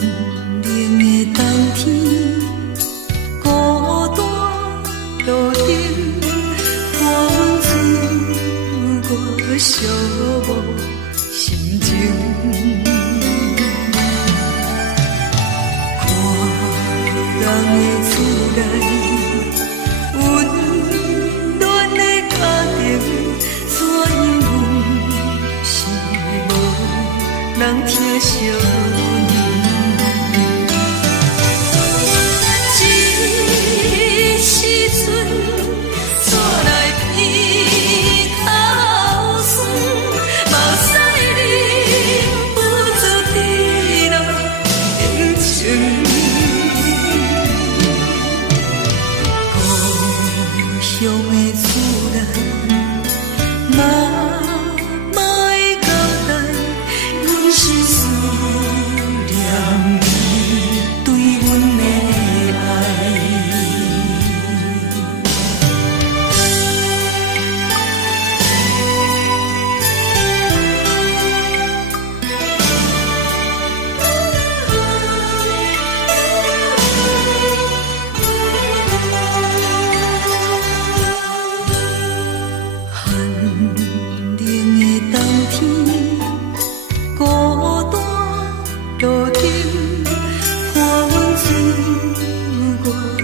冷的冬天，孤单路顶，看阮自我寂寞心情。看人的厝内，温暖的家庭，怎因阮是无人疼惜？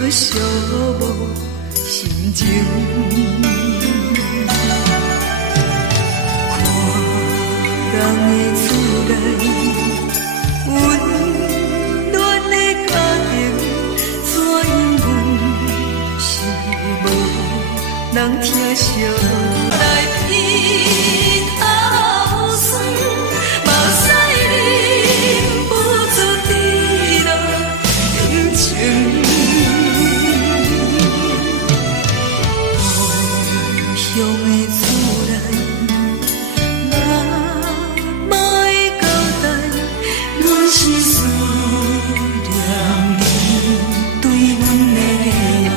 寂寞心情，看人的厝内，温暖的家庭，怎因阮是无人疼惜？来鼻头酸，目屎忍不住滴落眼睛。乡的厝内，莫会交代，阮是思念你对阮的爱。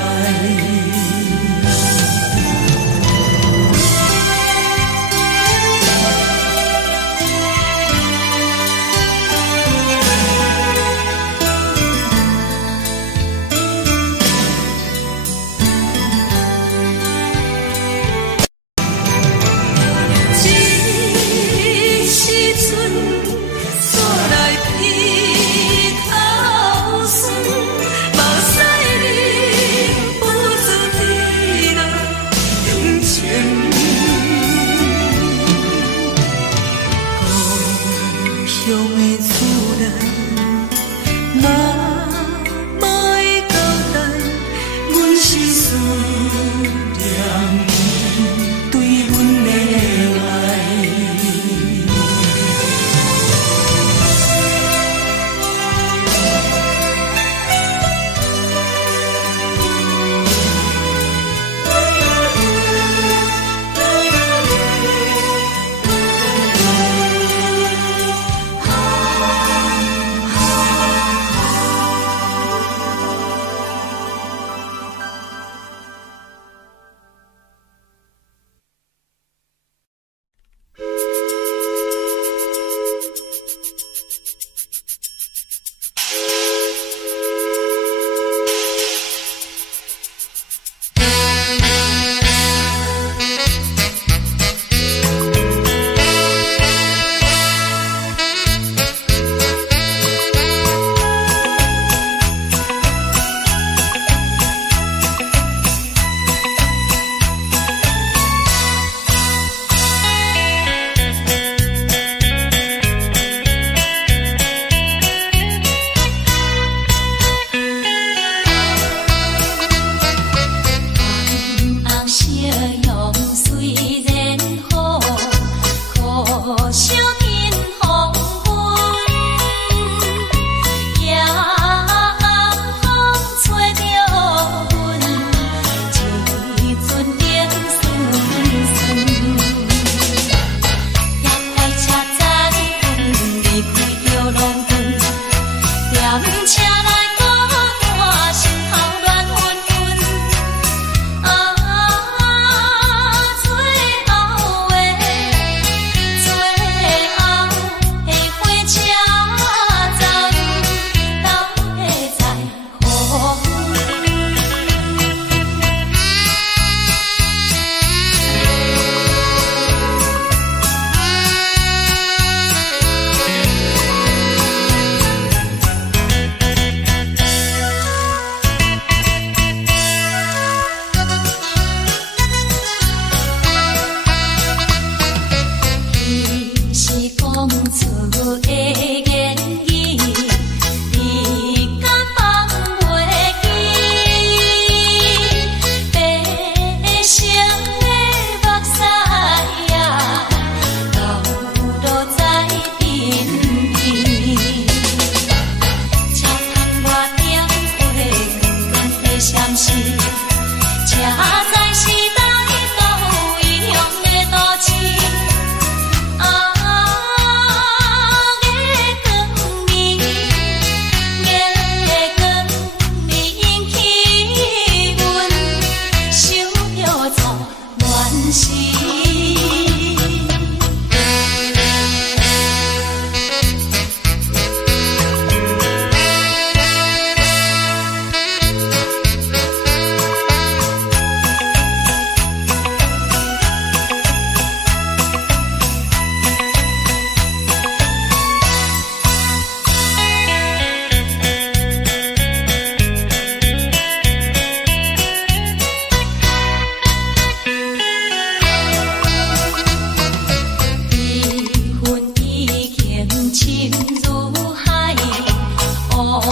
梦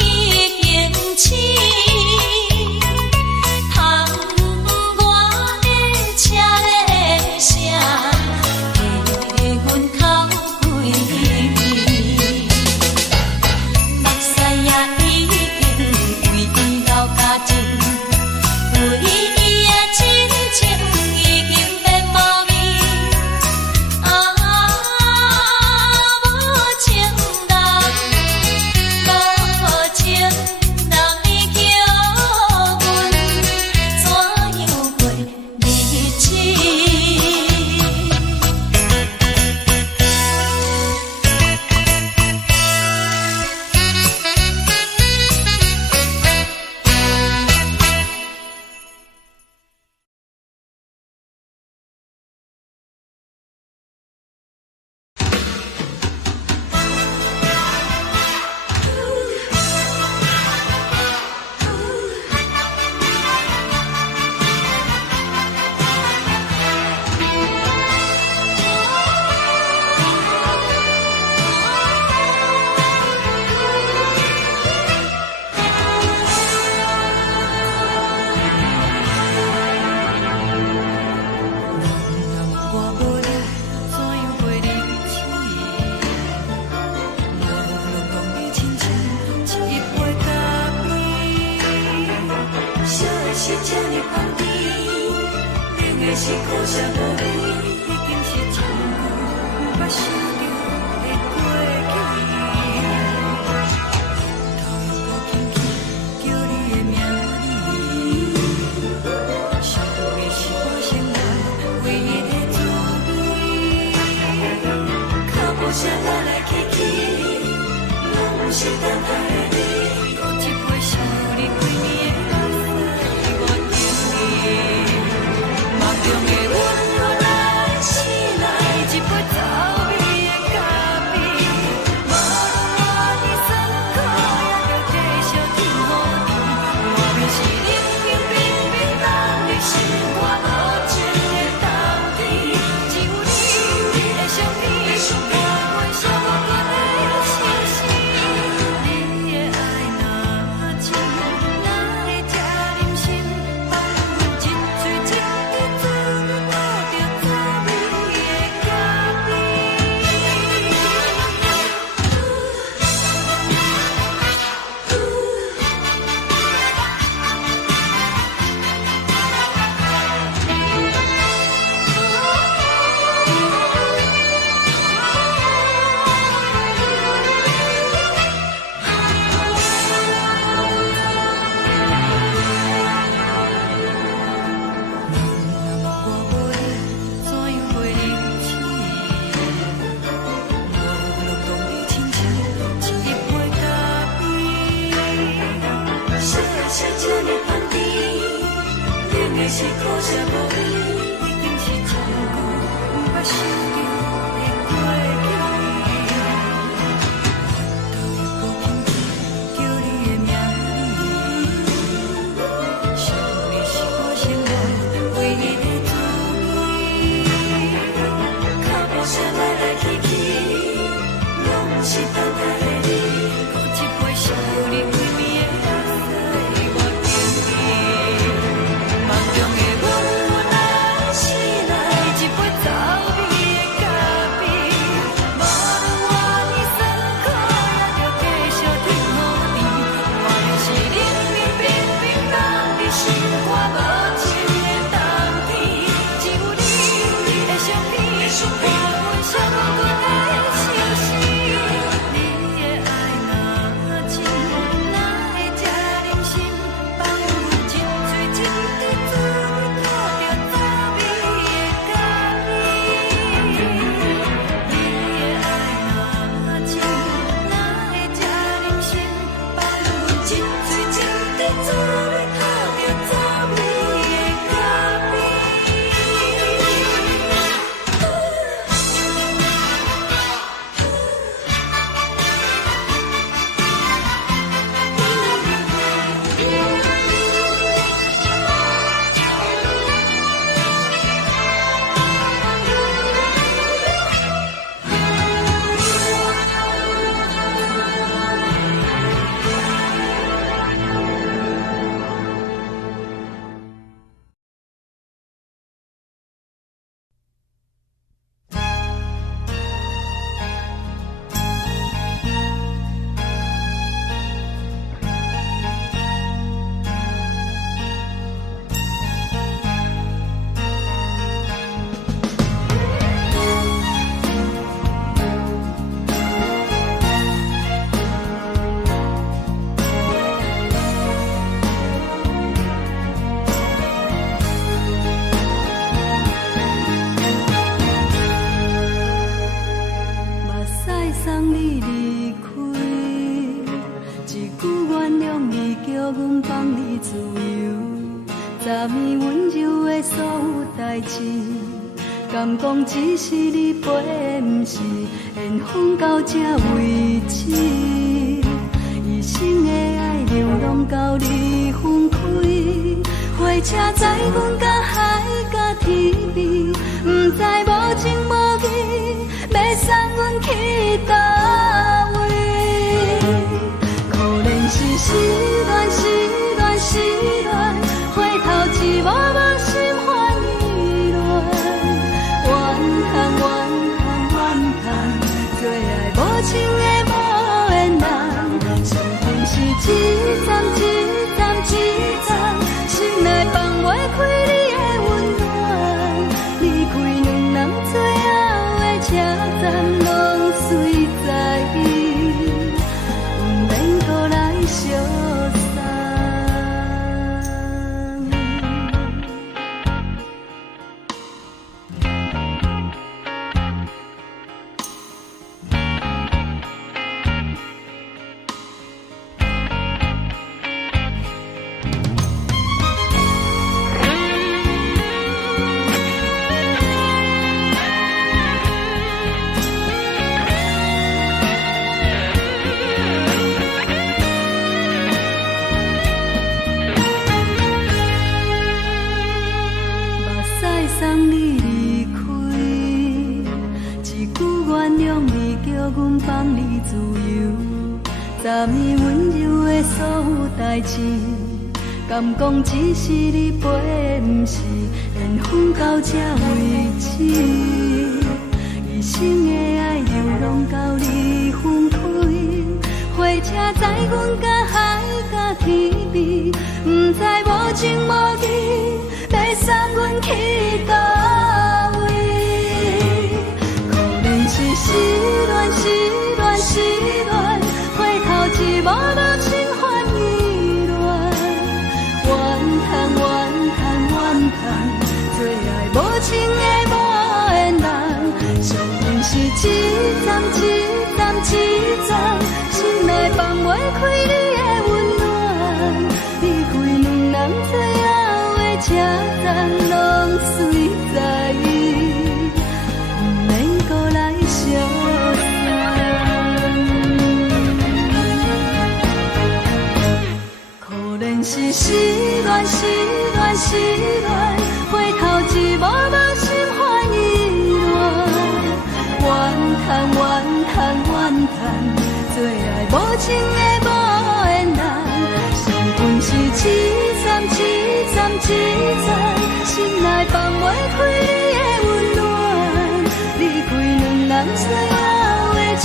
已经醒，窗外的车的声，在阮口归暝。目屎也已经为老家情，为伊的真情已经变无味。无情人，无情人已叫阮怎样过日子？是这呢放甜，冷的是苦涩无味，已经是一句不捌想着的过去。头又搁轻轻叫你的名字，想的是我心内唯一的滋味。脚步声来来去去，拢是等待的你，搁一杯想你几年的目睭中的温柔来醒来，一杯走味的咖啡，无论我的酸苦，也着继续甜予你。我便是冷冰冰冰冷的心肝，无情的冬天，只有你的相片，我阮伤痕的心事。你的爱若真，哪会这忍心放阮一嘴一滴滋味，倒着滋味的咖啡。我无你，怎样过日子？无路讲你亲像一杯咖啡，烧的是这呢放甜，冷的是苦涩无味，已经是一句不捌想着的过去。头又搁轻轻叫你的名字，想的是我心内唯一的滋味。脚步声来来去去，拢是等待的你，搁一杯想你几暝的目屎我甜蜜。梦中的温柔来自由，昨暝温柔的所有代志，敢讲只是你陪，不是缘分到这为止。一生的爱流浪到你分开，火车载阮到海角天边，不知无情无义，要送阮去倒位？可能是失恋，失恋，失恋，回头一幕幕心烦意乱，怨叹，怨叹，怨叹，最爱无情的无缘人，上恨是一站一站一站，心内放袂开你的温暖，离开两人最后的车站，拢随在不免搁来相送。送你离开，一句原谅你，叫阮放你自由。昨暝温柔的所有代志，敢讲只是你陪，不是缘分到这为止。一生的爱流浪到你分开，火车载阮到海角天边，不知无情无义，要送阮去倒位？可能是失恋，失恋，失恋，回头一幕幕心烦意乱，怨叹，怨叹，怨叹，最爱无情的无缘人，上恨是一站一站一站，心内放袂开你的温暖，离开两人最后的车站，拢随在不免搁来相送。可能是失恋，失恋，失恋，回头一幕幕心烦意乱，怨叹，怨叹，怨叹，最爱无情的无缘人，上恨是一站一站一站，心内放袂开你的温暖，离开两人最后的车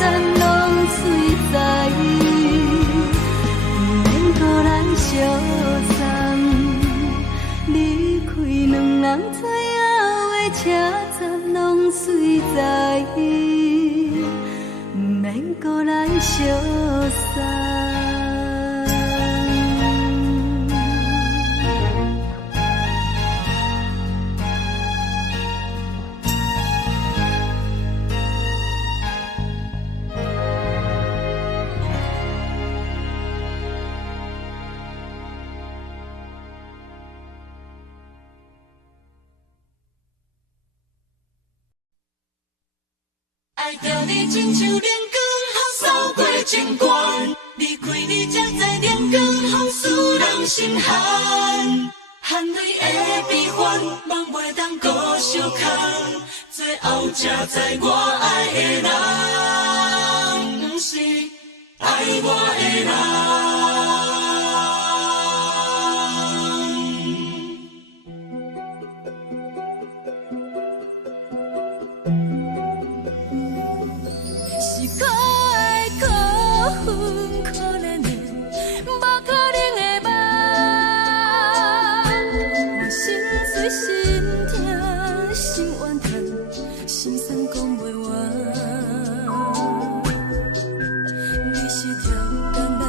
站，拢随在不免搁来相送。离开两人最后的车站，拢随在不免搁来相送。爱着你亲像连光风扫过情关，离开你才知连光风使人心寒。含泪的悲欢，望袂当搁相牵，最后才知我爱的人，不是爱我的人。可怜的，无可能的梦，我心碎心痛心怨叹，心酸讲袂完。你是条工来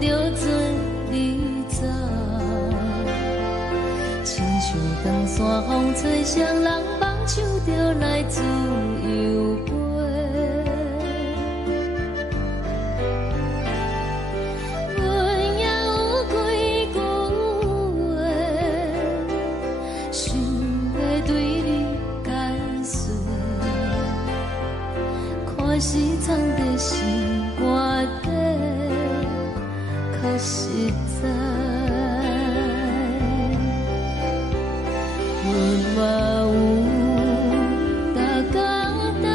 着船你走，亲像长山风吹双人放手着来自由飞。阮也有几句话，想要对你解释，看是藏在心肝底，较实在。阮嘛有逐工等，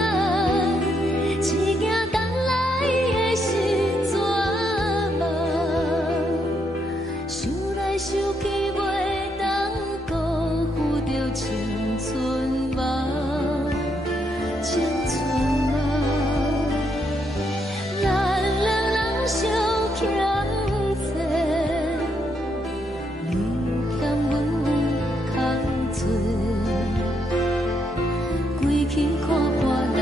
只惊等来的是绝望，想来想去袂当辜负着青春梦，青春梦。咱两人相欠债，你欠阮空做，归去看破来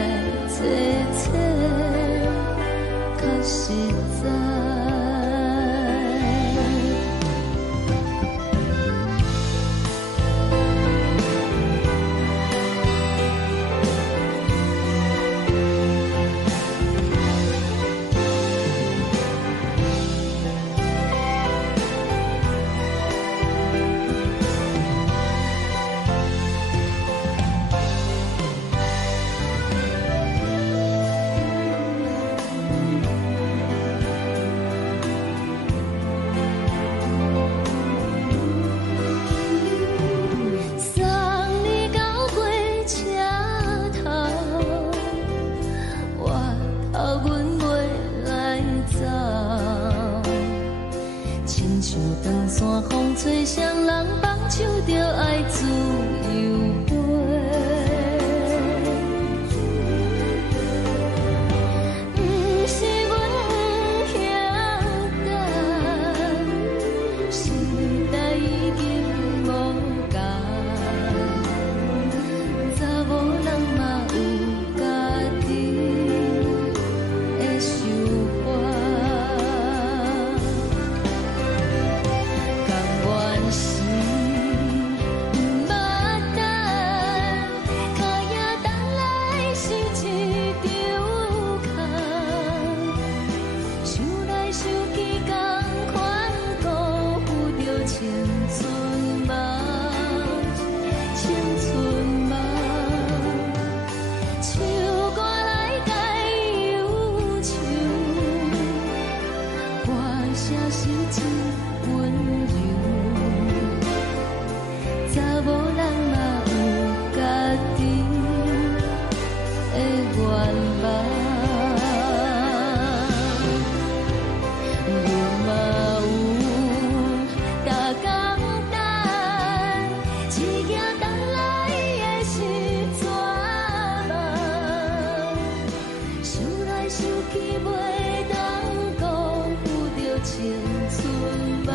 切切，较实在。送你到过车头，我头阮袂来走，亲像长山风吹双人放手着爱自由飞。不是阮不晓等，时代已经无共，查某人嘛有家己的想法，甘愿是不捌等，脚也等来是一场空，想来想去同款辜负着青春梦，青春梦。唱歌来解忧愁，歌声是真温柔，查某人嘛有家己的愿望。阮嘛有逐工等，只惊等来的是绝望，想来想去袂当辜负着青春梦，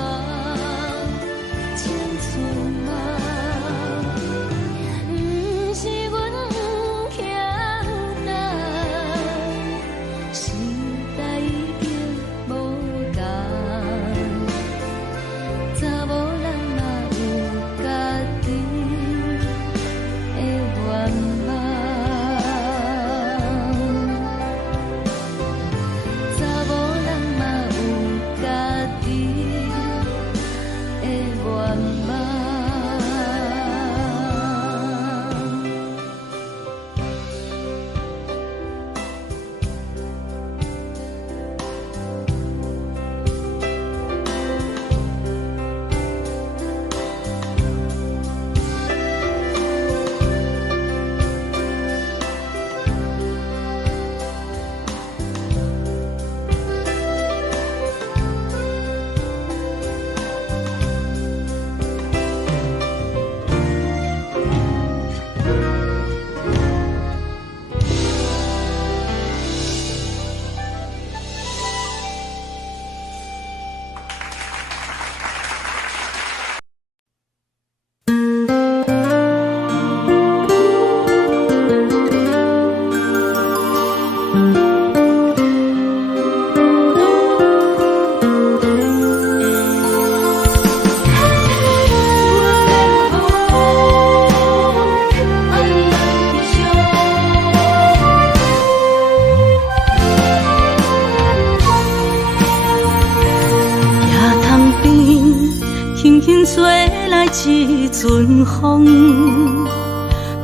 吹来一阵风，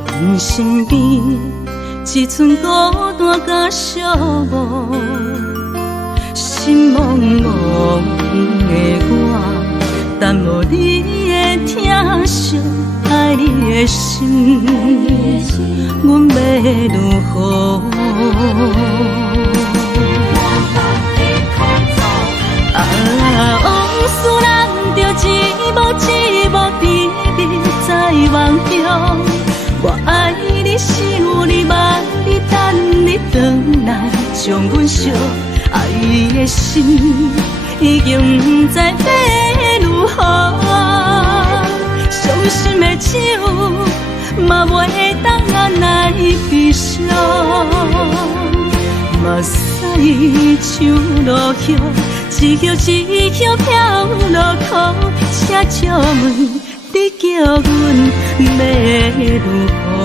阮身边一寸孤单甲寂寞，心茫茫的我，等无你的疼惜，爱你的心，阮要如何？往事人着一幕一幕甜蜜在梦中，我爱你想你望你等你回来，将阮惜爱的心已经不知要如何，伤心的手嘛袂当按来悲伤，目屎像落叶。一叶一叶飘落雨，车照问你叫阮要如何？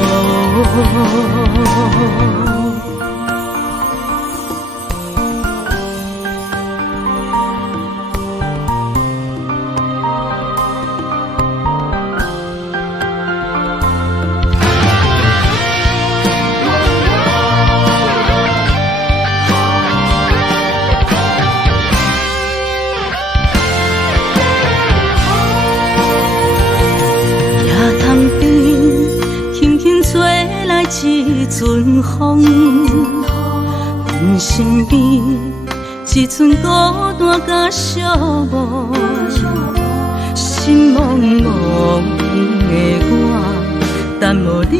一阵风，阮身边一寸孤单甲寂寞，心茫茫的我，等无你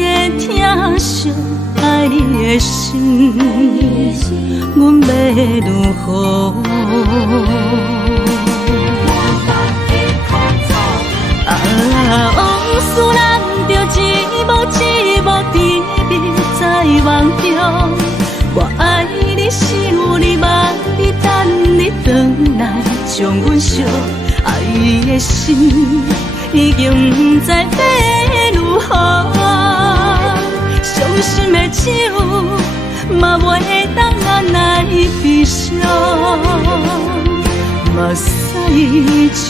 的疼惜，爱你的心，阮要如何？往事人着一幕一幕甜蜜在梦中，我爱你想你望你等你回来，将阮惜爱的心已经不知要如何，伤心的手嘛袂当按来悲伤，目屎像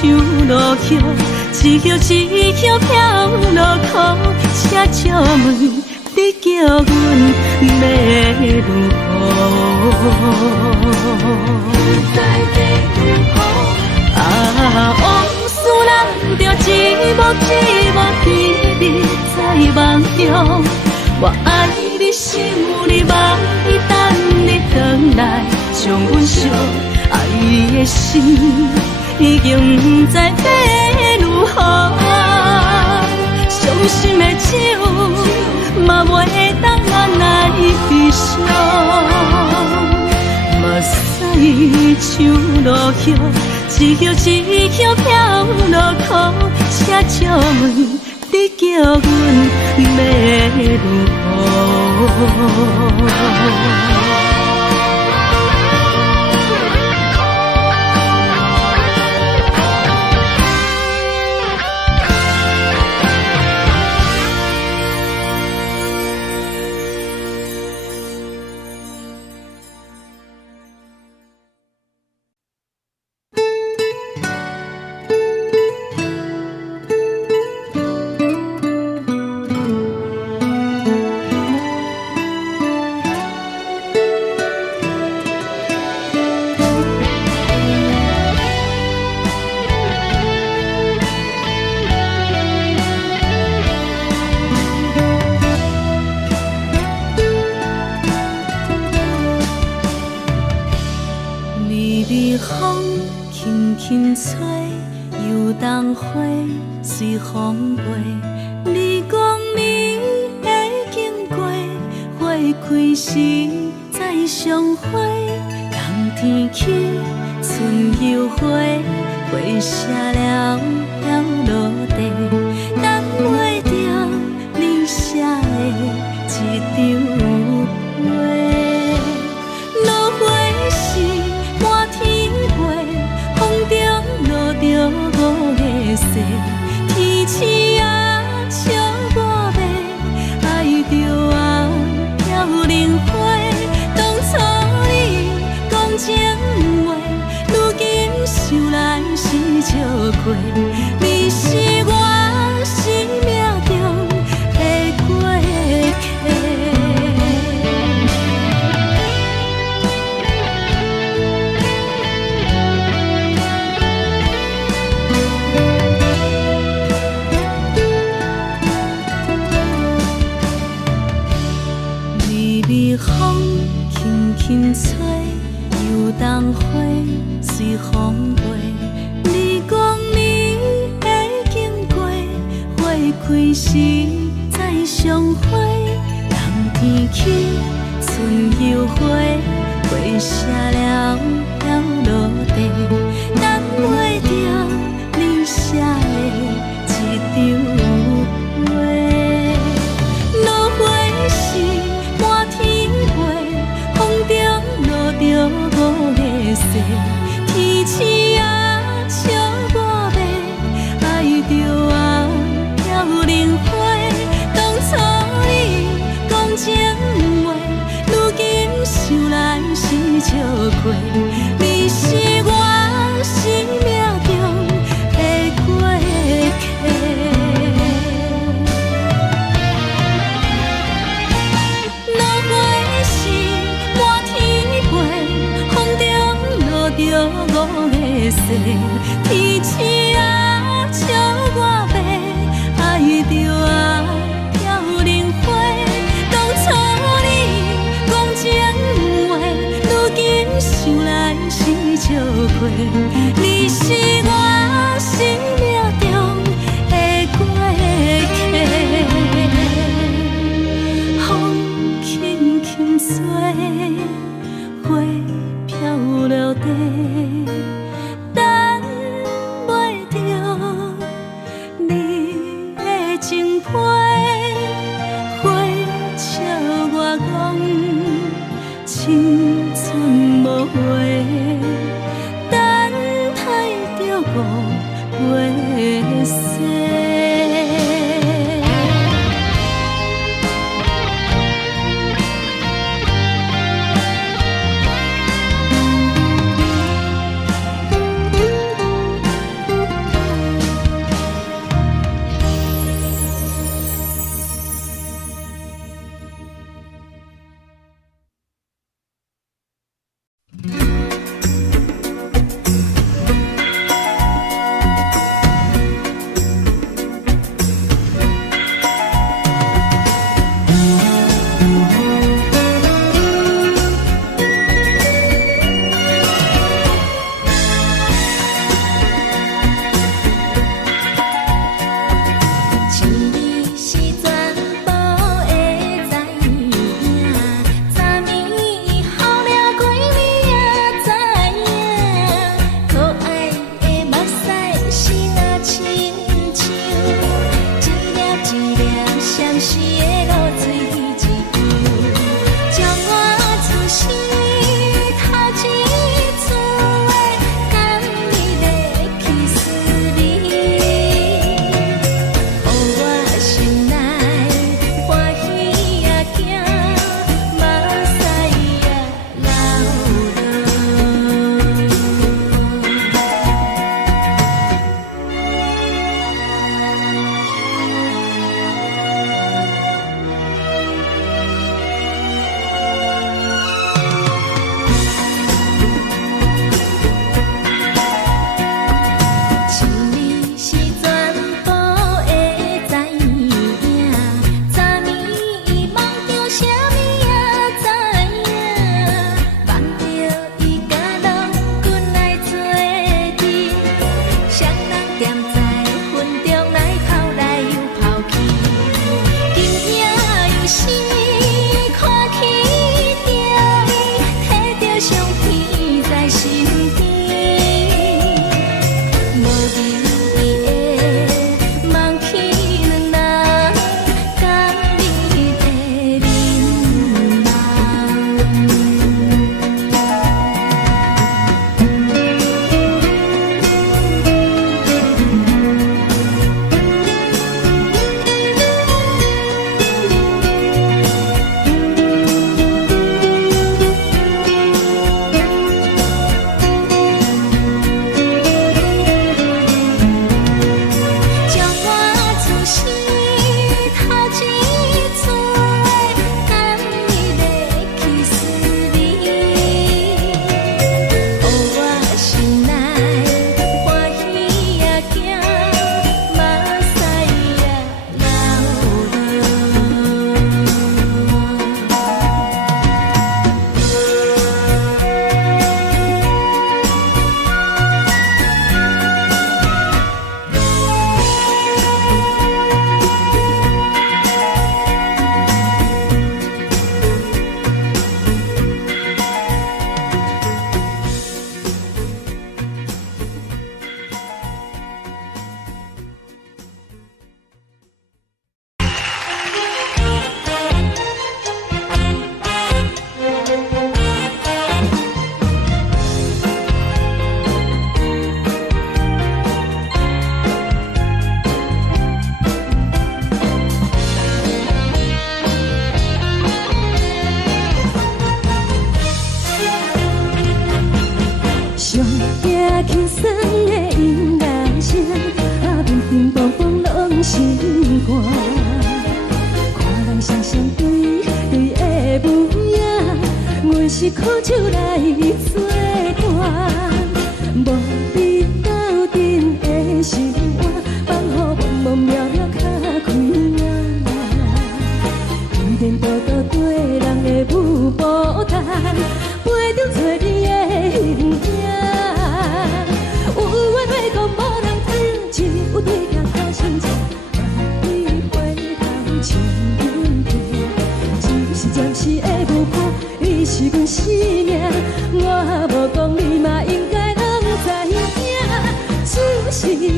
落叶。一叶一叶飘落雨，车照问你叫阮要如何？往事人着一幕一幕甜蜜在梦中，我爱你想你望你等你回来，将阮惜爱的心已经不知要如何，伤心的手嘛袂当按来悲伤，目屎像落叶，一叶一叶飘落雨，车照问你叫阮要如何？随风飞，你讲你会经过，花开时再相会。冬天起，春又花，花谢了要落地，等袂着你写的一张画。落花时满天飞，风中落着五个色。天星啊，笑我迷，爱着啊，飘零花。当初你讲情话，如今想来是笑亏。开时再相会，人天起，春又花，花谢了飘落地，等袂着你写的一张话。落花时满天飞，风中落着五个色，天星啊笑我迷，爱着啊飘零花。当初你讲情话，如今想来是笑过，你是我生命中的过客。落花时满天飞，风中落着五个色，天星啊笑我迷，爱着啊飘零花。当初你讲情话，如今想来是笑过，你是我生命中的过客。风轻轻吹，花飘落地，等袂着你的情批。花笑我讲，青春无悔，等待着五月雪。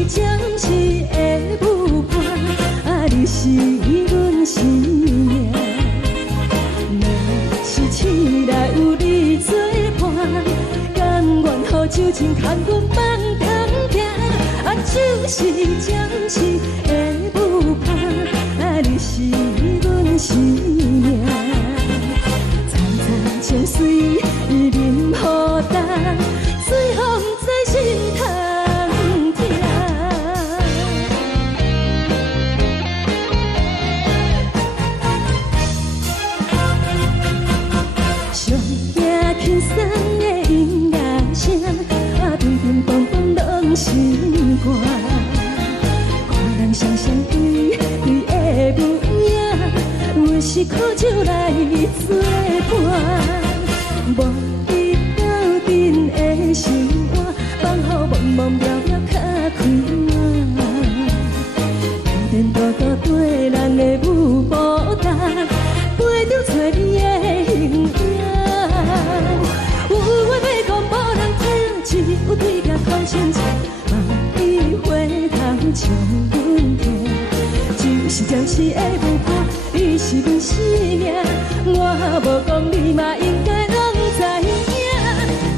暂时的舞伴，啊，你是阮生命。若是醒来有你作伴，甘愿予酒精牵阮放通行，啊，就是暂时的舞伴，啊，你是阮生命。层层情水任予担，最后不知心通听。上惊轻松的音乐声，啊，乒乒乓乓拢心肝。看人双双对对的舞影，有时苦酒来作伴。无伊斗阵的生活，放予茫茫渺渺较开满。颠颠倒倒对人的舞步单，陪着找你的形影。有话要讲无人听，只有对镜头前笑，望伊回头将阮听。就是暂时的舞伴，你是阮生命。我无讲你嘛应该拢知影，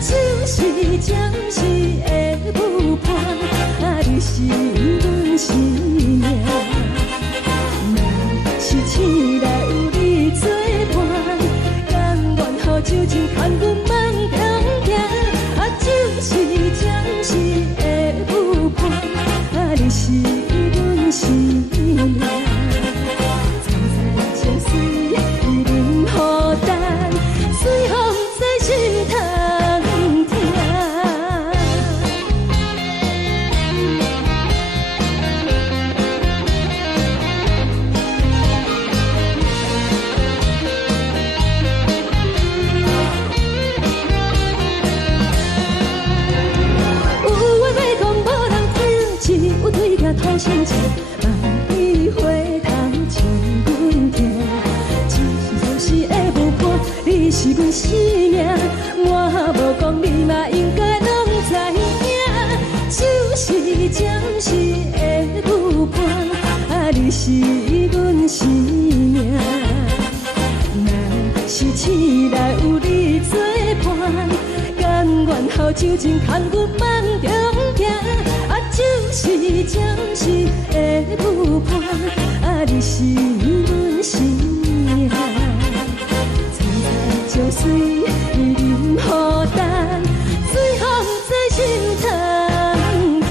就是暂时的舞伴，啊，你是阮生命。若是醒来有你作伴，甘愿予酒精牵阮放通行，啊，就是暂时的舞伴，啊，你是阮生命。层层情水任予担，最后不知心通听。有话要讲无人听，只有对镜头前笑，望伊回头将阮听。就是暂时的舞伴，你是阮生命。我无讲你嘛应该拢知影，就是暂时的舞伴，啊，你是阮生命。若是醒来有你作伴，甘愿予酒精牵阮放中行，啊，就是暂时的舞伴，啊，你是阮生命。层层情水任予担，最后不知心通听。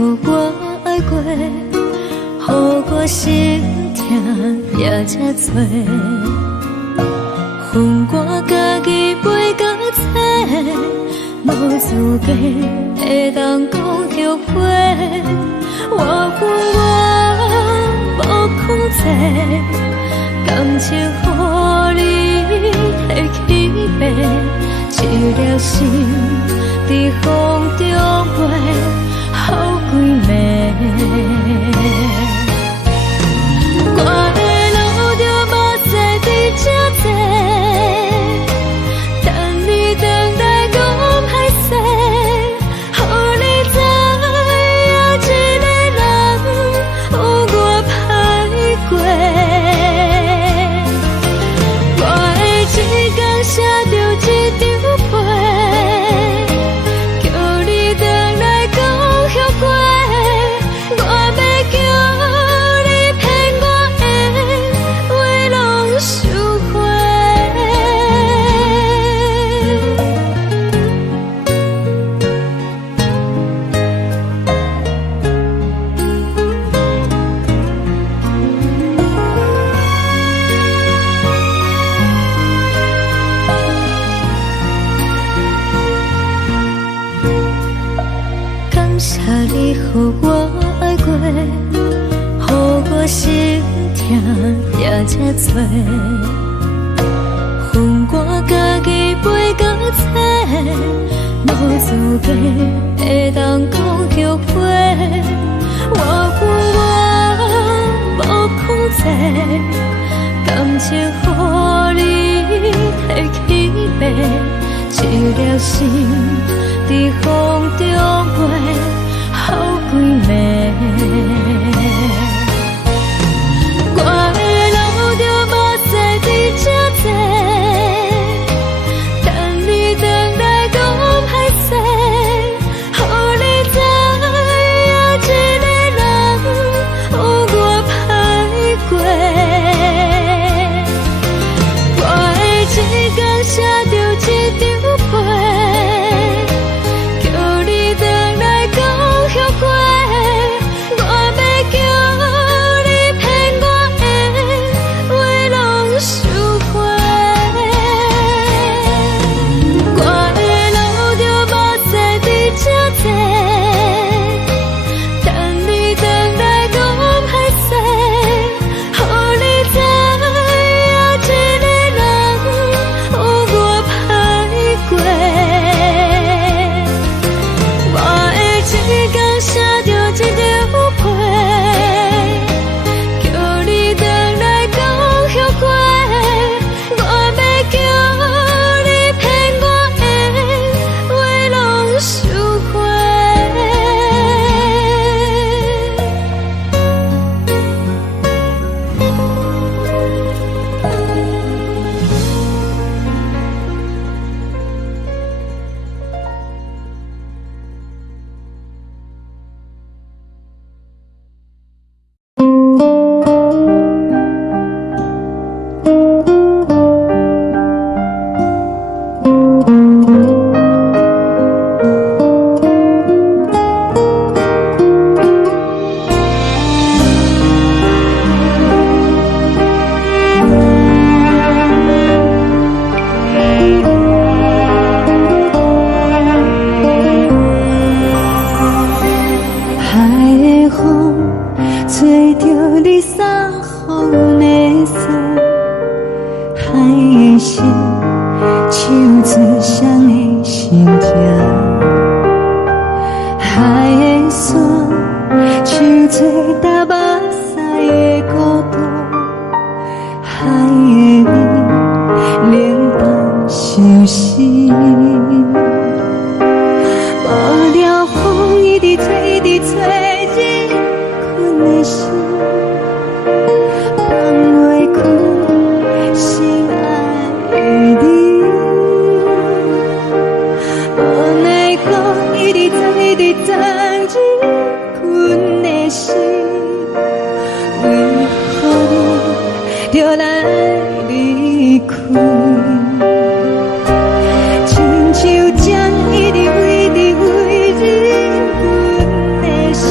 予我爱过，予我心痛也这多，恨我家己袂到切，无资格会当讲后悔。我恨我无控制，感情予你摕去卖，一粒心在风中飞，好几暝。我的路就无再伫这坐，等你等待讲歹势，予你知影一个人有我歹过。我的一天写着一张被，叫你回来讲后悔。我要叫你骗我的话拢收回。感谢你予我爱过，予我心痛也这多，恨我家己袂到切，无资格会当讲后悔。我恨我无控制，感情予你摕去卖，一粒心在风中飞，好几暝。我的路就无再伫这坐，等你回来讲歹势，予你知影一个人有我歹过。我的一天写着一张被，叫你回来讲后悔。我要叫你骗我的话拢收回。我的路就无再伫这坐，等你回来讲歹势，予你知影一个人有我歹过。我的一天写着一张被，叫你回来讲后悔。我要叫你骗我的话拢收回。海的风吹着你送风的伞，海的心唱出双的心情，海的山唱出打目屎的孤独，海的你冷淡伤心。无聊风一直吹，一直吹，日困的心，放袂开心爱的你。无奈何一直等，一直等，日困的心，为何你就来离开？亲像针一直为你为日阮的心。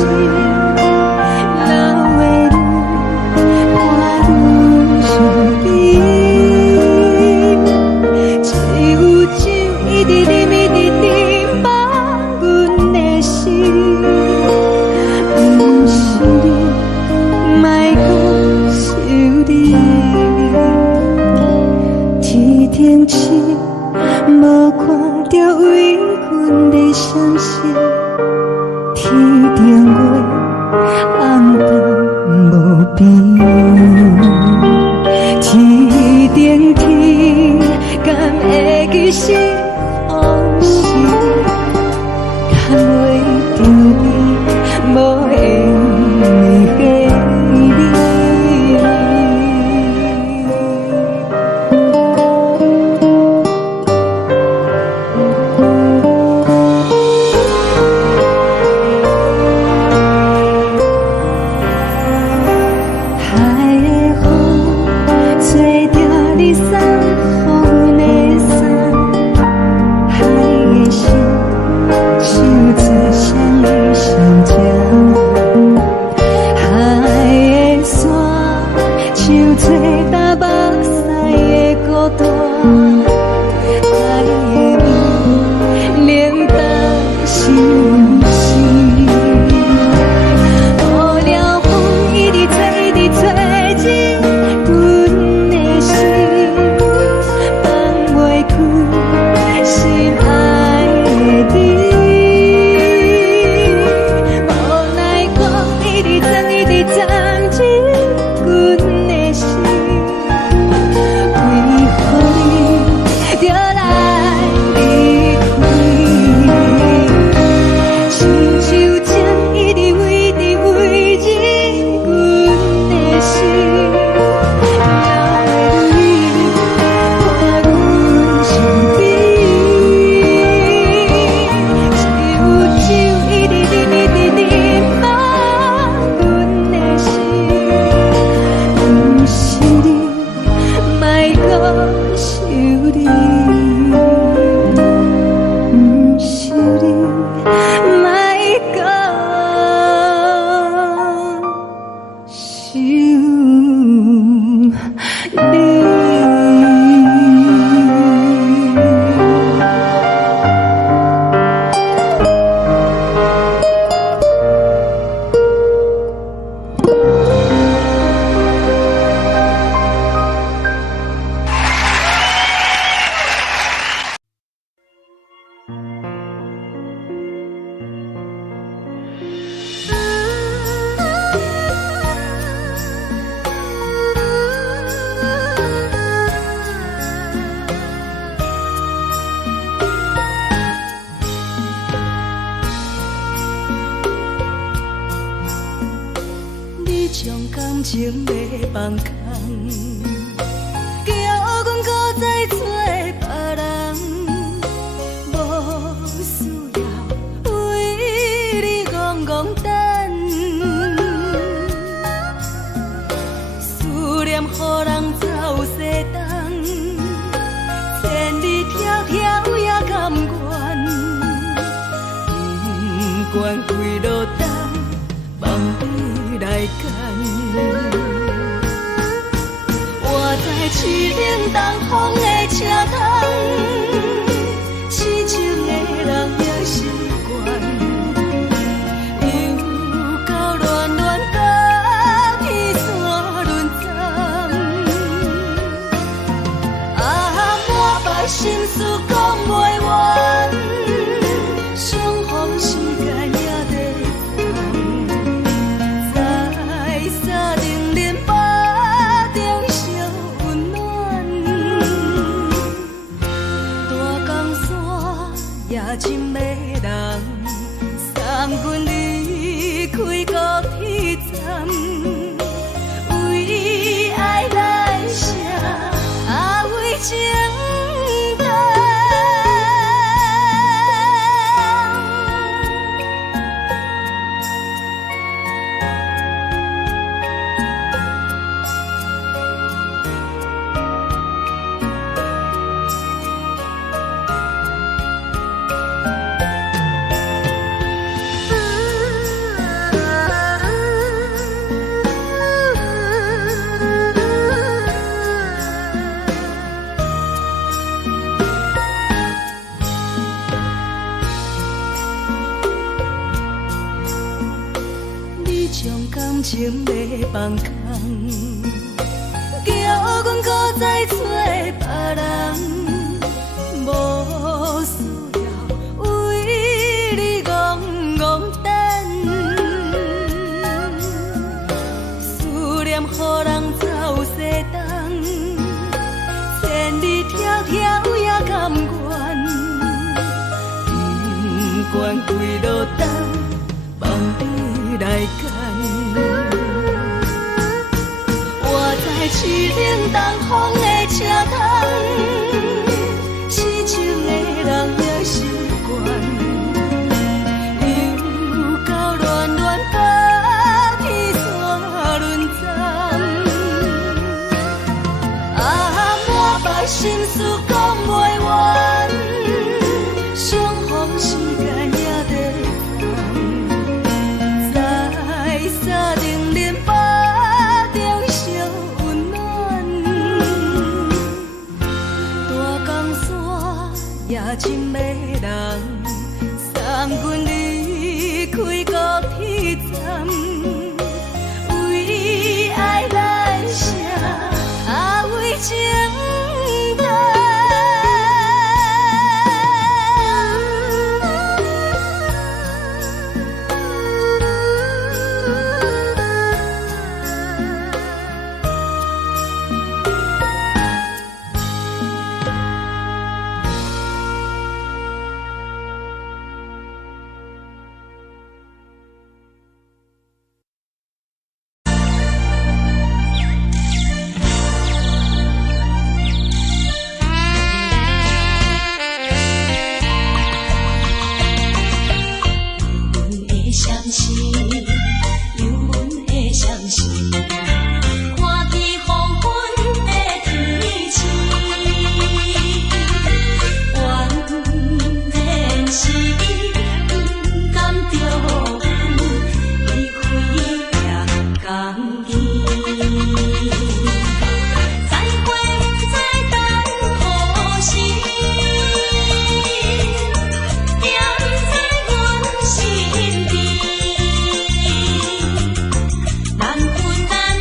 定月暗淡无边，天顶天，敢会记是往事？敢袂着你无缘的回忆？感情要放空，叫阮搁再找别人，无需要为你戆戆等，思念予人走西东，千里迢迢也甘愿，不管开路灯，望你来干。活在市顶东风的车窗，痴情的人也习惯，又到乱乱甲彼山论站。满腹心事讲袂完，相逢时间也在等，在沙丁林巴中烧温暖。大江山也真迷人，送阮离开高铁站，为爱来写为情。感情要放空，叫阮搁再找别人，无需要为你戆戆等，关开落灯，望你来牵。我在市顶东风的车窗，痴情的人也习惯，又到乱乱甲天山轮站。满腹心事讲袂完，相逢时间也在等，在沙丁林巴中相温暖。大江山也深的人，送阮离开高铁站，为爱来写，为情。难分难。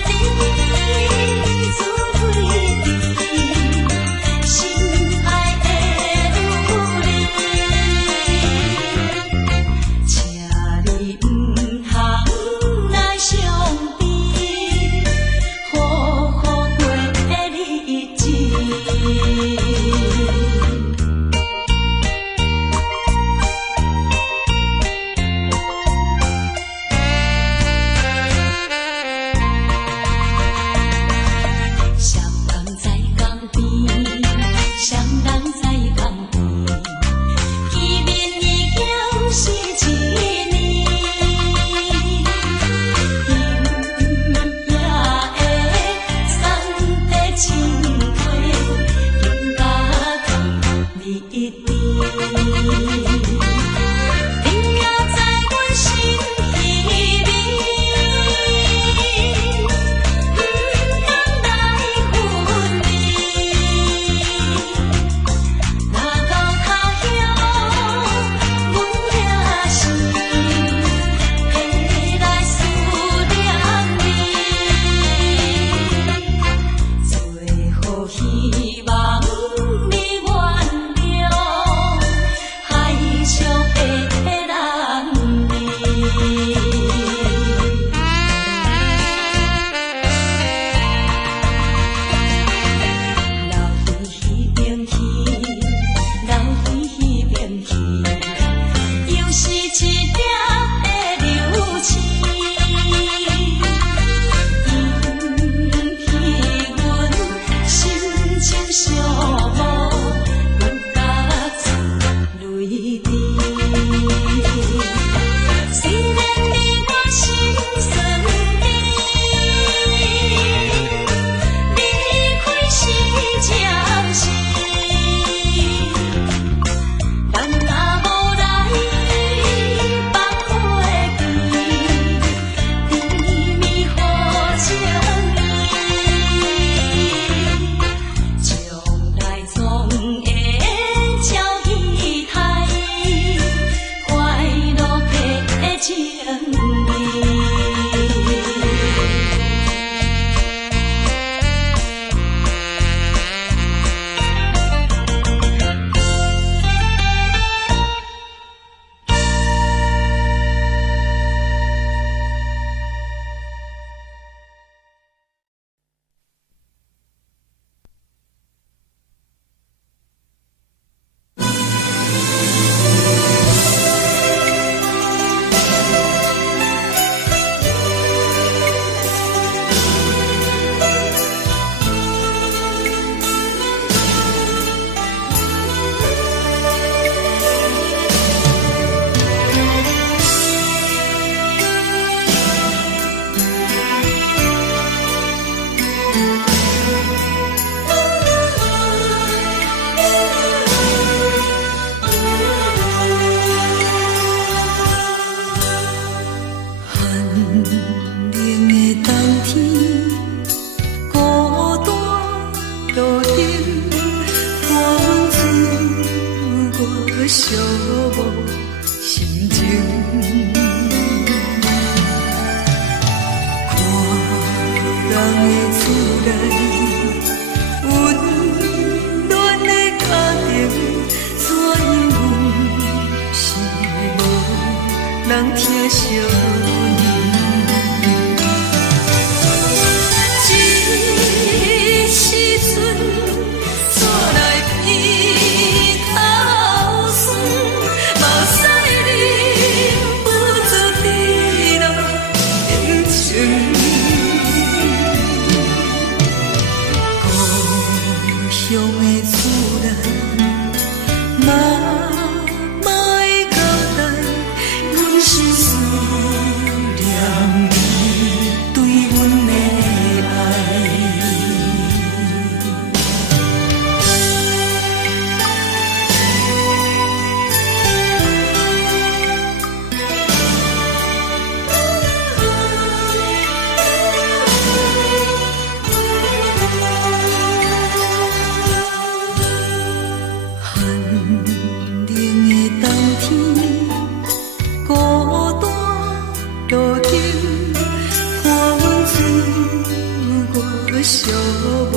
寂寞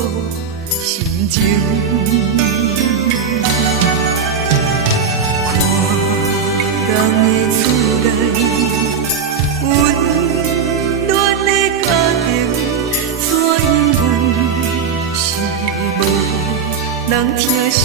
心情。看人的厝内温暖的家庭，怎因阮是无人听惜？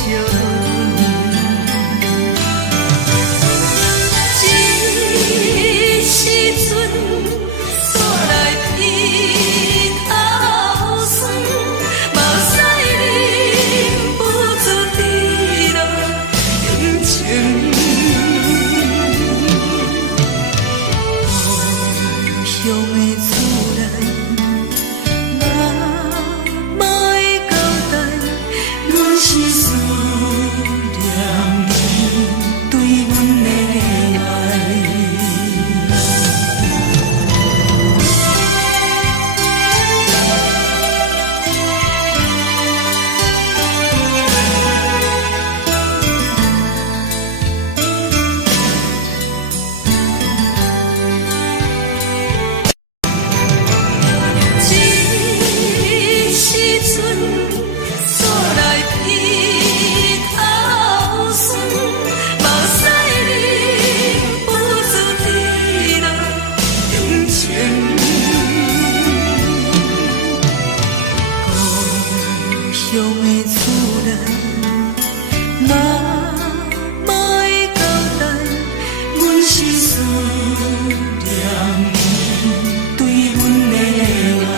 时阵煞来鼻头酸，嘛使忍不住滴落感情。故乡的厝内，嘛会交代，阮是思念你对阮的爱。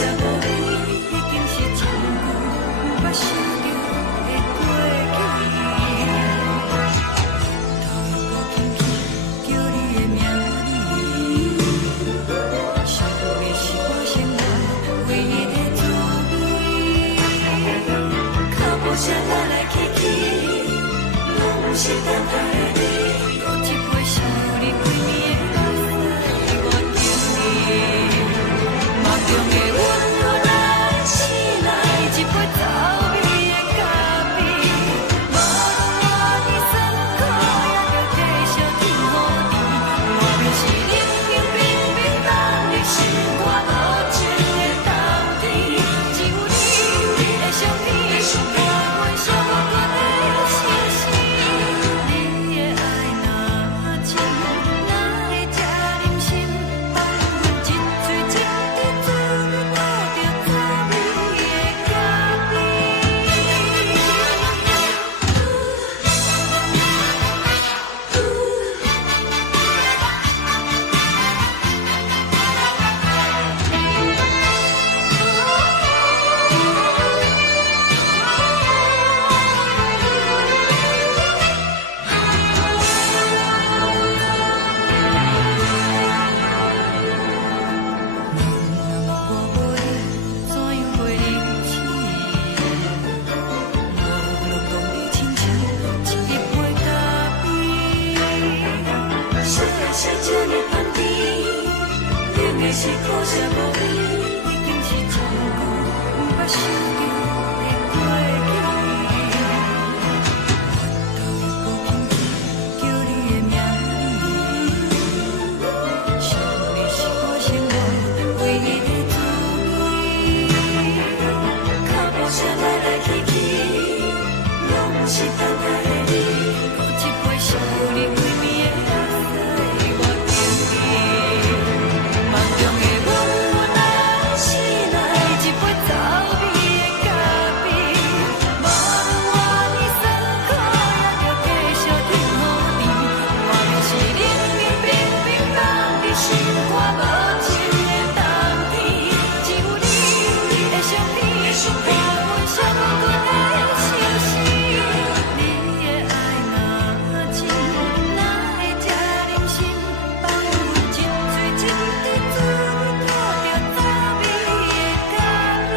剩无你，已经是一句无法想着的过去。头又搁轻轻叫你的名字，想的是我生活唯一的滋味。脚步声来来去去，拢是等待你。喝一杯想你几年的目屎，我敬你。梦中的阮愈来醒来，一杯走味的咖啡。无论我的酸苦，也着继续甜乎甜。外面是冷冷冰冰冷的心肝，无情的冬天。只有你的相片，我阮寂寞过的心事。你的爱若真，哪会这忍心放阮一嘴一滴珠，倒着滋味的咖啡。是苦涩无味，已经是一句无法想着的过去。头又搁轻轻叫你的名字，想的是我生活唯一的滋味。脚步声来来去去，拢是等待你。喝一杯想你几暝的目屎，我敬你。梦中的阮愈来醒来，一杯走味的咖啡。无论我的酸苦，也着继续甜乎甜。外面是冷冷冰冰冷的心肝，无情的冬天。只有你的相片，我阮寂寞过的心事。你的爱若真，哪会这忍心放阮一嘴一滴珠，倒着滋味的咖啡。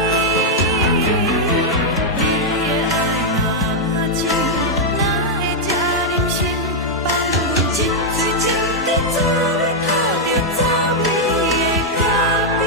你的爱若真，哪会这忍心放阮一嘴一滴珠，倒着滋味的咖啡。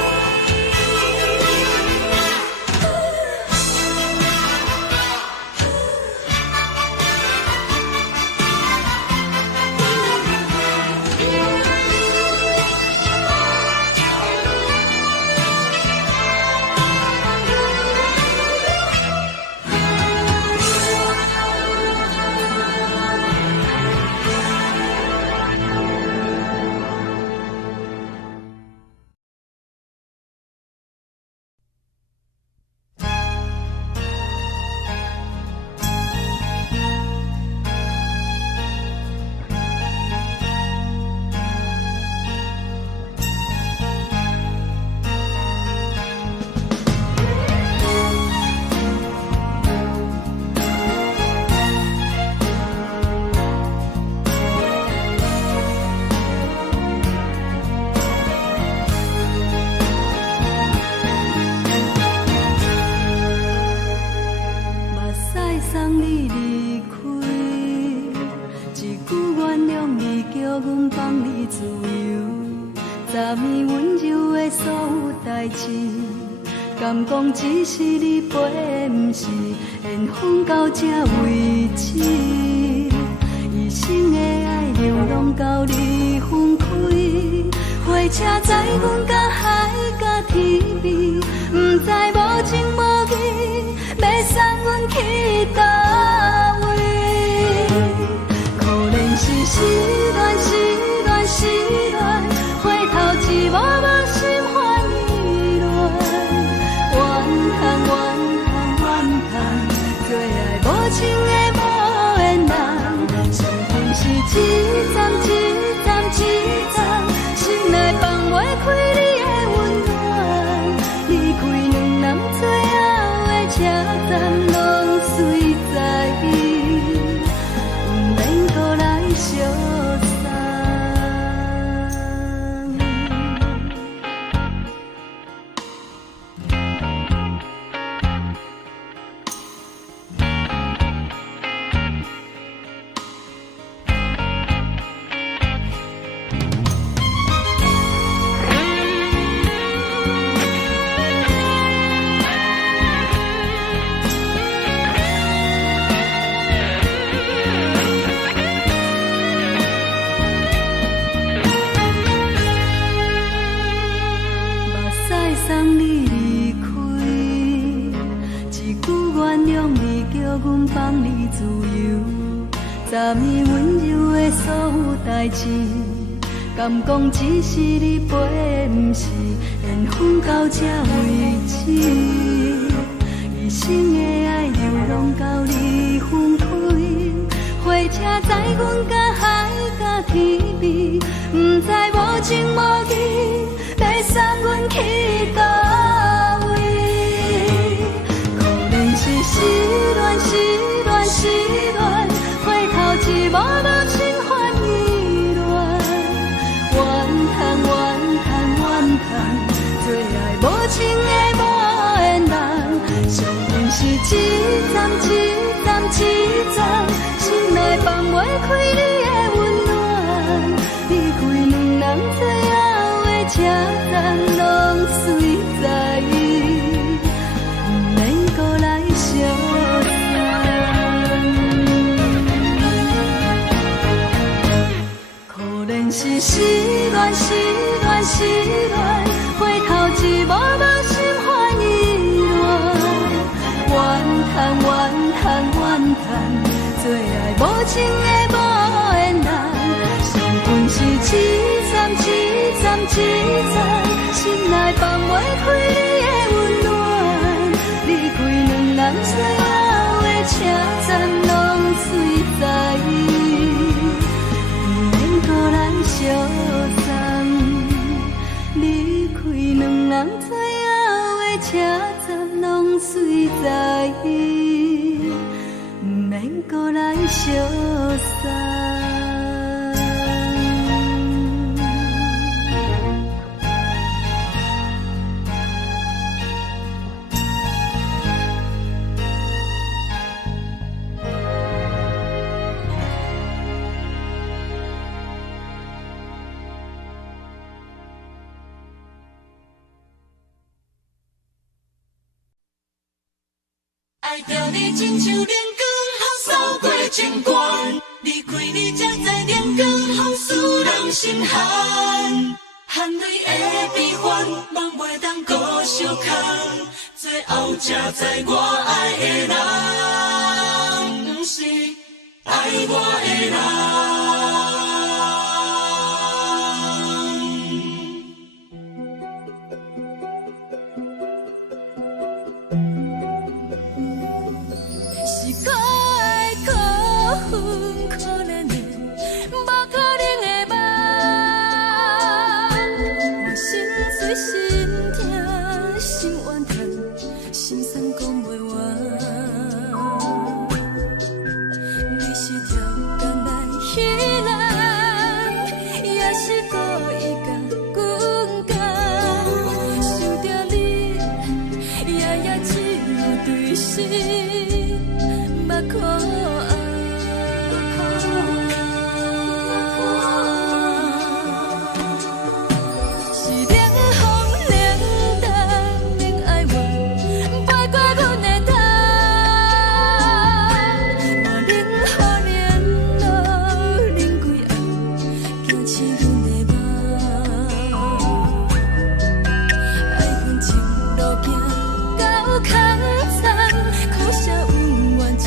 目屎送你离开，一句原谅你，叫阮放你自由。昨暝温柔的所有代志，敢讲只是你陪，不是缘分到这为止。一生的爱流浪到你分开，火车载阮甲海甲天边，不知无情无义，要送阮去倒位？可能是失恋，失恋，失恋，回头一幕幕心烦意乱，怨叹，怨叹，怨叹，最爱无情的无缘人，伤痕是一站一站一站，心内放袂开你的温暖，放你自由，昨暝温柔的所有代志，敢讲只是你陪，不是缘分到这为止。一生的爱流浪到你分开，火车载阮甲海甲天边，不知无情无义，要送阮去倒位？可能是失恋，失恋，失恋，回头一幕幕心烦意乱，怨叹，怨叹，怨叹，最爱无情的无缘人，上恨是一站一站一站，心内放袂开你的温暖，离开两人最后的车站，拢随在意，不免搁来相送。可能是失恋，失恋，失恋，回头一幕幕心烦意乱，怨叹，怨叹，怨叹，最爱无情的无缘人，上恨是一站一站一站，心内放袂开你的温暖，离开两人最后的车站，拢随在意，不免搁来相送，离开两人最后的车站，拢随在意，不免搁来相送。爱着你亲像连光雨扫过情关，离开你才知连光雨使人心寒。含泪的悲欢，望袂当搁相牵，最后才知我爱的人，不是爱我的人。是可爱可恨可怜的，无可能的梦。我心碎心痛心怨叹，心酸讲袂完。你是条工来彼人，也是故意甲阮讲，想着你夜夜只有对视。目看爱，是冷风冷淡冷爱我，飞过阮的头，我冷雨连路冷几暗，惊醒阮的梦，爱阮情路行到空残，苦涩。就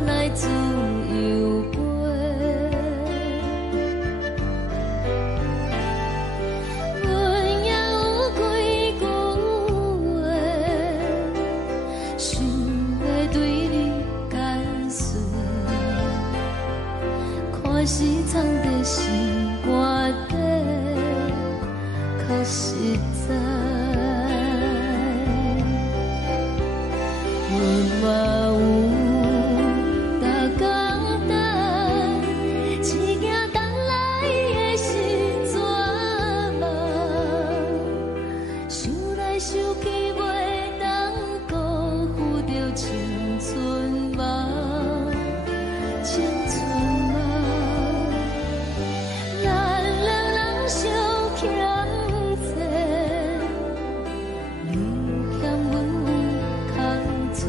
来自由飞。阮也有几句话，想要对你解释，看是藏在心肝底，较实在。阮嘛有逐工等，只惊等来的是绝望，想来想去袂当辜负着青春梦，青春梦。咱两人相欠债，你欠阮空做。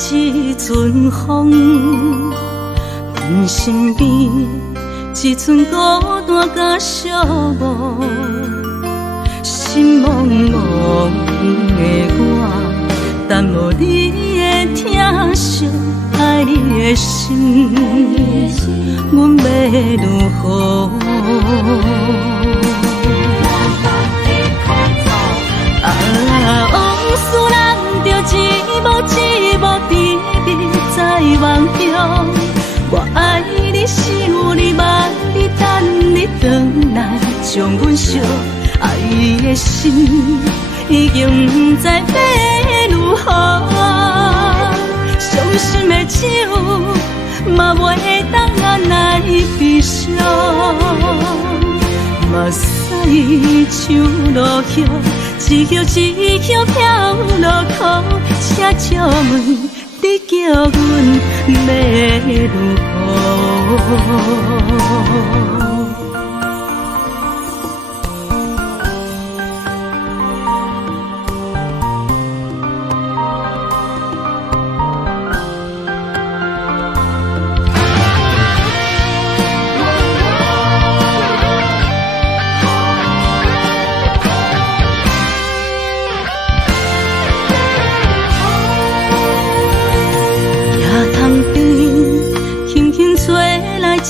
一阵风，阮身边一寸孤单甲寂寞，心茫茫的我，等无你的疼惜，爱你的心，阮要如何？往事人着一幕一幕甜蜜在梦中。我爱你是有你望你等你回来，将阮惜爱的心已经不知要如何。伤心的手嘛袂当按来悲伤，目屎像落叶。一叶一叶飘落雨，请借问你叫阮要如何？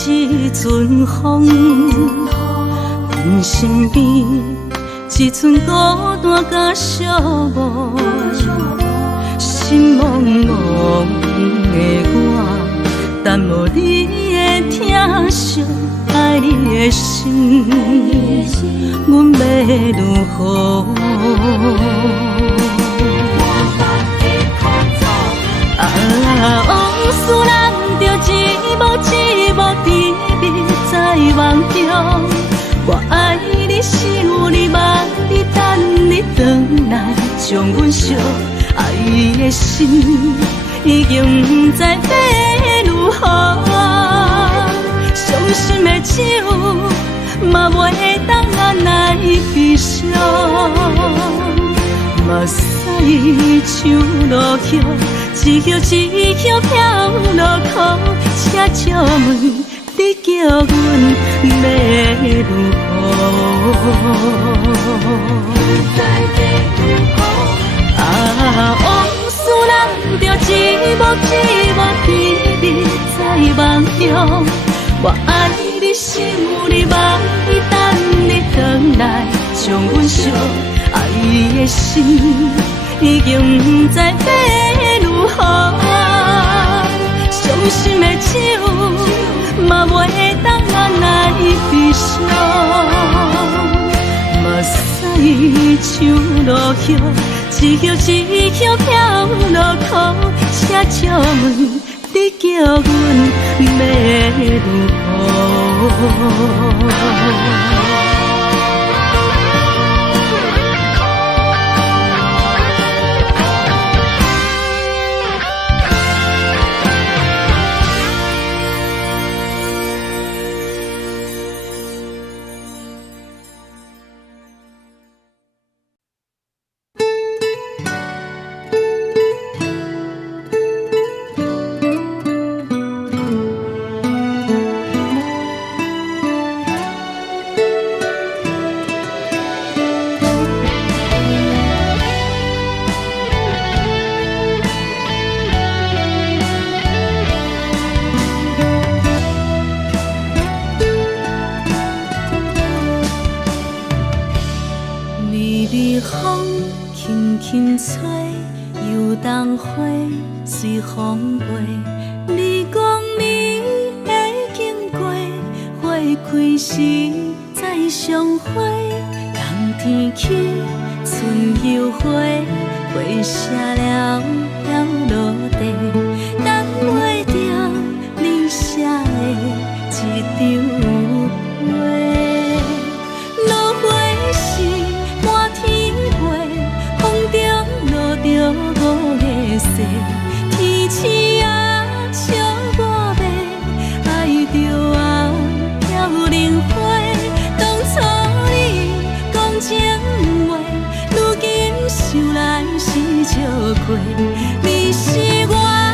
一阵风，阮身边一寸孤单甲寂寞，心茫茫的我，等无你的疼惜，爱你的心，阮要如何？往事人着一幕一幕甜蜜在梦中。我爱你是有你望你等你回来，将阮惜爱的心已经不知要如何。伤心的手嘛袂当按来悲伤，目屎像落叶。一叶一叶飘落雨，请借问你叫阮要如何？往事人着一幕一幕甜蜜在梦中。我爱你是有你望你等你回来，将阮惜爱的心已经不知要如何。伤心的手嘛袂当按来悲伤，目屎像落叶，一叶一叶飘落雨，请借问你叫阮要如何？随风飞，你讲你会经过，花开时再相会。冬天起，春又花，花谢了要落地，等袂着你写的一张画。落花时满天飞，风中落着五个色。天星啊，笑我白，爱着红飘零花。当初你讲情话，如今想来是笑亏。你是我。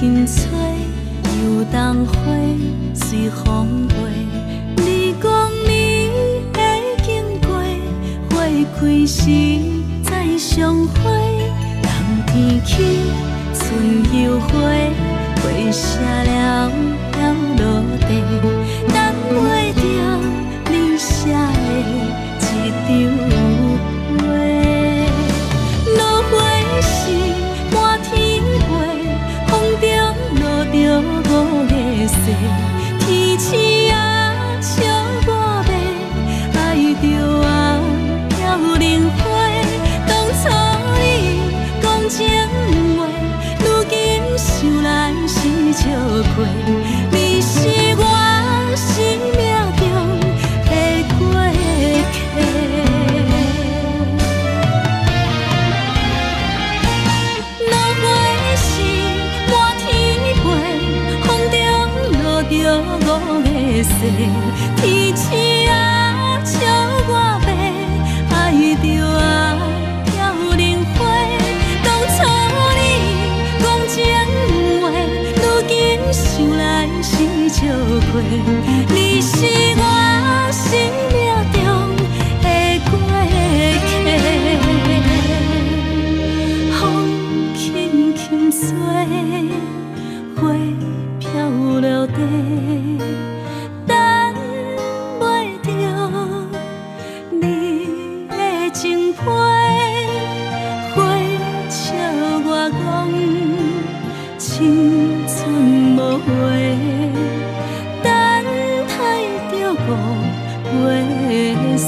轻吹，游东花随风飞。你讲你会经过，花开时再相会。人天起，春又花，花谢了落地，等袂着你写的一张画。落花时满天飞，风中落着五个色。天星啊，笑我迷，爱着啊飘零花。当初你讲情话，如今想来是笑亏。你是我生命中的过客。落花时满天飞，风中落着五个色。天星啊，笑我迷，爱着啊飘零花。当初你讲情话，如今想来是笑亏。你是我生命中的过客。风轻轻吹，花飘落地，等袂着你的情批。花笑我讲青春无悔，等待着五月雪。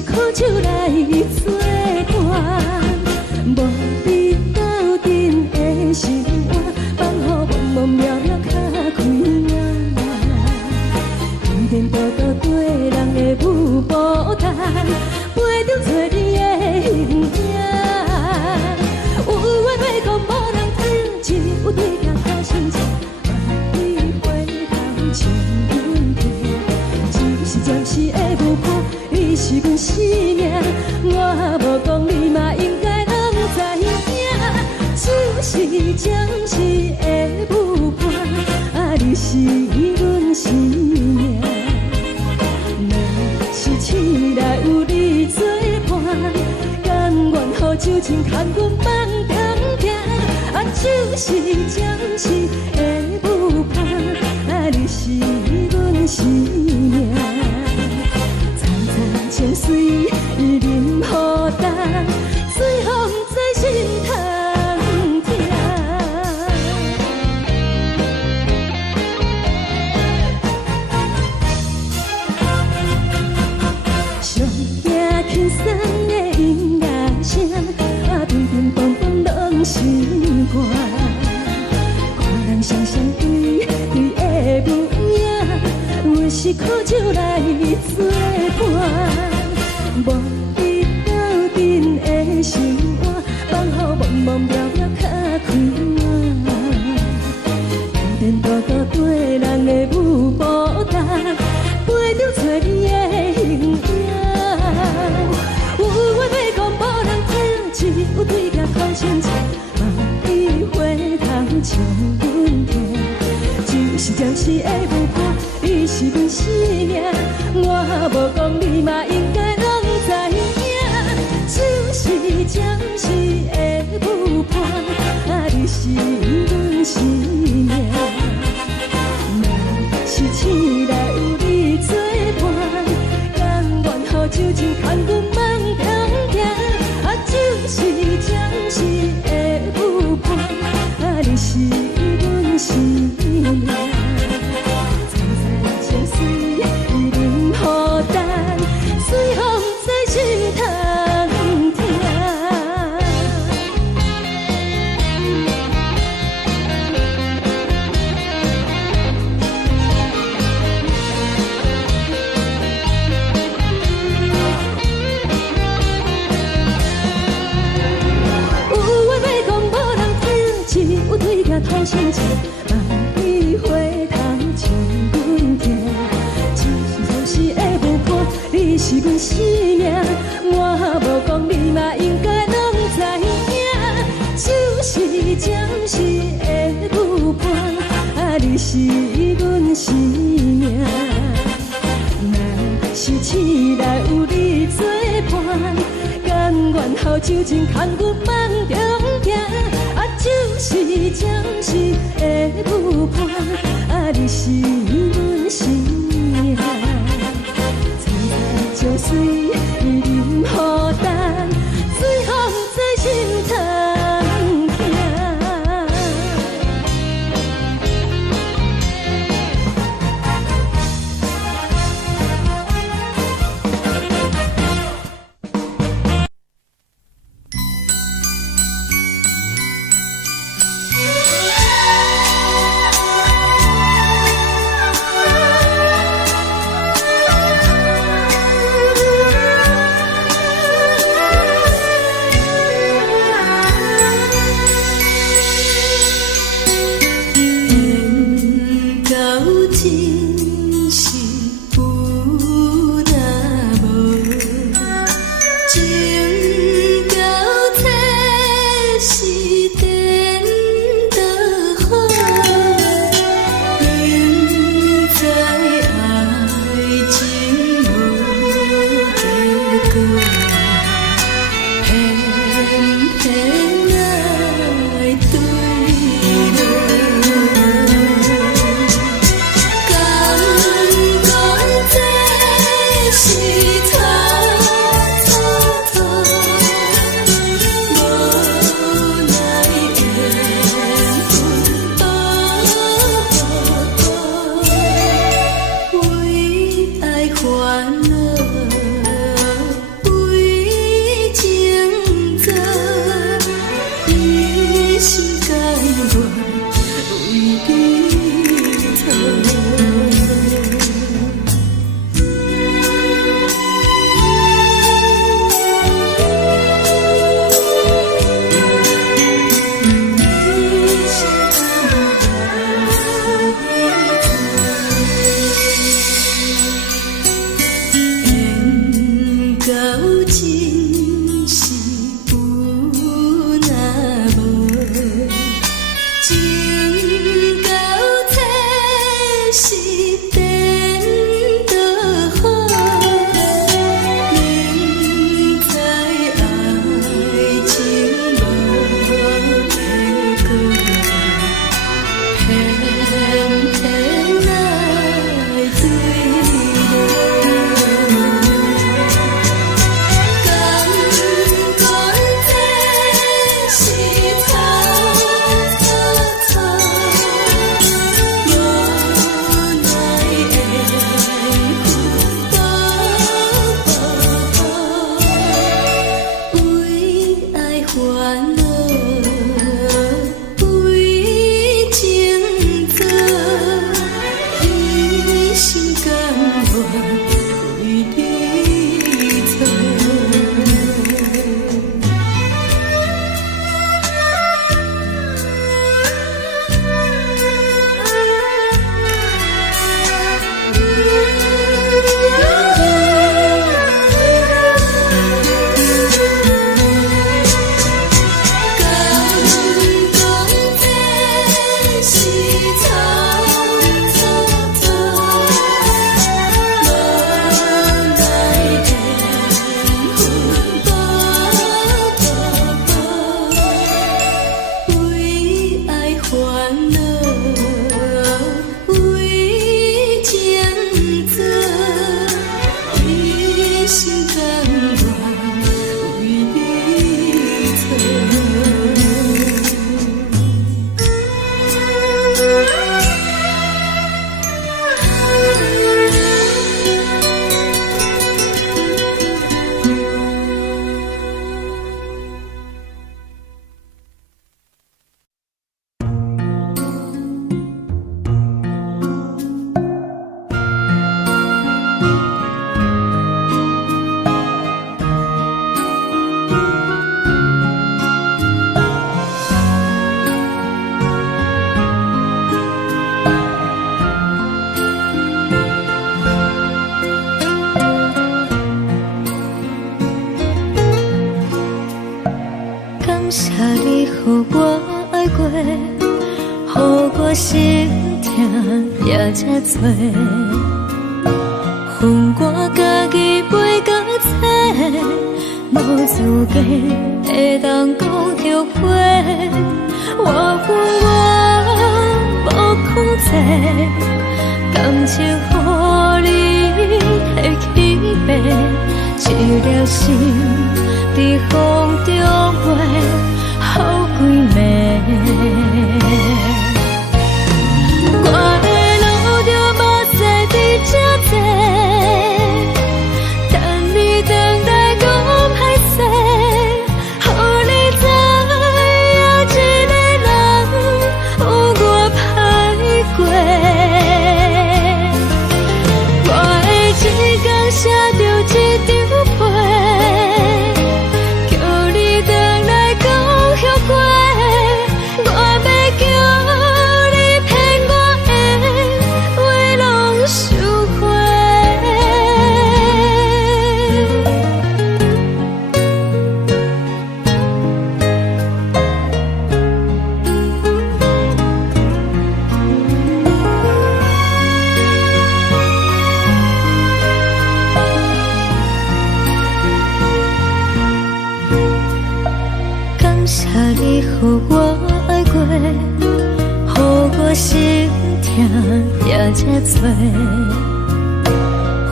是苦酒来作伴，无你斗阵的心肝，放予茫茫渺渺较开眼。一点多多对人的舞步弹，陪着做你的形影。有话要讲无人听，只有对镜头心情，万里回头将阮提。只是暂时的舞伴，你是阮生命，我无讲你嘛应该拢知影。就是暂时的舞伴，啊，你是阮生命。若是醒来有你作伴，甘愿予酒精牵阮梦通行。啊，就是暂时的舞伴，啊，你是阮生命。层层清水伊淋雨淡，水风在心头疼。上惊轻松的音乐声，啊，乒乒乓乓拢心肝。看人双双对对的舞影，有的是苦酒来作伴，无你斗阵的心肝，放予茫茫渺渺较开眼。一点多多对人的舞步弹，陪着做你的形影。有话要讲无人听，只有对镜头心情，万里回头将阮听。就是暂时的舞伴，你是阮生命，我无讲你嘛应该拢知影。就是暂时的舞伴，啊，你是阮生命。若是醒来有你作伴，甘愿予酒精牵阮梦通行。啊，就是暂时的舞伴，啊，你是阮生命。层层清水伊淋雨淡，水风在心头疼。有话要讲无人听，只有对镜头心情，万里回头将阮听。只是暂时的舞伴，你是阮生命，我无讲你嘛应该拢知影。就是暂时的舞伴，啊，你是阮生命。若是醒来有你作伴，甘愿予酒精牵阮梦中行。啊，就是暂时的舞伴，啊，你是阮生命。层层清水伊淋雨淡，水风在心头疼。你予我爱过，予我心痛也这多，分我家己飞到切，无资格会当讲后悔。我分我无控制，感情予你会起飞，一粒心在风中飞，好几暝。我的路着目屎在这多，等你等待讲歹势，予你知影一个人有我歹过。我的一天写着一张被，叫你回来讲后悔。我要叫你骗我的话拢收回。感谢你予我爱过，予我心痛也这多，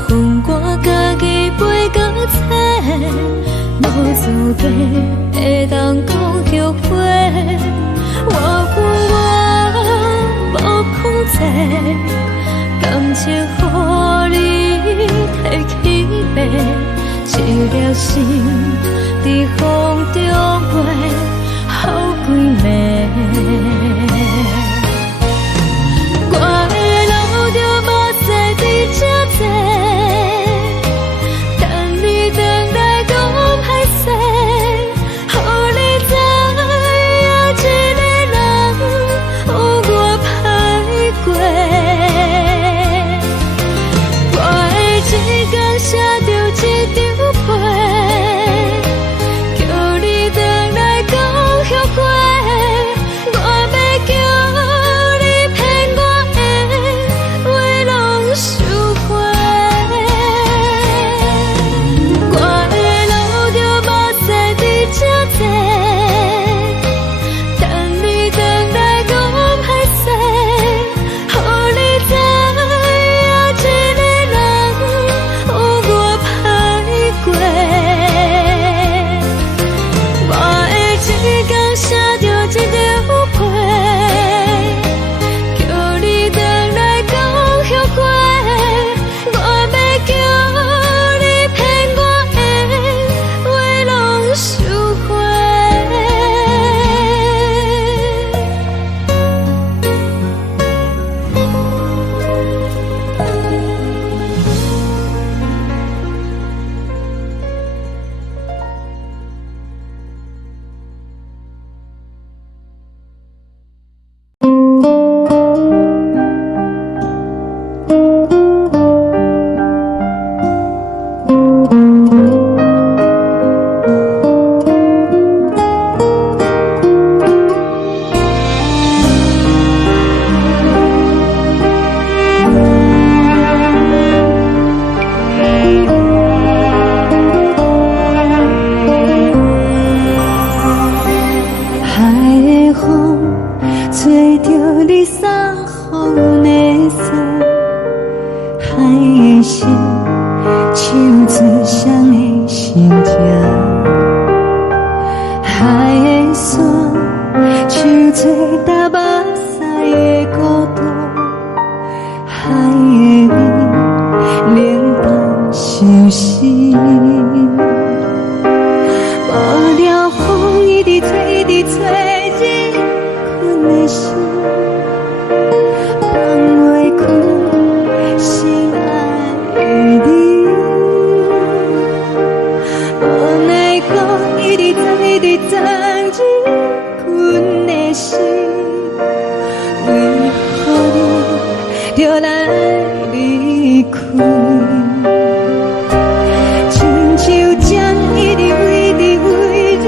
分我家己飞到切，无资格会当讲后悔。我分我无控制，感情予你提起飞，一粒心在风中飞，好几暝。我的路着目屎在这多，等你等待讲歹势，予你知影一个人有我歹过。我的一天写着一张被，叫你回来讲后悔。我要叫你骗我的话拢收回。我的路着目屎在这多，等你等待讲歹势，予你知影一个人有我歹过。我的一天写着一张被，叫你回来讲后悔。我要叫你骗我的话拢收回。海的风吹着你送风的伞，海的心唱出双的心情，海的山唱出搭目屎的孤独，海的美冷淡伤心。无聊风一直吹，一直吹，日困的心，放袂开心爱的你。无奈何一直藏，一直藏，日困的心，为何你就来离开？亲像将一直为日困的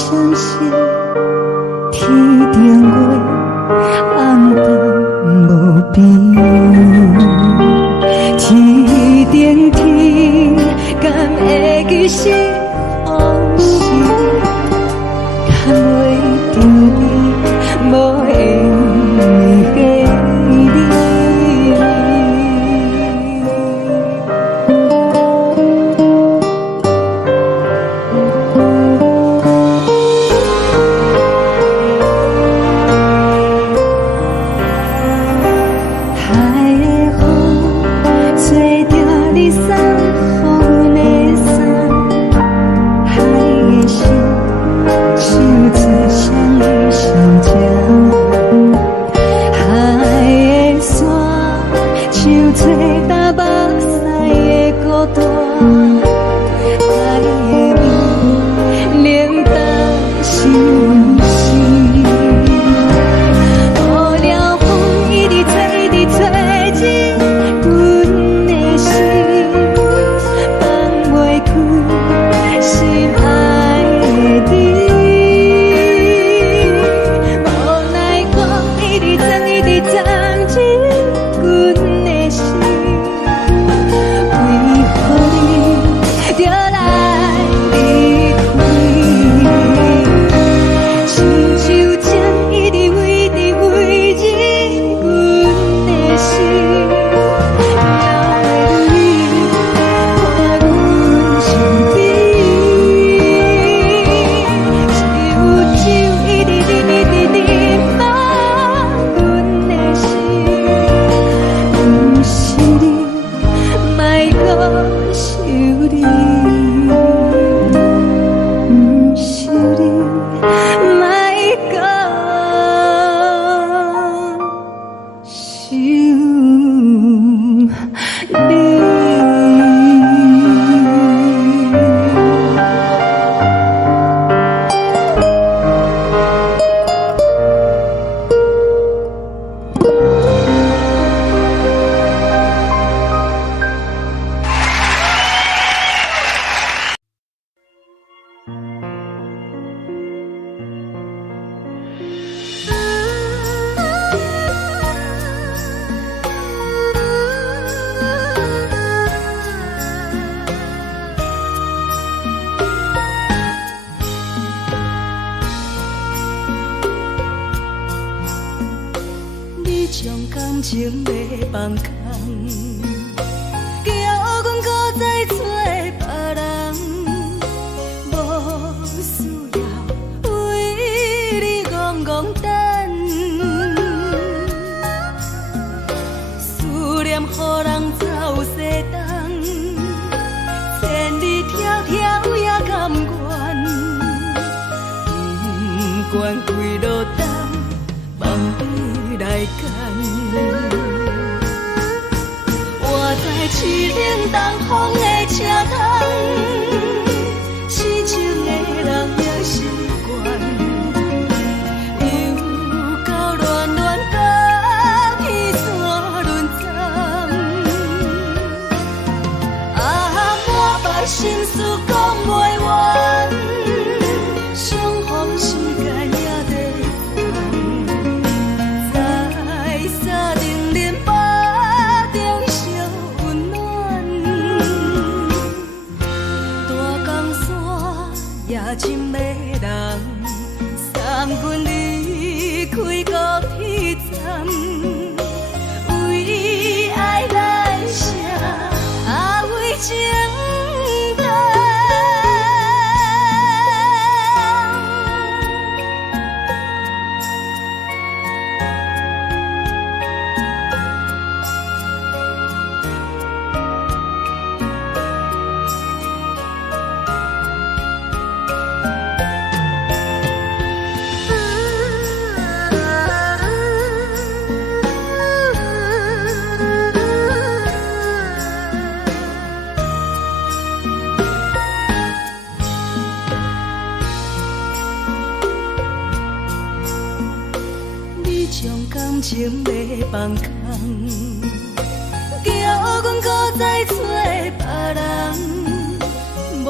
相信，天顶月，红淡无边。天顶天，敢会记是往事？敢袂着你，无缘给你。情要放空，叫阮搁再找别人，无需要为你戆戆等，思念予人走西东，千里迢迢也甘愿，不管几路灯，梦伊来牵。我在市顶东风的车窗，痴情的人也习惯，又到乱乱甲彼山论惨。啊，满腹心事讲袂完，相逢时间也在等，在沙定林巴中烧温暖。大江山也深的人，送阮离开高铁站，为爱来写，啊为情。感情要放空，叫阮搁再找别人，无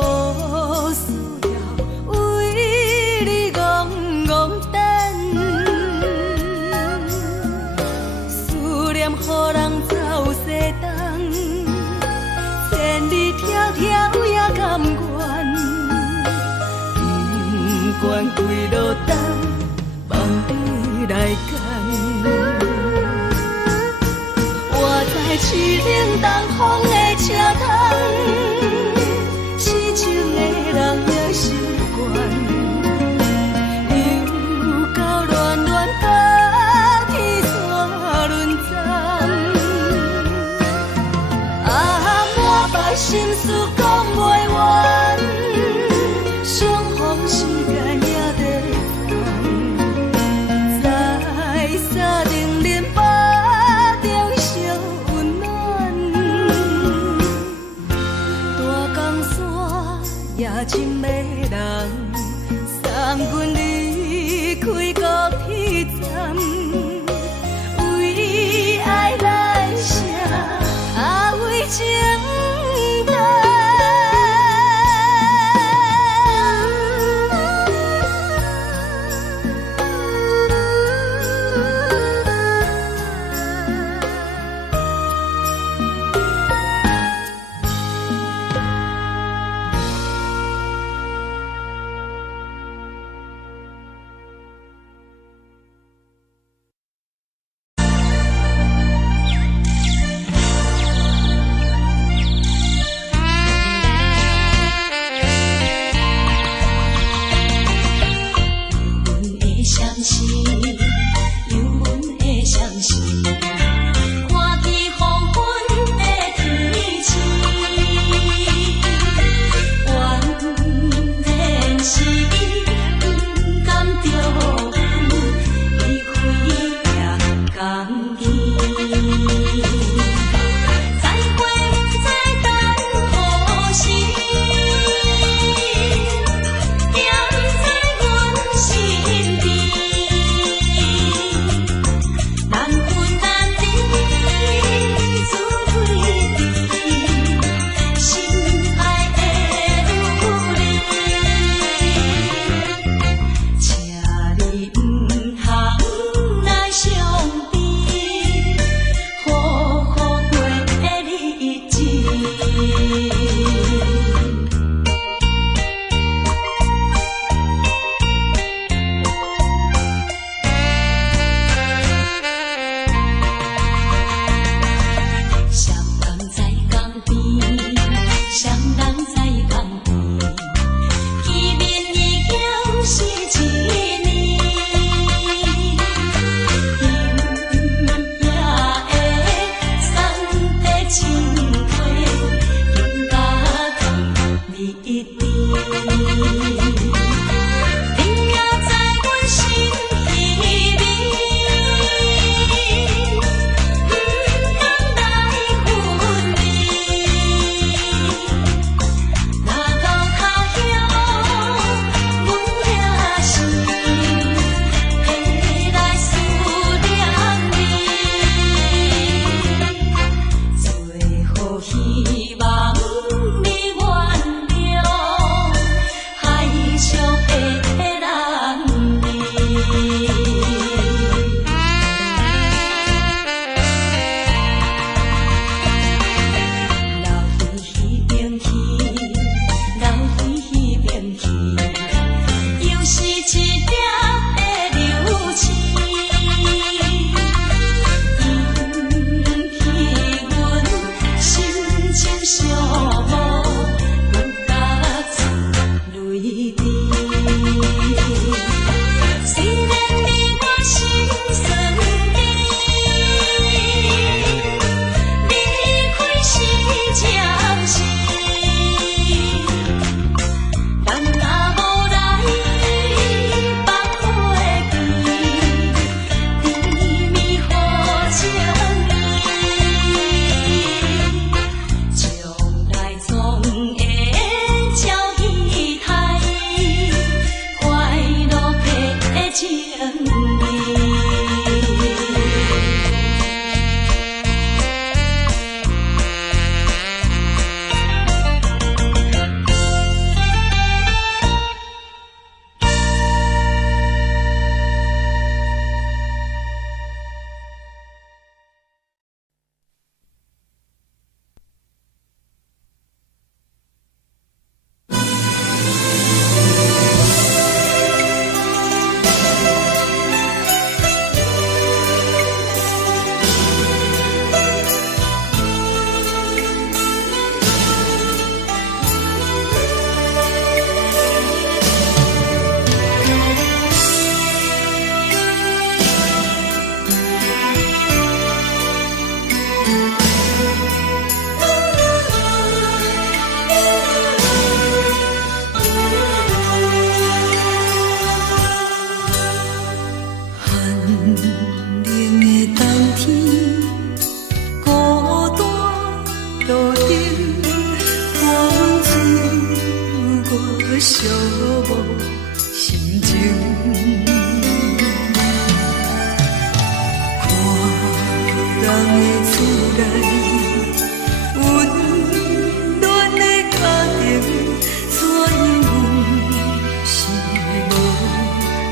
需要为惯规路等，望你来牵。我在市顶东风的车窗，四周的人也习惯。心事讲袂完，相逢时间也在等，在山顶林巴中相温暖。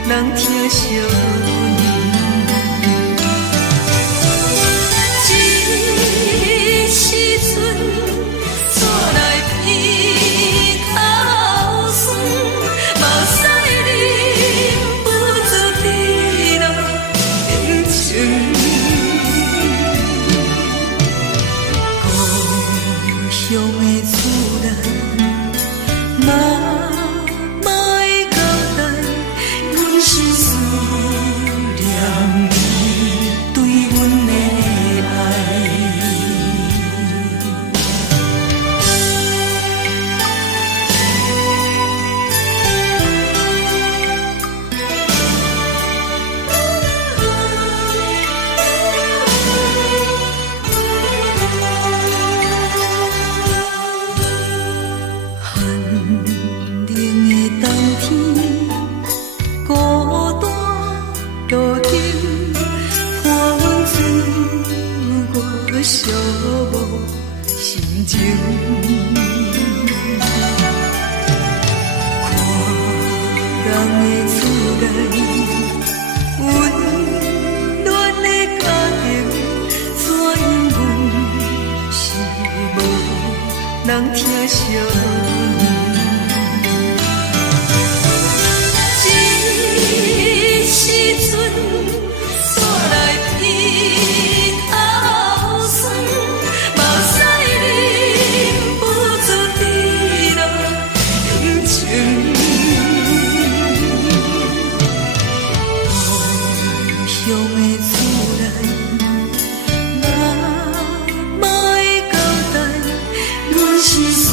人疼惜你。这时阵怎来鼻口酸，嘛使忍不住滴落眼睛。故乡的厝内，嘛嘛会交代，阮是思念你对阮的爱。寒冷的冬天，孤单路顶，看阮自我寂寞心情。看人的厝内，温暖的家庭，怎因阮是无人疼惜你？这时阵怎来鼻口酸，嘛使忍不住滴落眼睛。故乡的厝内，嘛嘛会交代，阮是思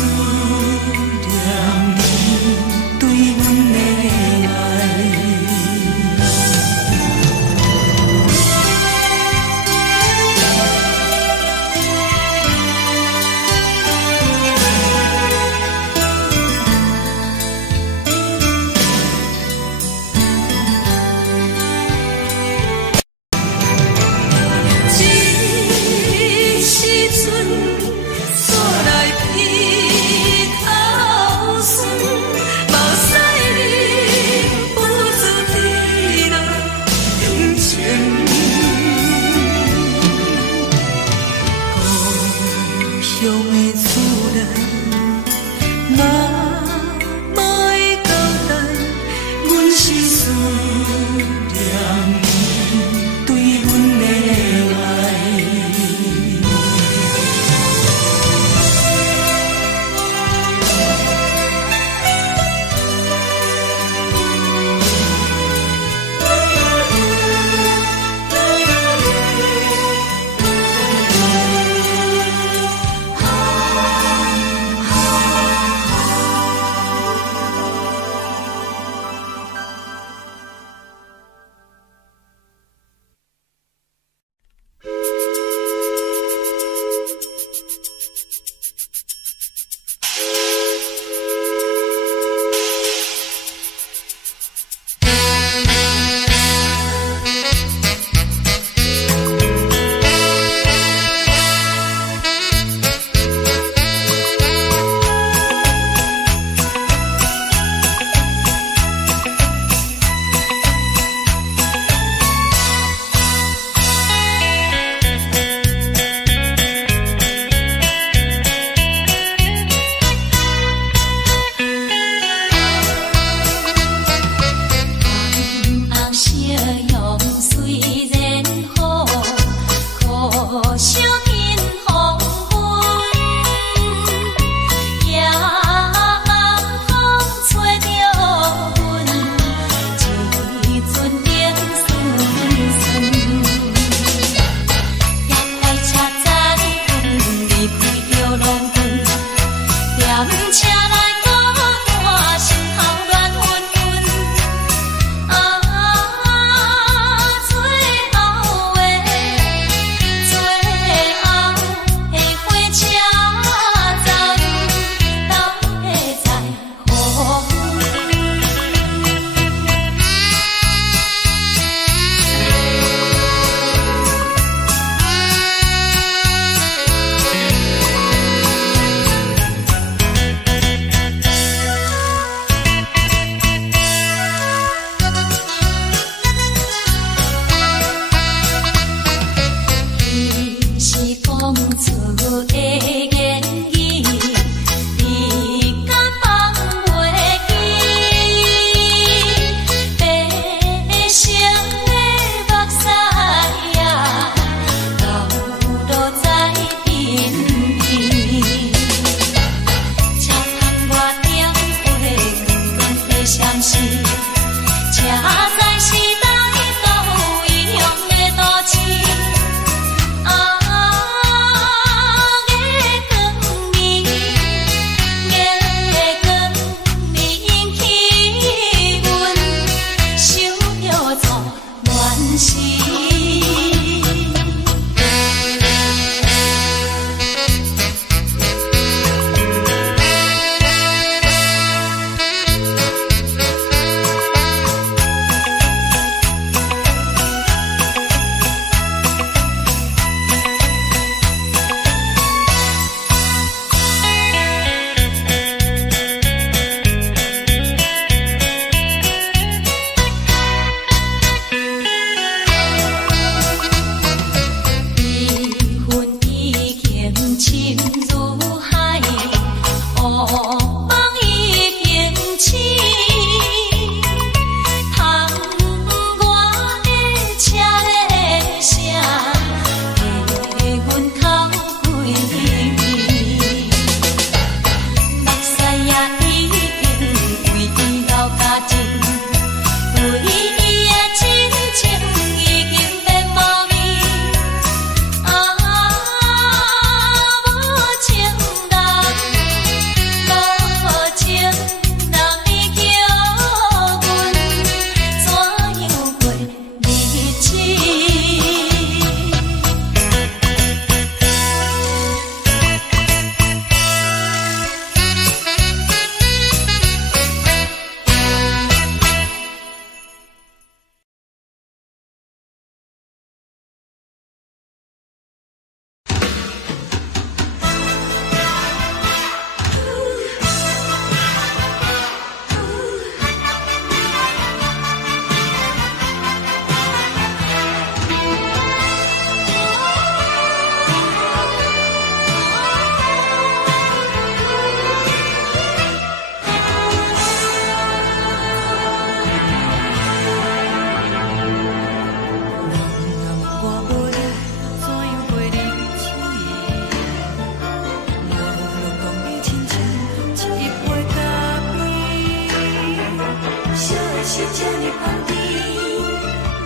这呢香甜，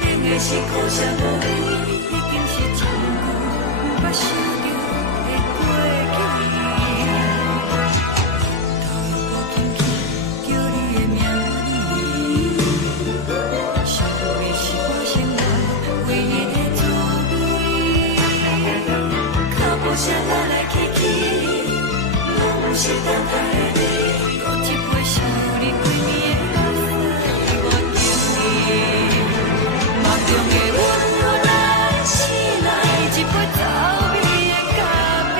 冷的是苦涩无味，已经是真久毋捌想着的过去。头又无轻轻叫你的名字，想的是我生来唯一的滋味。脚步声来来去去，拢是等待的你。搁一杯想你几暝的目屎，我敬你。梦中的温柔来醒来，一杯走味的咖啡。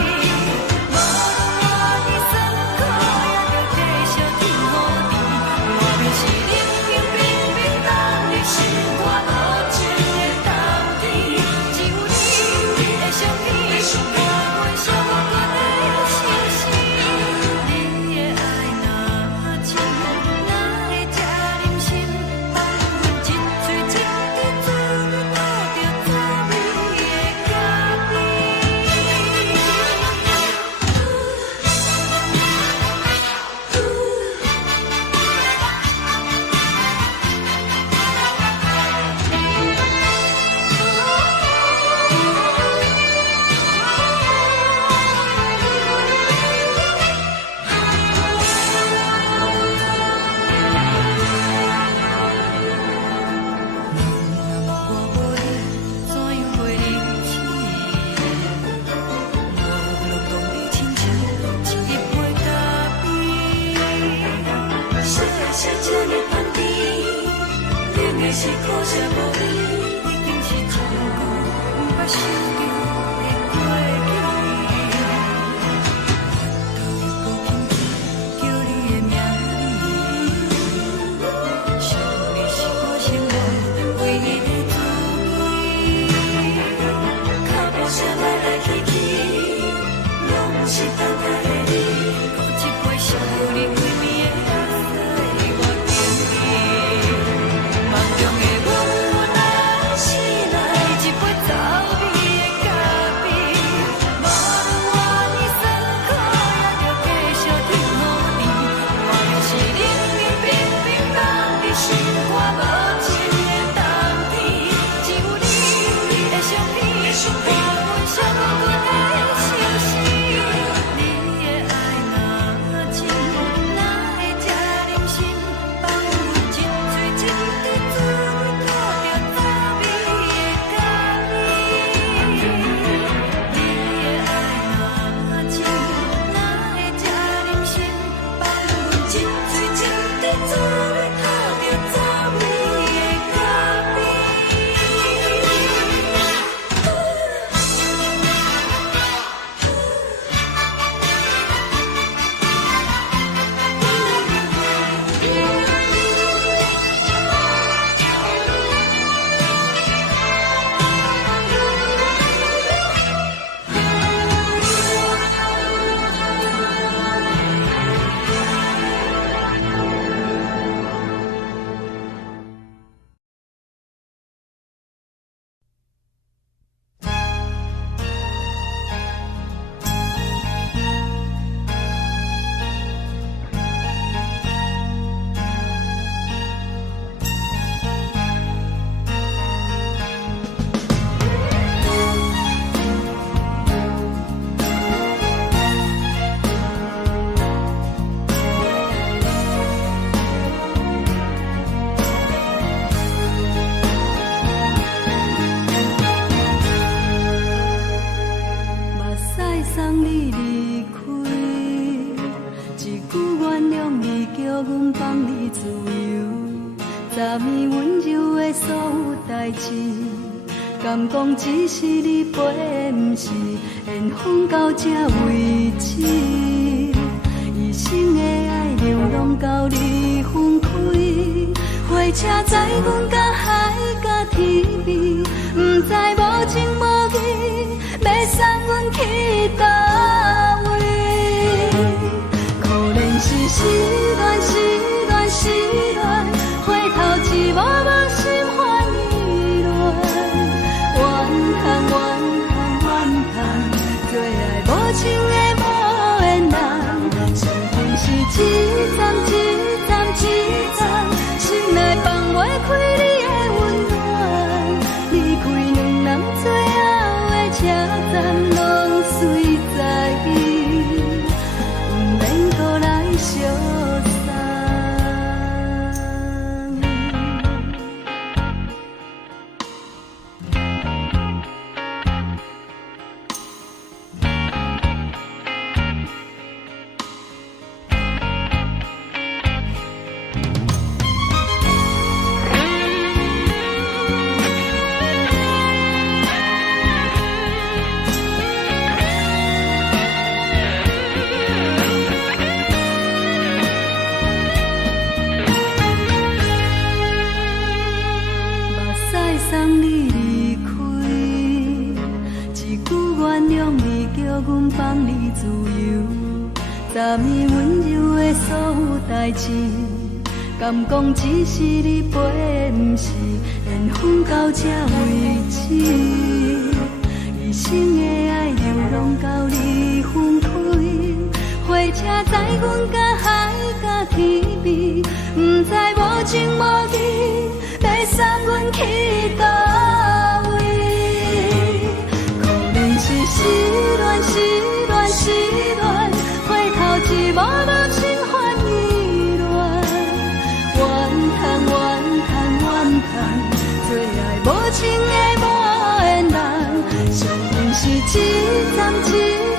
无论我的酸苦，也着继续甜乎甜。外面是冷冰冰冰冻的心肝，无情的冬天。只有你的相片，我阮寂寞过的心事。你的爱若真，哪会这忍心？放阮一嘴一滴水，倒着滋味的咖啡。是苦涩无味，已经是真久毋捌想着的过去。头又无轻轻叫你的名字，想你是我生来唯一的滋味。脚步声来来去去，拢是等待的你。搁一杯想你几暝的目屎，我敬你。梦中的温柔来醒来，一杯走味的咖啡。无论我的酸苦，也着继续甜乎甜。外面是冷冰冰冰冻的心肝，无情的冬天。只有你的相片，我阮寂寞过的心事。你的爱若真，哪会这忍心？放阮一嘴一滴水，倒着滋味的咖啡。你的爱若真，哪会这忍心？放阮一嘴一滴水，倒着滋味的咖啡。目屎送你离开，一句原谅你，叫阮放你自由。昨暝温柔的所有代志，敢讲只是你陪，毋是缘分到这为止。一生的爱流浪到你分开，火车载阮甲海甲天边，毋知无情无义，要送阮去倒位？可能是失恋，失恋，失恋，回头一幕幕心烦意乱，怨叹，怨叹，怨叹，最爱无情的无缘人，生分是一站一站一站，心内放我送你离开，一句原谅你，叫阮放你自由，昨暝温柔的所有代志，敢讲只是你陪，不是缘分到这为止。一生的爱流浪到你分开，火车载阮甲海甲天边，不知无情无义，要送阮去倒位？可能是失恋，失恋，失恋，回头一幕幕心烦意乱，怨叹，怨叹，怨叹，最爱无情的无缘人，上阮是一站一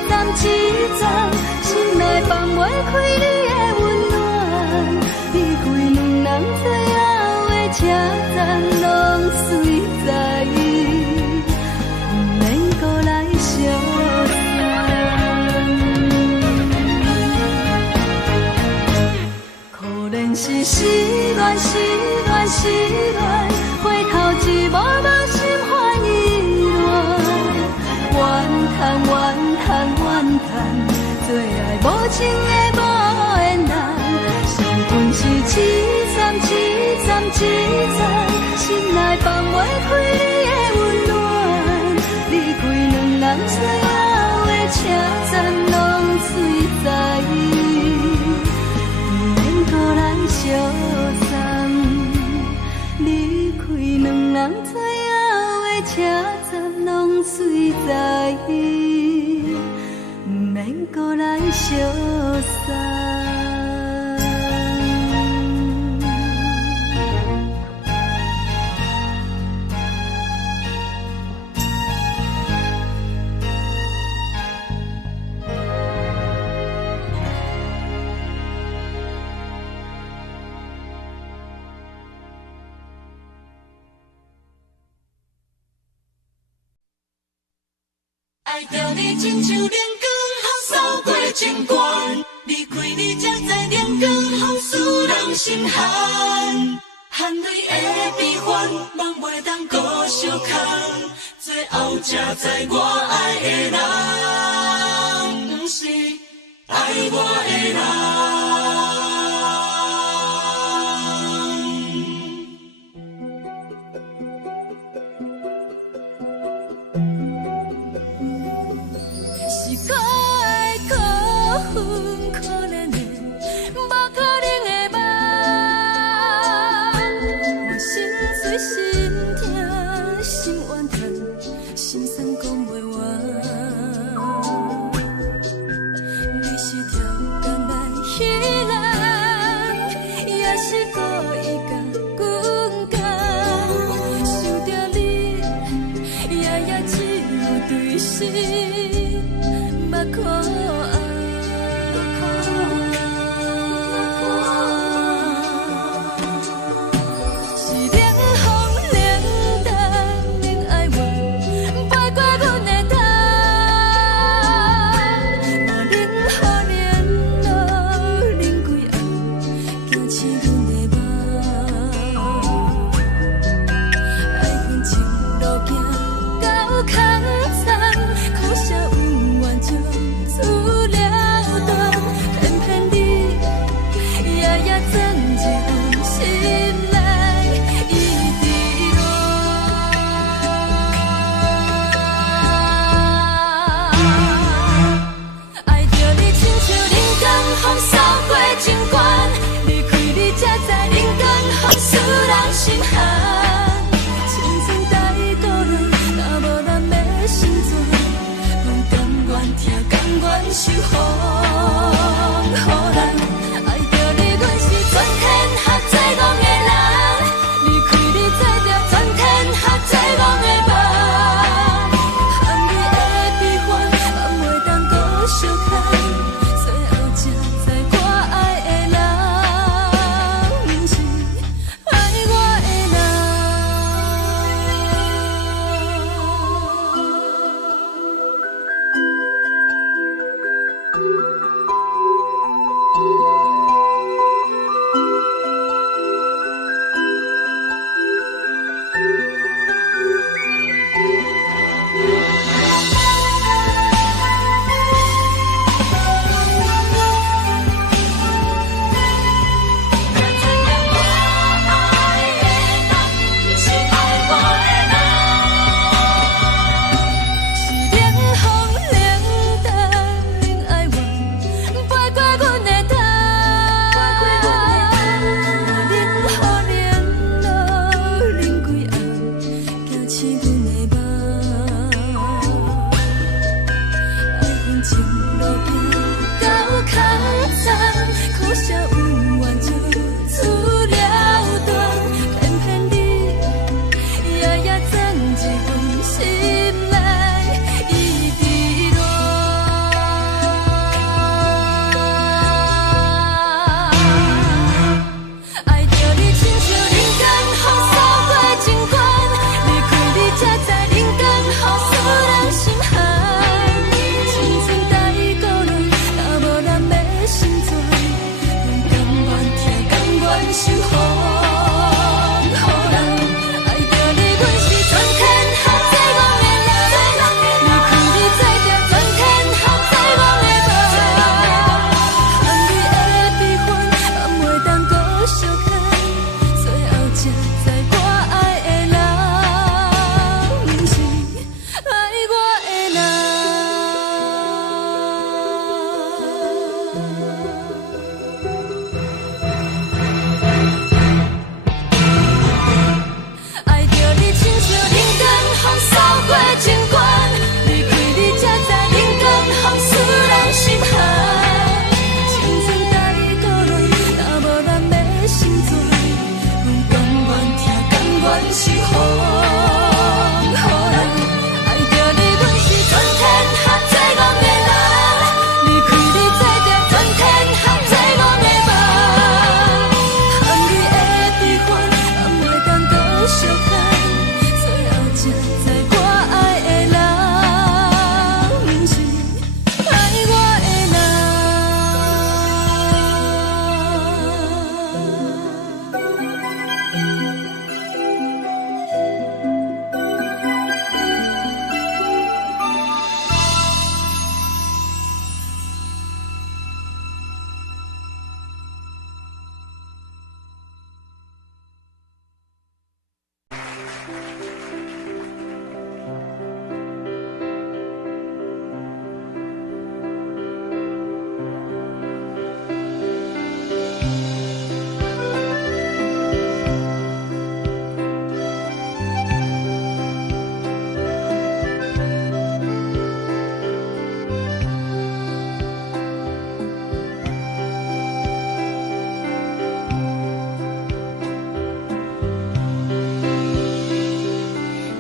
站一站，心内放袂开你的温暖，离开两人最后的车站，拢随在意，不免搁来相送。可能是失恋，失恋，失恋，回头一幕幕心烦意乱，怨叹，怨叹，怨叹，最爱无情的无缘人，上阮是一站一站一站，心内放袂开你的温暖，离开两人最后的车站，拢随在意，不免搁来相送。离开两人最后的车站，拢随在意，不免搁来相送。爱着你亲像阳光扫过情关，离开你才知阳光风使人心寒。含泪的悲欢，望袂当搁相牵，最后才知我爱的人，不是爱我的人。是可爱可恨可怜的，无可能的梦。我心碎心痛心怨叹，心酸讲袂完。你是条工来彼人，也是故意甲阮讲，想着你夜夜只有对视。目看爱，是冷风冷淡冷爱我，飞过阮的头，我冷雨连落冷几暗，惊醒阮的梦，爱恨情路行到空残，苦涩有怨就出了断，偏偏你夜夜钻入阮心内，一直乱。爱着你亲像冷光风扫过情关，离开你才知冷光风使人心寒。青春待故人，若无咱要心怎？甘愿听，甘愿受风雨人。爱着你，阮是全天下最戆的人，离开你才着全天下最戆的梦。含泪的悲欢，望袂当搁相牵，最后才知我爱的人，不是爱我的人。是风，予人爱着你，阮是全天下最戆的人。离开你做阵全天下最戆的梦，含你的悲欢，也袂当搁相看。最后才知我爱的人，不是爱我的人。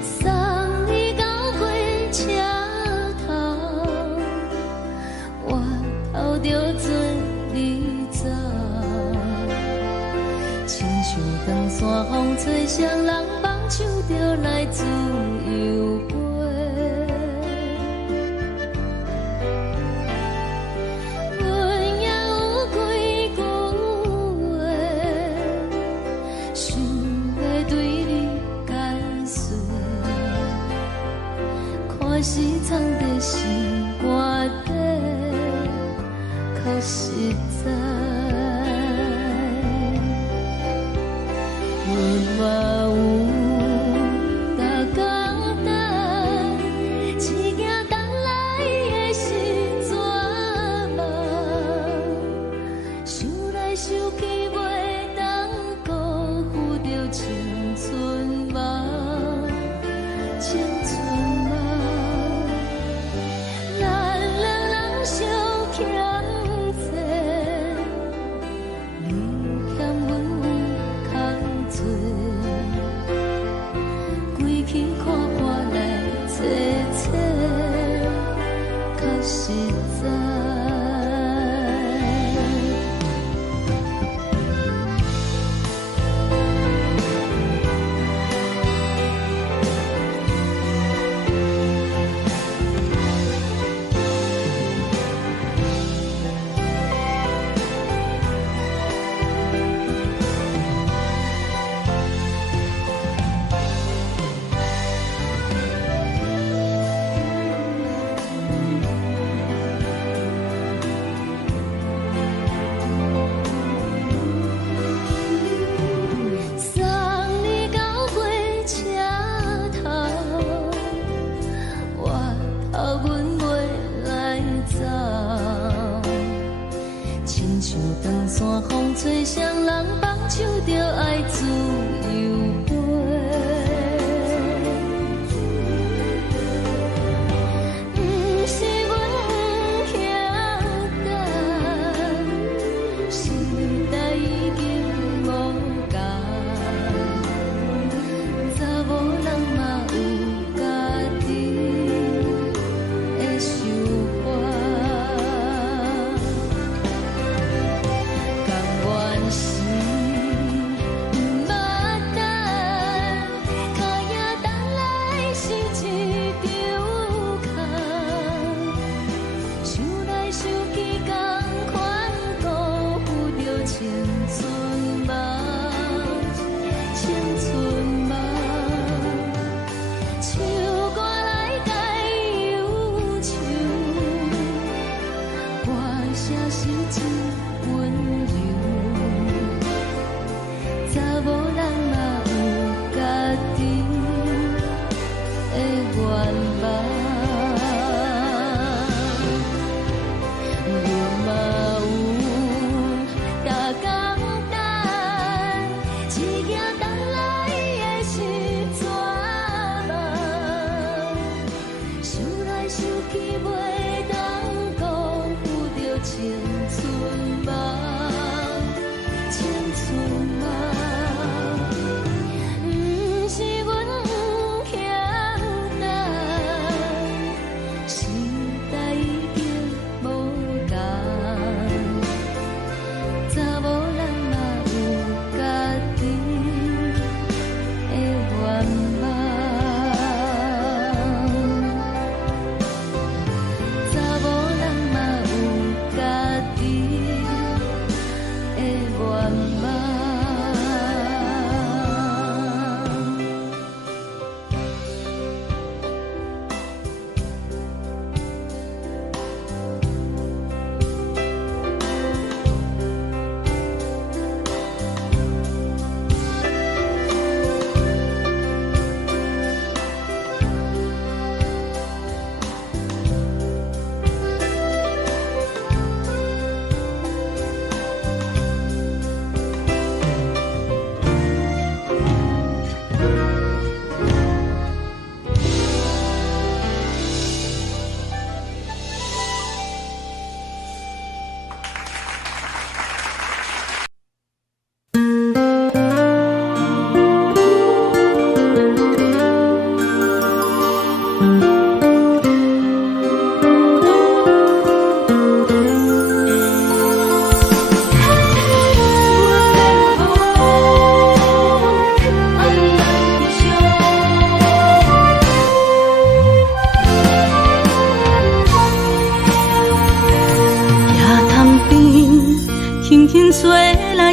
送你到火车头，我头着准你走，亲像长山风吹双人放手着来自由飞。阮也有几句话，想要对你解释，可是藏在心肝底，较实在。阮嘛有逐工等，一件等来的心绝望，想来想去袂当辜负着青春梦，青春梦。咱两人相欠债，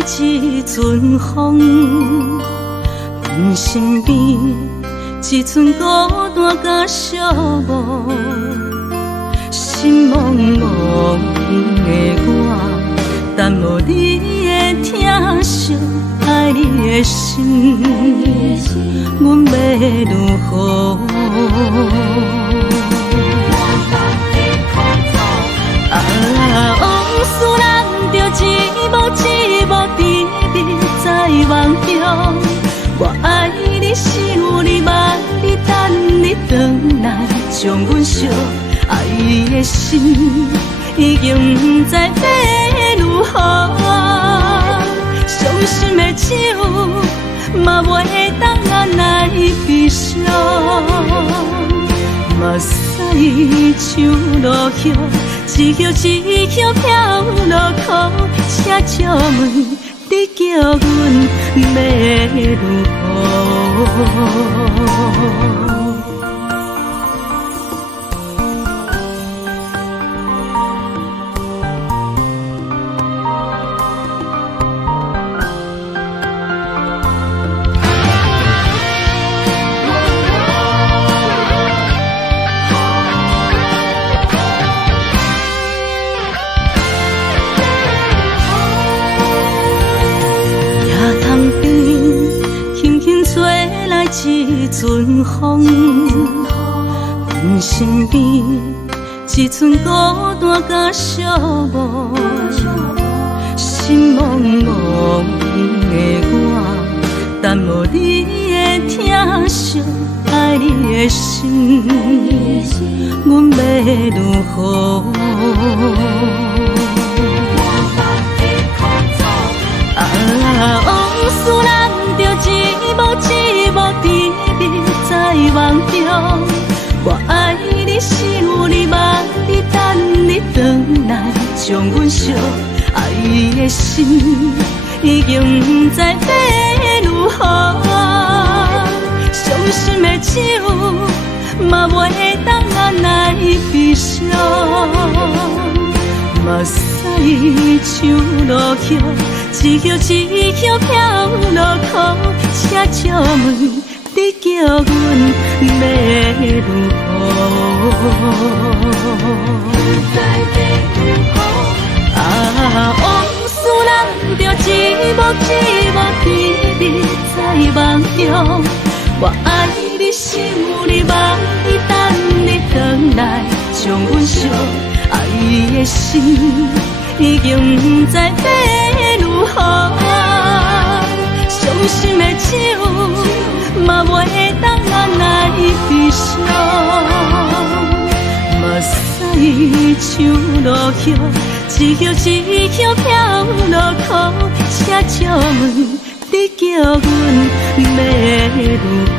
一阵风，阮身边一寸孤单甲寂寞，心茫茫的我，等无你的疼惜，爱你的心，阮要如何？往事人着一幕一幕甜蜜在梦中。我爱你，想你，望你，等你回来，将阮惜爱的心已经不知要如何。伤心的手嘛袂当按来悲伤。目屎像落叶，一叶一叶飘落雨，请借问你叫阮要如何？一阵风，阮身边一寸孤单甲寂寞，心茫茫的我，等无你的疼惜，爱你的心，阮要如何？往事人着一幕一幕甜蜜在梦中。我爱你，想你，望你，等你回来，将阮惜爱的心已经不知要如何。伤心的手嘛袂当按来悲伤。目屎像落叶，一叶一叶飘落雨，请借问你叫阮要如何？往事人着一幕一幕甜蜜在梦中。我爱你，想你，望你，等你回来，将阮惜爱的心已经不知要如何。伤心的手嘛袂当按来悲伤。目屎像落叶，一叶一叶飘落雨，请借问你叫阮要如何？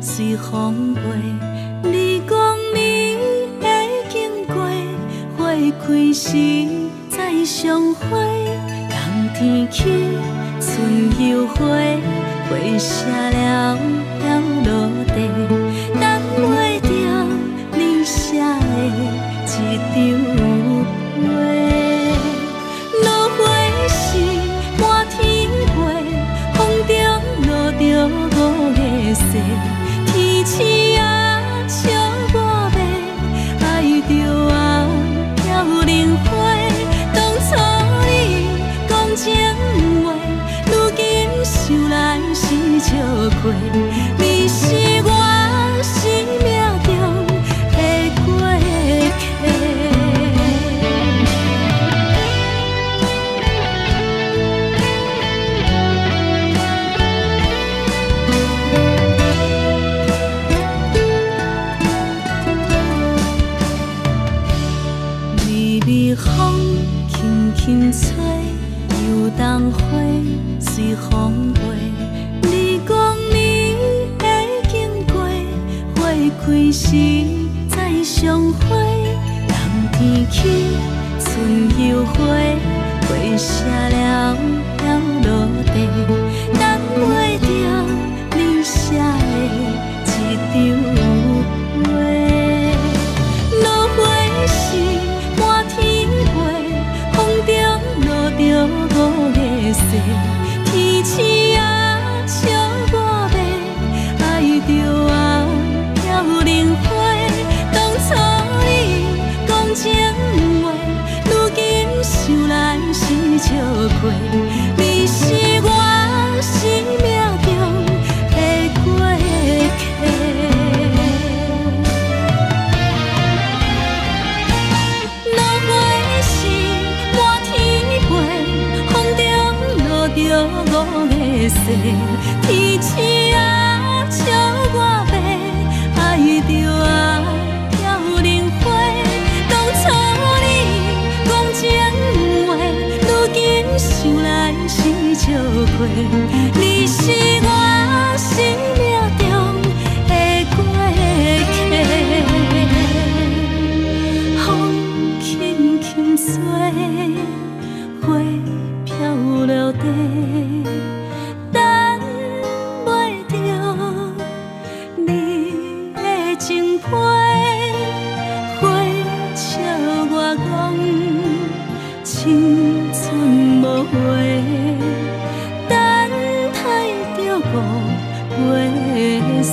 随风飞，你讲你会经过，花开时再相会。冬天起，春又回，花谢了要落地，等袂着你写的一张画。落花时满天飞，风中落着五个色。天星啊，笑我迷，爱着啊，飘零花。当初你讲情话，如今想来是笑亏。你是我。微风轻轻吹，游东花随风飞。你讲你会经过，花开时再相会。人天起，春又花，花谢了了落地，等袂着你写的一张话。落花时满天飞，风中落着五个色，天星啊笑我迷，爱着啊飘零花。当初你讲情话，如今想来是笑亏。你是我生命中的过客。落花时满天飞，风中落着五个色，天星啊笑我迷，爱着啊飘零花。当初你讲情话，如今想来是笑亏。你是我生命中的过客，风轻轻吹，花飘落地，等袂着你的情批。花笑我讲青春无悔，等待着五月雪。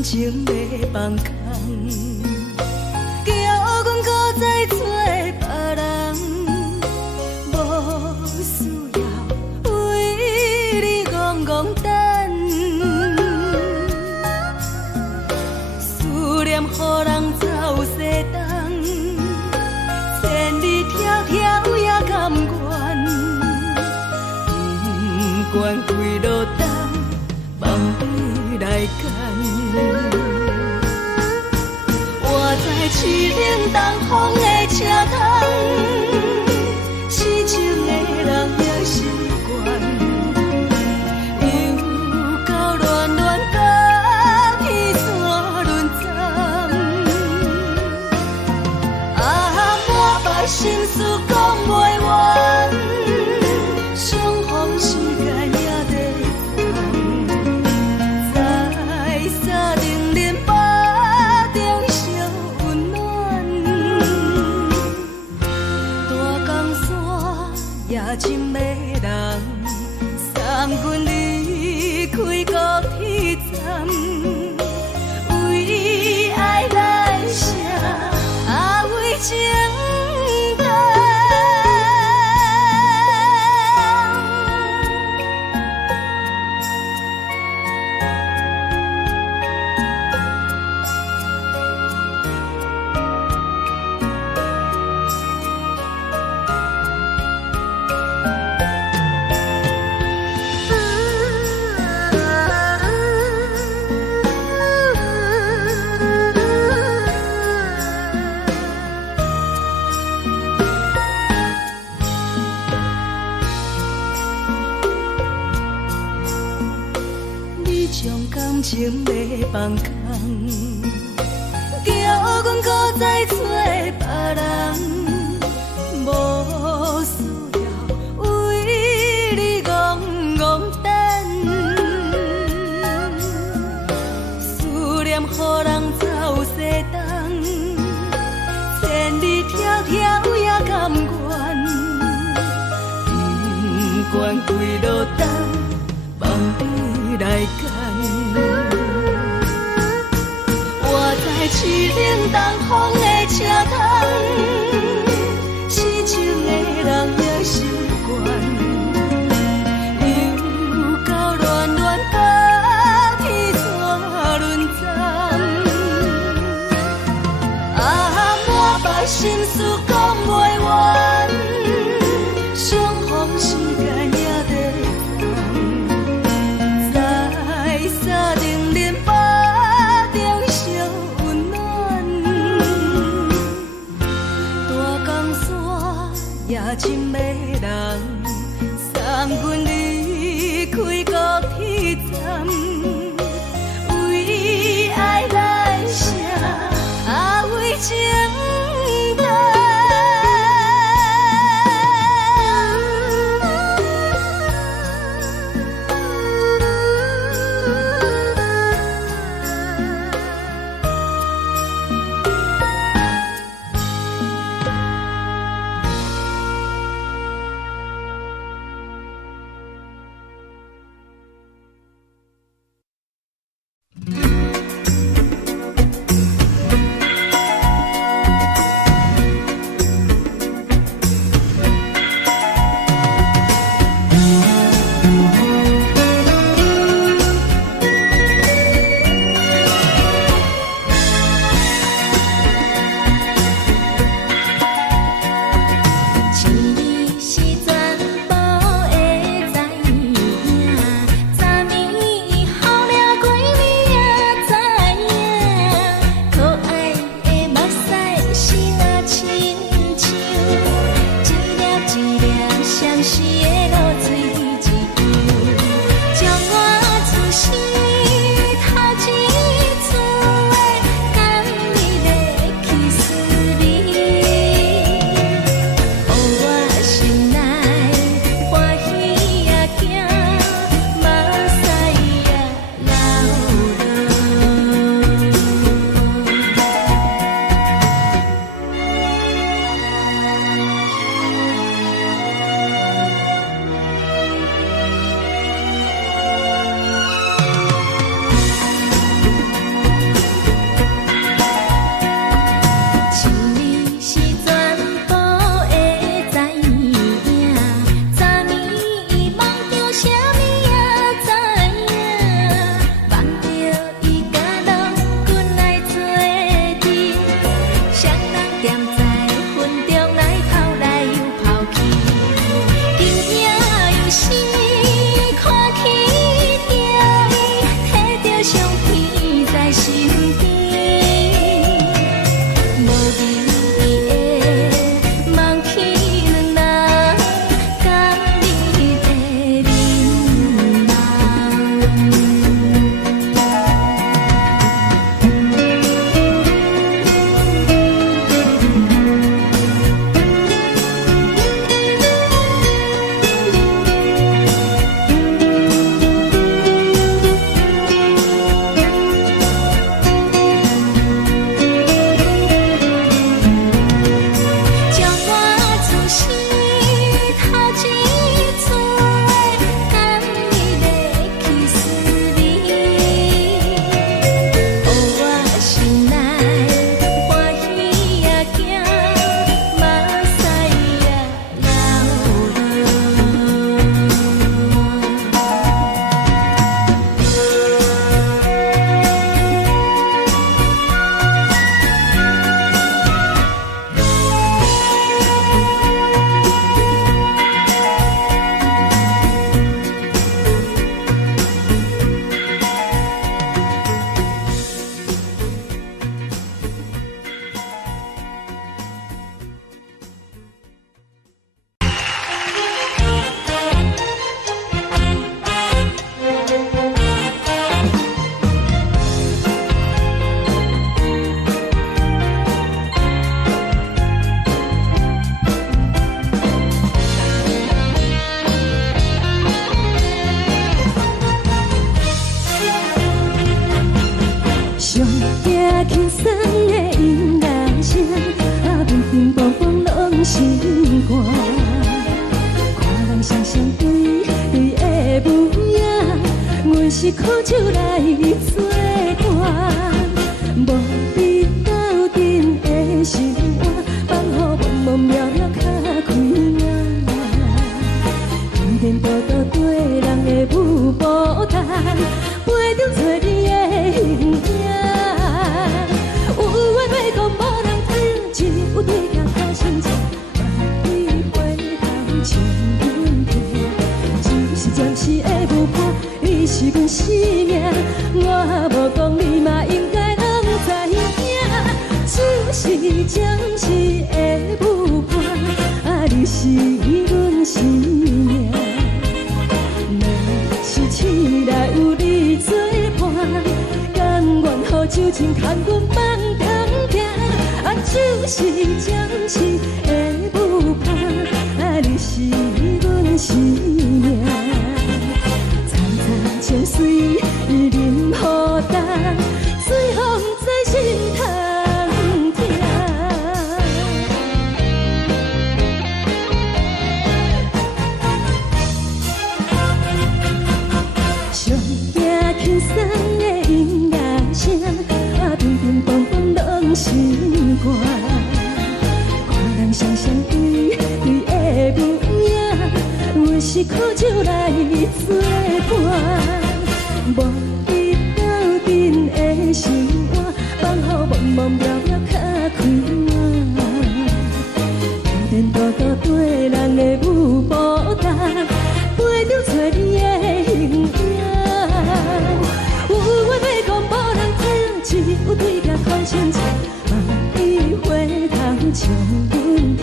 感情要放空，叫阮搁再找别人，无需要为你戆戆等。思念予人走西东，千里迢迢也甘愿，不管几路灯，梦你来牵。我在市顶东风的车窗，痴情的人也习惯，又到乱乱甲天山轮站。啊，满腹心事讲袂完，相逢时间也在等，在沙定林巴中相温暖。大江山也真迷人，送阮离开高铁站，为爱来写，为情等。你将感情要放空，叫阮搁再找别人，无需要为你戆戆等。思念予人走西东，千里迢迢也甘愿，不管几路灯，梦你来牵。我在市顶东风的车窗，痴情的人也习惯，又到乱乱甲天山轮站。啊，满腹心事讲袂完，相逢时间也在等，在沙定林巴中相温暖。大江山也真迷人，送阮离开高铁站，为爱来写，为情等。阮生命，我无讲你嘛应该拢知影，就是暂时的舞伴，啊，你是阮生命。若是醒来有你作伴，甘愿予酒精牵阮放通行，啊，就是暂时的舞伴，啊，你是阮生命。情水伊淋雨淡，水风在心头疼。上惊轻松的音乐声，啊，乒乒乓乓拢心肝。看人双双对对的模样，阮是苦酒来作伴。无伊斗阵的心肝，放予茫茫渺渺较开满。电电大大对人的舞步动，陪着找你的形影。有话要讲无人听，只有对镜看清楚，梦里回头将阮听。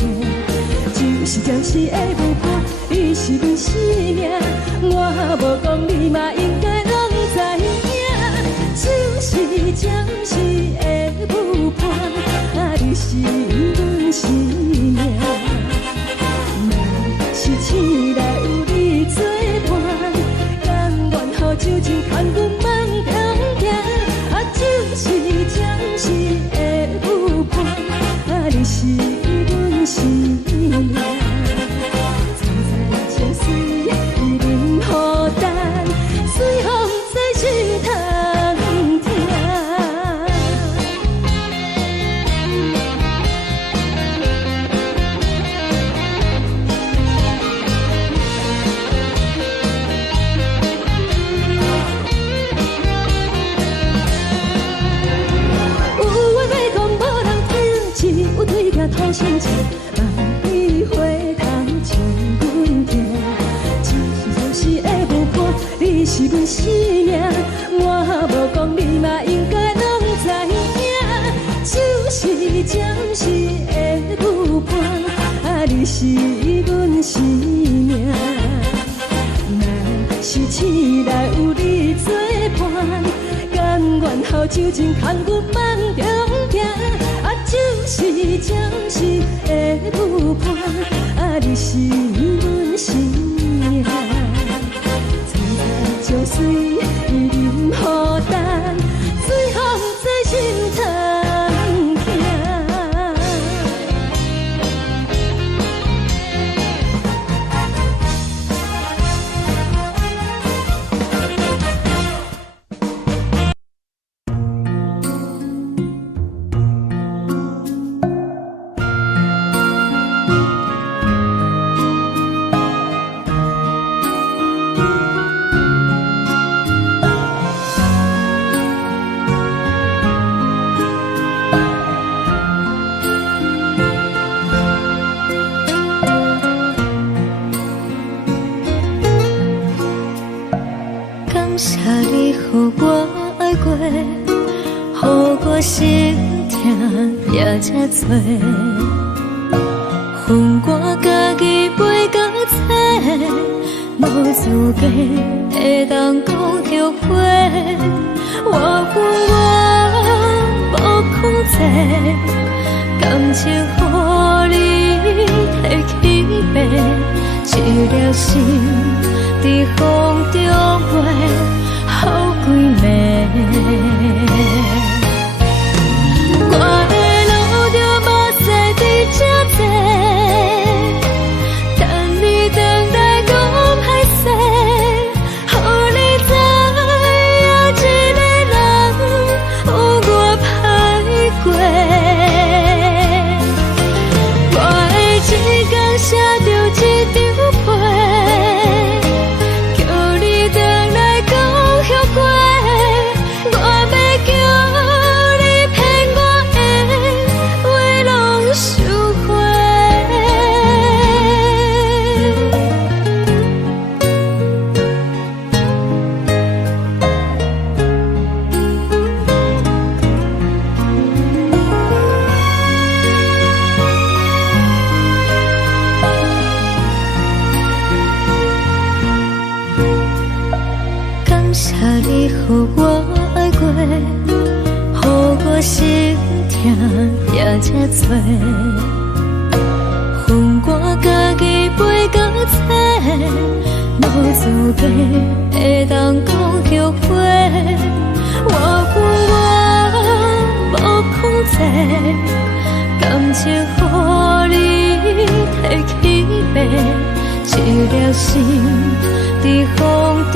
就是暂时的舞伴，你是阮生命，我无讲你嘛应该。就是暂时的舞伴，啊，你是阮生命。若是醒来有你作伴，甘愿予酒精牵阮放通行，啊，就是暂时的舞伴，啊，你是阮生命。曾在情水伊淋雨淡，水风在心头。讨心情，梦里回头将阮听。就是暂时的舞伴，你是阮生命。我无讲你嘛应该拢知影，就是暂时的舞伴，啊，你是阮生命。若是醒来有你作伴，甘愿予酒精牵阮放中行。就是暂时的舞伴，啊，你是阮生命。曾在情水伊淋雨淡，水风在心头疼。谢你予我爱过，予我心痛也这多，分我家己陪到底，无资格会当讲后悔。我无控制，感情予你提起飞，一颗心在风中飞。好几暝，我的路就目屎伫这多，等你回来讲歹势，予你知影一个人有我歹过。我会一天写着一张被，叫你回来讲。这多，分我家己飞到切，无资格会当讲后悔。我无控制，感情予你提起飞，一粒心在风中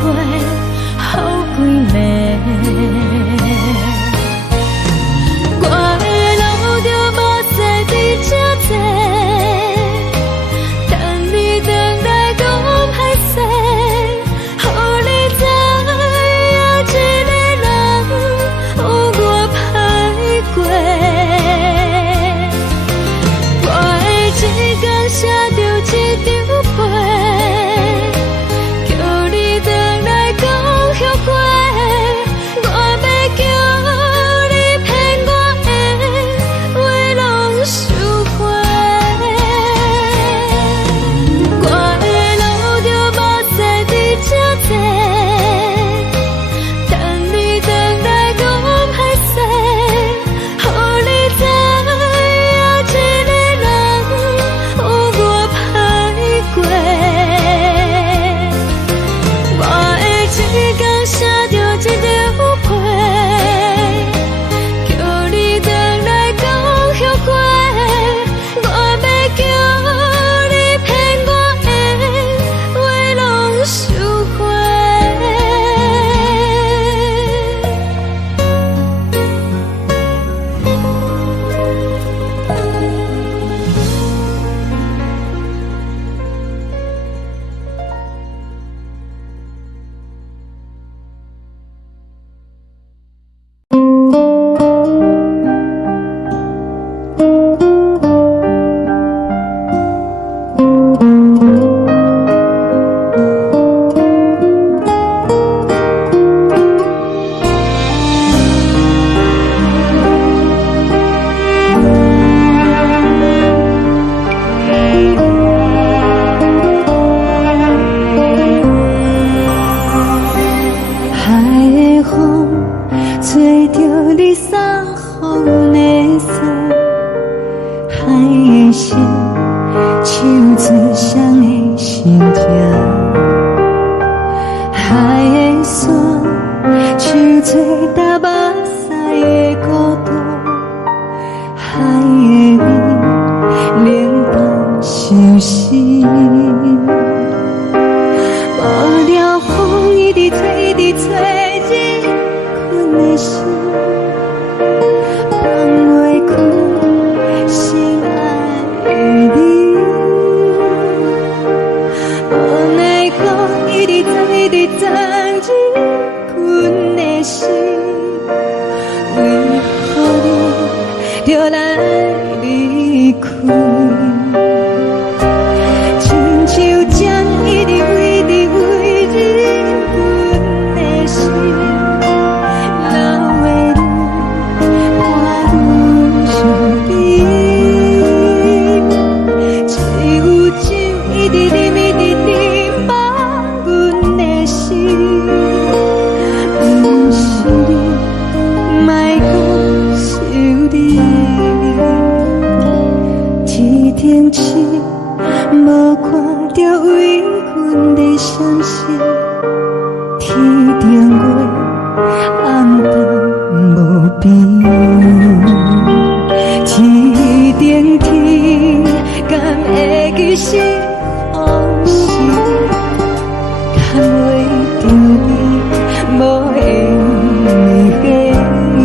飞，好几暝。我的路就无西伫这多，等你回来讲歹势，予你知影一个人有我歹过。我会一天写着一张被，叫你回来讲后悔。我要叫你骗我的话拢收回。我的路就无西伫这多，等你回来讲歹势，予你知影一个人有我歹过。我会一天写着一张被，叫你回来讲后悔。我要叫你骗我的话拢收回。海的风吹着你送风的伞，海的心手做双的心痛，海的山手做搭目屎的孤独，海的味冷淡伤心。无聊风一直吹，一直吹，日困的心放袂开，心爱的你。无奈何一直走，一直走，日困的心，为何你就来离开？亲像江一直飞，一直飞，日阮的心，流的泪，我愈想你。只有酒一直啉，一直啉，放阮的心。不是你，莫讲是你。一天起，无看到为阮的伤心，天顶月暗淡无边，天顶天敢会记是往事，敢袂着你，无缘给你。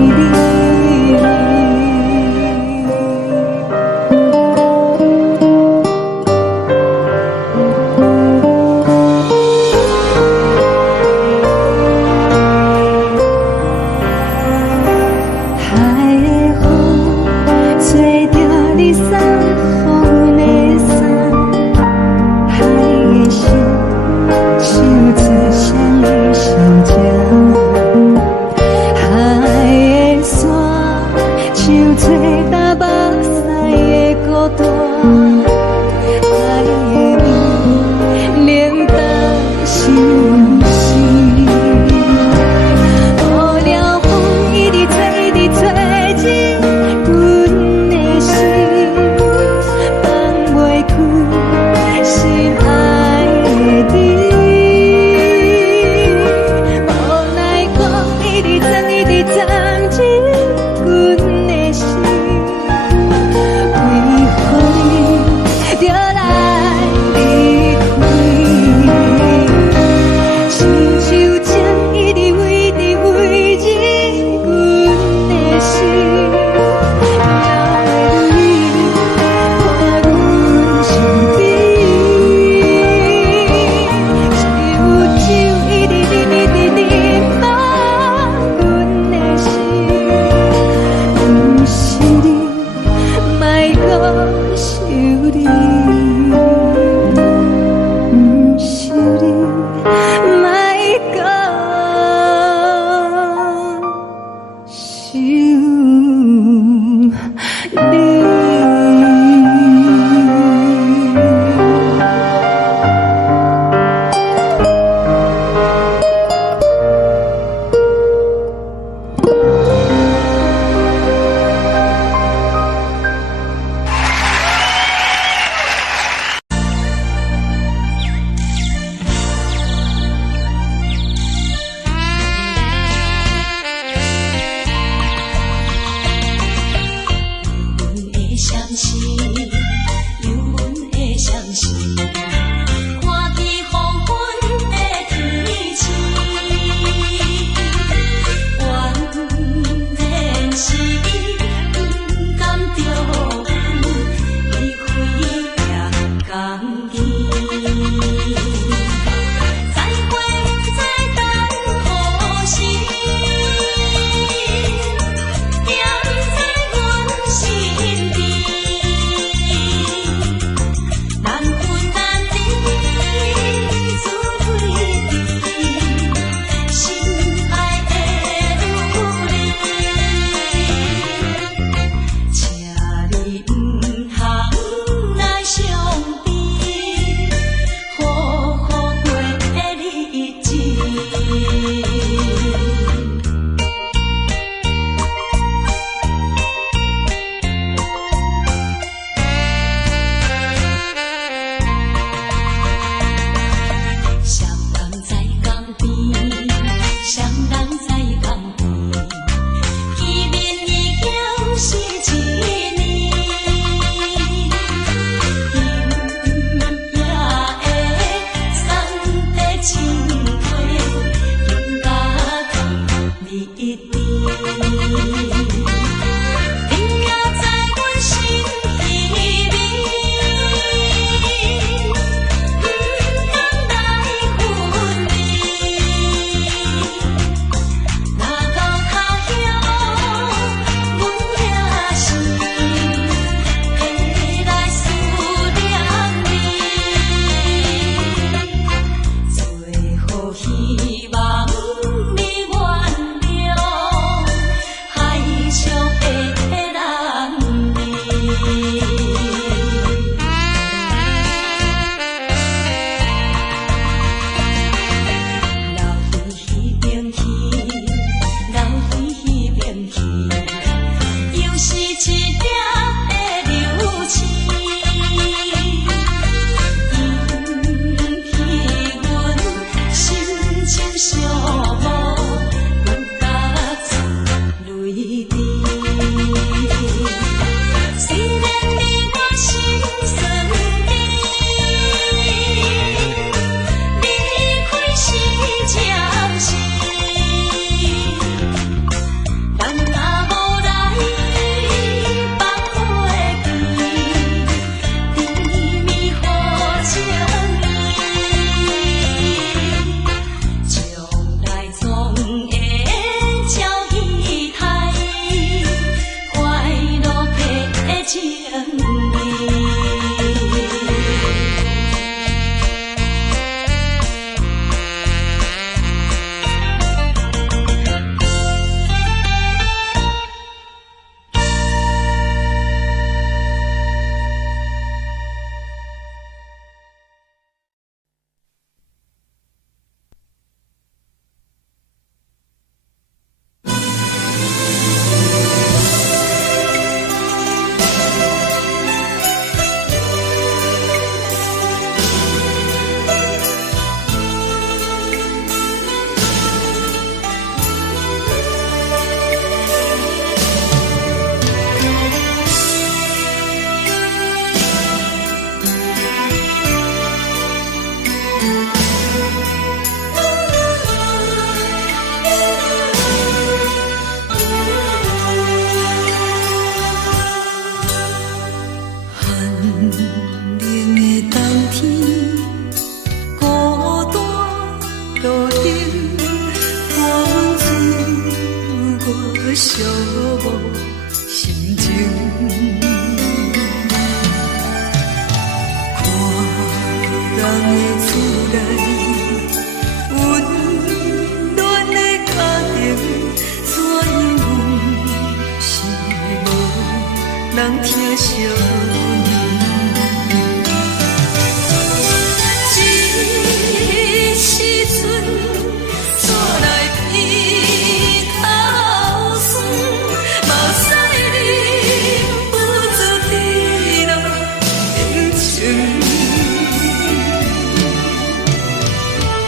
情。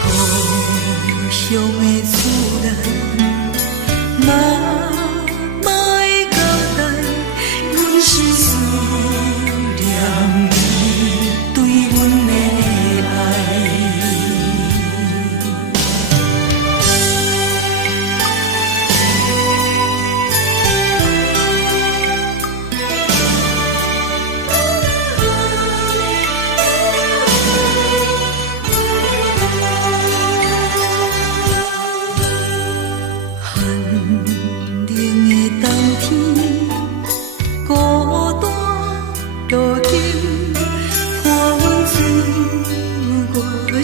故乡的厝内，妈的交代，阮是思念你对阮的爱。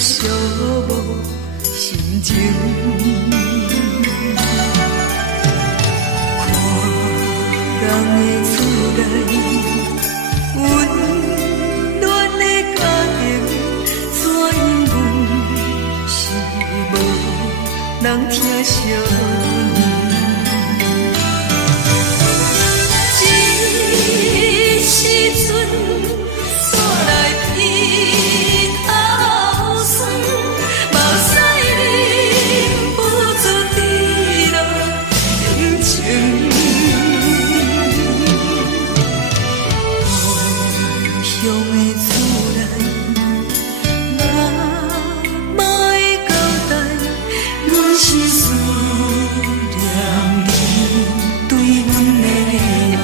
寂寞心情，看人的厝内温暖的家庭，怎因阮是无人疼惜？一时阵煞来鼻头酸，目屎忍不住滴落眼睛。故乡的厝内，妈的交代，阮是思念你对阮的爱。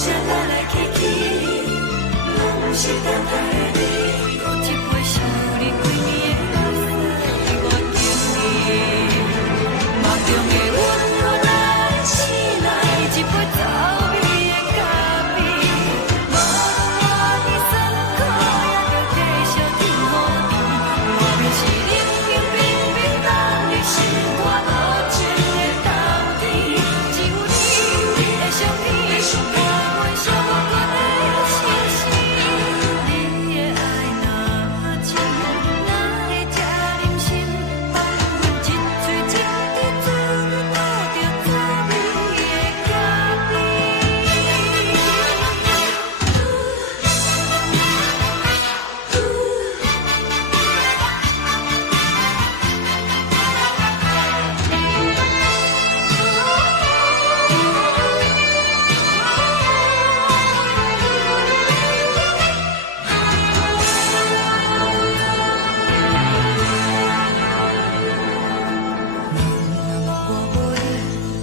声来来去去，拢是等待的你。搁一杯想你几年的目屎，我敬你。梦中的阮我来醒来，一杯走味的咖啡，无论我的酸苦，也着继续甜予你。外面是冷冷冰冰，当你心肝无情的冬天，只有你的相片，我阮寂寞过的心事。你的爱若真，哪会这忍心放阮一嘴情的滋，倒着滋味的咖啡。我会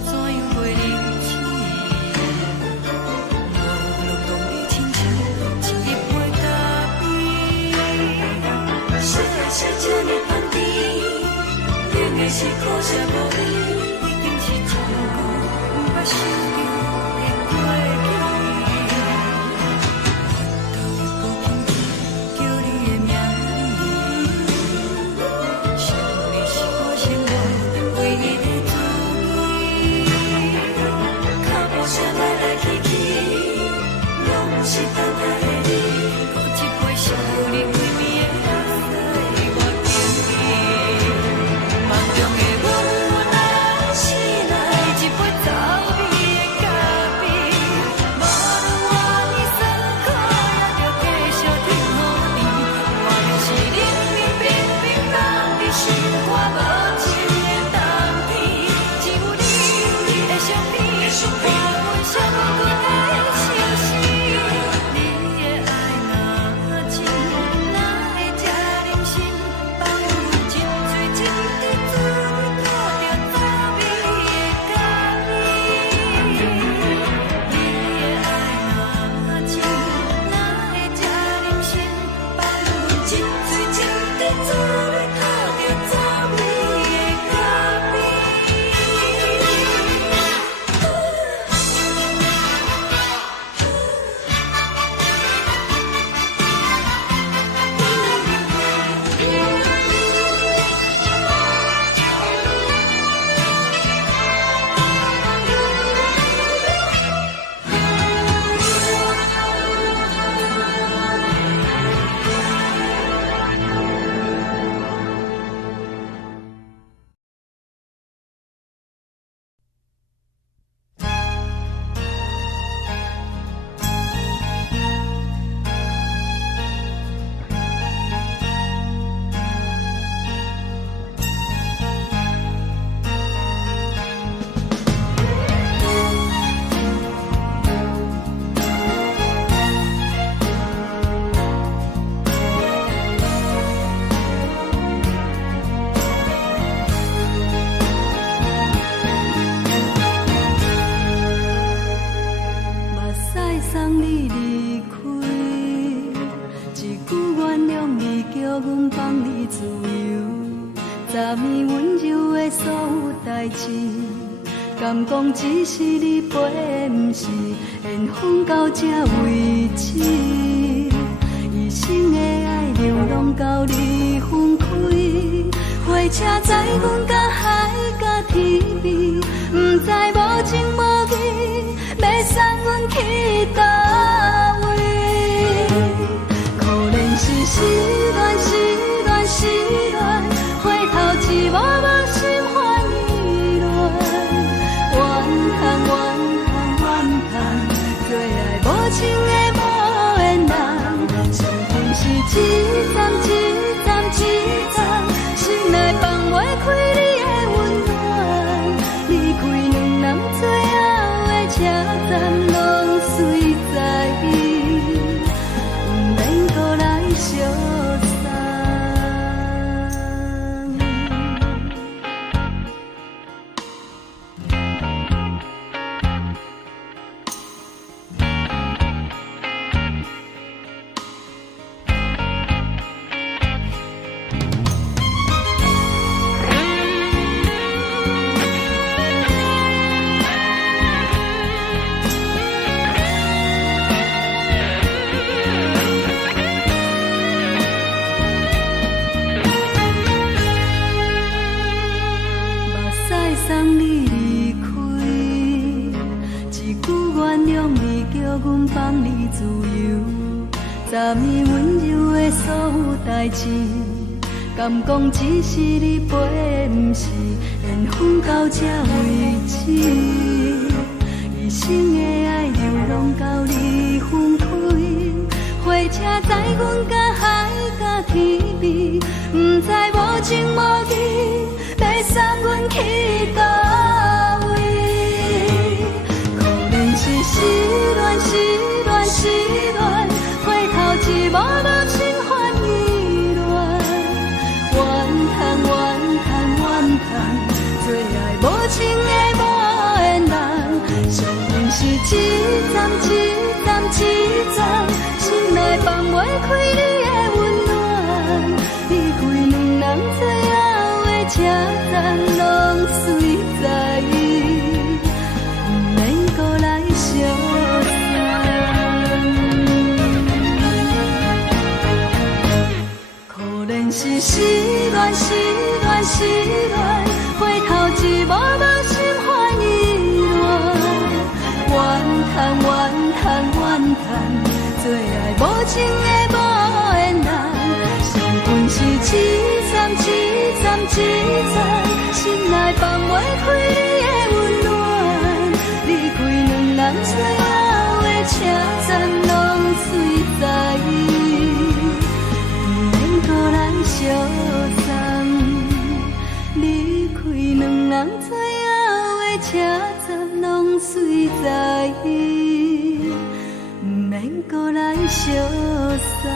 怎样陪你醒？无论当你亲像一杯咖啡，说爱是这呢放甜，冷的是苦涩无味。已经是一句不捌想着的过去。我头一步轻轻叫你的名字，想你是我生活唯一的滋味。脚步声来来去去，拢是等待的你。搁一杯想你几暝的目屎，我敬你。梦中的阮我来醒来，一杯走味的咖啡，无论我的酸苦，也着继续甜予你。外面是冷冷冰冰，放你心肝无情的冬天，只有你的相片，我阮寂寞过的心事。你的爱若真，哪会这忍心放阮一嘴情的滋，倒着滋味的咖啡。你的爱若真，哪会这忍心放阮一嘴情的滋，倒着滋味的咖啡。目屎送你离开，一句原谅你，叫阮放你自由。昨暝温柔的所有代志，敢讲只是你陪，毋是缘分到这为止。一生的爱流浪到你分开，火车载阮甲海甲天边，毋知无情无义，要送阮去倒位？可怜是失恋，失恋，失恋，回头一幕幕心烦意乱，怨叹，怨叹，怨叹，最爱无情的无缘人，伤痕是一站一站一站，心内放袂开你的温暖，离开两人最后的车站，拢随在毋免搁来相送。放你自由，昨暝温柔的所有代志，敢讲只是你陪，不是缘分到这为止。一生的爱流浪到你分开，火车载阮甲海甲天边，不知无情无义，要送阮去倒位？可能是失恋，失恋，失恋，回头一幕幕心烦意乱，怨叹，怨叹，怨叹，最爱无情的无缘人，上阮是一站一站一站，心内放袂开你的温暖，离开两人最后的车站，拢随在意，不免搁来相送。可能是失恋，失恋，失恋，回头一幕幕心烦意乱，怨叹，怨叹，怨叹，最爱无情的无缘人，上阮是一站一站一站，心内放袂开你的温暖，离开两人最后的车站，拢随在意，不免搁来相送。离开两人最后的车站，拢随在意，不免搁来相送。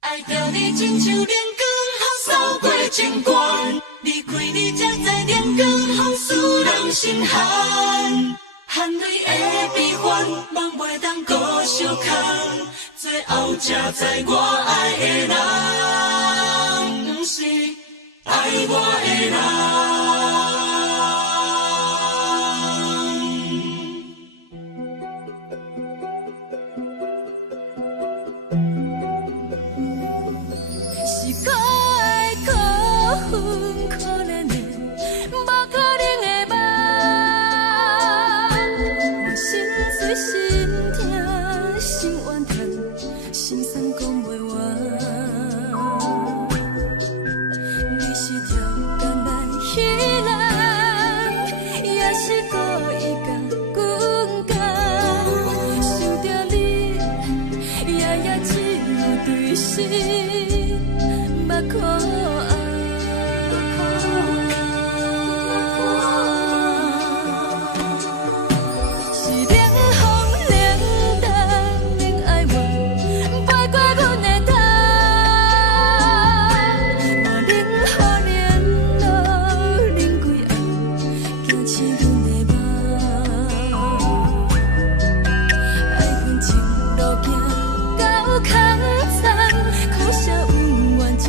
爱着你亲像阳光扫过情关，离开你才知阳光风使人心寒。含泪的悲欢，望袂当搁相牵，最后才知我爱的人，不是爱我的人。是我的苦恨，可怜的，无可能的梦。我心碎心痛，心怨叹，心酸讲袂完。你是条工来彼人，也是故意甲阮讲，想着你，夜夜只有对视。目眶红，是冷风冷淡冷爱我，飞过阮的头，我冷雨连路冷几暗，惊醒阮的梦，爱阮情路行到空残，苦涩。就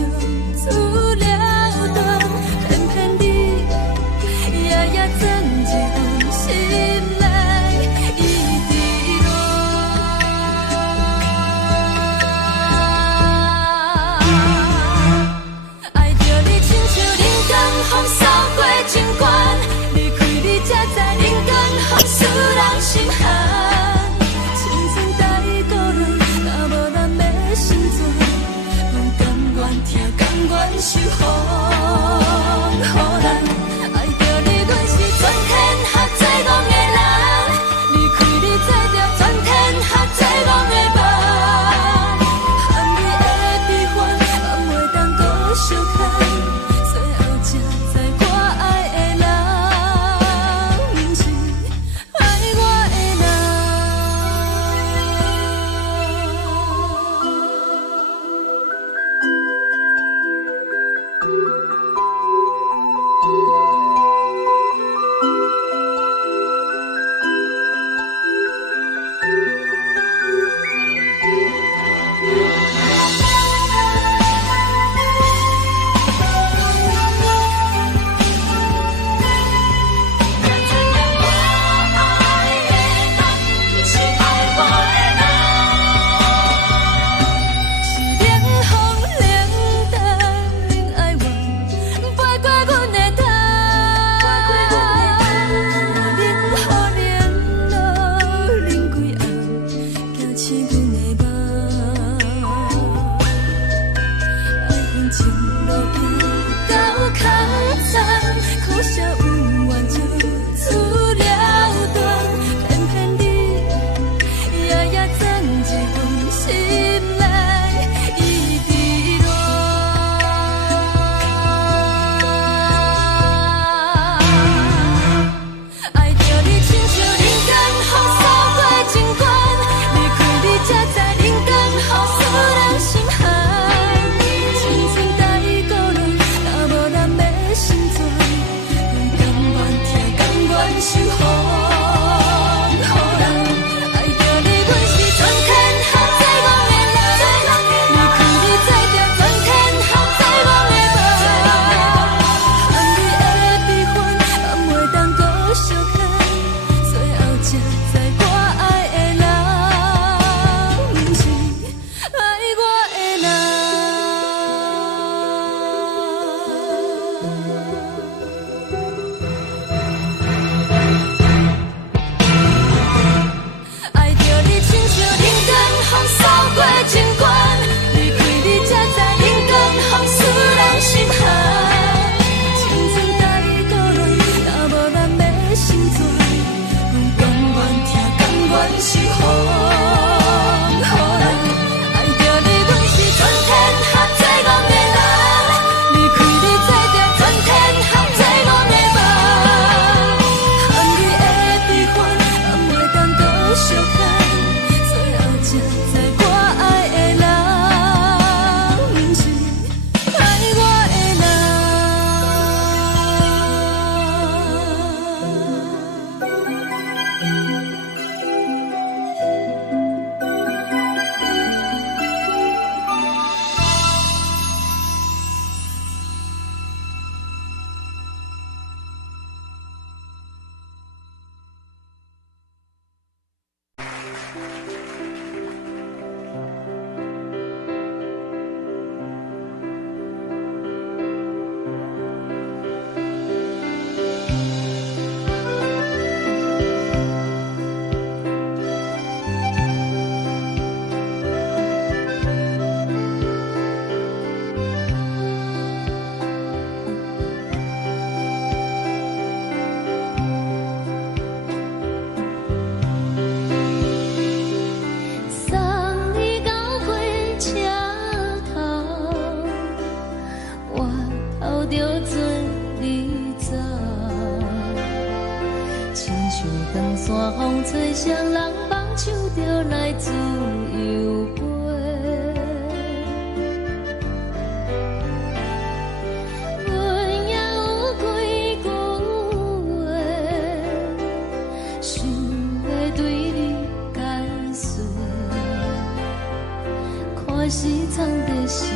是藏在心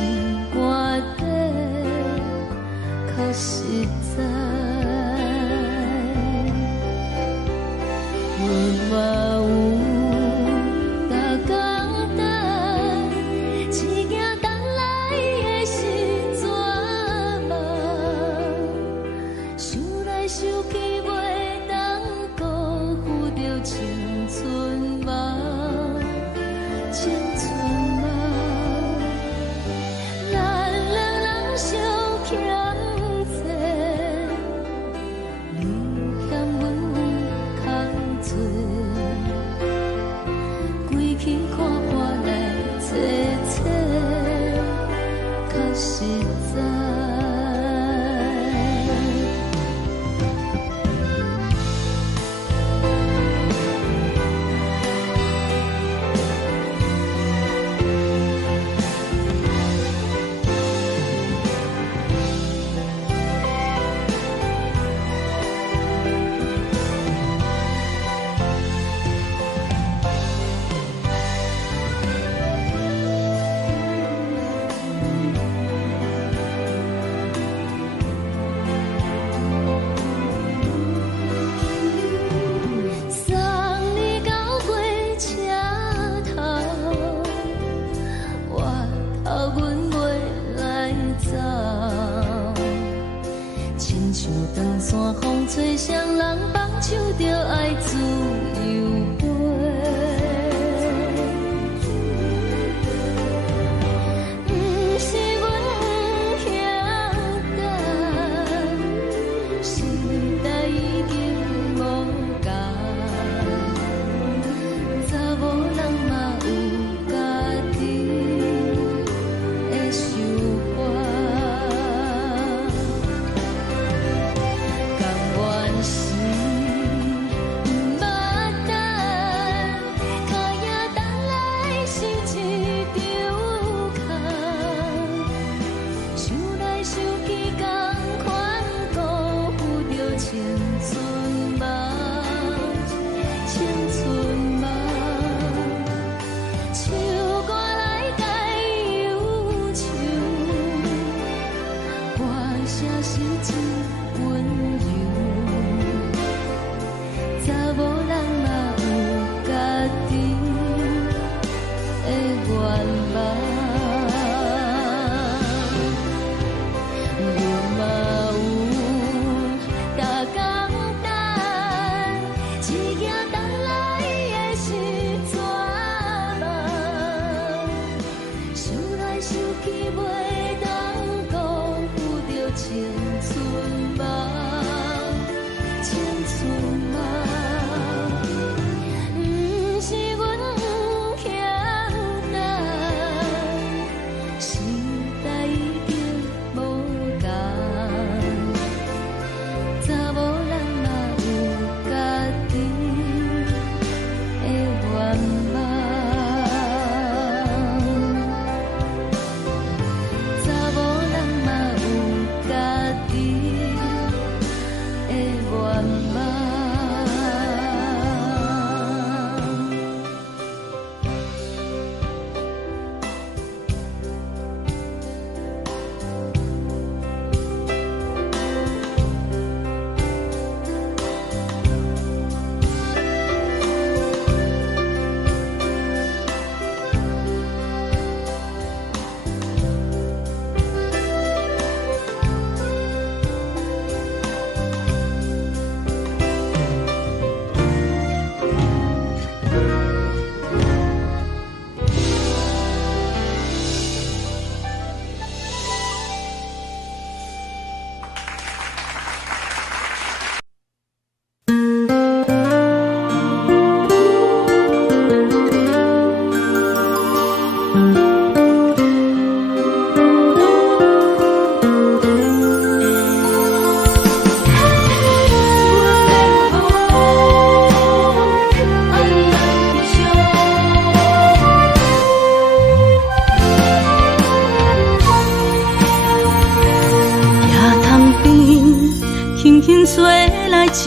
肝底，较实在。阮嘛有逐工等，只惊等来的时阵嘛，想来想去袂当辜负着青春嘛，青春嘛，咱两人相欠债，你欠阮空做，归去看看来坐坐，较实在。长山风吹双人放手着爱自由飞，不是阮不晓等，时代已经无同，查某人嘛有家己的想法。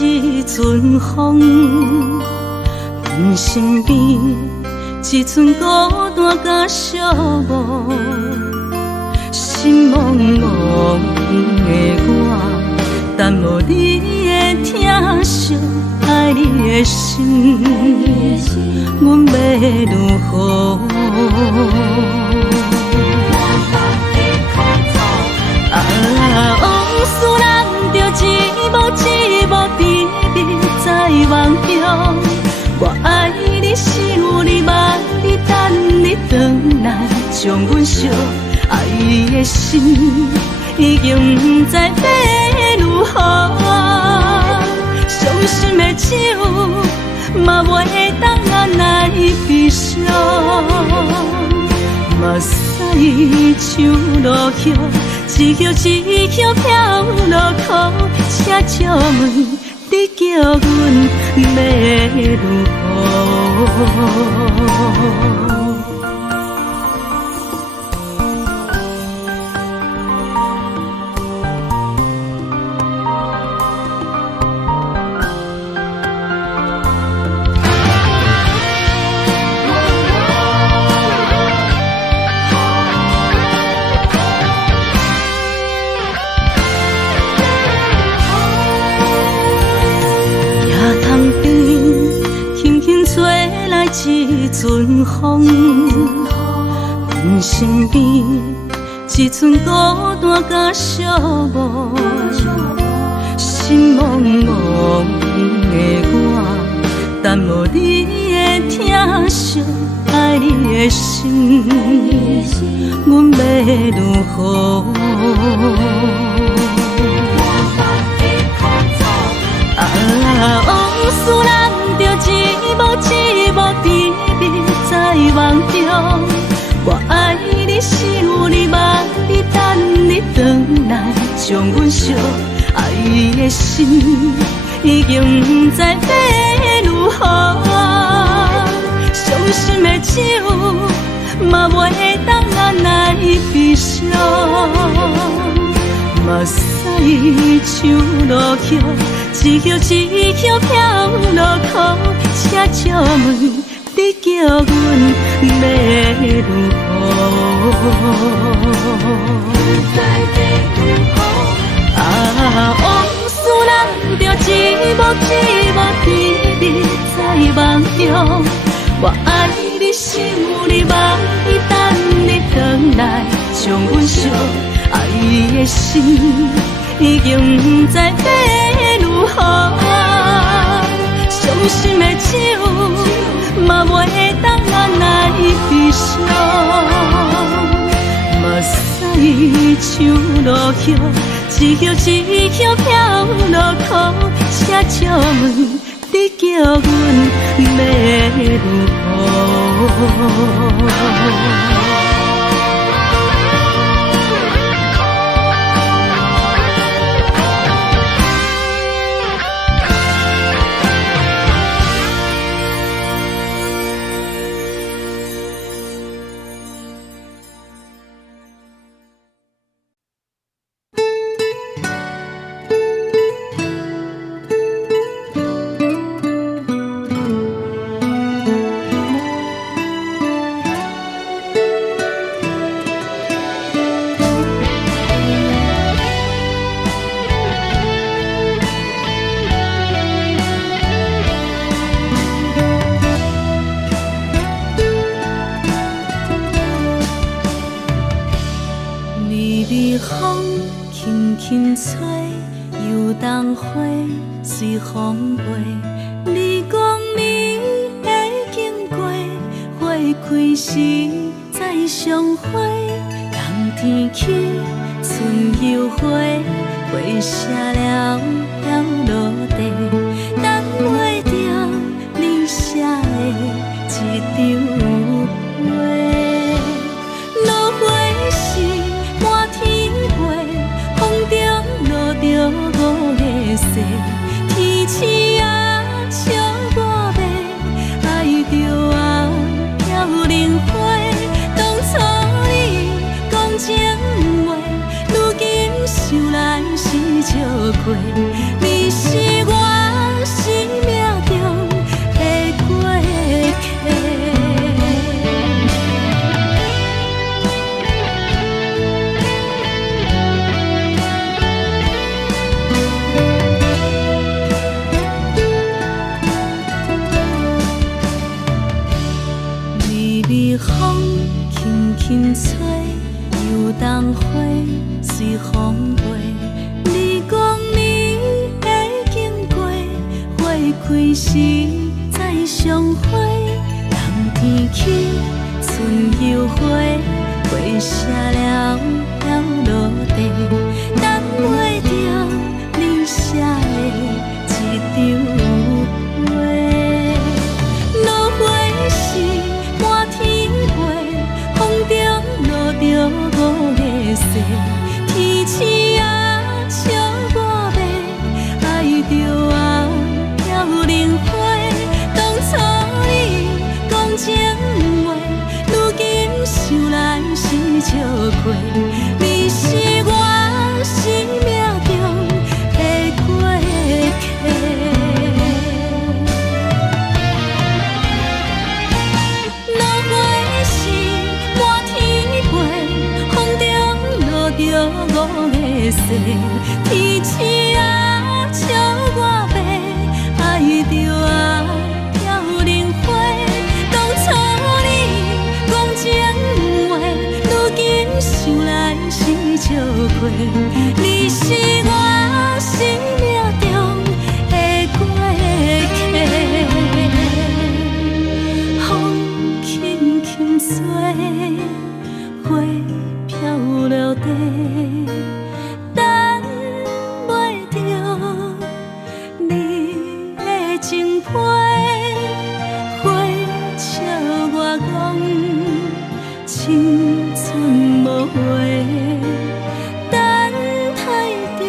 一阵风，阮身边一寸孤单甲寂寞，心茫茫的我，等无你的疼惜，爱你的心，阮要如何？往事人着一幕一幕甜蜜在梦中。我爱你是有你望你等你回来，将阮惜爱的心已经不知要如何。伤心的手嘛袂当按来悲伤，目屎像落雨，一曲一曲飘落雨，请借问你叫阮要如何？一阵风，阮身边一寸孤单甲寂寞，心茫茫的我，等无你的疼惜，爱你的心，阮要如何？往事人着一幕一幕甜蜜在梦中。我爱你是有你望你等你回来，将阮惜爱的心已经不知要如何。伤心的手嘛袂当按来悲伤，目屎像落雨，一曲一曲飘落雨，请借问你叫阮要如何？往事人着一幕一幕甜蜜在梦中。我爱你是有你望你等你回来，将阮惜爱的心已经不知要如何。伤心的手嘛袂当按来悲伤，目屎像落雨，一曲一曲飘落雨，请借问你叫阮要如何？风轻轻吹，游动花随风飞。你讲你会经过，花开时再相会。冬天起，春又花，花谢了要落地，等袂着你写的一张画。落花时满天飞，风中落着五个色，天星啊笑我迷，爱着啊飘零花。当初你讲情话，如今想来是笑亏。你是我生命中的过客。轻吹，游东花随风飞。你讲你会经过，花开时再相会。人天起，春又花，花谢了落地，等袂着你写的一张话。落花时满天飞，风中落着五个色。天星啊，笑我迷，爱着啊飘零花。当初你讲情话，如今想来是笑亏。你是我生命中的过客。落花时满天飞，风中落着五个色。天星啊，笑我迷，爱着啊飘零花。当初你讲情话，如今想来是笑亏。你是我生命中的过客。风轻轻吹，花飘落地，等袂着你的情批。花笑我讲青春无话，等待着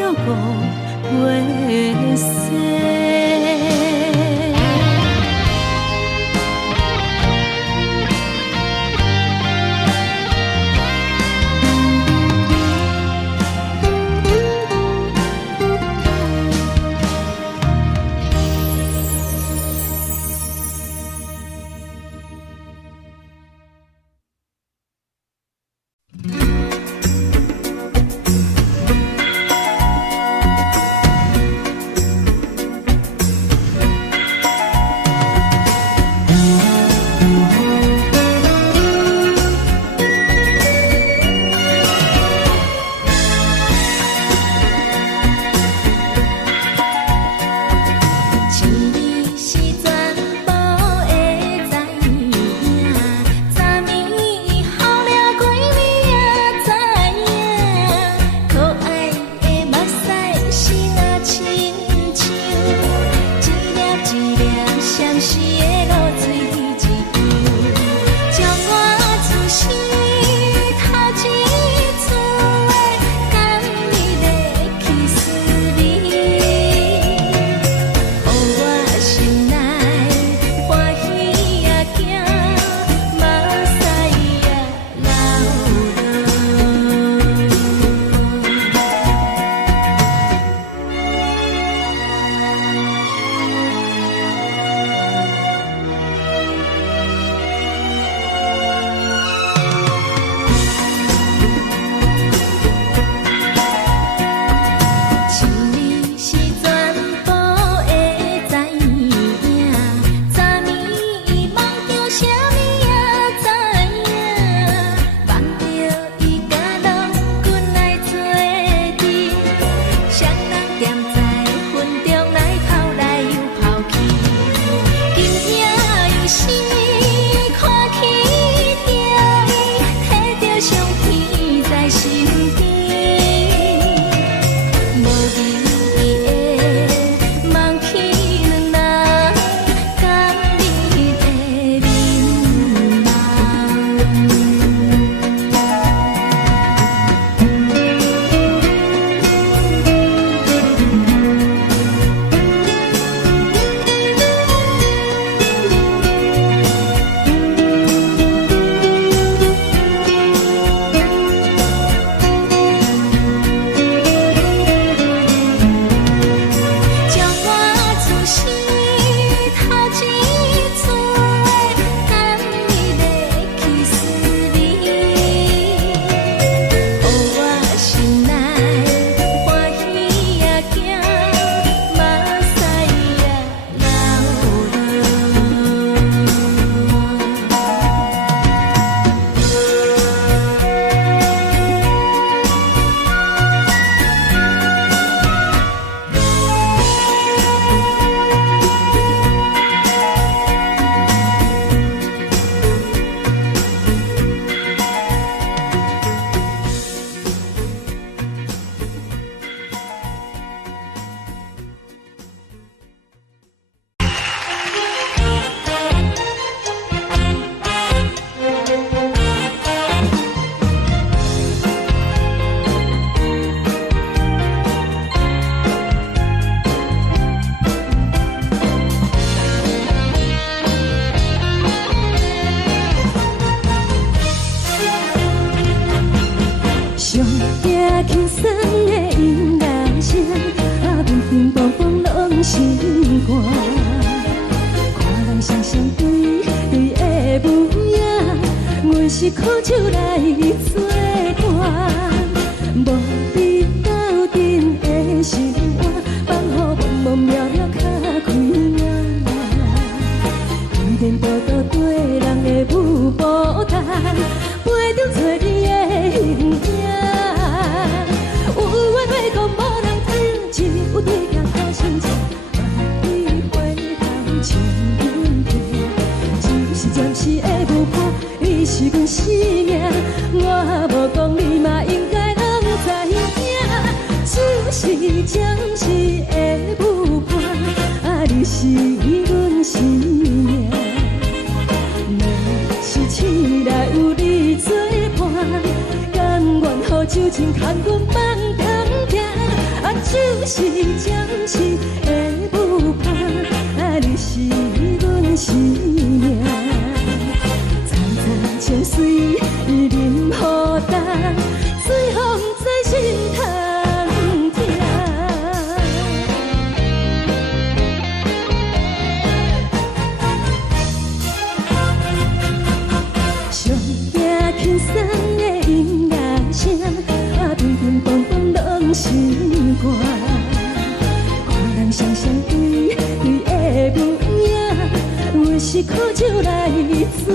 轻松的音乐声，平平淡淡拢心肝。看人双双对对的模样，阮是苦酒来作伴。无你斗阵的心肝，放予茫茫渺渺较开眼。一颠倒倒对人的舞步弹，陪着找你的形影。有话要讲无人听，只有对镜头先唱，万里回头唱阮听。就是暂时的舞伴，你是阮生命，我无讲你嘛应该拢知影。就是暂时的舞伴，你是阮生命。是醒来有你作伴，甘愿予酒精牵阮放通行。就是暂时的舞伴，你是阮生命。层层情水任何担，随风在心通听。上行轻松的音乐声，平平淡淡拢心肝。看人双双对对的模样，阮是苦酒来作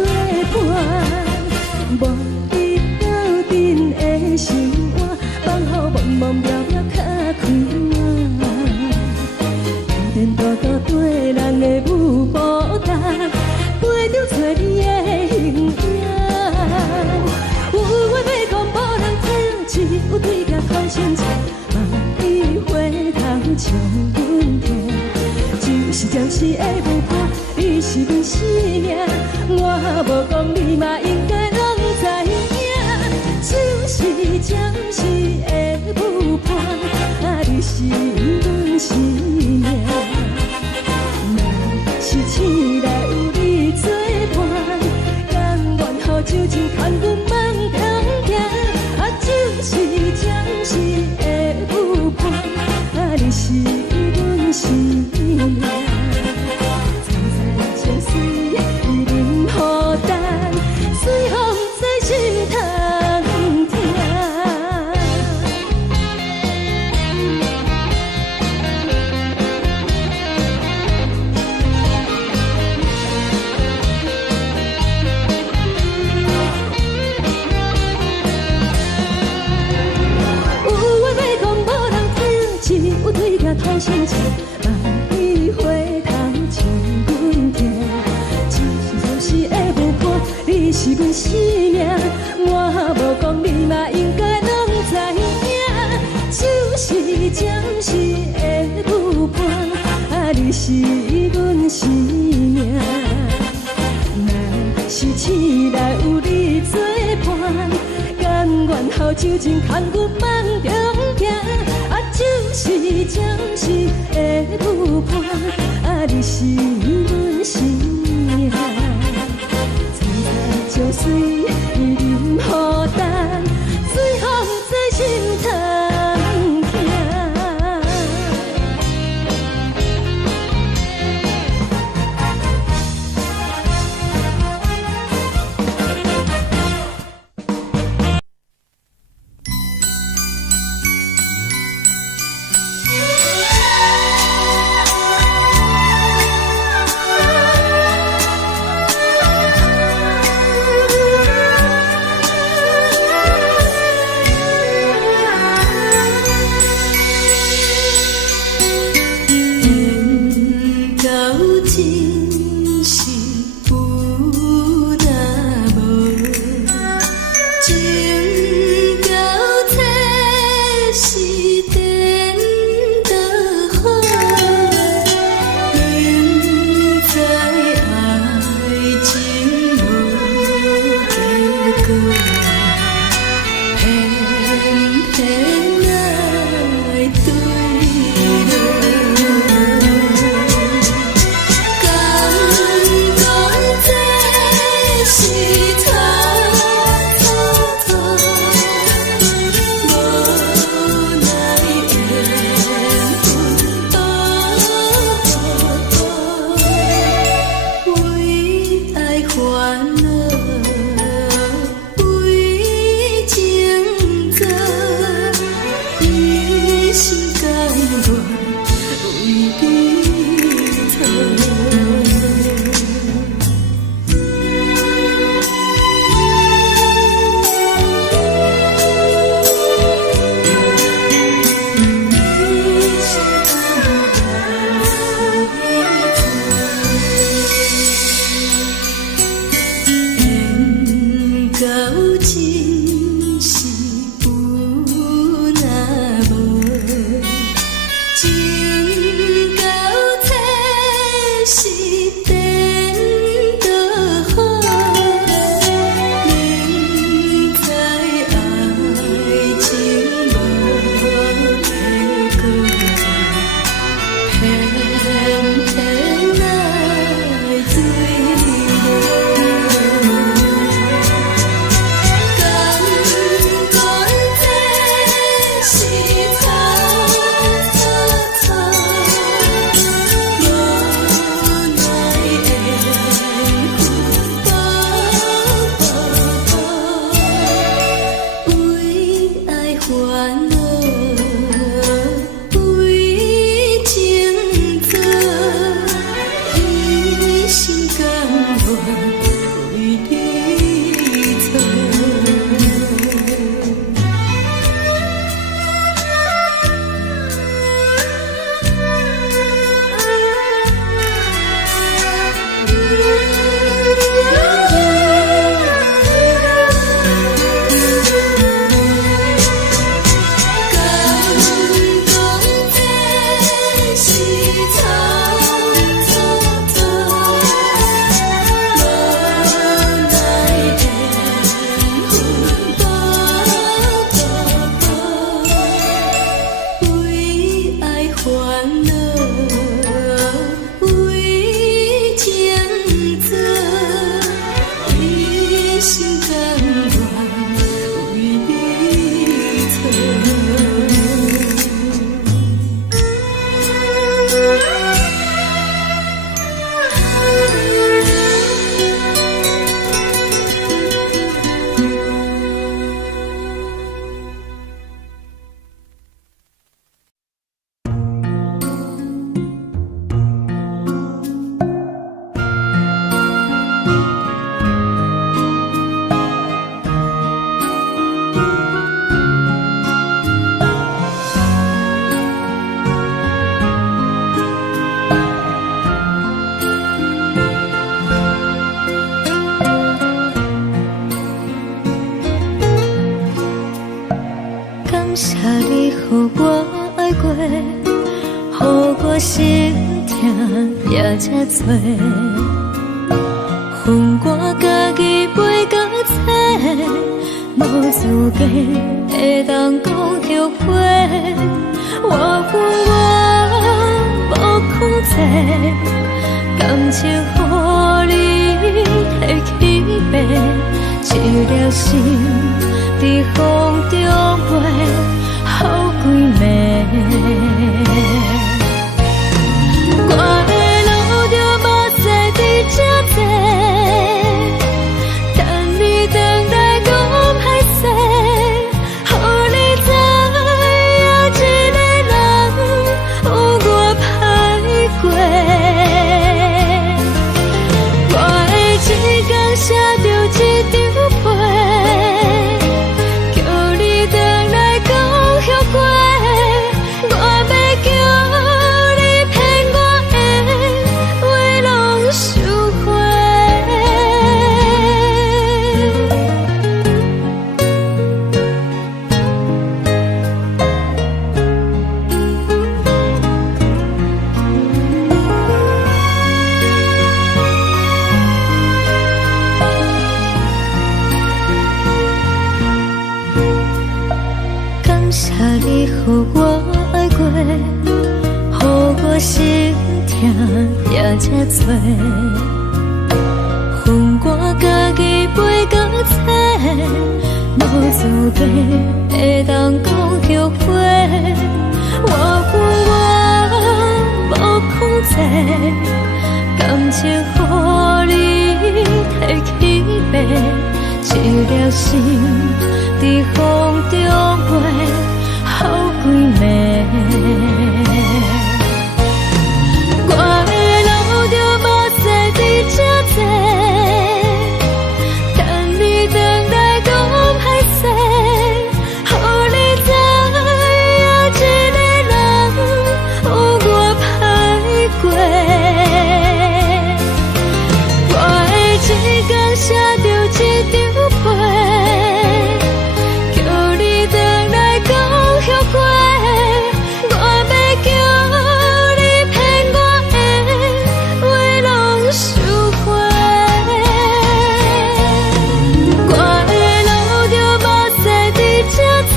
伴。无你斗阵的心肝，放予茫茫渺渺较开眼。一颠倒倒对人的舞步弹，陪着找你的形影。有话要讲无人听，只有对镜头先唱，万里回头唱阮听。就是暂时的舞伴，你是阮生命，我无讲你嘛应该拢知影。就是暂时的舞伴，你是阮生命。若是醒来有你作伴，甘愿予酒精牵阮放通行。就是暂时的舞伴，你是阮生命。层层情水任何担，随风在心通听。头先唱，万里回头唱阮听。就是暂时的舞伴，你是阮生命，我无讲你嘛应该拢知影。就是暂时的舞伴，你是阮生命。若是醒来有你作伴，甘愿予酒精牵阮放中行。就是暂时的舞伴，你是阮生命。层层情水任何担，随风在心通听。谢你，予我爱过，予我心痛也这多。恨我家己袂到切，无资格会当讲后悔。我恨我无控制，感情予你摕去卖，一粒心在风中飞，好几暝。我的路就无再伫这多，等你回来讲歹势，予你知影一个人有我歹过。我的一天写着一张被，叫你回来讲后悔。我要叫你骗我的话拢收回。感谢你，予我爱过，予我心痛也这多。恨我家己袂到切，无资格会当讲后悔。我恨我无控制，感情予你摕去卖，一粒心在风中飞，好几暝。我的路就无再伫这多，等你回来讲歹势，予你知影一个人有我歹过。我的一天写着一张被，叫你回来讲后悔。我要叫你骗我的话拢收回。我的路就无再伫这多，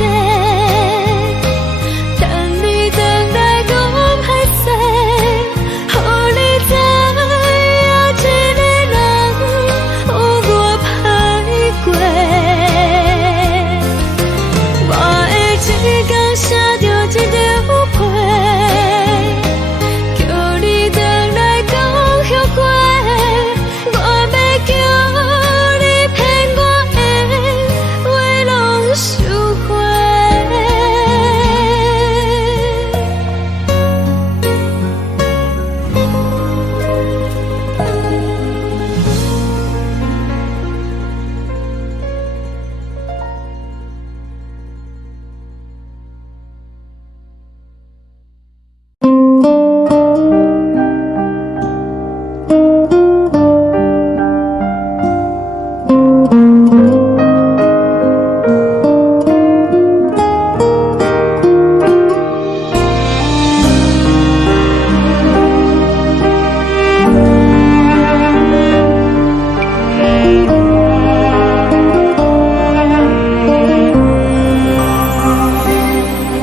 等你回来讲歹势，予你知影一个人有我歹过。我的一天写着一张被，叫你回来讲后悔。我要叫你骗我的话拢收回。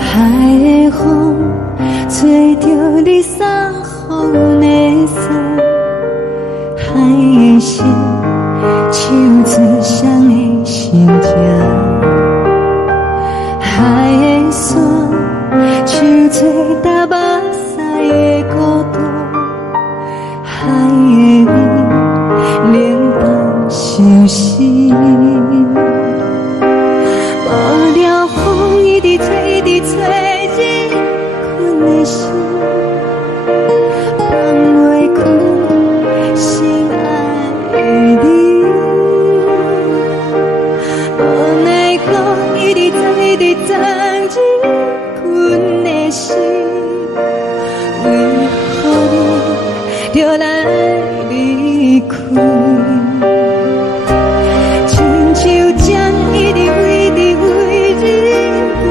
海的风吹着你送风的伞，海的心手最双的心情，海的山手最搭目屎的孤独，海的味冷淡伤心。无聊风一直吹，一直吹，日困的心，放袂开心爱的你。无奈何一直走，一直走，日困的心，为何你就来离开？亲像将一直为你为日困。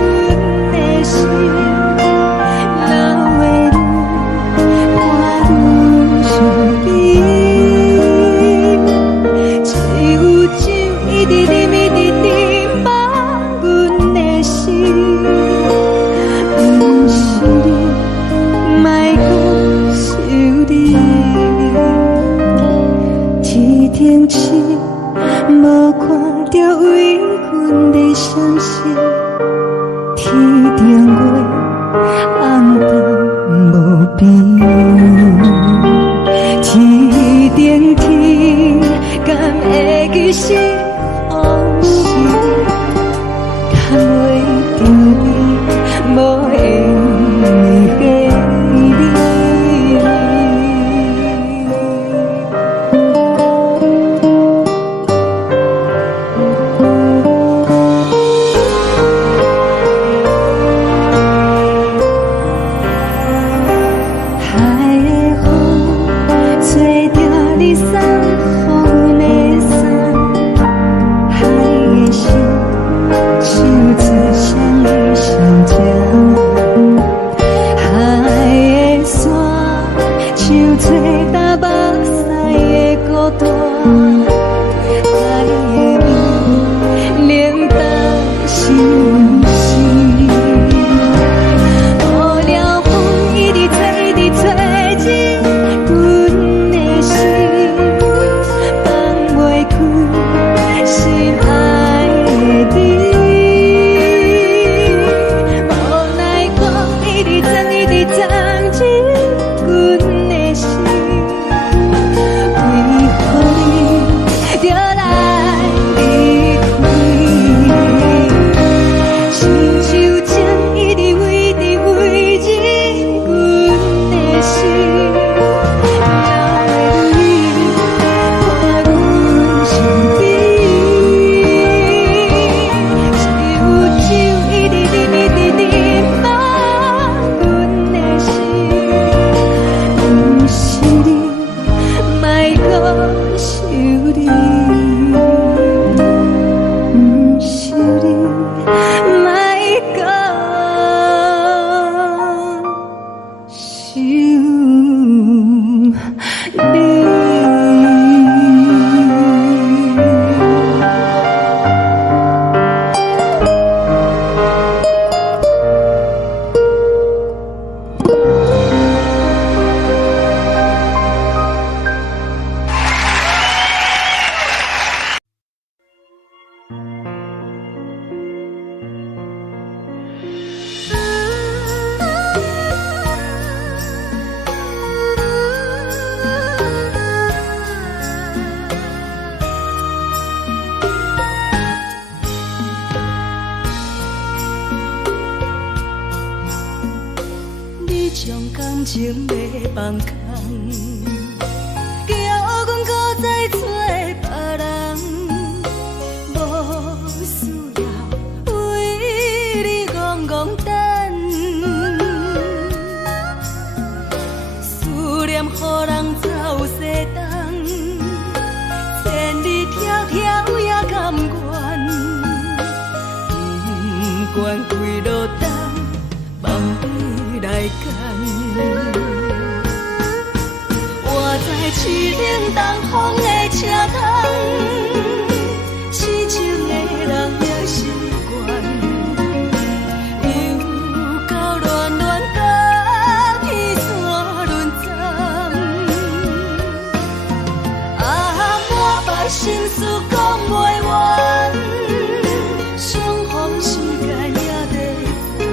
天顶月红淡无边，天顶天敢会记是往事，敢袂着你无缘的你。情要放空，叫阮搁再找别人，无需要为你戆戆等，思念予人走西东，千里迢迢也甘愿，不管几路灯，梦里来赶。我在市顶东风的车窗，痴情的人也习惯，又到乱乱甲彼山论站。啊，满腹心事讲袂完，相逢时间也在等，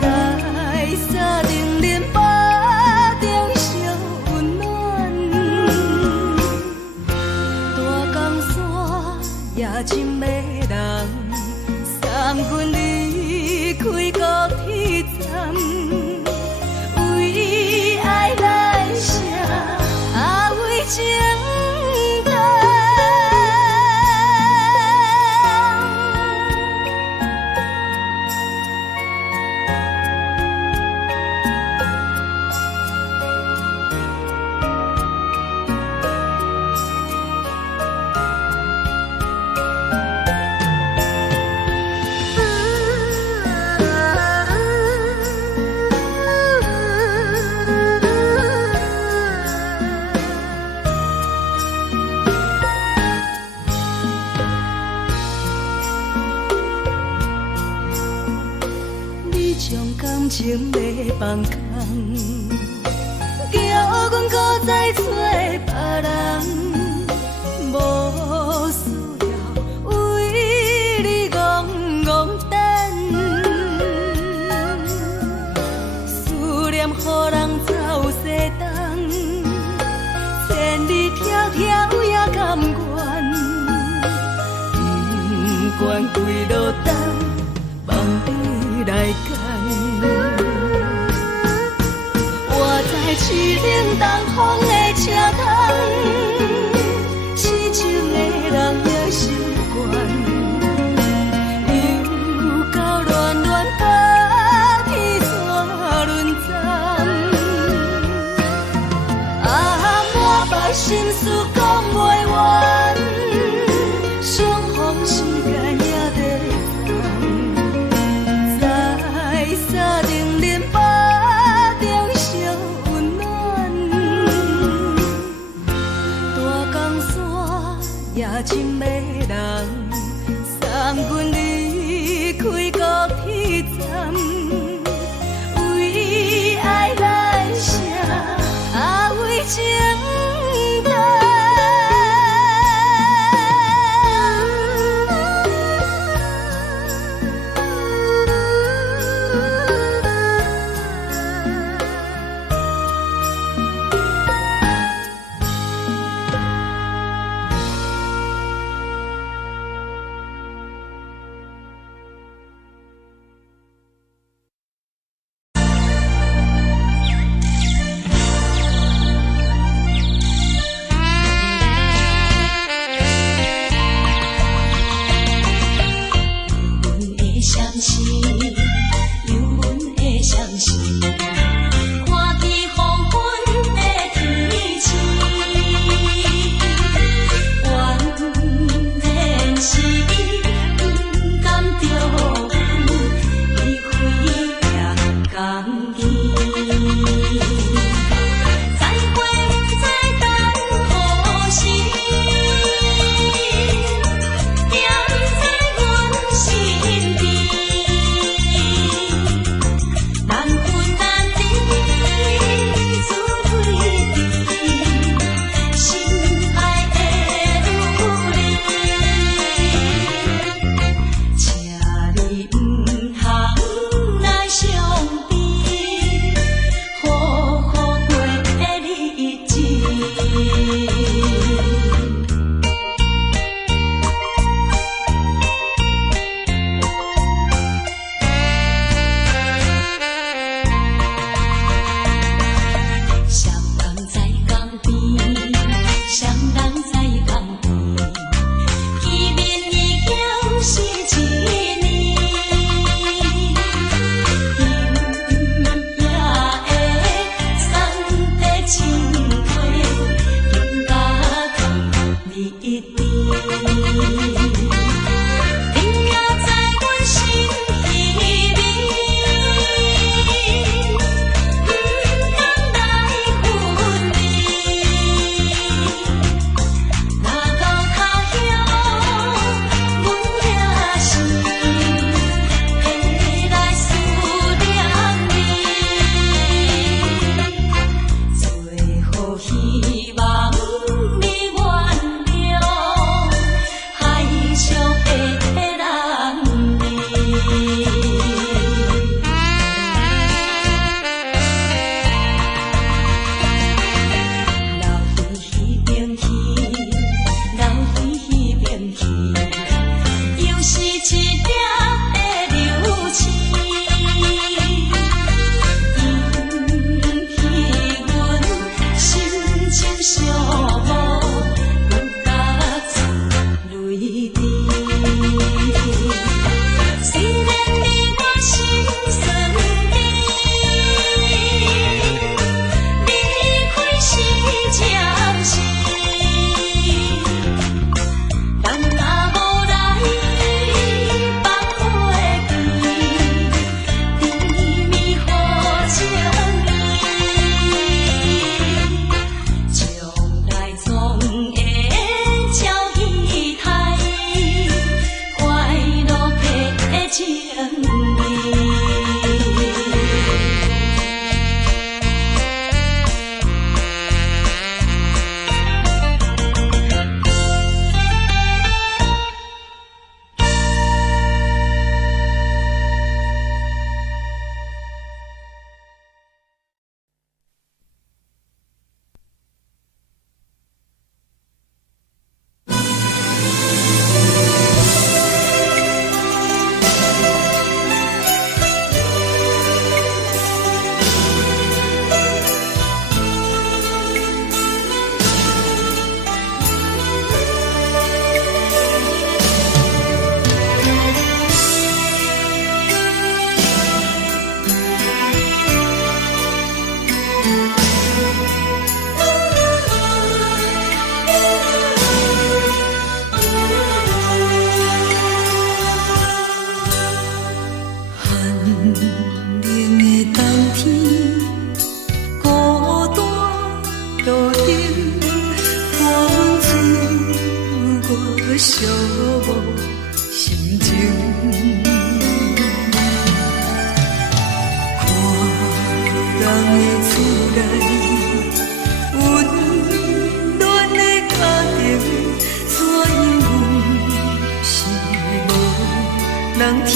在沙定林巴中相温暖。大江山也真迷人，三军离开高铁站，为爱来写啊为情。感情要放空，叫阮搁再找别人，无需要为你戆愿开路灯，望你来牵。我在市顶东风的车头，痴情的人也心倦，又到乱乱打去怎论站？啊，满腹心事讲袂完，相逢时间也在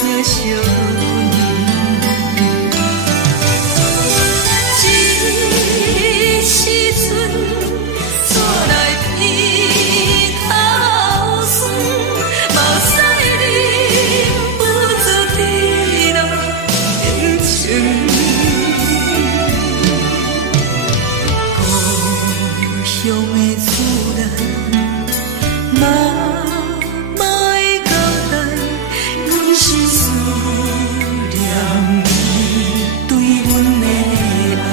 疼惜你。这时阵怎来鼻头酸，嘛使忍不住滴落眼睛。故乡的厝内，妈妈的交代，阮是思念你对阮的爱。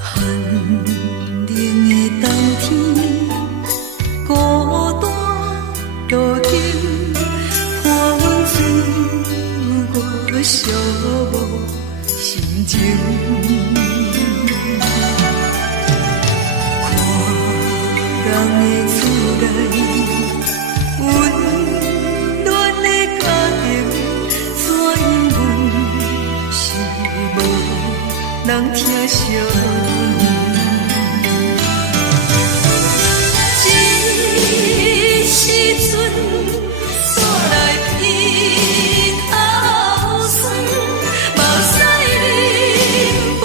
寒冷的冬天，孤单路顶，看阮自我寂寞心情。看人的厝内，温暖的家庭，怎因阮是无人疼惜你？这时阵怎来鼻头酸，嘛使忍不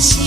时。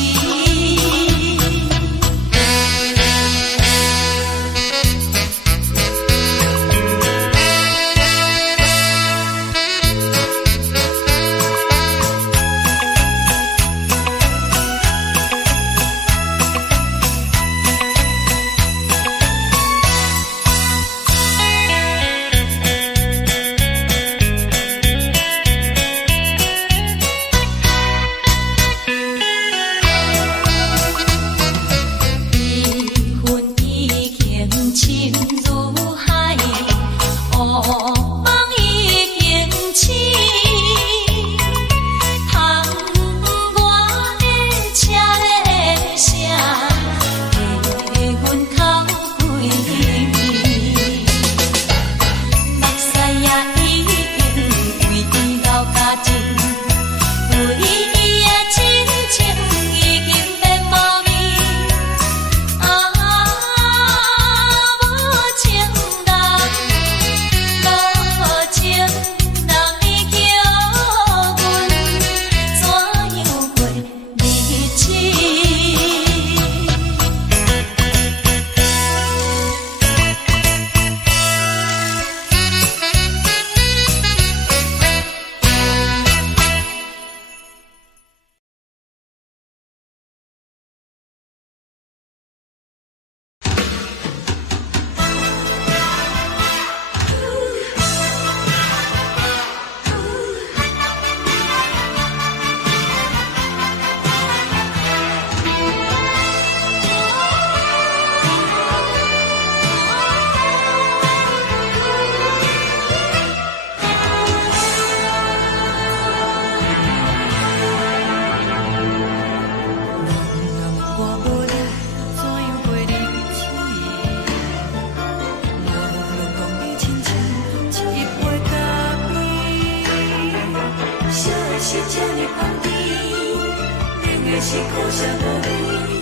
是苦涩无味，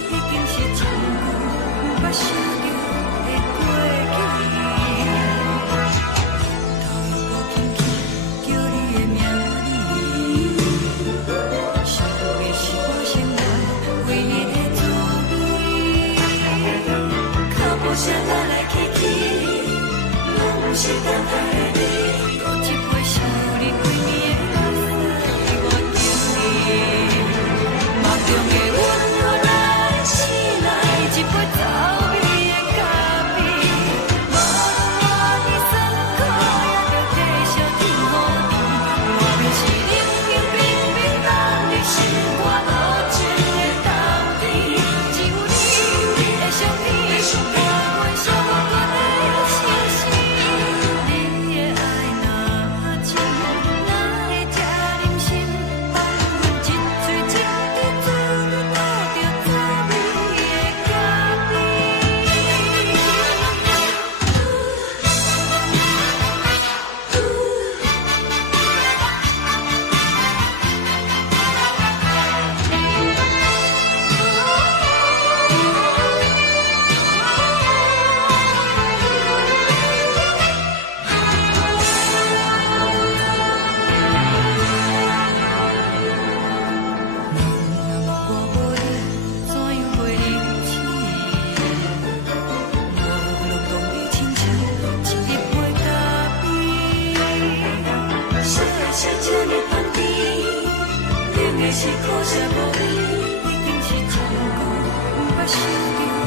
已经是一句不捌想着的过去。头又搁轻轻叫你的名字，想的是我生来唯一的滋味。脚步声来来去去，拢是等待的你。搁一杯想你几年的目屎，我敬你。梦中的阮原来醒来一杯走味的咖啡，无论我的酸苦，也着继续甜乎甜。我就是冷冰冰冰冷的心肝，无情的斗阵，只有你会想你，我阮寂寞的心事。你的爱若真，哪会这忍心放阮一嘴一滴水，倒着走味的咖啡。我无你，怎样袂离去？无路讲你亲像一杯咖啡，烧的是这呢香甜，冷的是苦涩无味，已经是一句不捌想着的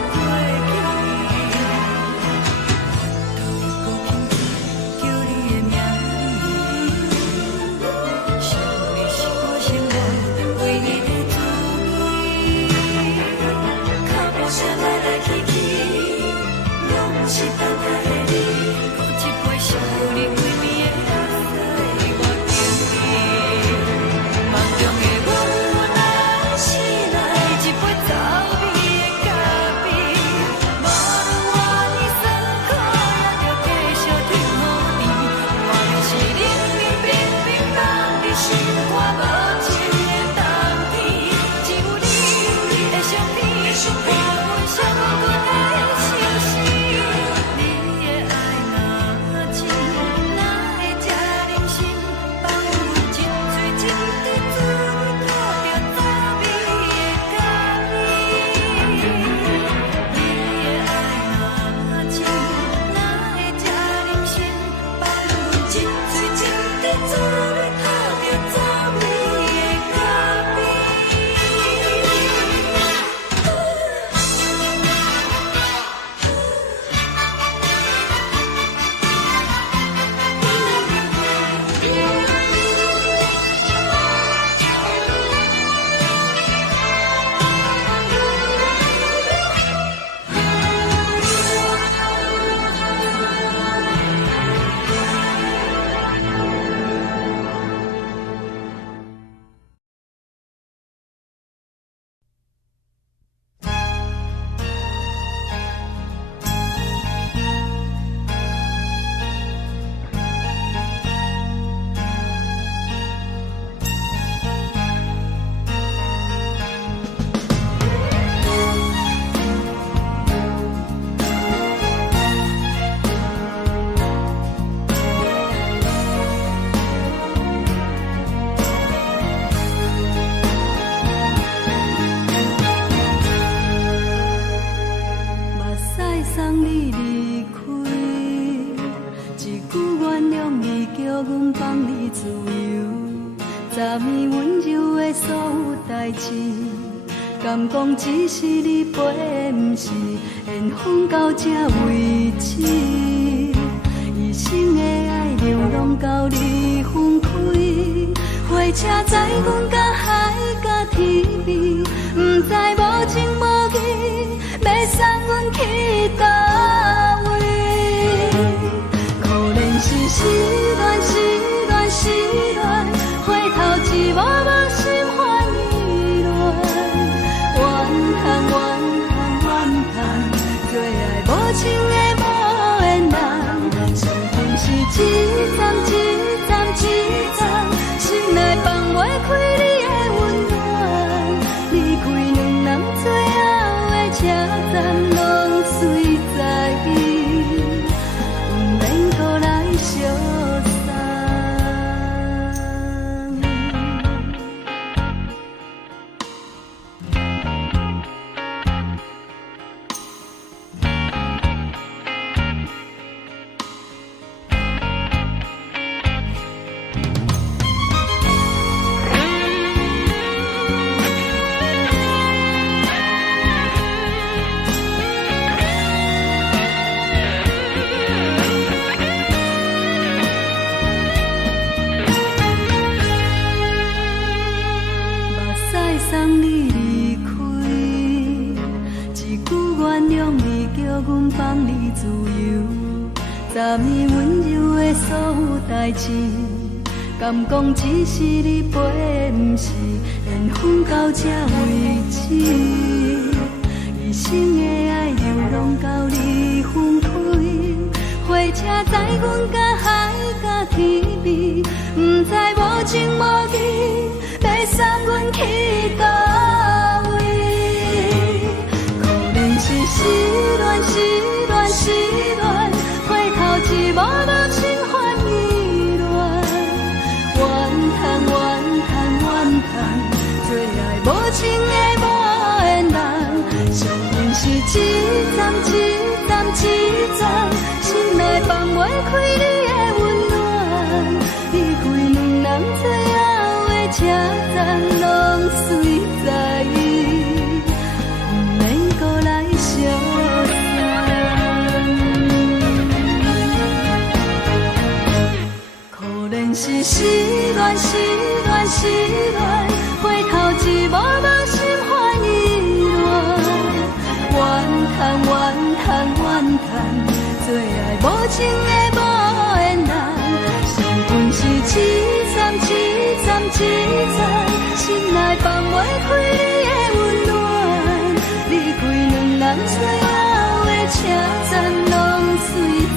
过去。头又搁轻轻叫你的名字，想的是我生来唯一的滋味。脚步声来来去去，拢是等待的你。搁一杯想你几暝的目屎，我敬你。梦中的阮原来代志，敢讲只是你陪，不是缘分到这为止。一生的爱流浪到你分开，火车载阮甲海甲天边，不知无情无义，要送阮去倒位？可怜是失恋，失恋，失恋，回头一幕幕心烦意乱，怨叹，怨叹，怨叹，最爱无情的无缘人，上恨是一站一站一站，心内放袂开你的温暖，离开两人最后的车站，拢随在伊，不免搁来相送。送你离开，一句原谅你，叫阮放你自由。昨暝温柔的所有代志，敢讲只是你陪，不是缘分到这为止。一生的爱流浪到你分开，火车载阮甲海甲天边，不知无情无义，要送阮去倒位？可怜是失恋，失恋，失恋，回头一幕幕心烦意乱，怨叹，怨叹，怨叹，最爱无情的无缘人，上恨是一站一站一站，心内放袂开你的温暖，离开两人最后的车站，拢随在伊，不免搁来相送。可怜是失恋，失恋，失恋，回头一幕幕心烦意乱，怨叹，怨叹，怨叹，最爱无情的无缘人，上恨是一站一站一站，心内放袂开你的温暖，离开两人最后的车站，拢随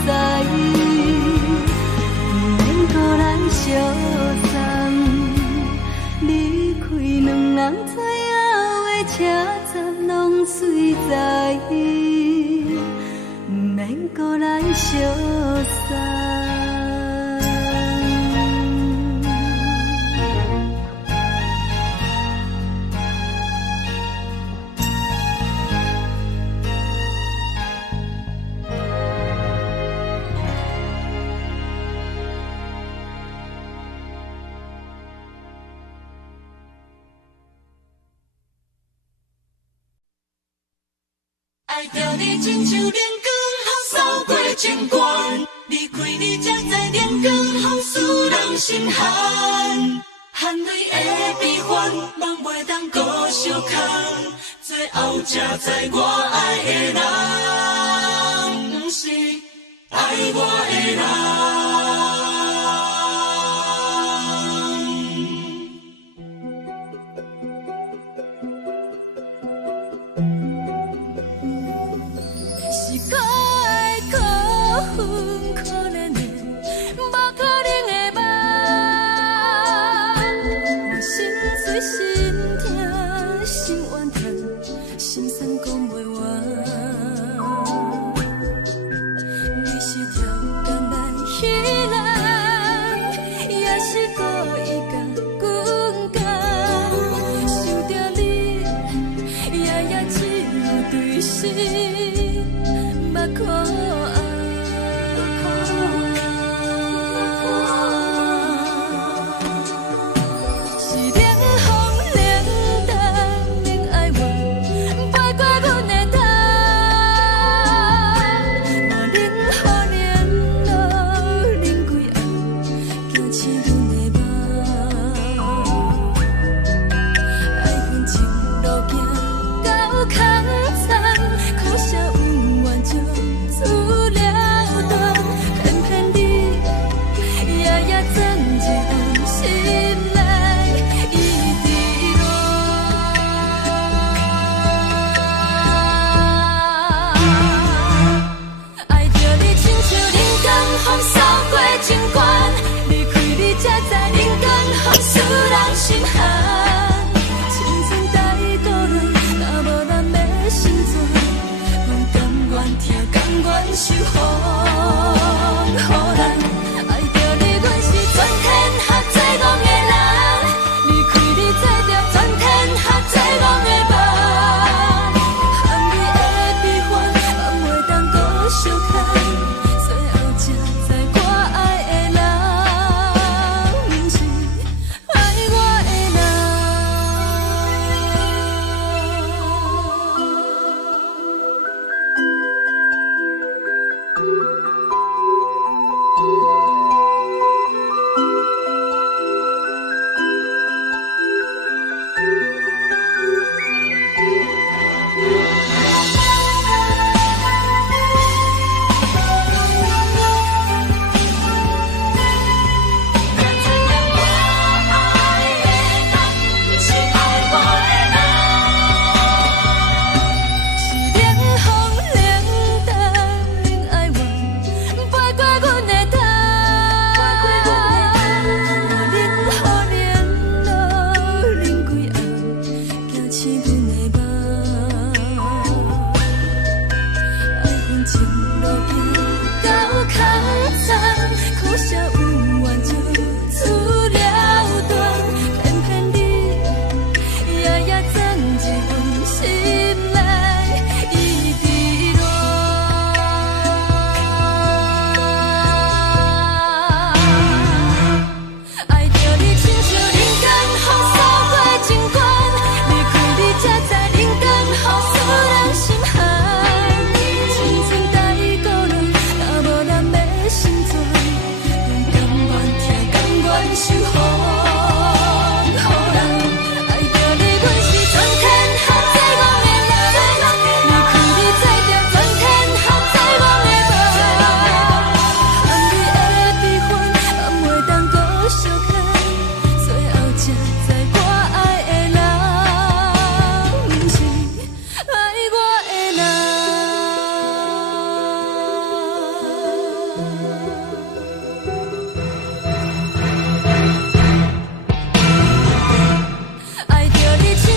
在伊，不免搁来相送。离开两人最后的车站，拢随在伊，不免搁来相送。爱着你亲像连光风扫过情关，离开你才知连光风使人心寒。含泪的悲欢，望袂当搁相牵，最后才知我爱的人，不是爱我的人。是可爱可恨可怜的，无可能的梦。我心碎心痛心怨叹，心酸讲袂完。你是条工来彼来。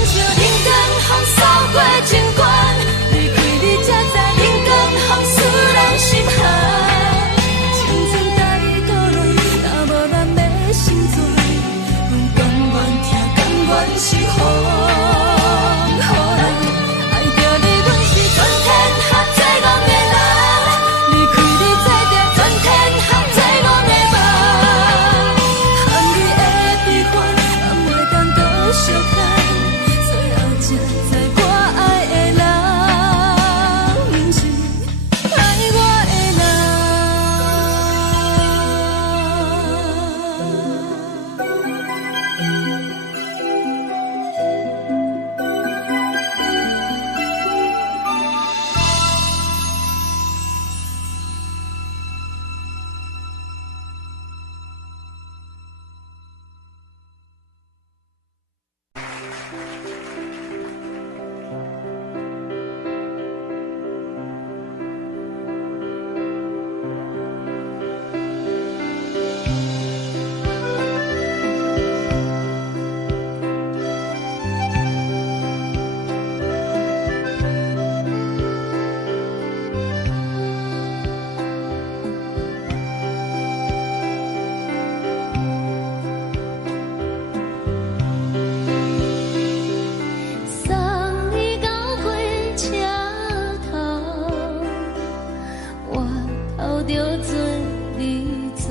想人间风扫过情关，离开你才知人间风使人心寒。青春带倒落，若无咱要成全，甘愿听，甘愿是风予人。爱着你，阮是全天下最戆的人，离开你才知全天下最戆的梦。含你的悲欢，咱袂当搁相牵。最后才知我爱的人，不是爱我的人。送你到火车头，我头着做你走，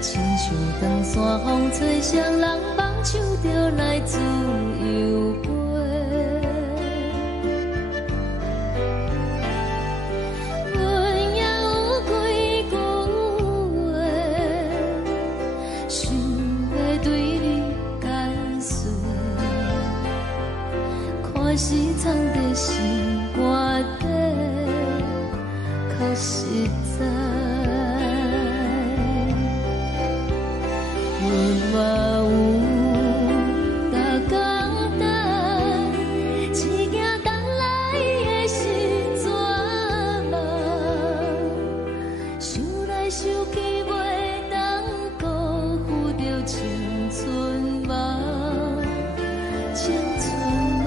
亲像长山风吹双人放手着来自由飞。阮也有几句话，想要对你解释。看是藏在心肝底，较实在。阮嘛有大工等，一件等来的时阵梦，想来想去袂当辜负着青春梦，青春梦。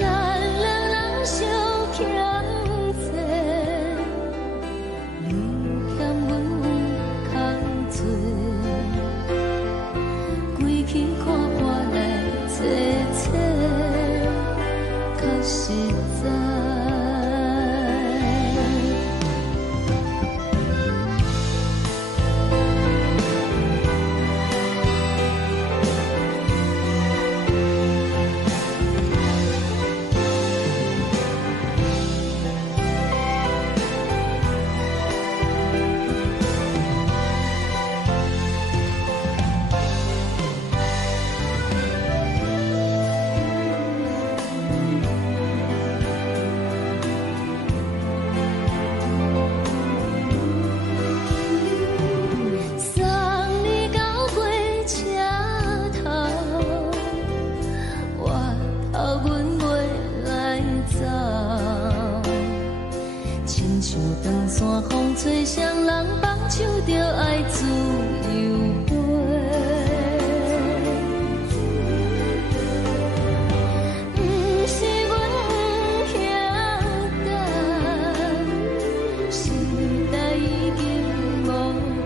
咱两人相欠债，你欠阮有空做，归去看看来坐坐，较实在。送你到火车头，我头阮袂来走，亲像长山风吹双人放手着爱自由飞。不是阮不晓得，时代已经无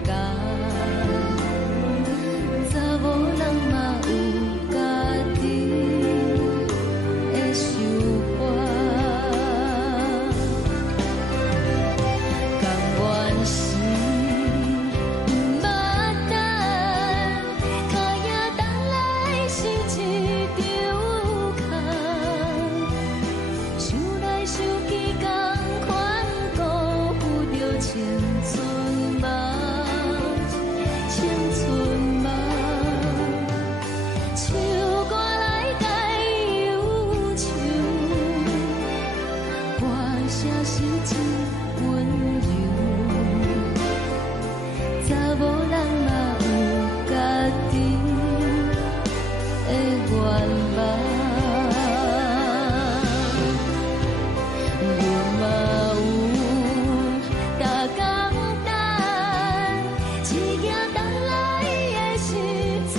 共，查某人嘛有家己的想法，甘愿是不捌等，脚也等来是一场空，想来想去同款辜负着青春梦，青春梦。唱歌来解忧愁，歌声是真温柔，查某人嘛有家己的愿望。阮嘛有大工等，一件等来的时阵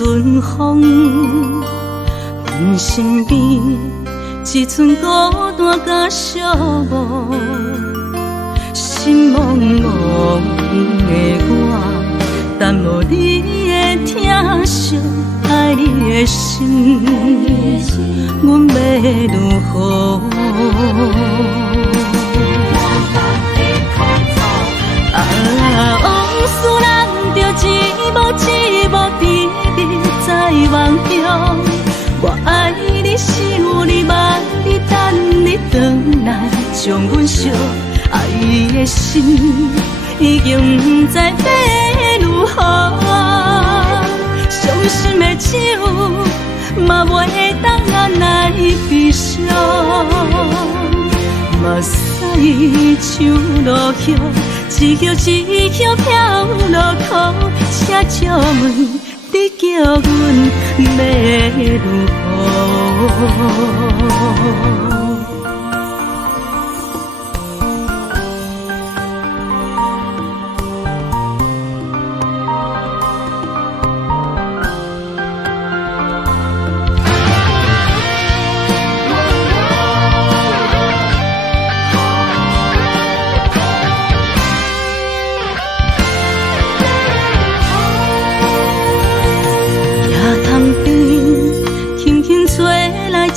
阵风，阮身边一寸孤单甲寂寞，心茫茫的我，等无你的疼惜，爱你的心，阮要如何？往事人着一幕一幕甜蜜在梦中。我爱你是有你望你等你回来，将阮惜爱的心已经不知要如何。伤心的手嘛袂当按来悲伤，目屎像落雨。一叶一叶飘落雨，请借问你叫阮要如何？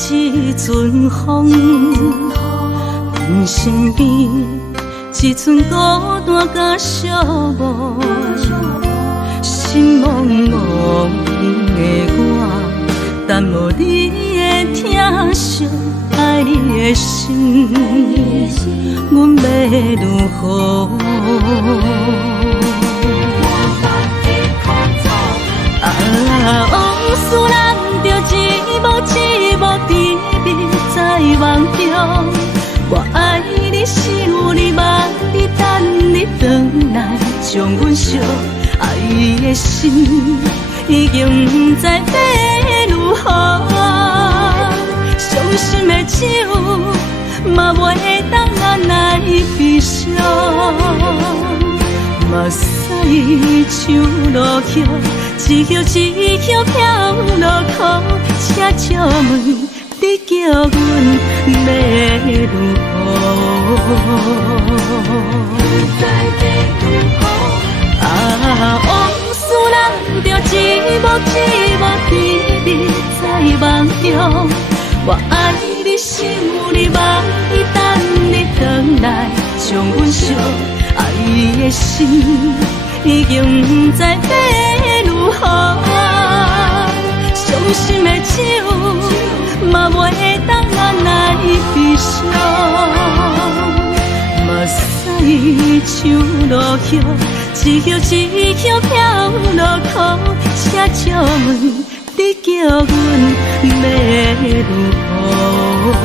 一阵风，阮身边一寸孤单甲寂寞，心茫茫的我，等无你的疼惜，爱你的心，阮要如何？往事人着一幕一幕甜蜜在梦中。我爱你是有你望你等你回来，将阮惜爱的心已经不知要如何。伤心的手嘛袂当按来悲伤，目屎像落雨。一叶一叶飘落雨，请借问你叫阮要如何？往事人着一幕一幕甜蜜在梦中。我爱你是有你望你等你回来，将阮惜爱的心已经不知要如何。伤心的手嘛袂当按来悲伤，目屎像落雨，一叶一叶飘落雨，请借问你叫阮要如何？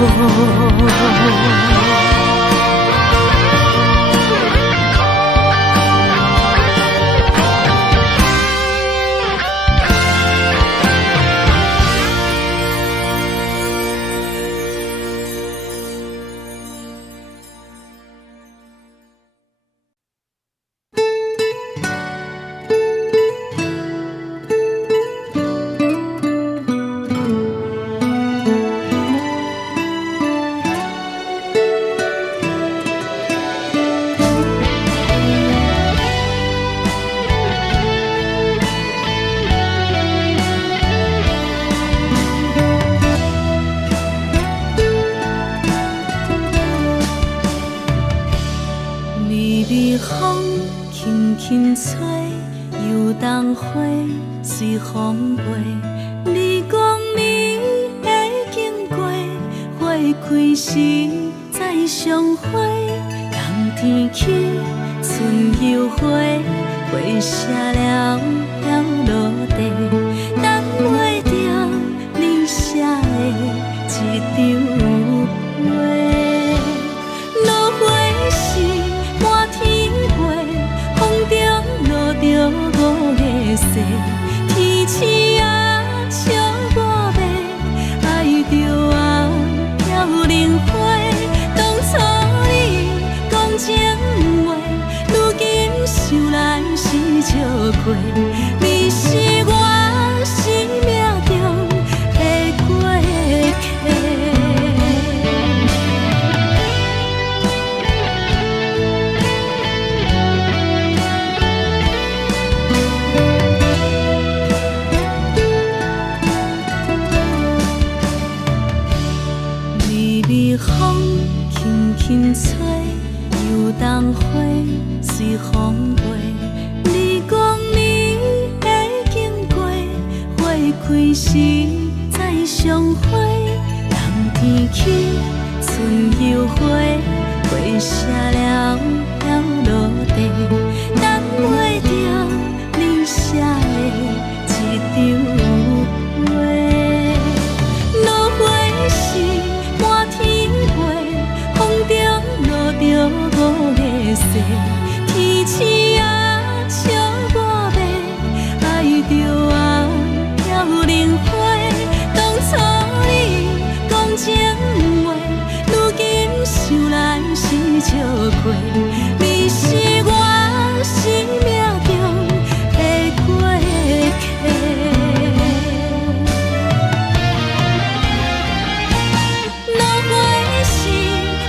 随风飞，你讲你会经过，花开时再相会。冬天起，春又回，花谢了要落地，等袂着你写的一张画。落花时满天飞，风中落着五个色。天星啊，笑我迷，爱着啊了灵花。当初你讲情话，如今想来是笑亏。你是我心微微风轻轻吹，游动花随风飞。你讲你会经过，花开时再相会。人天起，春又花，花谢了了落地，等袂着你写的一张话。落花时满天飞，风中落着五个色，天星啊笑我迷，爱着啊飘零花。当初你讲情话，如今想来是笑亏。你是我生命中的过客。落花时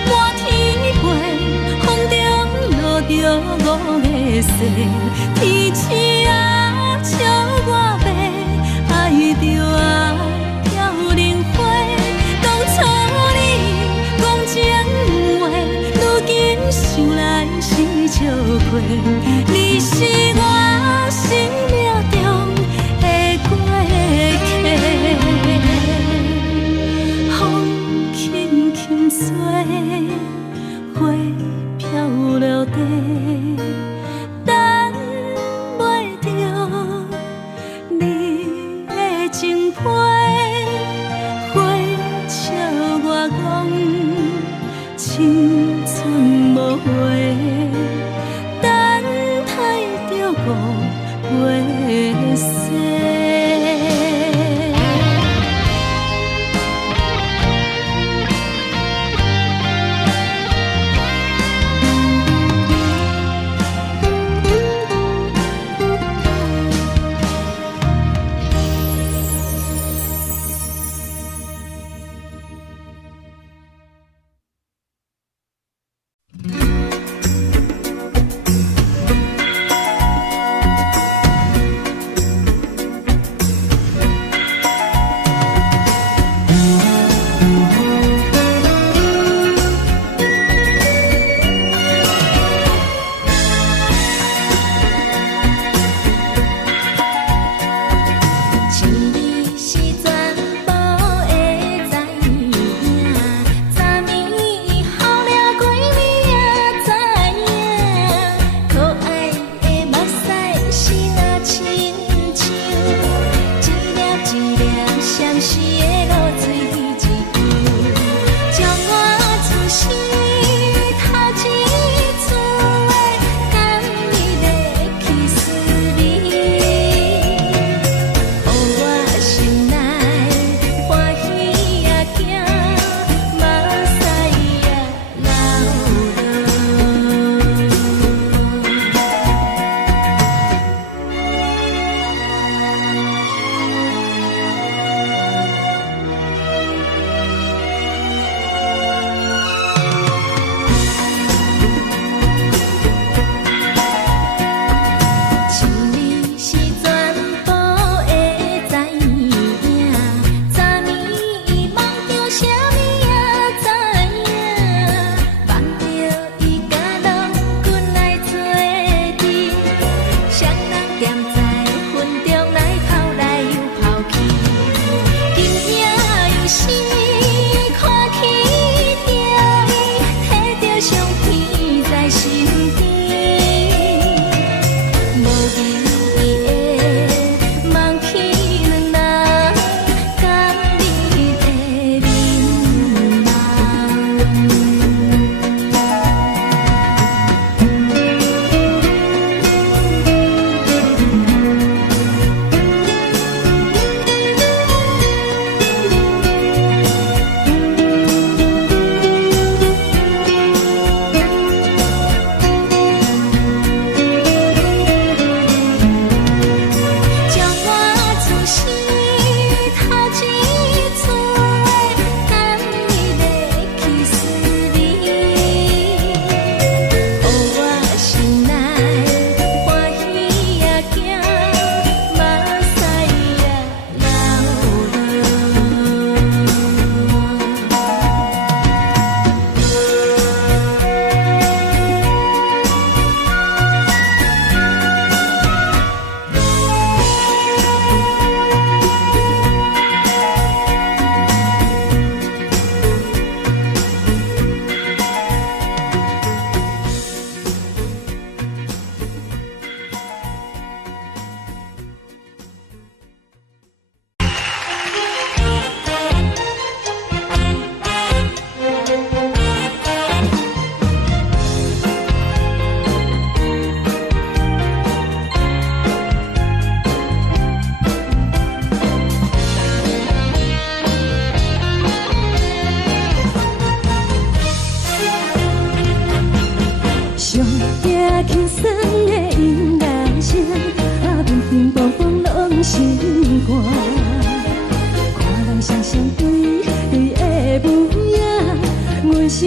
满天飞，风中落着五个色，天星啊笑我迷，爱着啊飘零花。当初你讲情话，如今想来是笑亏。你是我生命中的过客，风轻轻吹，花飘落地，等袂着你的情批。花笑我讲青春无悔，等待着五月雪。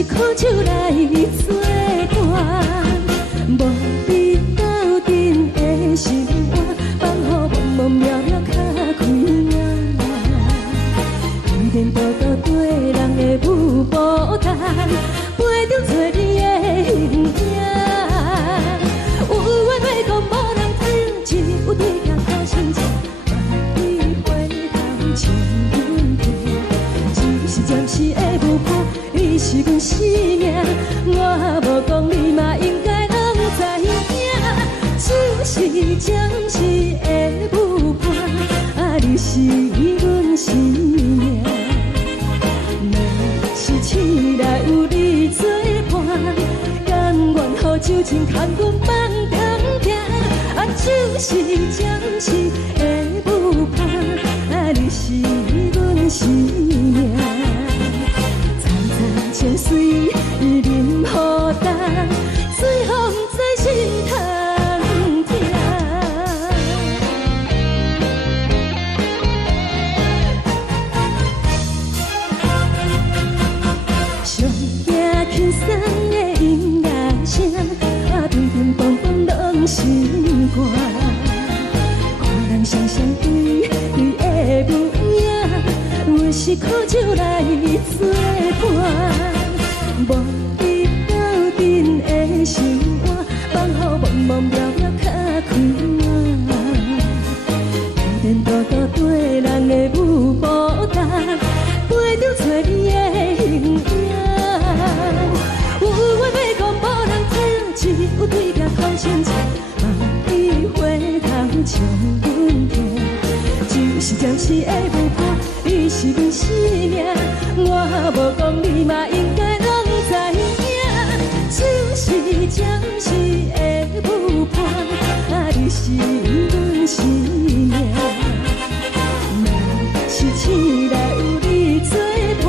是苦酒来作伴。无你斗阵的心肝，放予茫茫渺渺较开眼。一颠倒倒对人的舞步弹，陪着做你的形影。有话要讲无人听，有对镜头先唱，万里回头唱阮听。只是暂时的舞伴，你是阮生命，我无讲你嘛应该拢知影。只是暂时的舞伴，你是阮生命。若是醒来有你作伴，甘愿予酒精牵阮放长行。就是暂时的舞伴，你是阮生命。层层情水任何担，随风在心通听。上惊轻松的音乐声，乒乒乓乓拢心肝。看人双双对对的模样，阮是苦酒来作伴。无你斗阵的心肝，放予茫茫渺渺较开眼。一颠倒倒对人的舞步弹，陪着做你的形影。有话要讲无人听，只有对镜头先唱，万里回头唱阮听。就是暂时的舞伴，你是阮生命，我无讲你嘛应该拢知影。就是暂时的舞伴，你是阮生命。若是醒来有你作伴，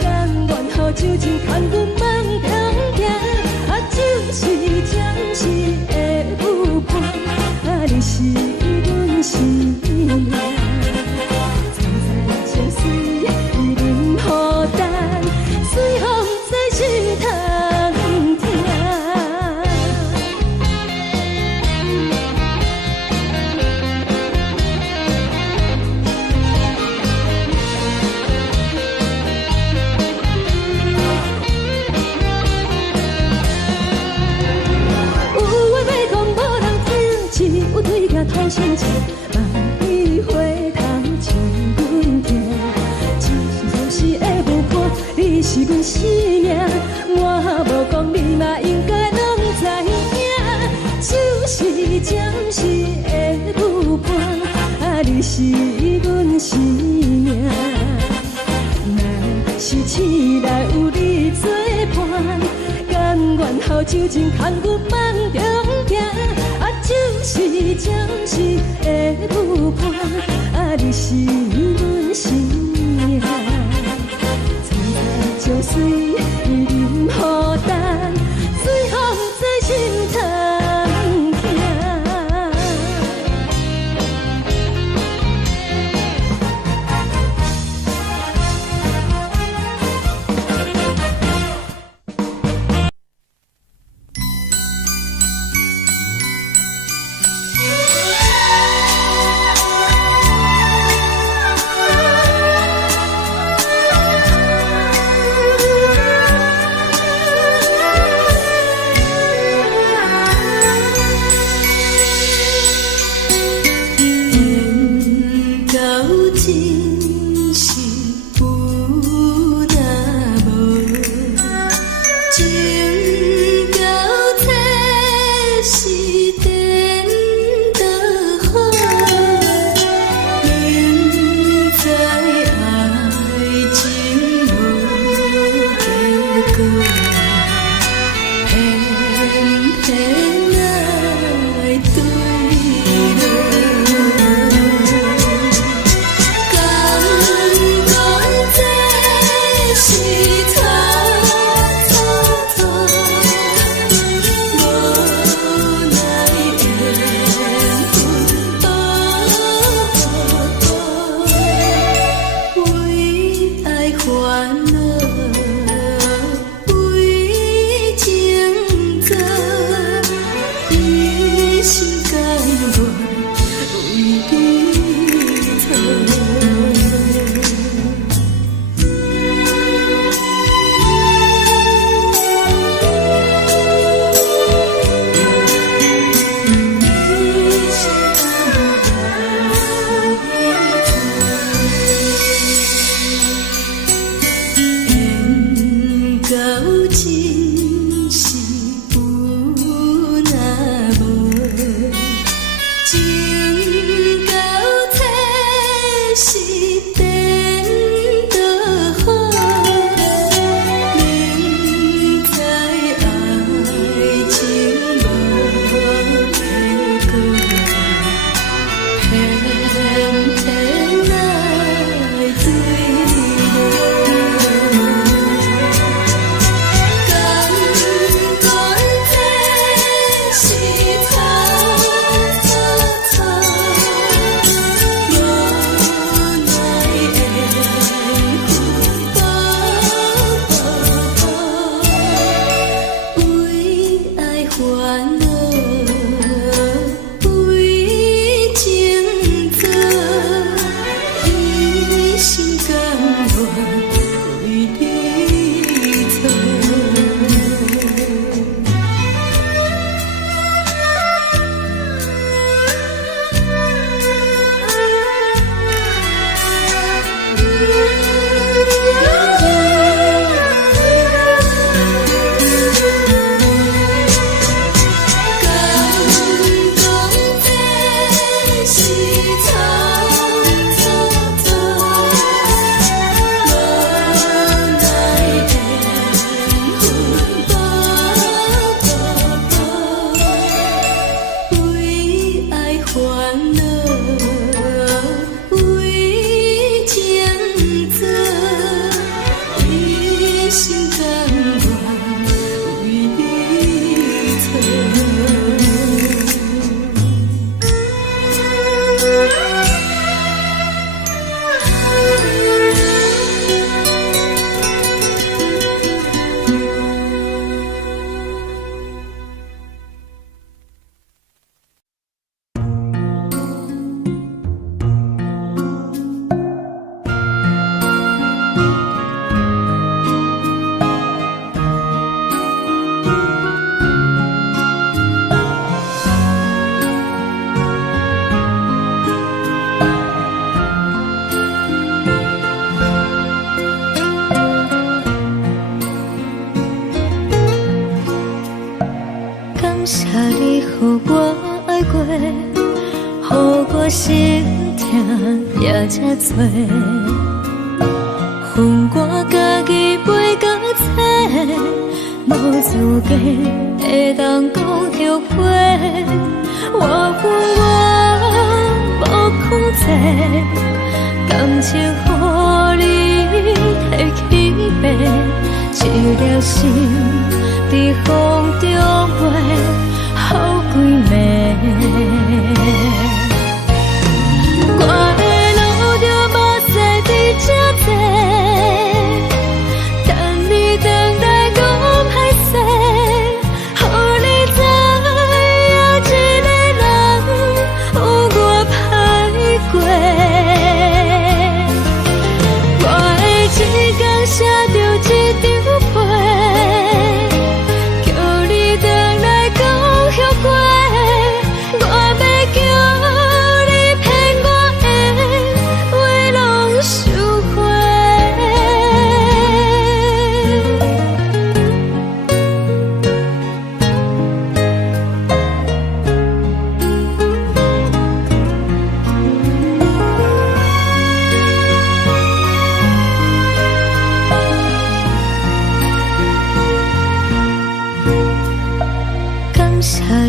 甘愿予酒精牵阮放长行。就是暂时的舞伴，你是阮生命。层层情水任何担，随风在心通听。有对镜头先唱，万里回头唱阮听。只是暂时的舞伴，你是阮生命，我无讲你嘛应该拢知影。就是暂时的舞伴，你是阮生命。若是醒来有你作伴，甘愿予酒精牵阮放长行。就是暂时的舞伴，你是阮生命。层层情水任何担，随风在心通听。过，予我心痛也这多。恨我家己袂到切，无资格会当讲后悔。我恨我无控制，感情予你摕去卖，一条心在风中飞，好几暝。我的路就无使伫这多。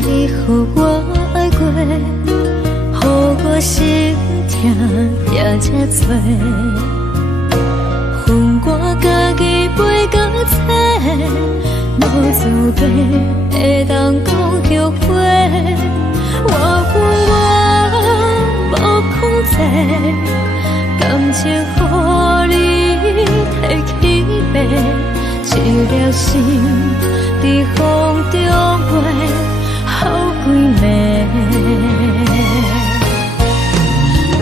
你予我爱过，予我心痛也这多。恨我家己袂到切，无资格会当讲后悔。我恨我无控制，感情予你摕去卖，一条心在风中飞。好几暝，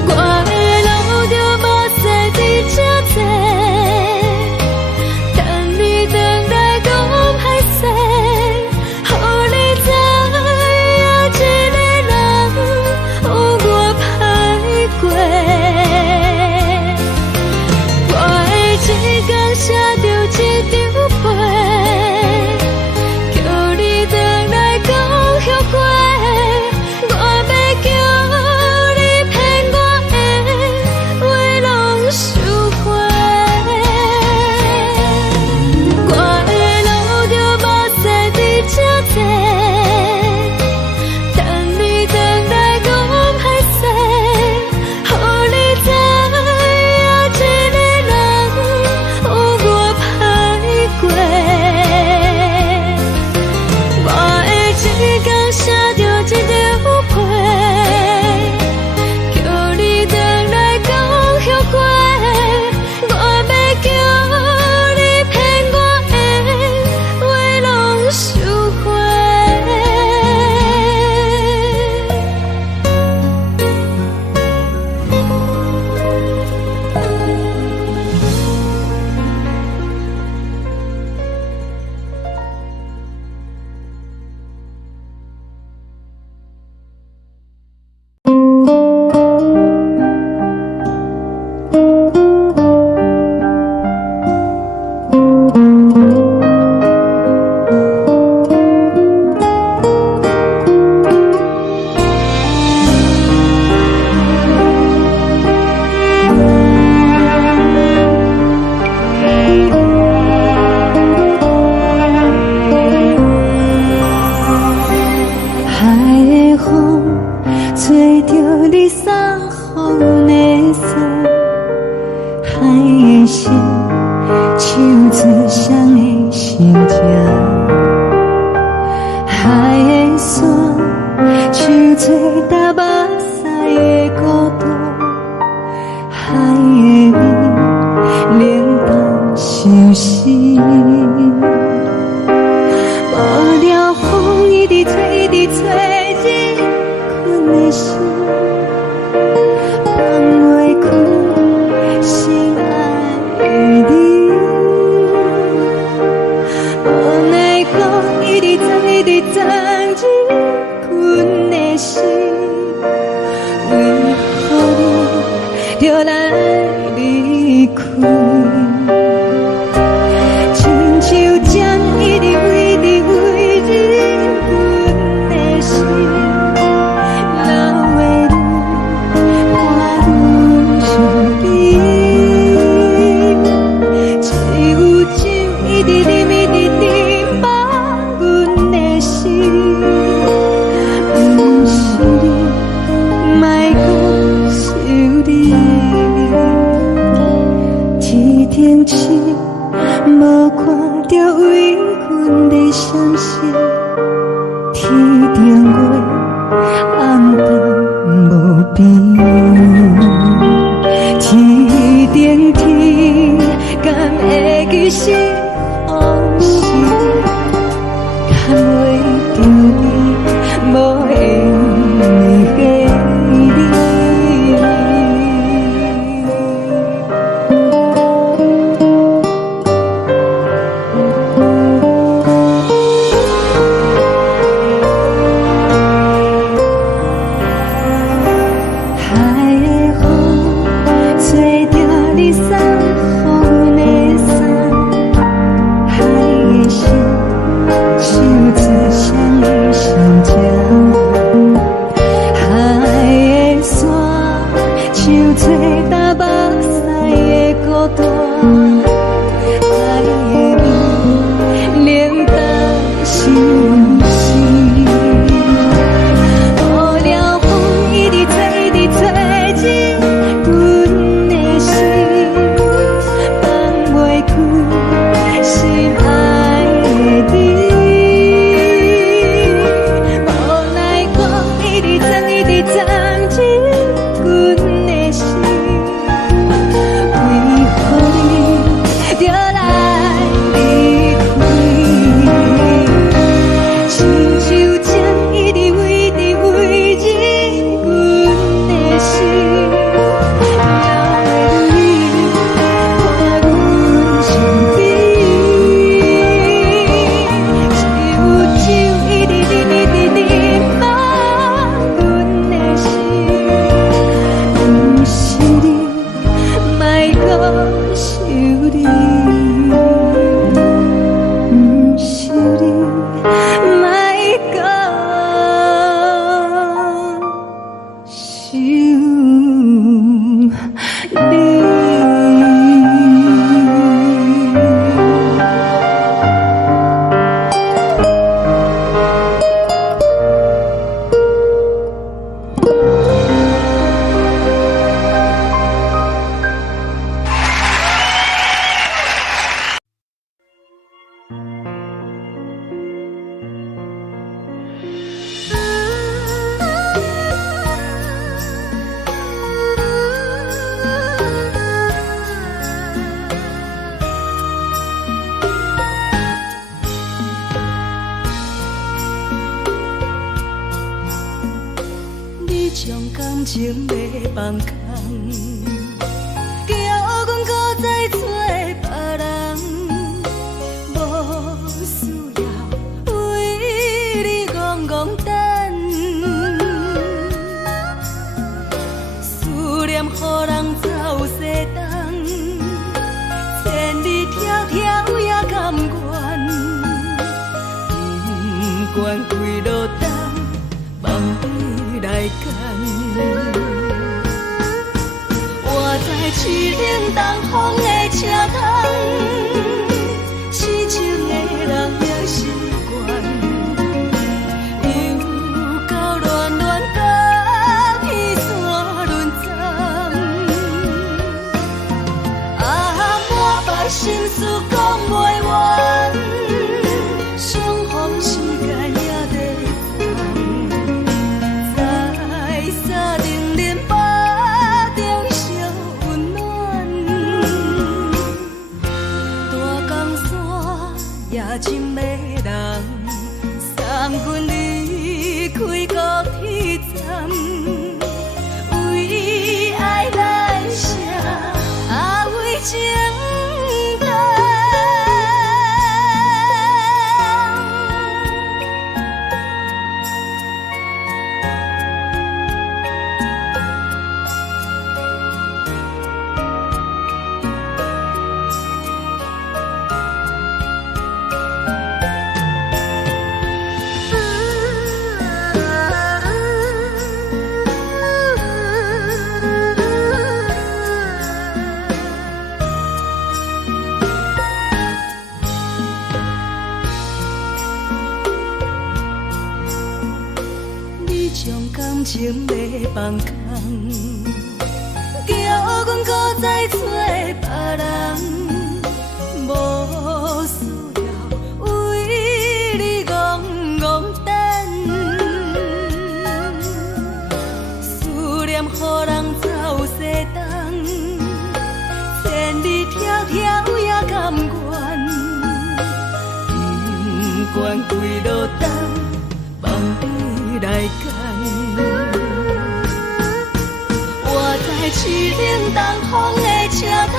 我的路就无使伫这多，等你回来讲歹势，予你知影一个人有我歹过。我会一天写着一张被，叫你回来讲。后悔，我要叫你骗我的话拢收回。我的路就无使伫这多，等你回来讲歹势，予你知影一个人有我歹过。我会一天写着一张被，叫你回来讲后悔。我要叫你骗我的话拢收回。滴咪滴滴放阮的心，不是你，莫讲是你。天顶星，无看到为阮的闪烁；天顶月，暗淡无边。天顶天，敢会记是往事？敢袂着你，无缘的你。情要放空，叫阮搁再找别人，无需要为你戆戆等，思念予人走西东，千里迢迢也甘愿，不管几路灯，梦比来赶。活在痴冷东风的车窗，痴情的人也习惯，又到乱乱甲彼山论丛。啊，满腹心事讲袂完，相逢时间也在等，在沙定林巴中相温暖。大江山也深的人，送阮离开高铁站，为爱来写，啊为情。将感情要放空，叫阮搁再找别人，无需要为你戆戆等，思念予人走西东，千里迢迢也甘愿，不管几路灯，望你来赶。我在市顶东风的车窗，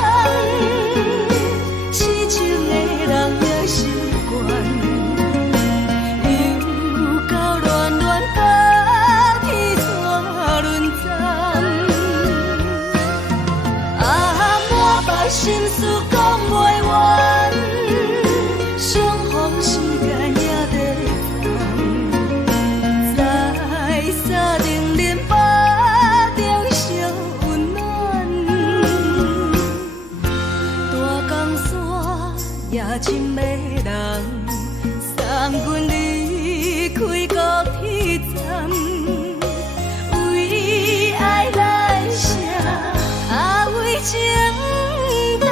痴情的人也习惯，又到乱乱把天带轮转。啊，满腹心事讲袂完，双方时间也在等，在沙定林巴中相温暖。大江山也深的人，送阮离开高铁站，为爱来写，为情等。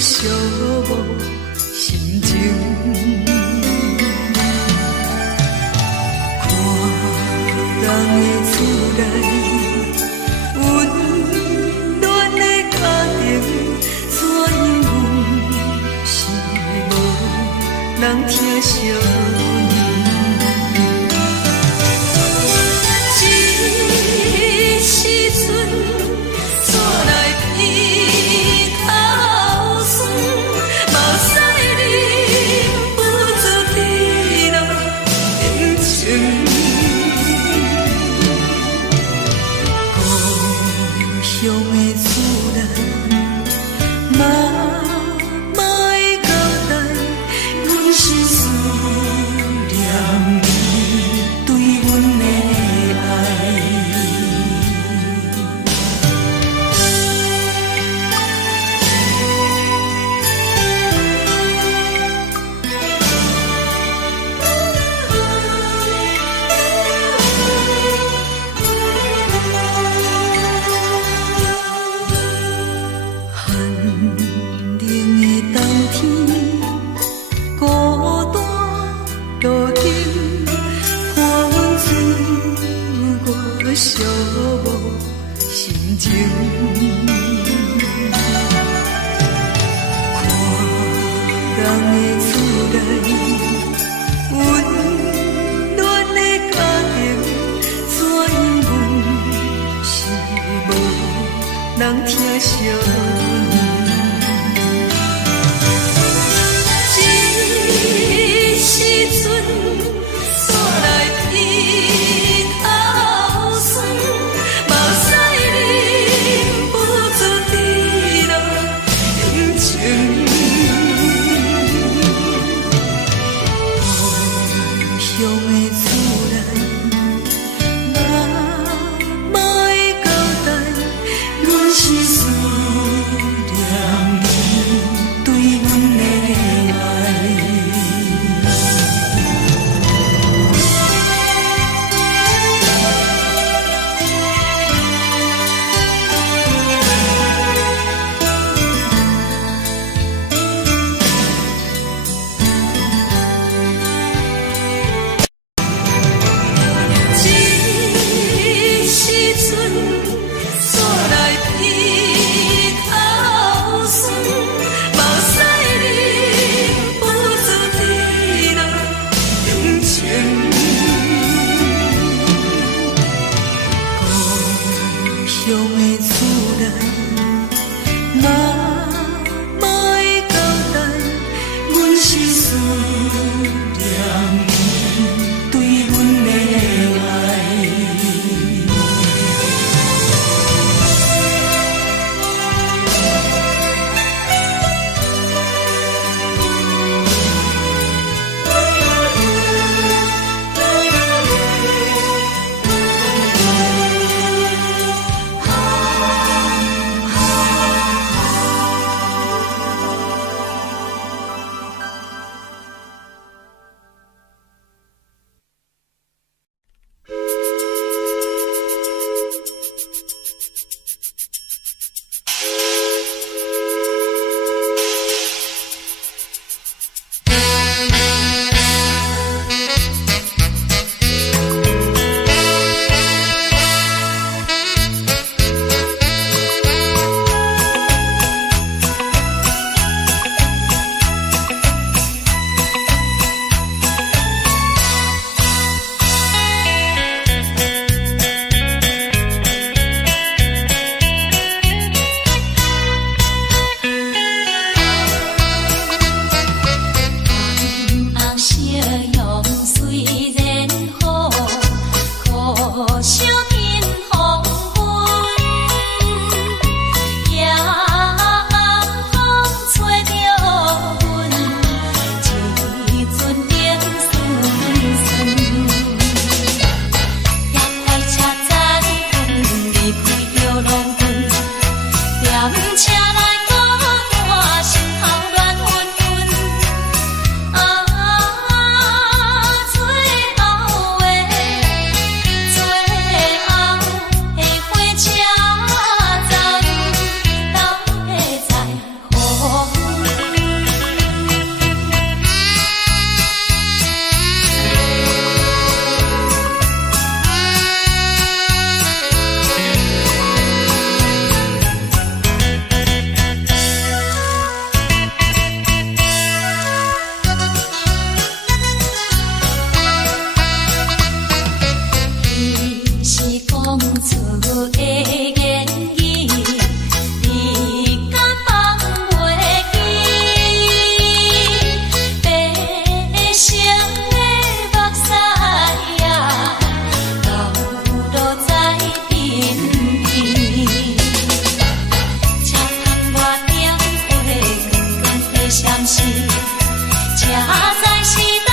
寂寞心情。看人的厝内温暖的家庭，怎因是无人疼惜你？这时阵怎来鼻头酸？目屎忍不住滴落眼睛。故乡的厝内，妈妈的交代，阮是思念你对阮的爱。寒冷的冬天，孤单路顶，看阮自我寂寞心情。看人的厝内温暖的家庭，怎因阮是无人疼惜你？这时阵怎来鼻头酸？目屎忍不住滴落眼睛。故乡的厝内，妈妈的交代，阮是思念你对阮的爱。关系，这才是咱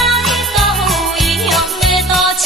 都一样的都市。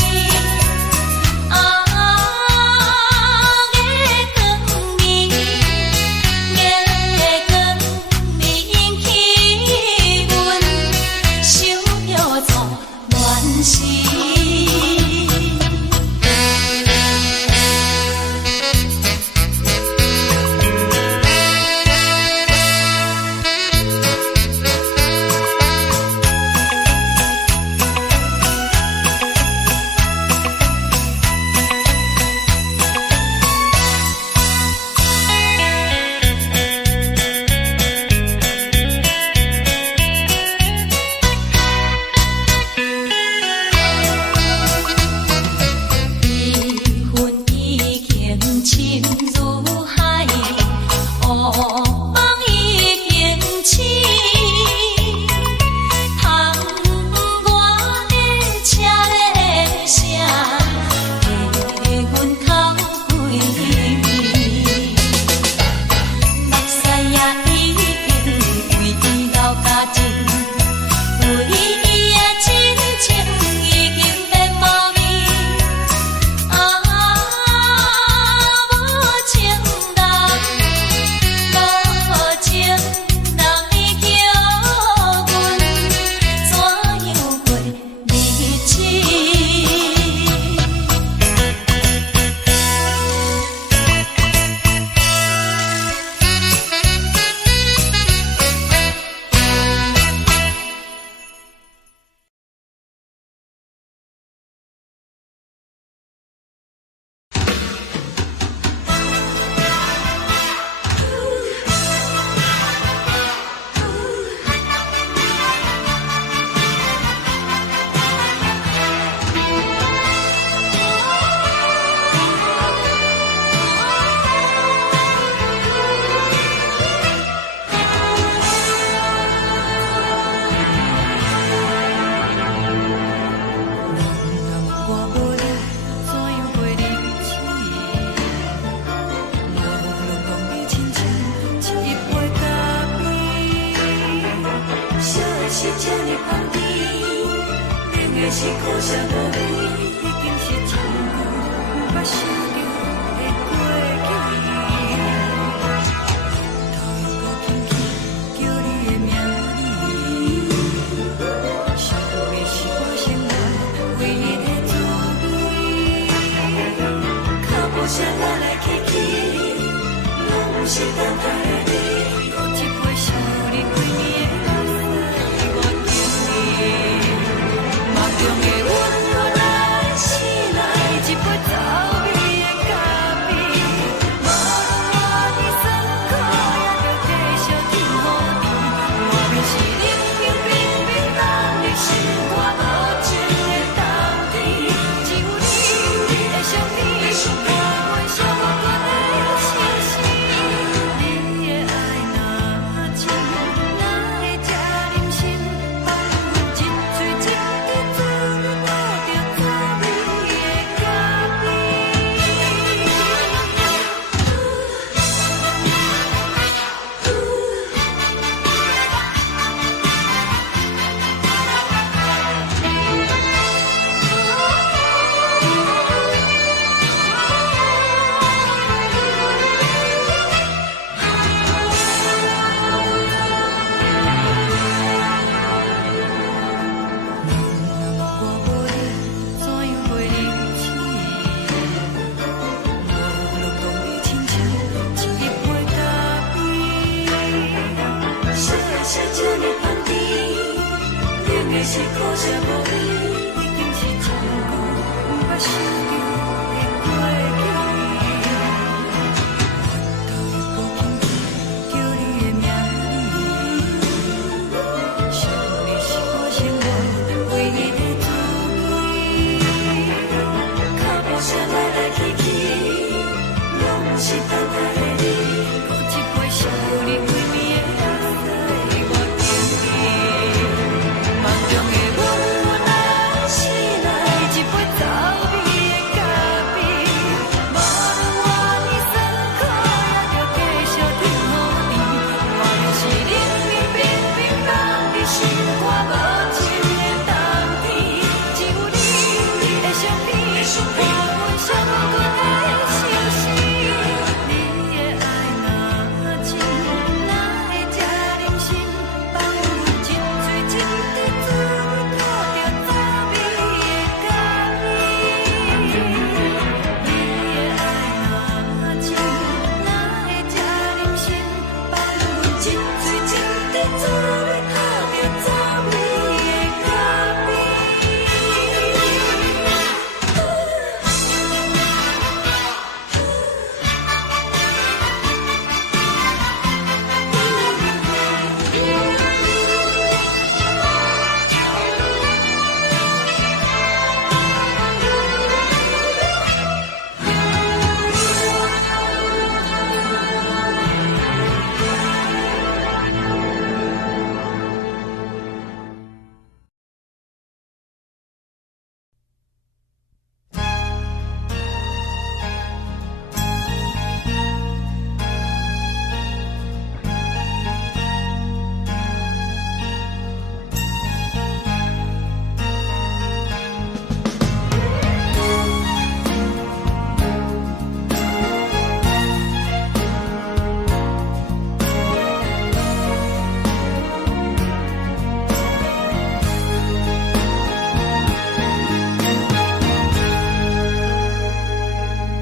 是苦涩无味，已经是一句不捌想着的过去。头又搁轻轻叫你的名字，想的是我生活唯一的滋味。脚步声来来去去，拢不是等待的你，搁一杯想你几年的目屎，我敬你。梦中的阮愈来醒来，一杯走味的咖啡，无论我的酸苦，也着继续甜予甜。外面是冷冰冰冰冷的心肝，无情的冬天，只有你的相片，陪阮相伴的星星。你的爱若真，哪会这忍心放阮一嘴一滴水，倒着滋味的咖啡。我无你，怎样袂离去？无路讲你亲像一杯咖啡，烧的是这么香甜，冷的是苦涩无味，已经是一句不捌想着的过去。头又搁轻轻叫你的名字，想的是我生活唯一的滋味。脚步声来来去去，拢是等待的你，搁一杯想你几暝的目屎，我敬你。梦中的阮愈来醒来，一杯走味的我无情的冬天，只有你的相片，画阮伤痕的心事。你的爱若深，哪会这忍心放阮一嘴一滴滋味，吐着早味的咖啡？你的爱若深，哪会这忍心放阮一嘴一滴滋味，吐着早味的咖啡？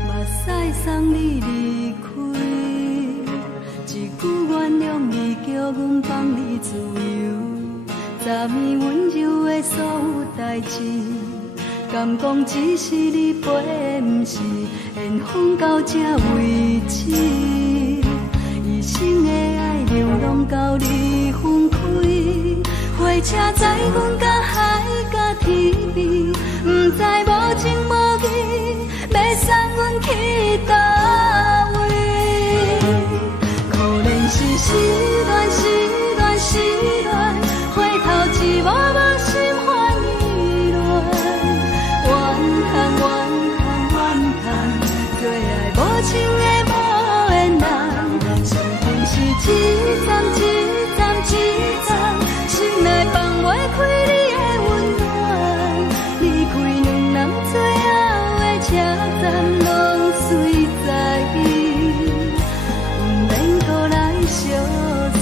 目屎送你离开，一句原谅你，叫阮放你自由。昨暝温柔的所有代志，敢讲只是你陪，不是缘分到这为止。一生的爱流浪到你分开，火车载阮甲海甲天边，不知无情无义。要送阮去倒位？可能是失恋，失恋，失恋，回头一幕幕心烦意乱，怨叹，怨叹，怨叹，最爱无情的无缘人，上恨是一站一站一站，心内放袂开你的温暖，离开两人最后的车站，拢随在意，不免搁来相送。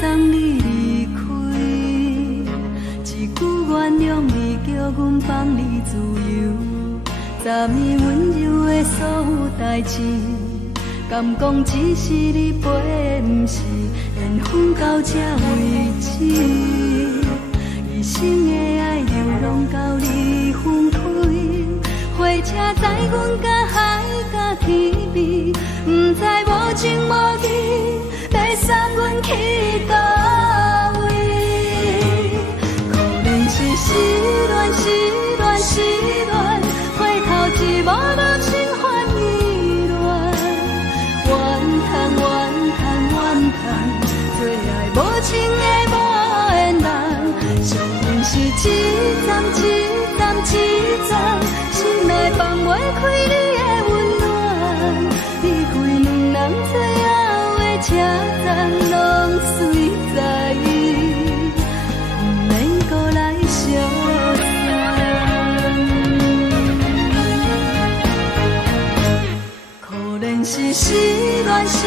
送你离开，一句原谅你，叫阮放你自由。昨暝温柔的所有代志，敢讲只是你陪，不是缘分到这为止。一生的爱流浪到你分开，火车载阮甲海甲天边，不知无情无义。要送阮去倒位？可能是失恋，失恋，失恋，回头一幕幕心烦意乱，怨叹，怨叹，怨叹，最爱无情的无缘人，上恨是一站一站一站，心内放袂开你的温暖，离开两人最后的车站，拢随在意，不免搁来相送。可能是失恋，失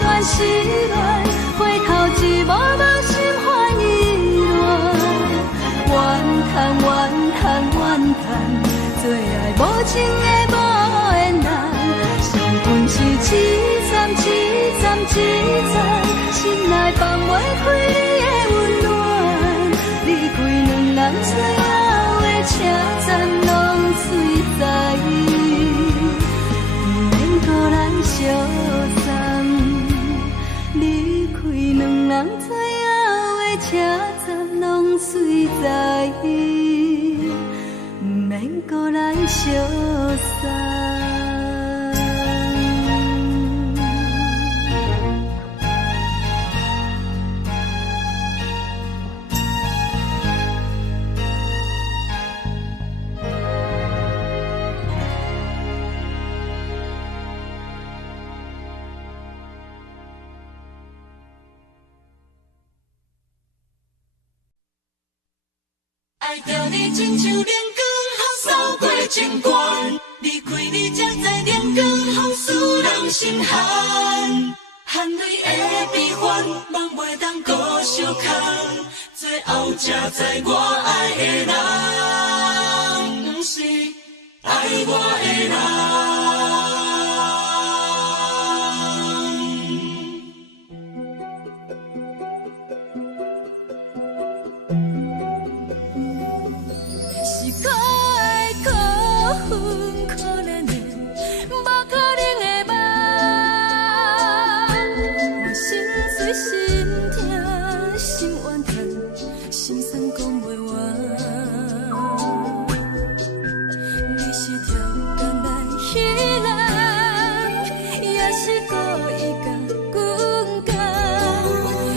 恋，失恋，回头一幕幕心烦意乱，怨叹，怨叹，怨叹，最爱无情的无缘人，上恨是一站一站一站，心内放袂开你的温暖，离开两人最后的车站，拢随在意，不免搁来相送。爱着你亲像连光风扫过情关，离开你才知连光风使人心寒。含泪的悲欢，望袂当搁相牵，最后才知我爱的人，不是爱我的人。是可爱可恨可怜的，无可能的梦。我心碎心痛心怨叹，心酸讲袂完。你是挑工来彼人，也是故意甲阮讲，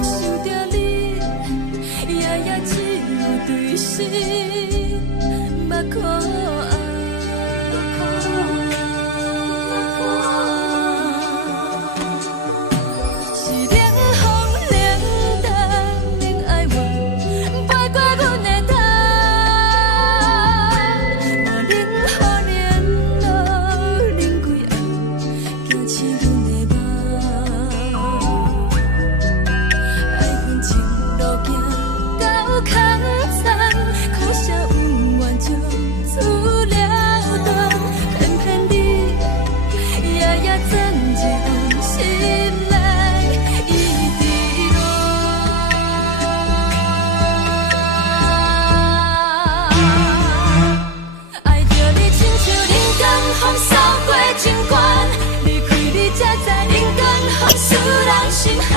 想着你，夜夜只有对视。目眶红，是冷风冷淡冷爱我，飞过阮的头，我冷雨连路冷几暗，惊醒阮的梦，爱恨情路行到空残，可惜有缘就此了断，偏偏你夜夜钻入阮心内，一直乱。爱着你亲像冷光风扫过情关，离开你才知冷光风使人心寒。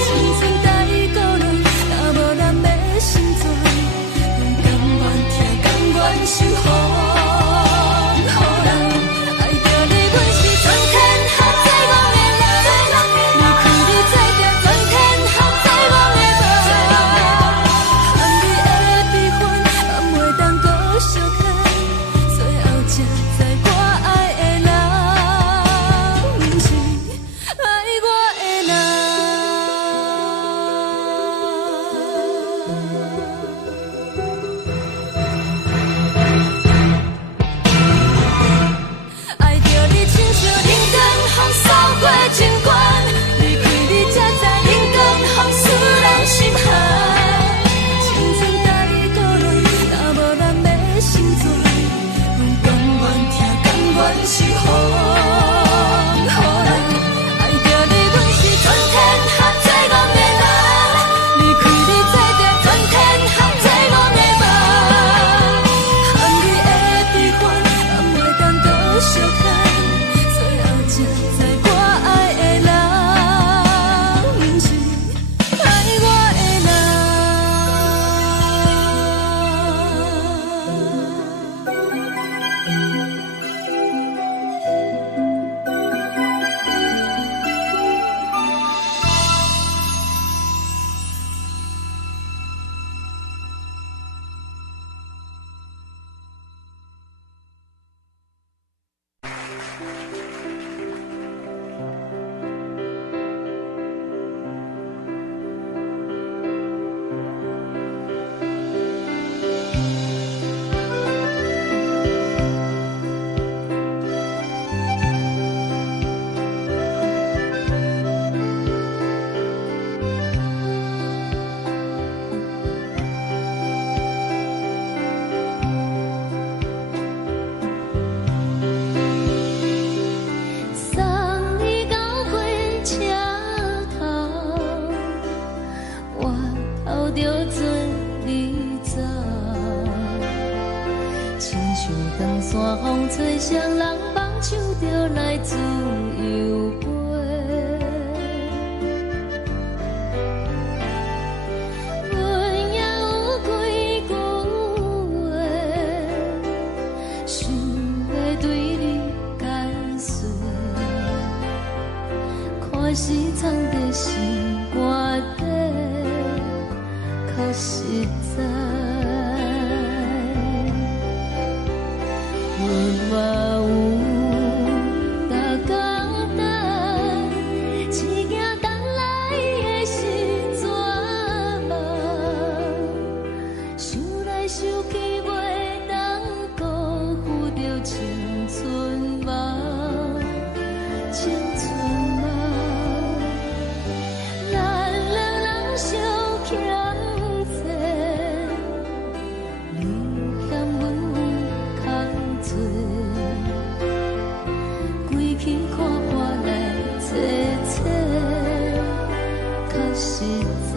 青春带过来，若无咱要心怎？甘愿受风雨人，爱着你，阮是全天下最戆的人，离开你才着全天下最戆的梦。含你的悲欢，望袂当搁相牵，最后才知我爱的人，不是爱我的山风吹双人梦，唱着来自由飞。阮也有几句话，想要对你解释，可是藏在心肝底，较实在。阮嘛有逐工等，只惊等来的时阵想来想去袂当辜负着青春梦，青春梦。咱两人相欠债，你欠阮空做，归去看看来坐坐，较实在。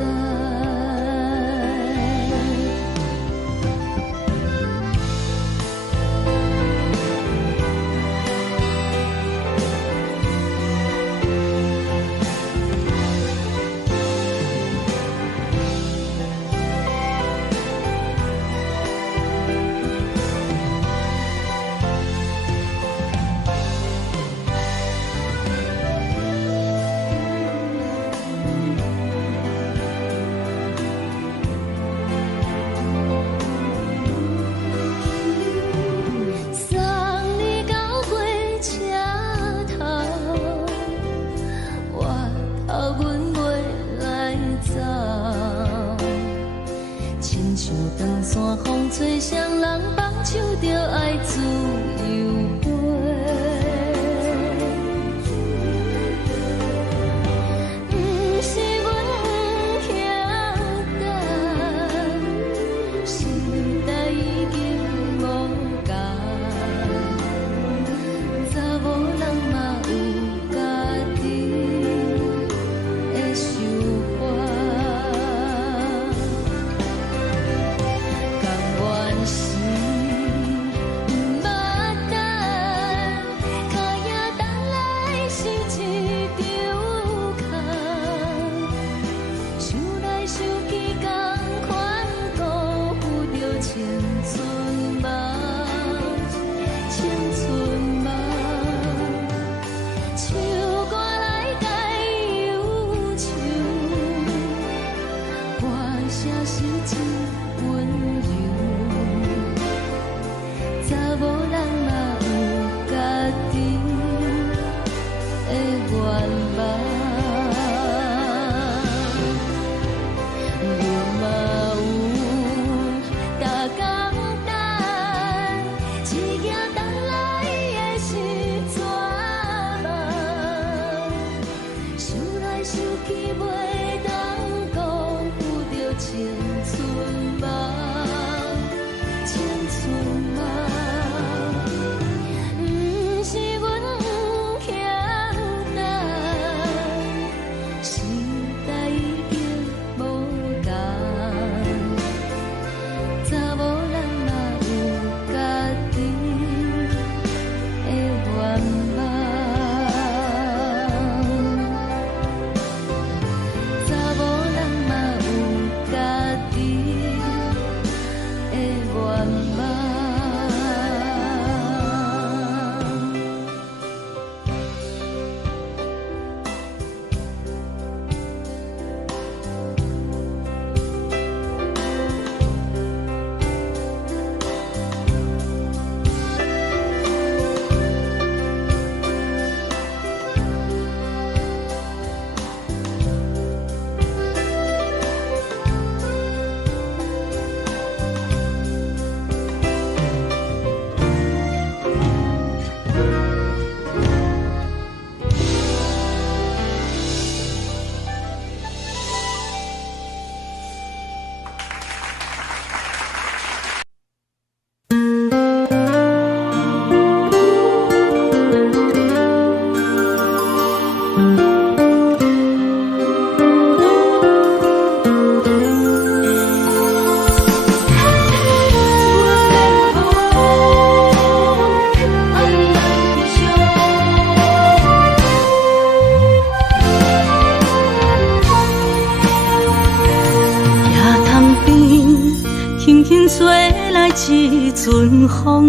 阵风，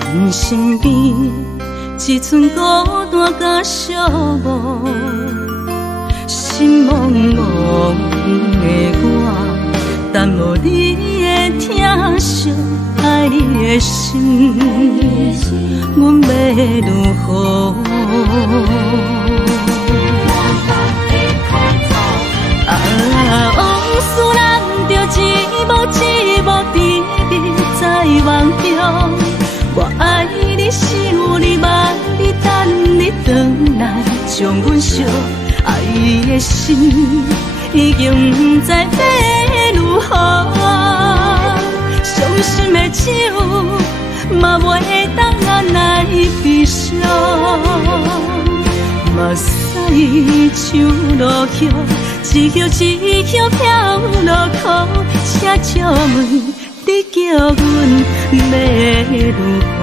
阮身边一寸孤单甲寂寞，心茫茫的我，等无你的疼惜，爱你的心，阮要如何？往事人着一幕一幕甜蜜在梦中。我爱你是有你望你等你回来，将阮惜爱的心已经不知要如何。伤心的手嘛袂当按来悲伤，目屎像落雨。一叶一叶飘落雨，车照问你叫阮要如何？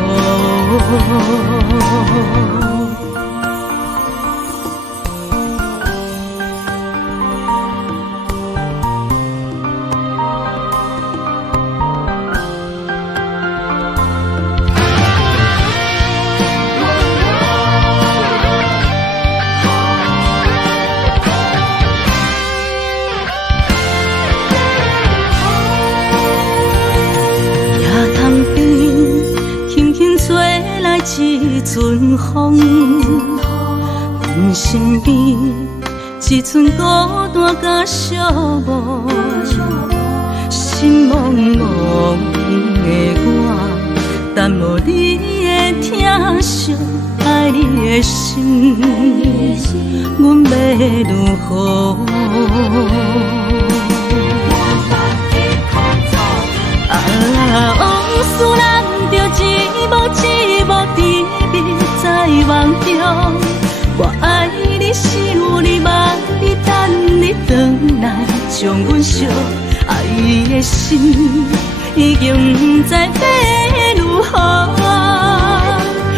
一阵风，阮身边一寸孤单甲寂寞，心茫茫的我，等无你的疼惜，爱你的心，阮要如何？往事人着一幕一幕甜蜜在梦中。我爱你是有你望你等你回来，将阮惜爱的心已经不知要如何。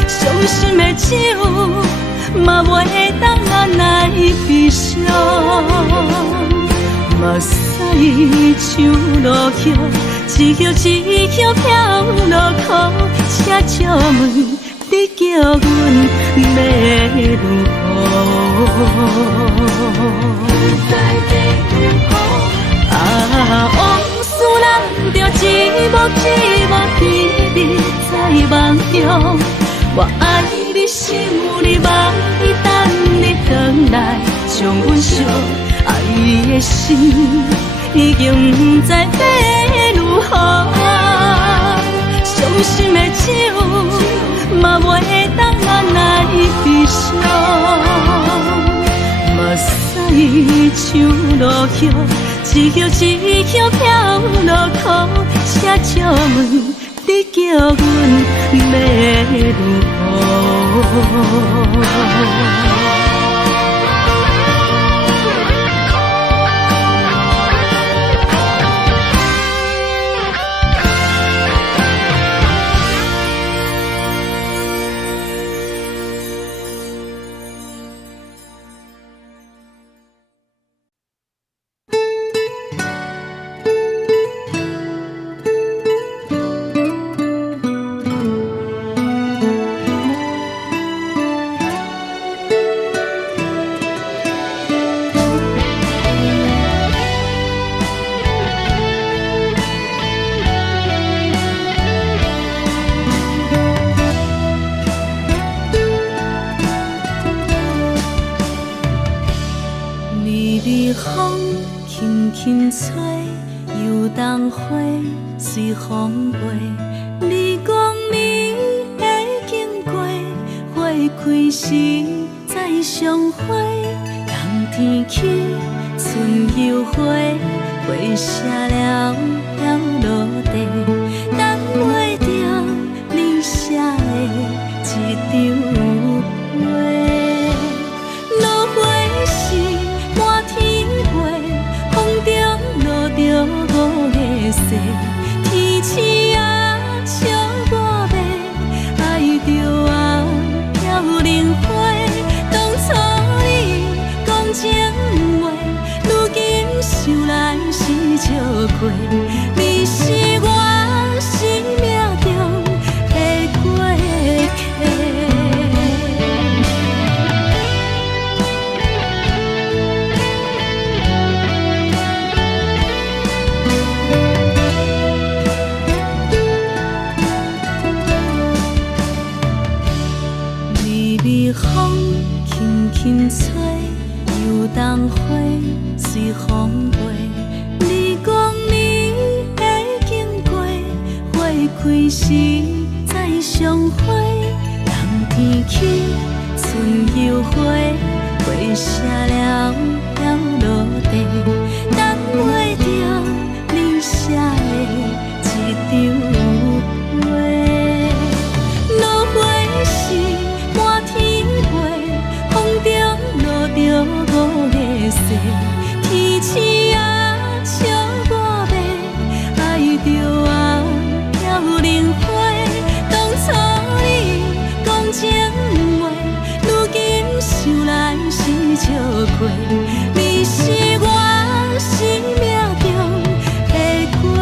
伤心的手嘛袂当按来悲伤，目屎像落雨。一叶一叶飘落雨，车照问你叫阮要如何？往事人着一幕一幕甜蜜在梦中。我爱你是有你望你等你回来，将阮惜爱的心已经不知要如何。伤心的手嘛袂当按来悲伤，目屎像落雨，一叶一叶飘落雨，车照问你叫阮要如何？风轻轻吹，游动花随风飞。你讲你会经过，花开时再相会。冬天起，春又回，花谢了要落地，等袂着你写的一张画。落花时满天飞，风中落着五个色，天星啊笑我迷，爱着啊飘零花。当初你讲情话，如今想来是笑亏。你是我生命相会，人天起，春又花，花谢了要落地，等袂着你写的一张画。落花是满天飞，风中落着五个色，天星啊笑我迷，爱着啊飘零花。当初你讲情话，如今想来是笑亏。你是我生命中的过客。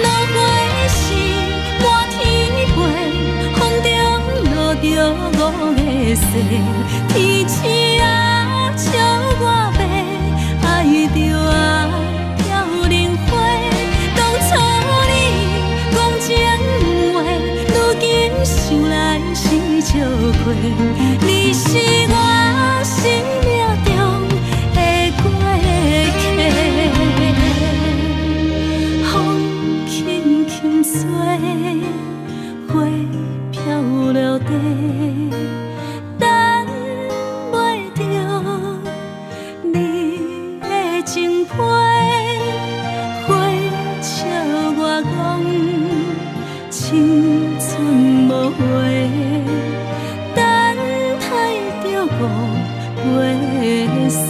落花是满天飞，风中落着五个色，天星啊笑我迷，爱着啊飘零花。当初你讲情话，如今想来是笑亏。你是我生命中的过客。风轻轻吹，花飘落地，等袂着你的情批。花笑我讲青春无话，等待着五月雪。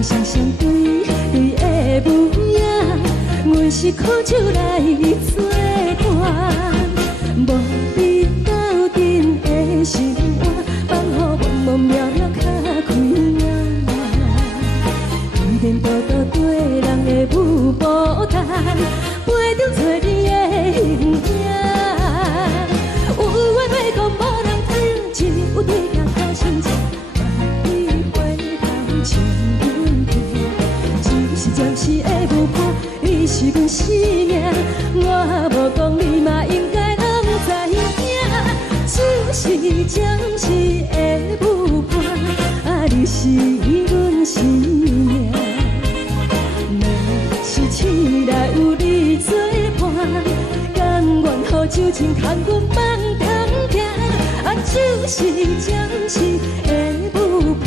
人双双对对的模样，阮是苦酒来作伴。无你斗阵的心肝，放予茫茫渺渺较开眼。一颠倒倒对人的舞步弹，陪着找你的形影。有话要讲无人听，有对镜头心情，万里回头将阮听。就是暂时的舞伴，你是阮生命，我无讲你嘛应该拢知影。就是暂时的舞伴，你是阮生命。若是醒来有你作伴，甘愿予酒精牵阮放通行。就是暂时的舞伴，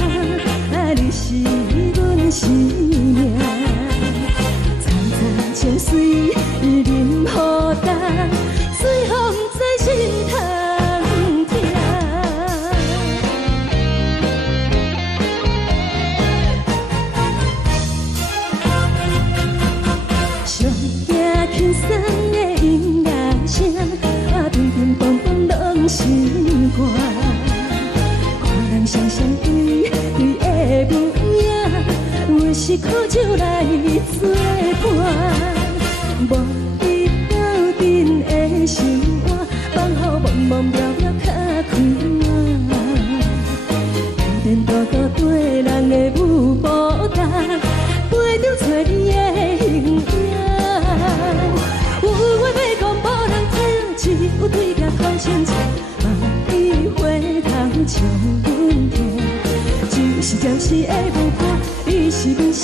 你是阮生命。层层情水任何等，随风在心头。轻松的音乐声，乒乒乓乓拢心肝。看人双双对对的模样，阮是苦酒来作伴。无你斗阵的心肝，放予茫茫渺渺较开眼。一颠倒倒对人的舞步弹，陪着找你的形影。有话要讲无人听，只有对镜头深情，万里回头将阮听。就是暂时的舞伴，你是阮生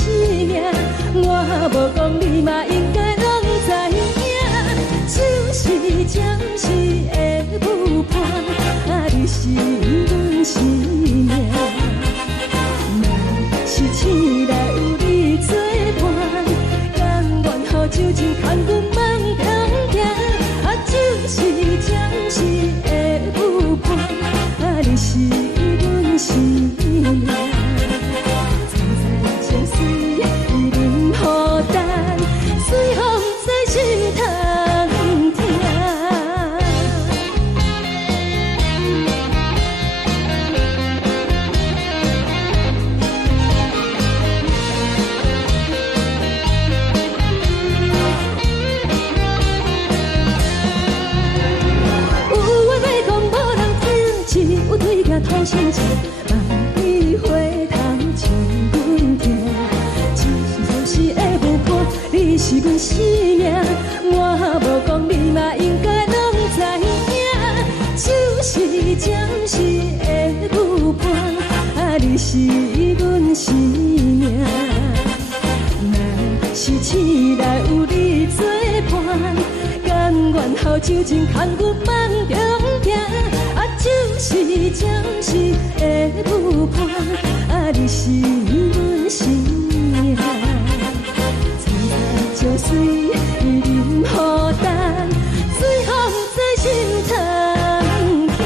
命，我无讲你嘛应该拢知影。就是暂时的舞伴，你是阮生命。若是醒来有你作伴，甘愿予酒精牵阮放通行。就是暂时的舞伴，你是阮生命。层层情水任何等，随风在心头听。有对镜头深情，万里回头将阮听。就是暂时的舞伴，你是阮生命，我无讲你嘛应该拢知影。就是暂时的舞伴，你是阮生命。若是醒来有你作伴，甘愿予酒精牵阮放中行。就是暂时的舞伴，你是阮生命。层层情水任何等，随风在心头听。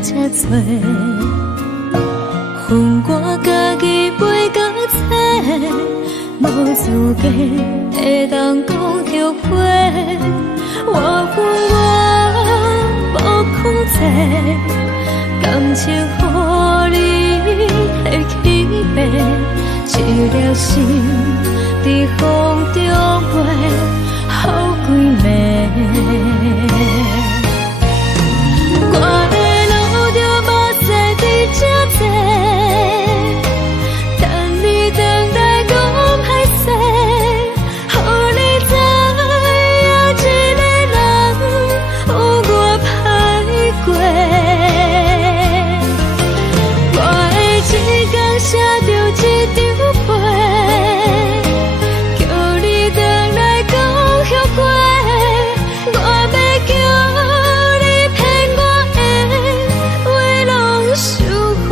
才多，恨我家己袂到切，无资格会当讲后悔。我恨我无控制，感情予你会起飞，一粒心在风中飞，好几暝。我的路就目屎在这多，等你等待讲歹势，予你知影一个人有我歹过。我会一天写着一张被，叫你回来讲后悔。我要叫你骗我的话拢收回。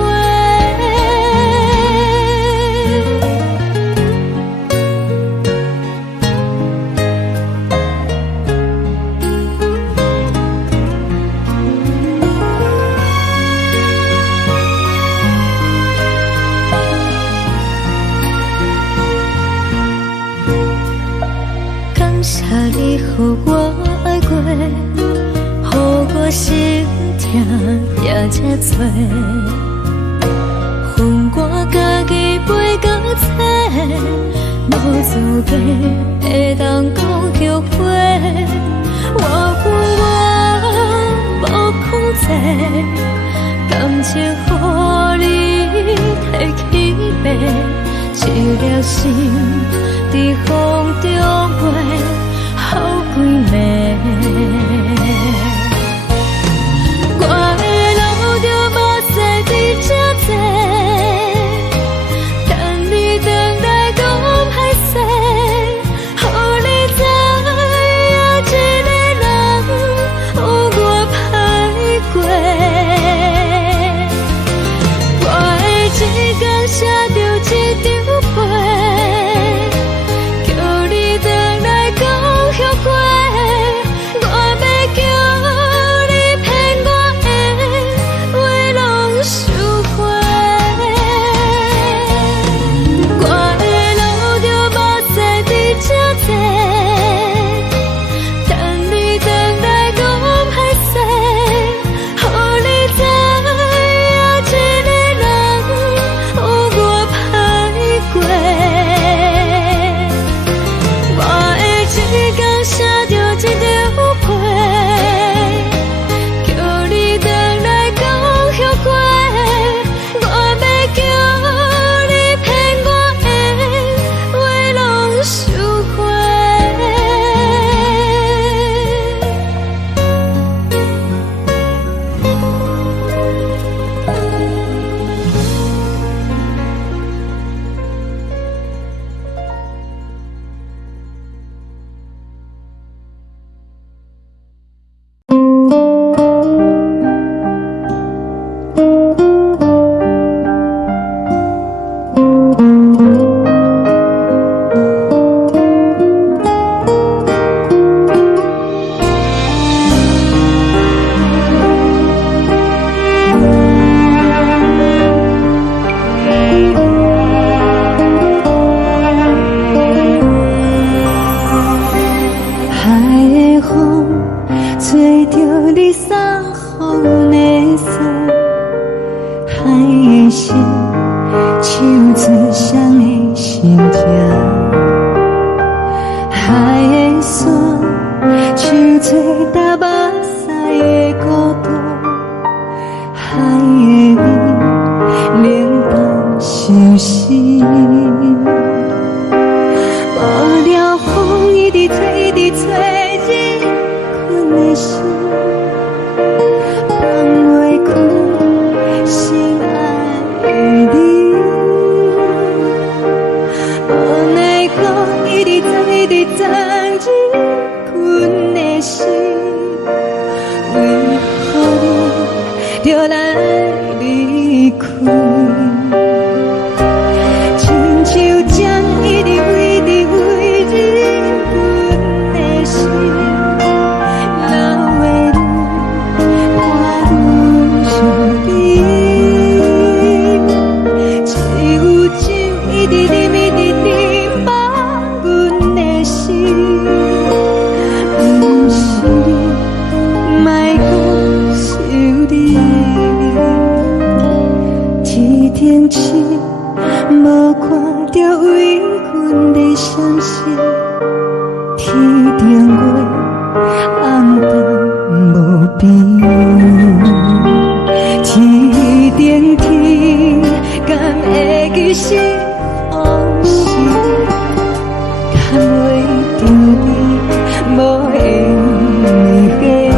感谢你，予我爱过，予我心痛也这多，恨我家己袂到切，无资格会当讲后悔。我恨我无控制，感情予你摕起飞，一粒心在风中飞，好几暝。我的路就目屎在这多，等你等待讲歹势，予你知影一个人有我歹过。我会一天写着一张被，叫你回来讲后悔。我要叫你骗我的话拢收回。我的路就目屎在这多，等你等待讲歹势，予你知影一个人有我歹过。我会一天写着一张被，叫你回来讲后悔。我要叫你骗我的话拢收回。海的风吹着你送风的伞，海的心手做双的心情，海的山手做搭目屎的孤独，海的味冷淡伤心。无聊风一直吹，一直吹，日困的心放袂开，心爱的你。无奈何一直走，一直走，日困的心，为何你就来离开？亲像江一直飞，一直飞，日阮的心，流的泪，我愈想。天星，无看到为阮的闪烁，天顶月暗淡无边，天顶天，敢会记是往事，敢袂着你，无缘给你。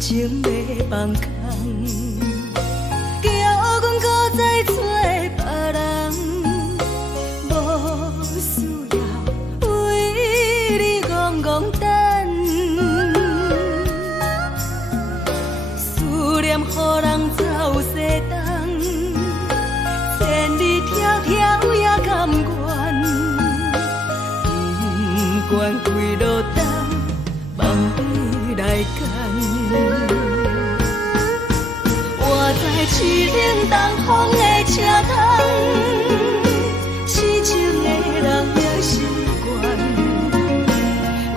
情要放空，叫阮搁再找别人，无需要为你戆戆等，思念予人走西东，千里迢迢也甘愿，不管开路灯，梦你来牵。我在市顶东风的车窗，痴情的人也习惯，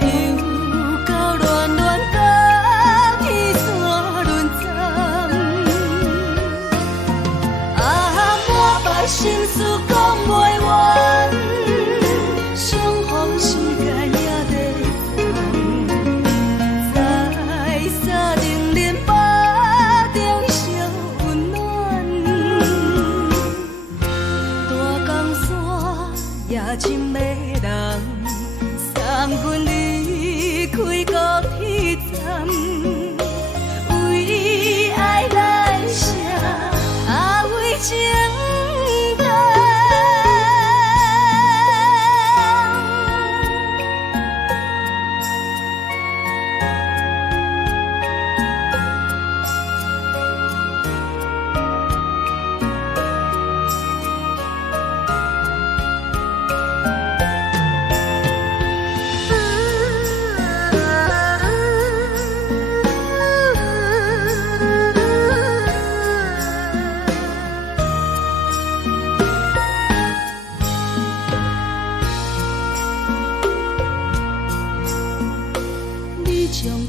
又到乱乱甲天山轮站。啊，满腹心事讲袂完，相逢时间也在等，在沙定林巴中相温暖。大江山也深的人，送阮离开高铁站，为爱来写啊为情。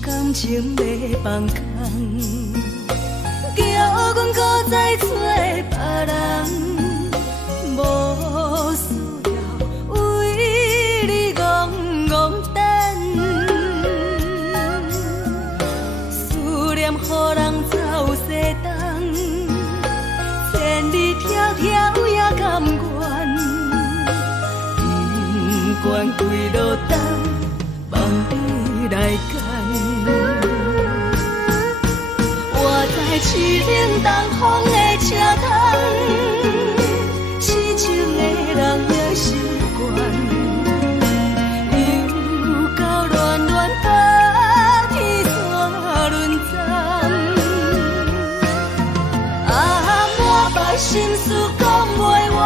感情要放空，叫阮搁再找别人，无需要为你戆戆等。思念予人走西东，千里迢迢也甘愿。不管几路灯，望你来赶。我在市冷东风的车窗，痴情的人也习惯，又到暖暖把天线轮转。啊，满腹心事讲袂完。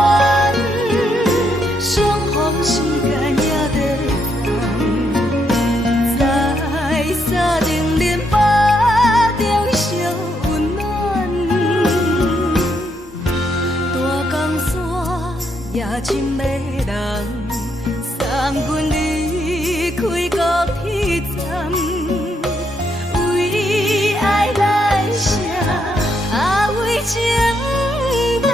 深的人，送阮离开高铁站，为爱来写，为情等。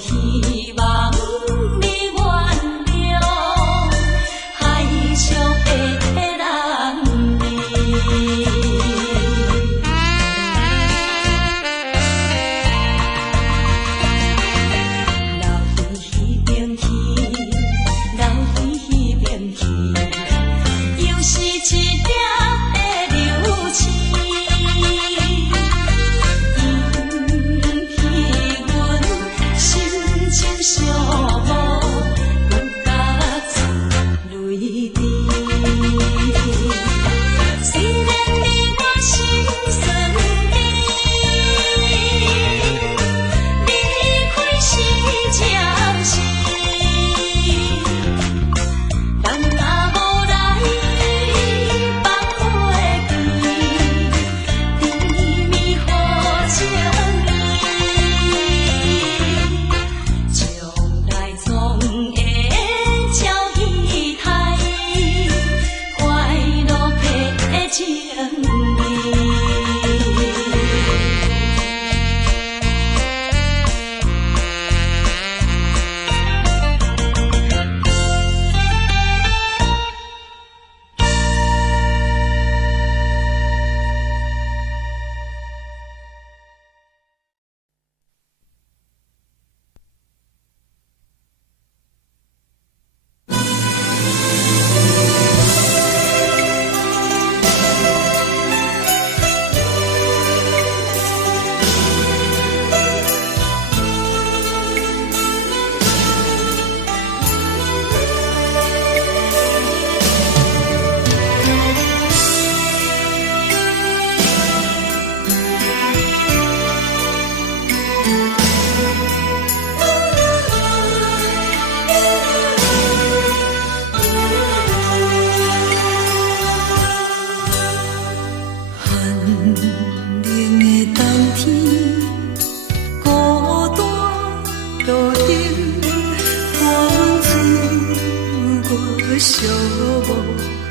希望你原谅。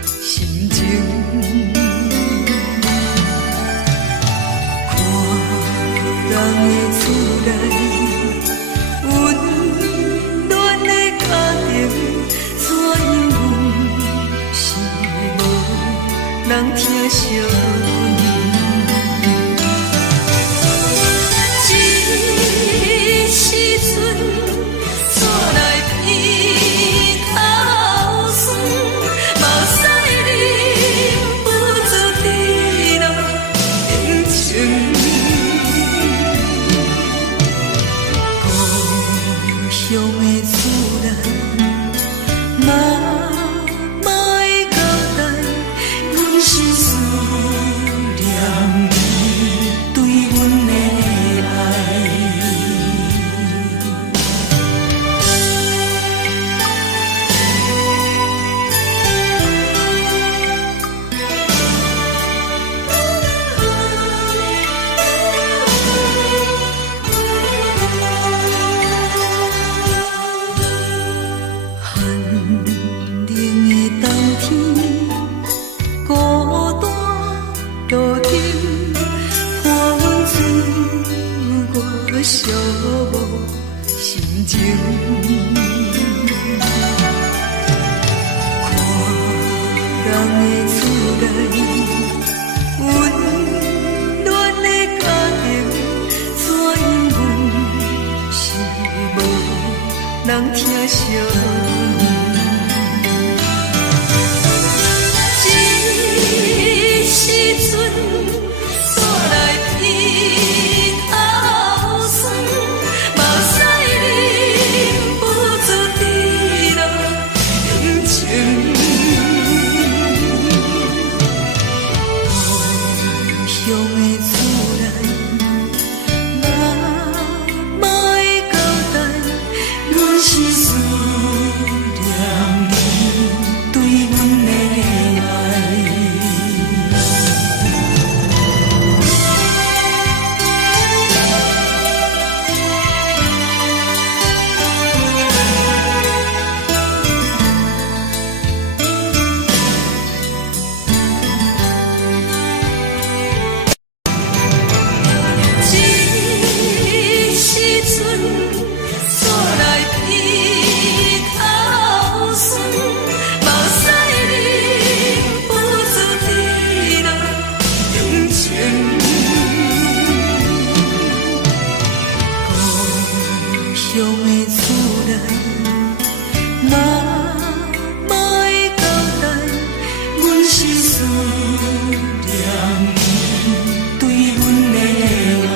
心情。看人的厝内温暖的家庭，怎因是无人疼惜？人疼惜，这时阵煞来鼻头酸，目屎忍不住滴落眼睛。故乡的厝内。是思念你对阮的爱。这时阵。乡的厝内，嘛会交代，阮是思念你对阮的爱。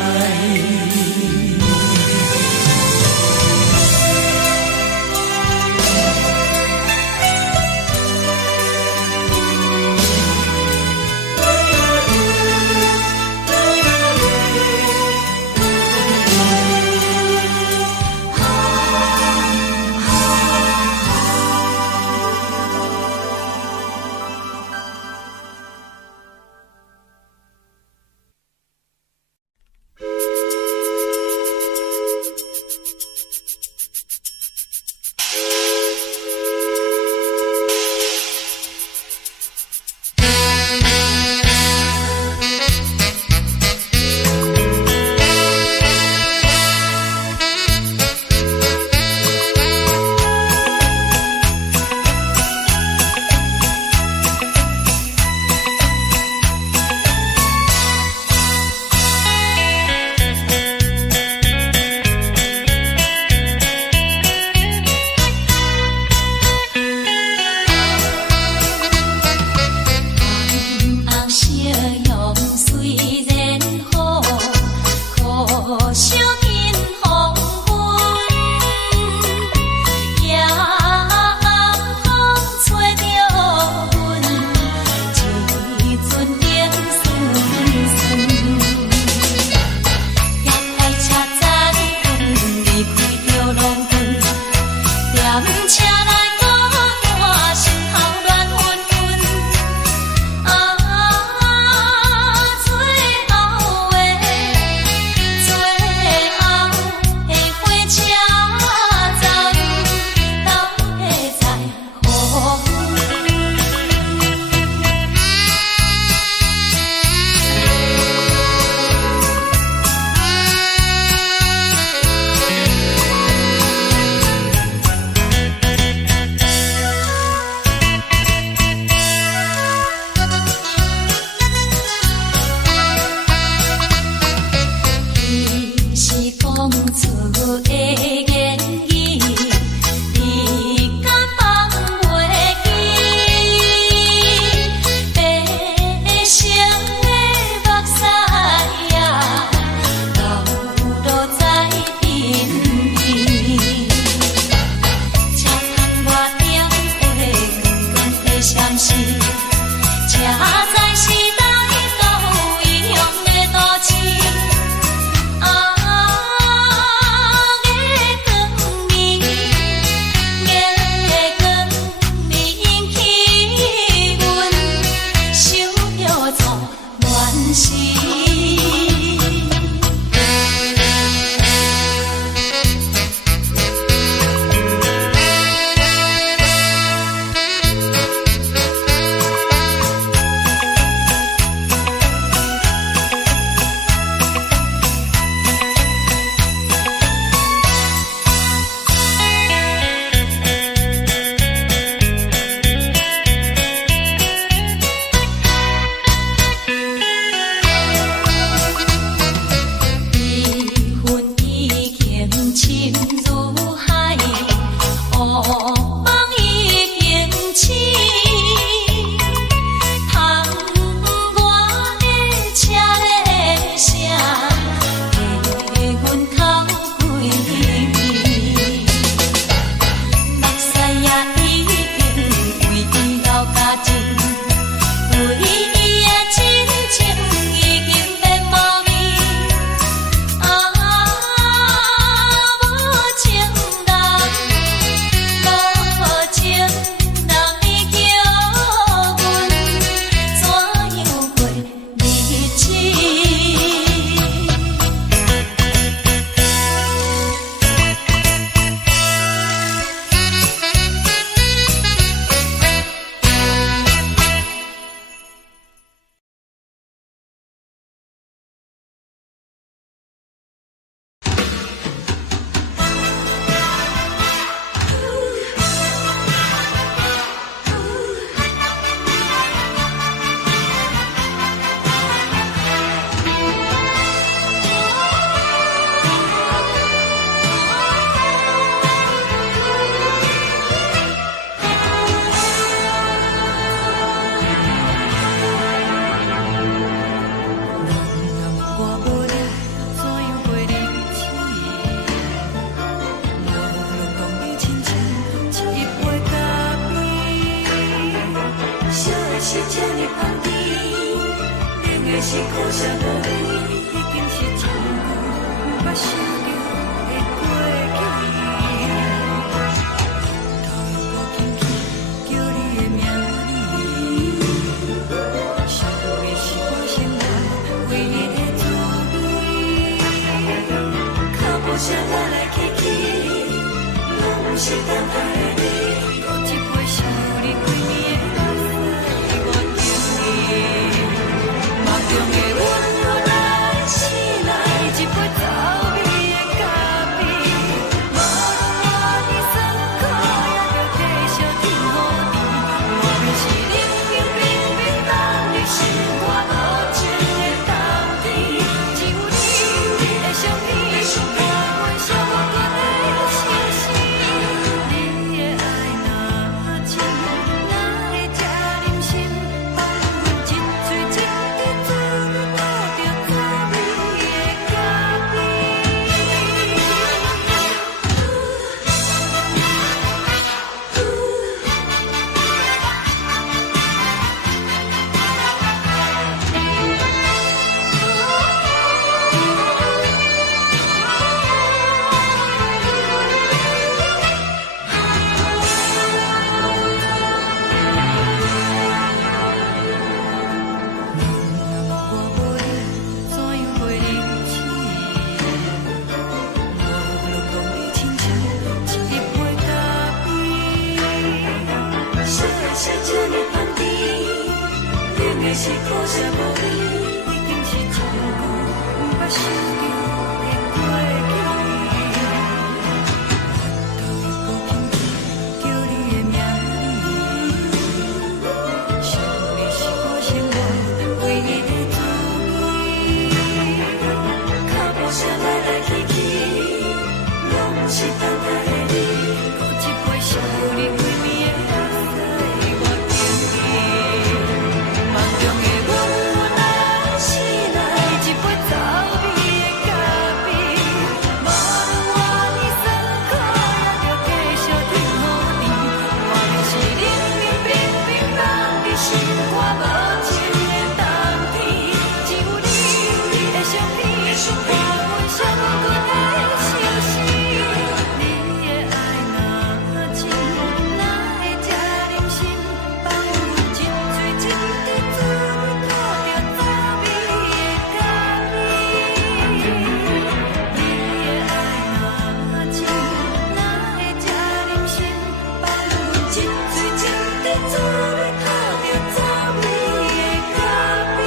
是这呢香甜，冷的是苦涩无味，已经是真久毋捌想着的过去。头又搁轻轻叫你的名字，想的是我心内唯一的滋味。脚步声来来去去，拢是等待的你，搁一杯想你几年的目屎，我着你。梦中的温柔来醒来，一杯走味的咖啡，无论我的酸苦，也着继续甜予你。我便是冷冷冰冰放你心肝无情的冬天，只有你的相片，我阮相关的心事。你的爱若真，哪会这忍心放阮一嘴一滴水，倒着滋味的咖是苦涩无味，已经是真久毋捌想着的过去。头又搁轻轻叫你的名字，想你是我心内唯一的滋味。脚步声来来去去，拢是等待的你，搁一杯想你几暝的目屎，我着你。梦中的温柔来醒来，一杯走味的咖啡，无论我的酸苦，也着继续甜予你。我便是冷冷冰冰放你心肝无情的冬天，只有你的相片，我阮相关的心事。你的爱若真，哪会这忍心放阮一嘴一滴水，倒着滋味的咖啡。你的爱若真，哪会这忍心放阮一嘴一滴水，倒着滋味的咖啡。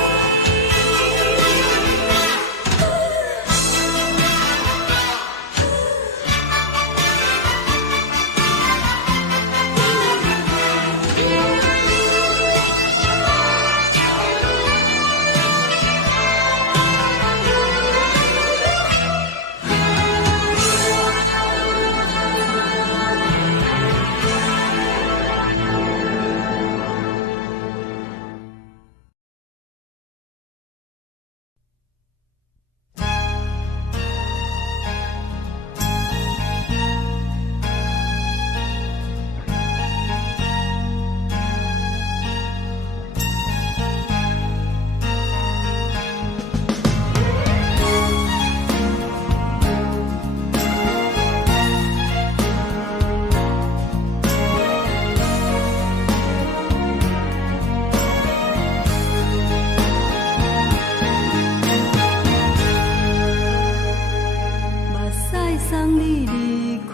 目屎送你离开，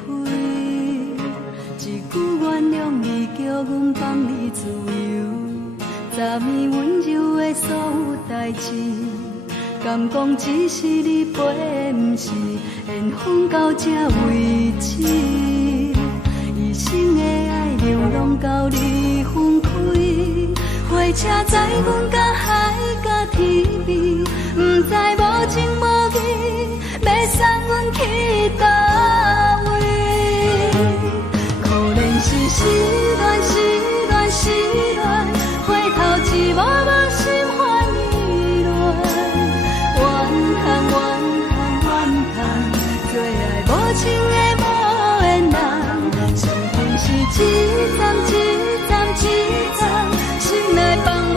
一句原谅你，叫阮放你自由。昨暝温柔的所有代志，敢讲只是你陪，毋是缘分到这为止。一生的爱流浪到你分开，火车载阮甲海甲天边，毋知无情无义，要送阮去倒位？可怜是失恋，失恋，失恋，回头一幕幕心烦意乱，怨叹，怨叹，怨叹，最爱无情的无缘人，伤痕是一站一站一站，心内放。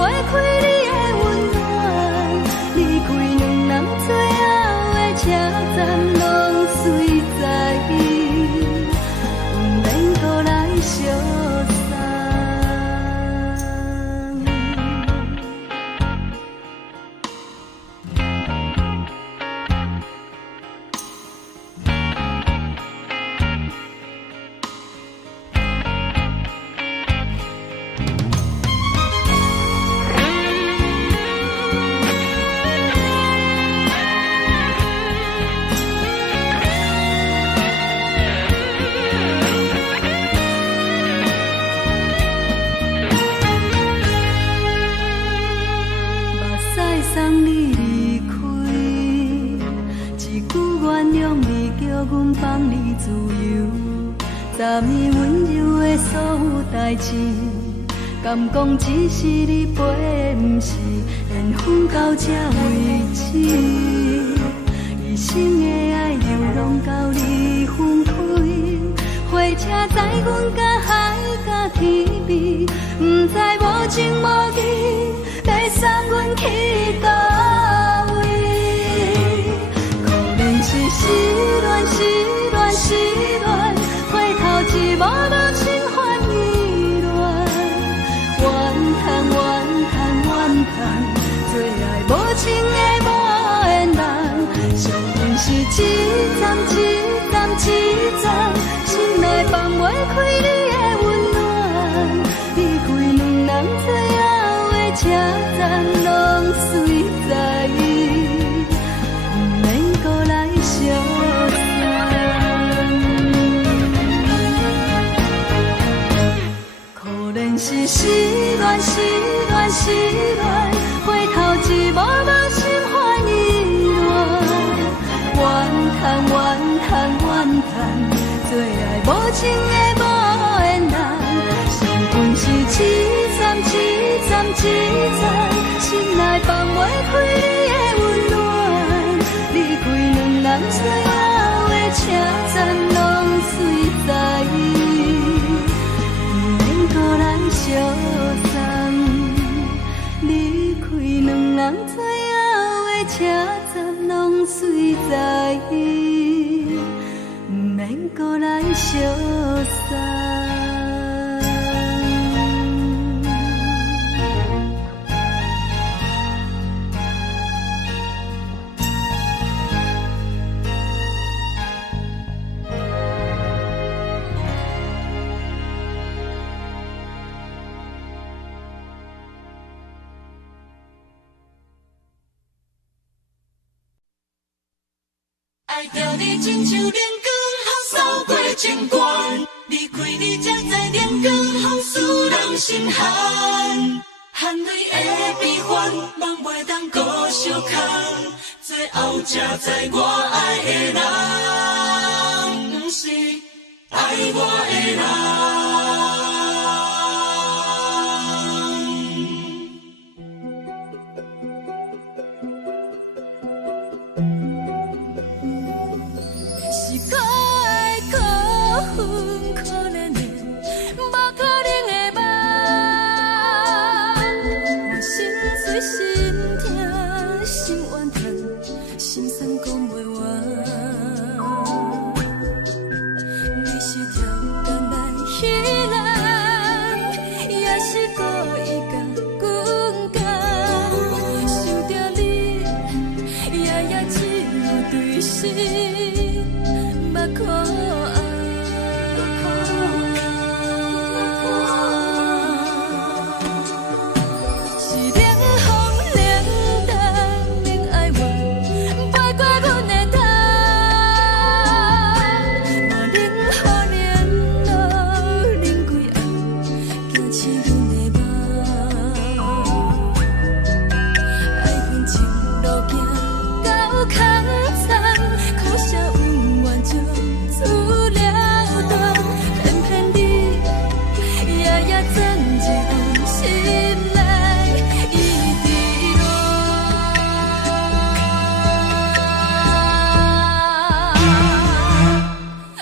代志，敢讲只是你陪，不是缘分到这为止。一生的爱流浪到你分开，火车载阮甲海甲天边，不知无情无义，要送阮去倒位？可能是失恋，失恋，失恋，回头一幕幕心烦意乱，怨叹，怨叹，怨叹，做爱无情的无缘人，上恨是一站一站一站，心内放袂开你的温暖，离开两人最后的车站，拢随在意，不免搁来相送。可能是失恋，失恋，失恋，回头一幕幕心烦意乱，怨叹，怨叹，怨叹，做爱无情的无缘人，上恨是一站一站一站，心内放袂开你的温暖，离开两人最后的车站，拢随在意，不免搁来相送。离开两人最后的车站，拢随在意，不免搁来相送。爱着你亲像连光风扫过情关，离开你才知连光风使人心寒。含泪的悲欢，望袂当搁相牵，最后才知我爱的人，不是爱我的人。是可爱可恨可怜的，无可能的梦。我心碎心痛心怨叹，心酸讲袂完。你是挑工来彼人，也是故意甲阮讲，想着你夜夜只有对视。可爱，是冷风冷淡冷爱我，飞过阮的头，我冷雨连落冷几暗，惊醒阮的梦，爱恨情路行到空残，可惜有缘就。出了断，偏偏你夜夜钻入心内，一直乱。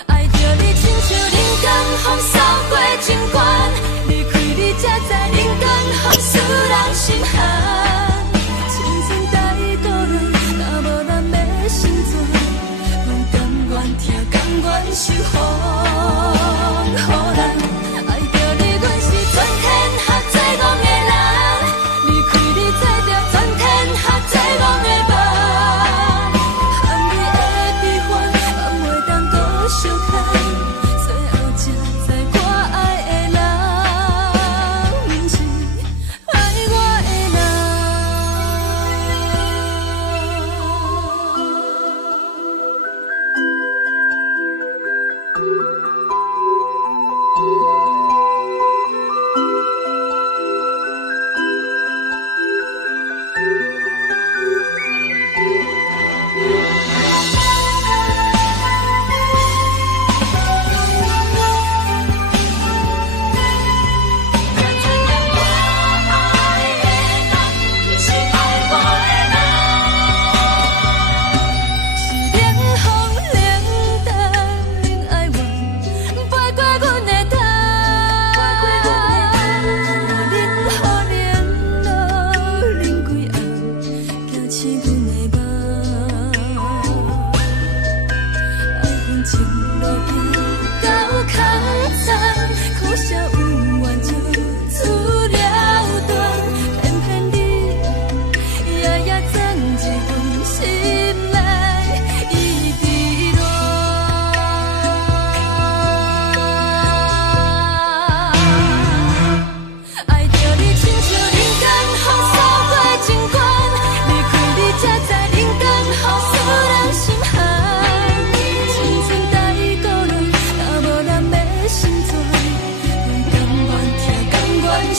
爱着你亲像冷光风扫过情关，离开你才知冷光风使人心寒。青春待故人，若无咱要心怎？阮甘愿听，甘愿受风雨人，爱着你，阮是全天下最戆的人。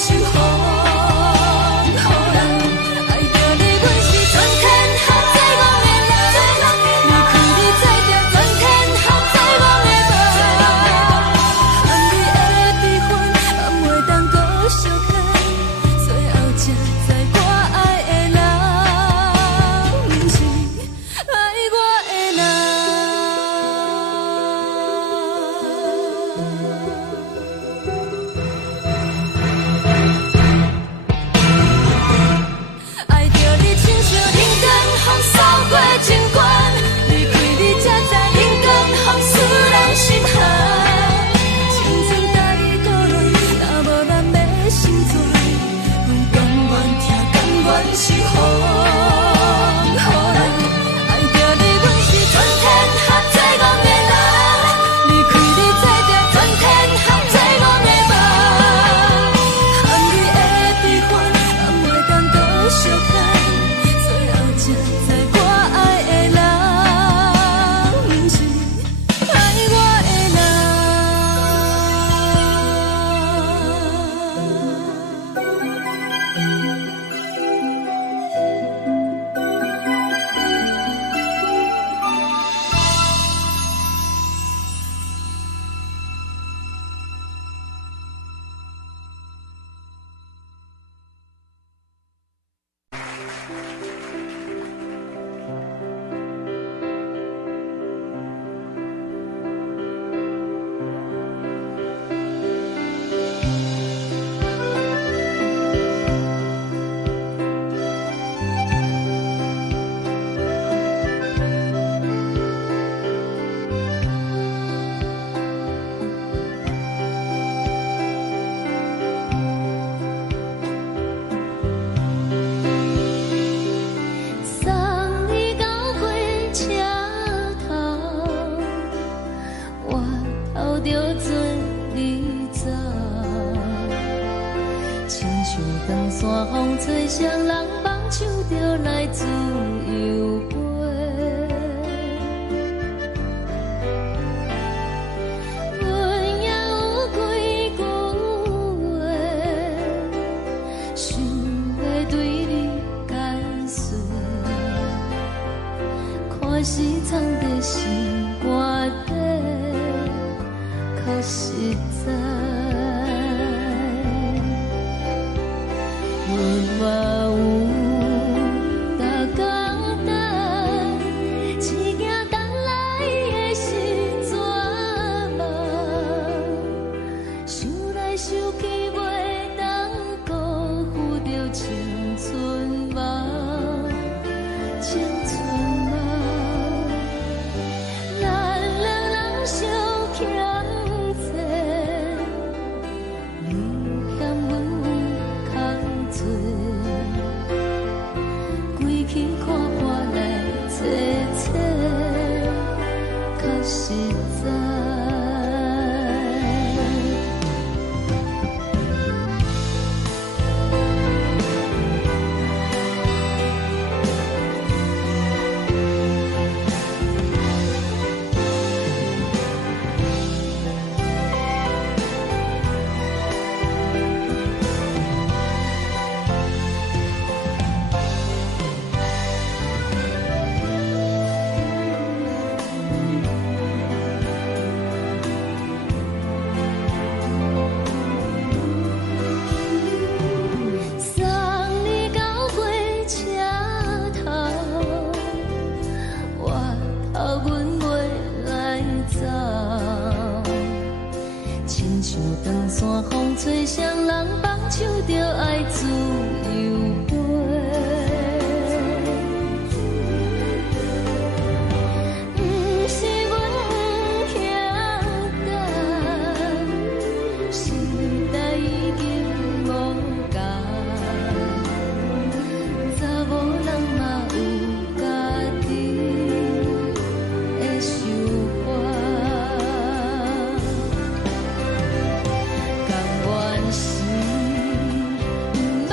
守护。好人爱着你，阮是全天下最戆的人。离开你才着全天下最戆的梦。含你的悲欢，也袂当搁相牵。最后才知我爱的人，毋是爱我的人。爱着你，亲像人间风扫过情关，离开你才知人间风使人心寒。青春带伊倒落，若无咱要成全，阮甘愿听，甘愿守护。好人爱着你，阮是全天下最戆的人。离开你才着全天下最戆的梦。含你的悲欢，也袂当搁相牵。最后才知我爱的人，毋是爱我的人。送你到火车头，我头着做你走，亲像长山风吹双人放手着来自由飞。阮也有几句话，想要对你解释。看是藏在心肝底，较实在。阮嘛有大简单，一件等来的时阵嘛，想来想去袂当辜负着青春梦，青春梦。咱两人相欠债，你欠阮空做，归去看看来找找，较实在。送你到火车头，我头阮袂来走，亲像长山风吹双人放手着爱自由飞。毋是阮欠干，时代已经无共，查某人嘛有家己的想法，甘愿是毋捌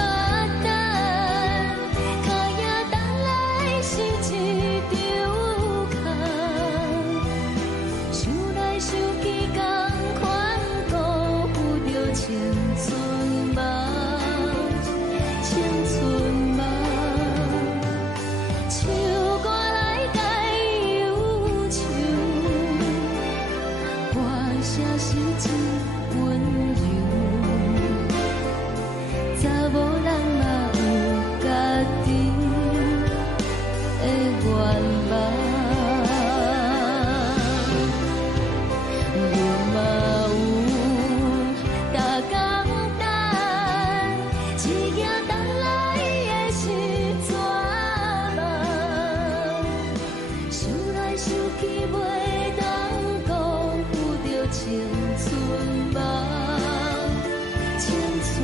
青春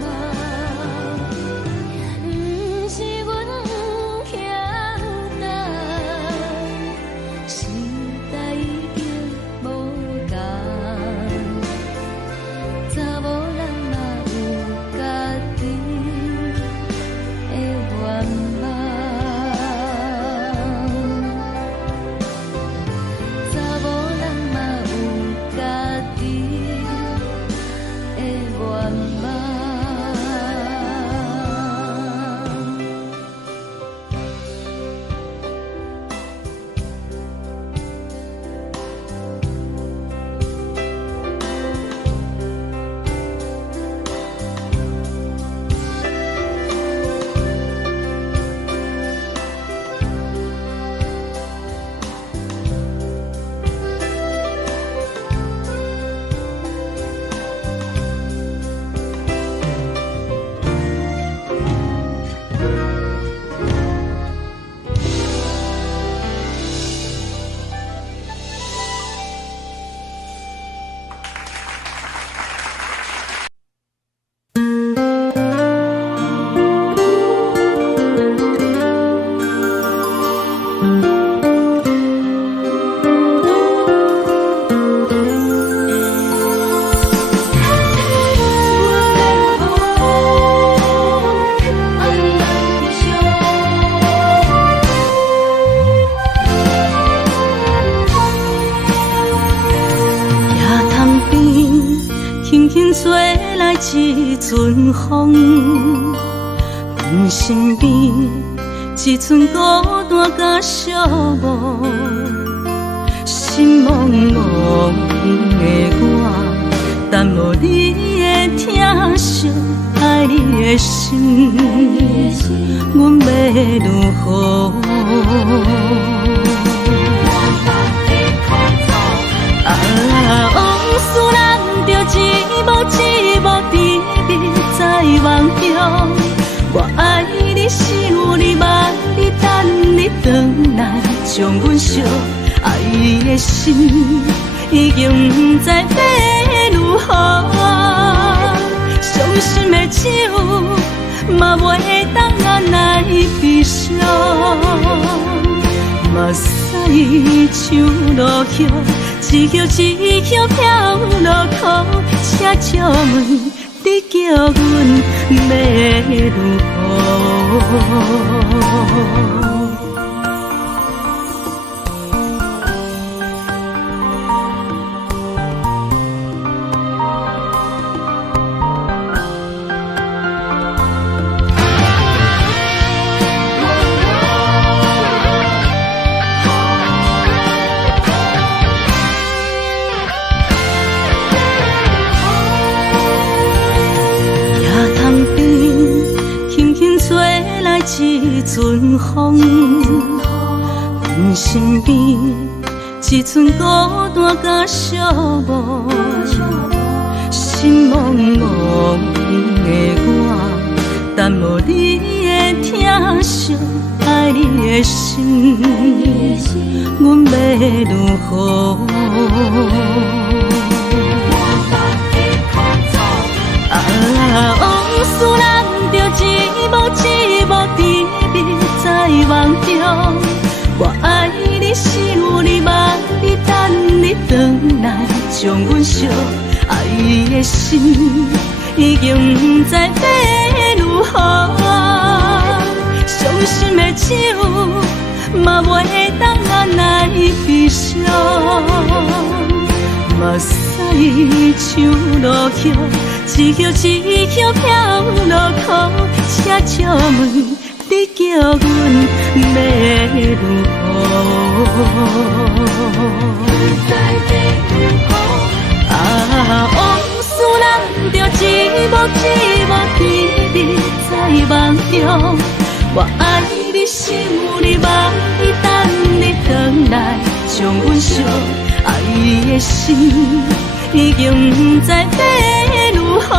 吗？不是阮欠等，时代已经无同，查某人嘛有家己的愿望，查某人嘛有家己的愿望。吹来一阵风，阮身边一寸孤单甲寂寞，心茫茫的我，等无你的疼惜，爱你的心，阮要如何？往事人着一幕一幕甜蜜在梦中，我爱你是有你望你等你回来，将阮惜爱的心已经不知要如何，伤心的手嘛袂当按来悲伤，目屎像落雨。一叶一叶飘落雨，车照问你叫阮要如何？一阵风，阮身边一寸孤单甲寂寞，心茫茫的我，等无你的疼惜，爱你的心，阮要如何？往事人着一幕一幕甜蜜在梦中，我爱你是有你望你等你回来，将阮惜爱的心已经不知要如何，伤心的手嘛袂当按来悲伤，目屎像落雨。一叶一叶飘落雨，车照问你叫阮要如何？往事人着一幕一幕甜蜜在梦中，我爱你是有你望你等你回来，将阮惜爱的心已经不知要如何，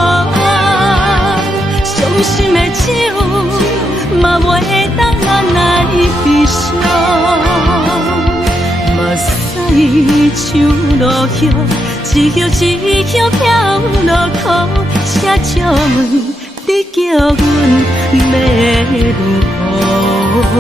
伤心的手嘛袂当按来悲伤，目屎像落雨，一叶一叶飘落雨，车你叫阮要如何？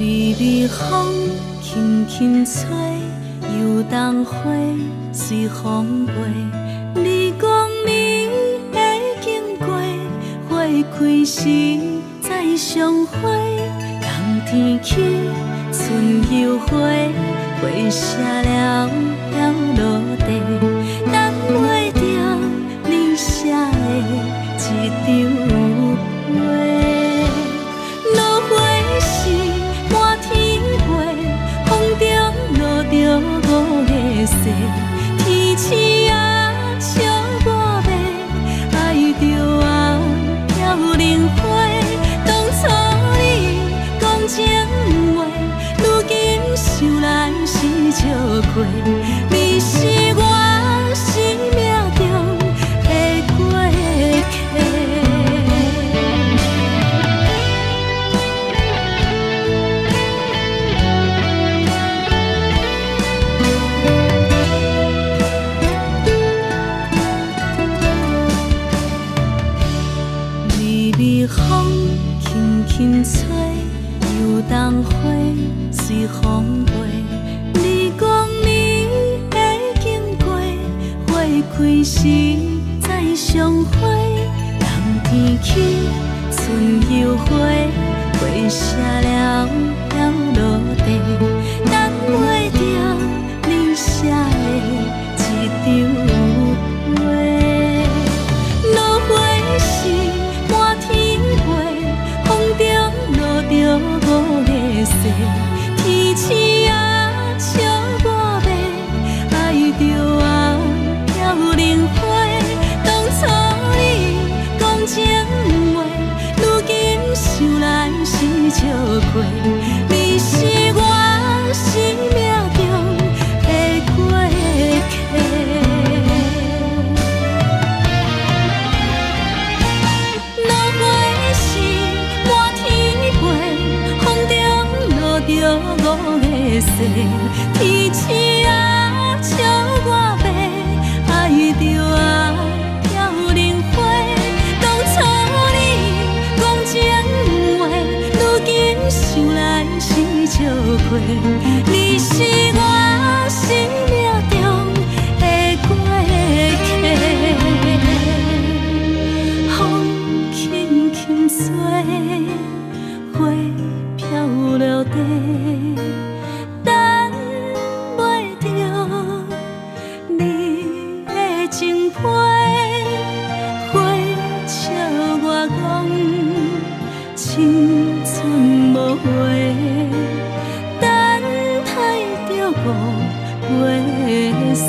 微微风轻轻吹，游动花随风飞。你讲你会经过，花开时再相会。冬天起，春又回，花谢了要落地，等袂着你写的一张画。落花时满天飞，风中落着五个色，天星啊笑我迷，爱着啊飘零花。当初你讲情话，如今想来是笑亏，你是我生命中的过客。微微风轻轻吹，游动花随风飞。你讲你会经过，花开时再相会。冬天起，春又回，花谢了要落地，等袂着你写的一张画。落花时满天飞，风中落着五个色，天星啊笑我迷，爱着啊飘零花。当初你讲情话，如今想来是笑亏，你是我生命中的过客。落花时满天飞，风中落着五个色，天星啊笑我迷，爱着啊飘零花。当初你讲情话，如今想来是笑亏，你是我生命中的过客。风轻轻吹，花飘落地，等袂着你的情批。花笑我讲青春无悔，等待着五月色。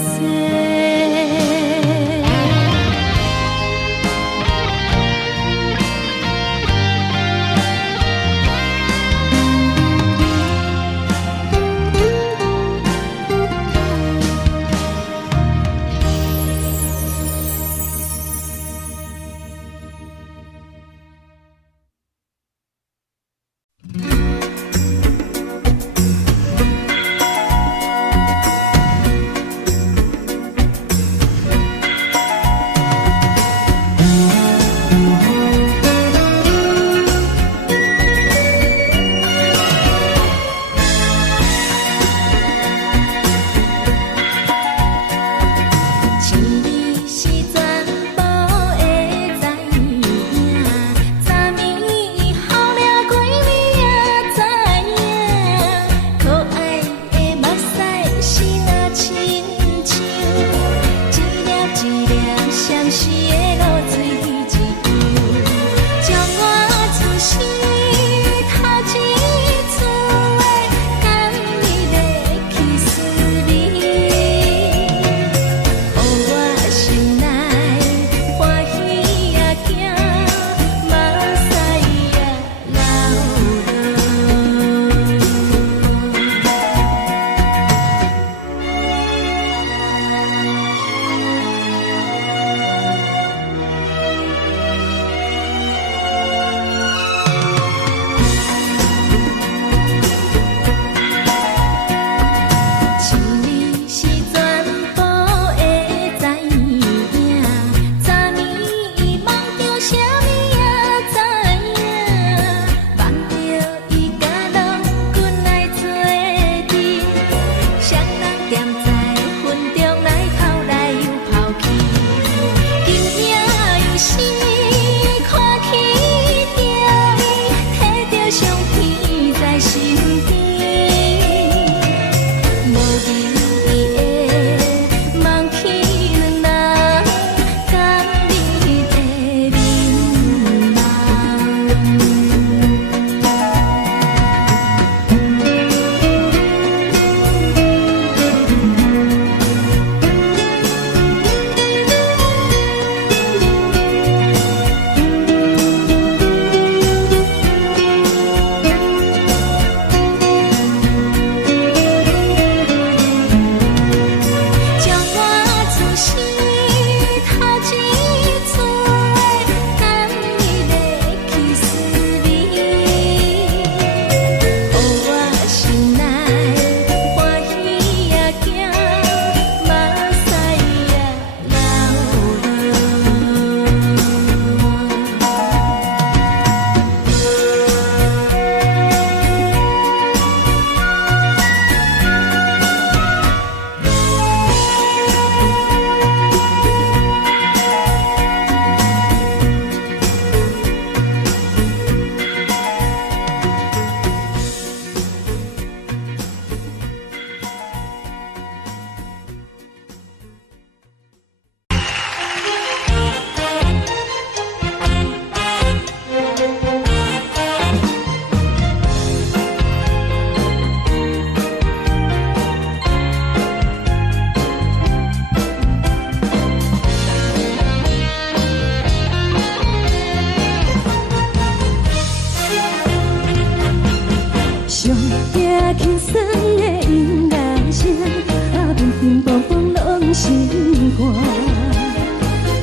寒。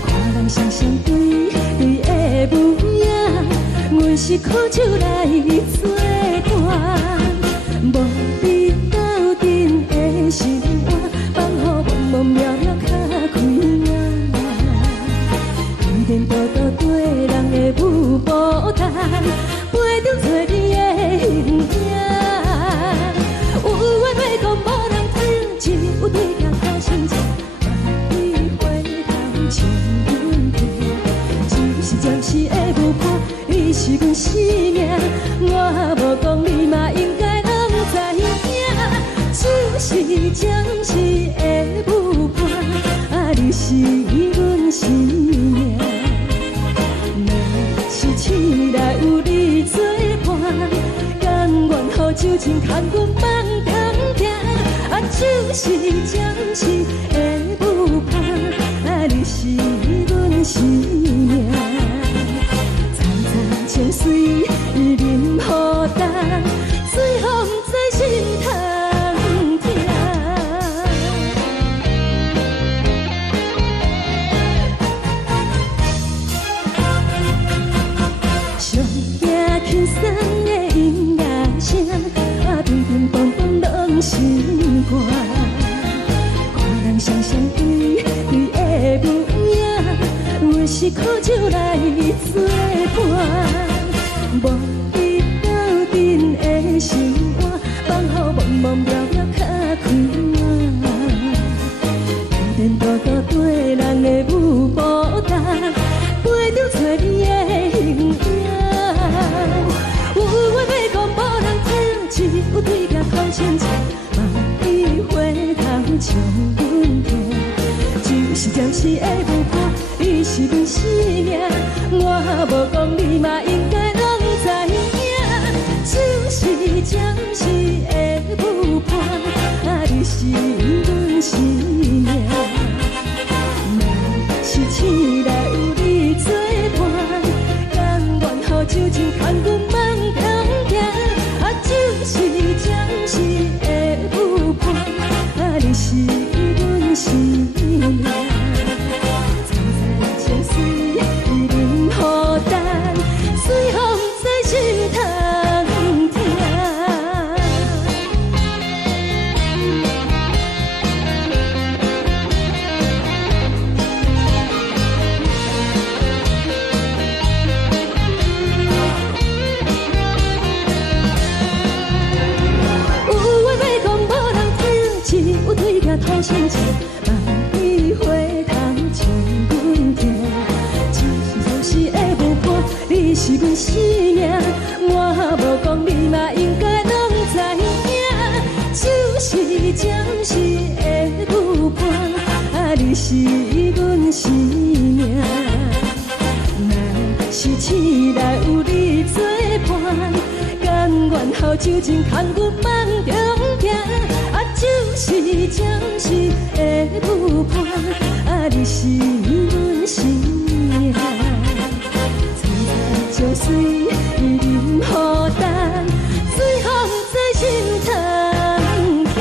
看人双双对对的模样，阮是苦酒来作伴。无你斗阵的生活，放予茫茫渺渺较开眼。一颠倒倒对人的舞步弹，陪着做你的形影。有话要讲无人听，只有对镜头先唱，你回头唱阮听。就是暂时的舞伴，你是阮生命，我无讲你嘛应该拢知影。就是暂时的舞伴，你是阮生命。若是醒来有你作伴，甘愿予酒精牵阮梦通行。就是暂时的舞伴，你是阮生命。层层情水任何担，水风在心头。轻松的音乐声，乒乒乓乓拢心肝。看人双双对对的模样，阮是苦酒来作伴。无你斗阵的生活，放予茫茫渺渺较开眼。一颠倒倒对人的舞步弹，陪着做你的形影。有话要讲无人听，只有对镜头先唱，望你回头唱阮听。就是暂时的舞伴，你是阮生命，我无讲你嘛应该拢知影。就是暂时的舞伴，你是阮生命。若是醒来有你作伴，甘愿予酒精牵阮梦通行。就是暂时的舞伴，你是阮生命。层层情水任何担，随风在心头听。头先唱，望你回头唱阮听。就是暂时的舞伴，你是阮生命，我无讲你嘛应该拢知影。就是暂时的舞伴，你是阮生命。若是醒来有你作伴，甘愿予酒精牵阮梦中行。就是暂时的舞伴，你是阮生命。层层情水任何担，随风在心头听。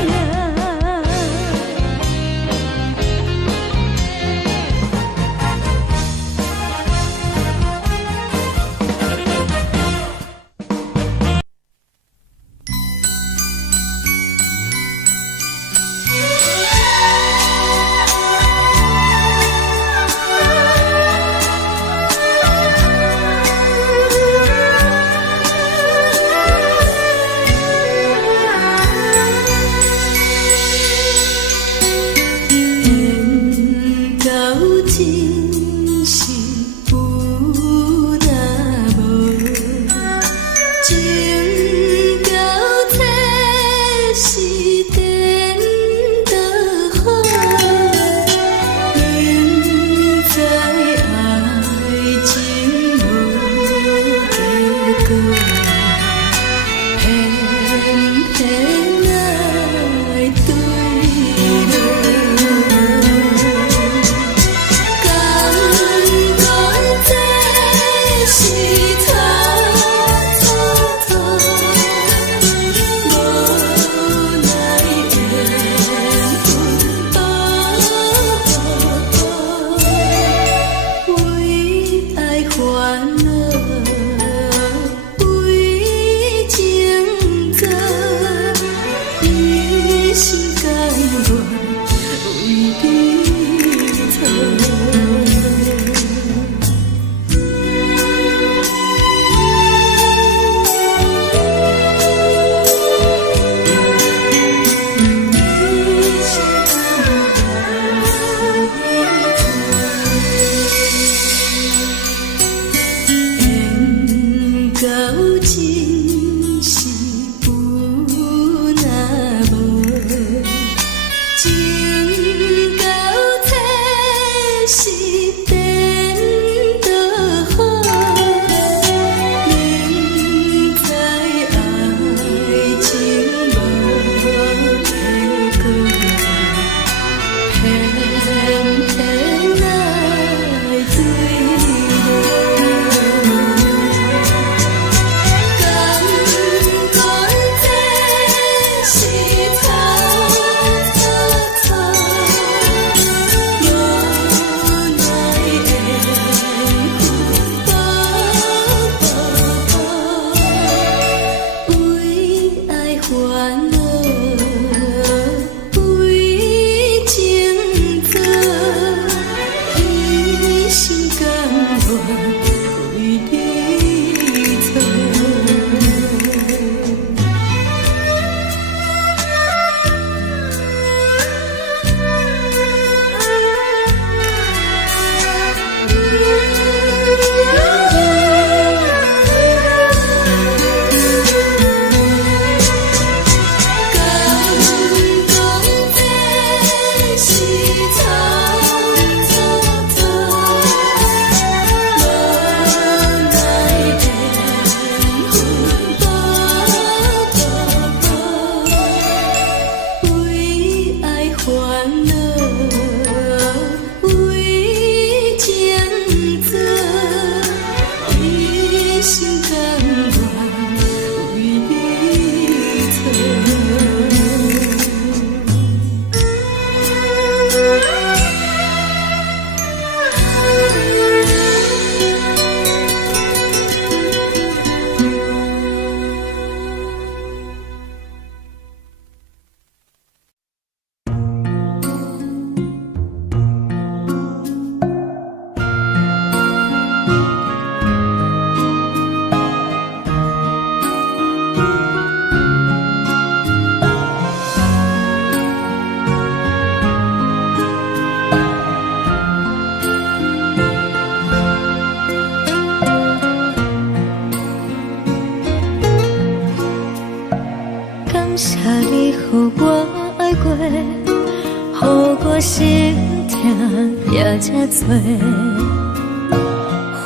也这多，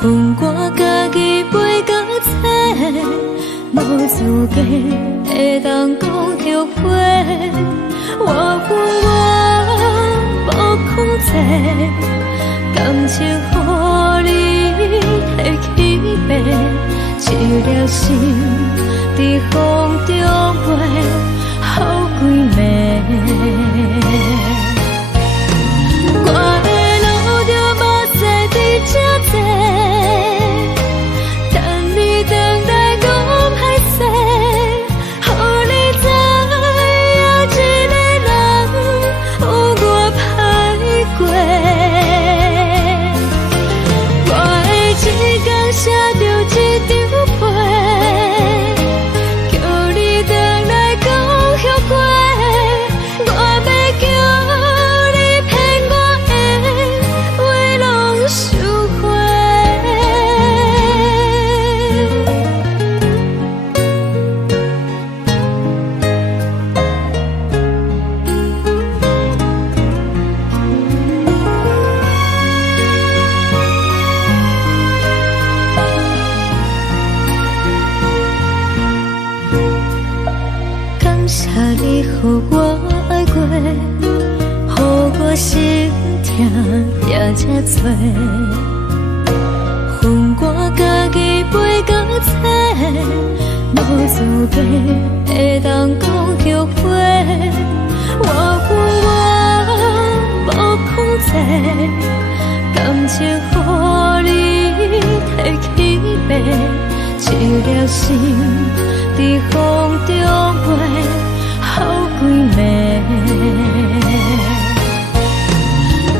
恨我家己袂到切，无资格会当讲后悔。我恨我无控制，感情予你摕去卖，一粒心伫风中飞，好几暝。我的路就无驶伫这多，等你回来讲歹势，予你知影一个人有我歹过。我的一天写着一张被，叫你回来讲后悔。我要叫你骗我的话拢收回。感谢你，予我爱过，予我心痛也这多，恨我家己袂到切，无资格会当讲后悔。我恨我无控制，感情予你摕去卖，一粒心伫风中飞，好几暝。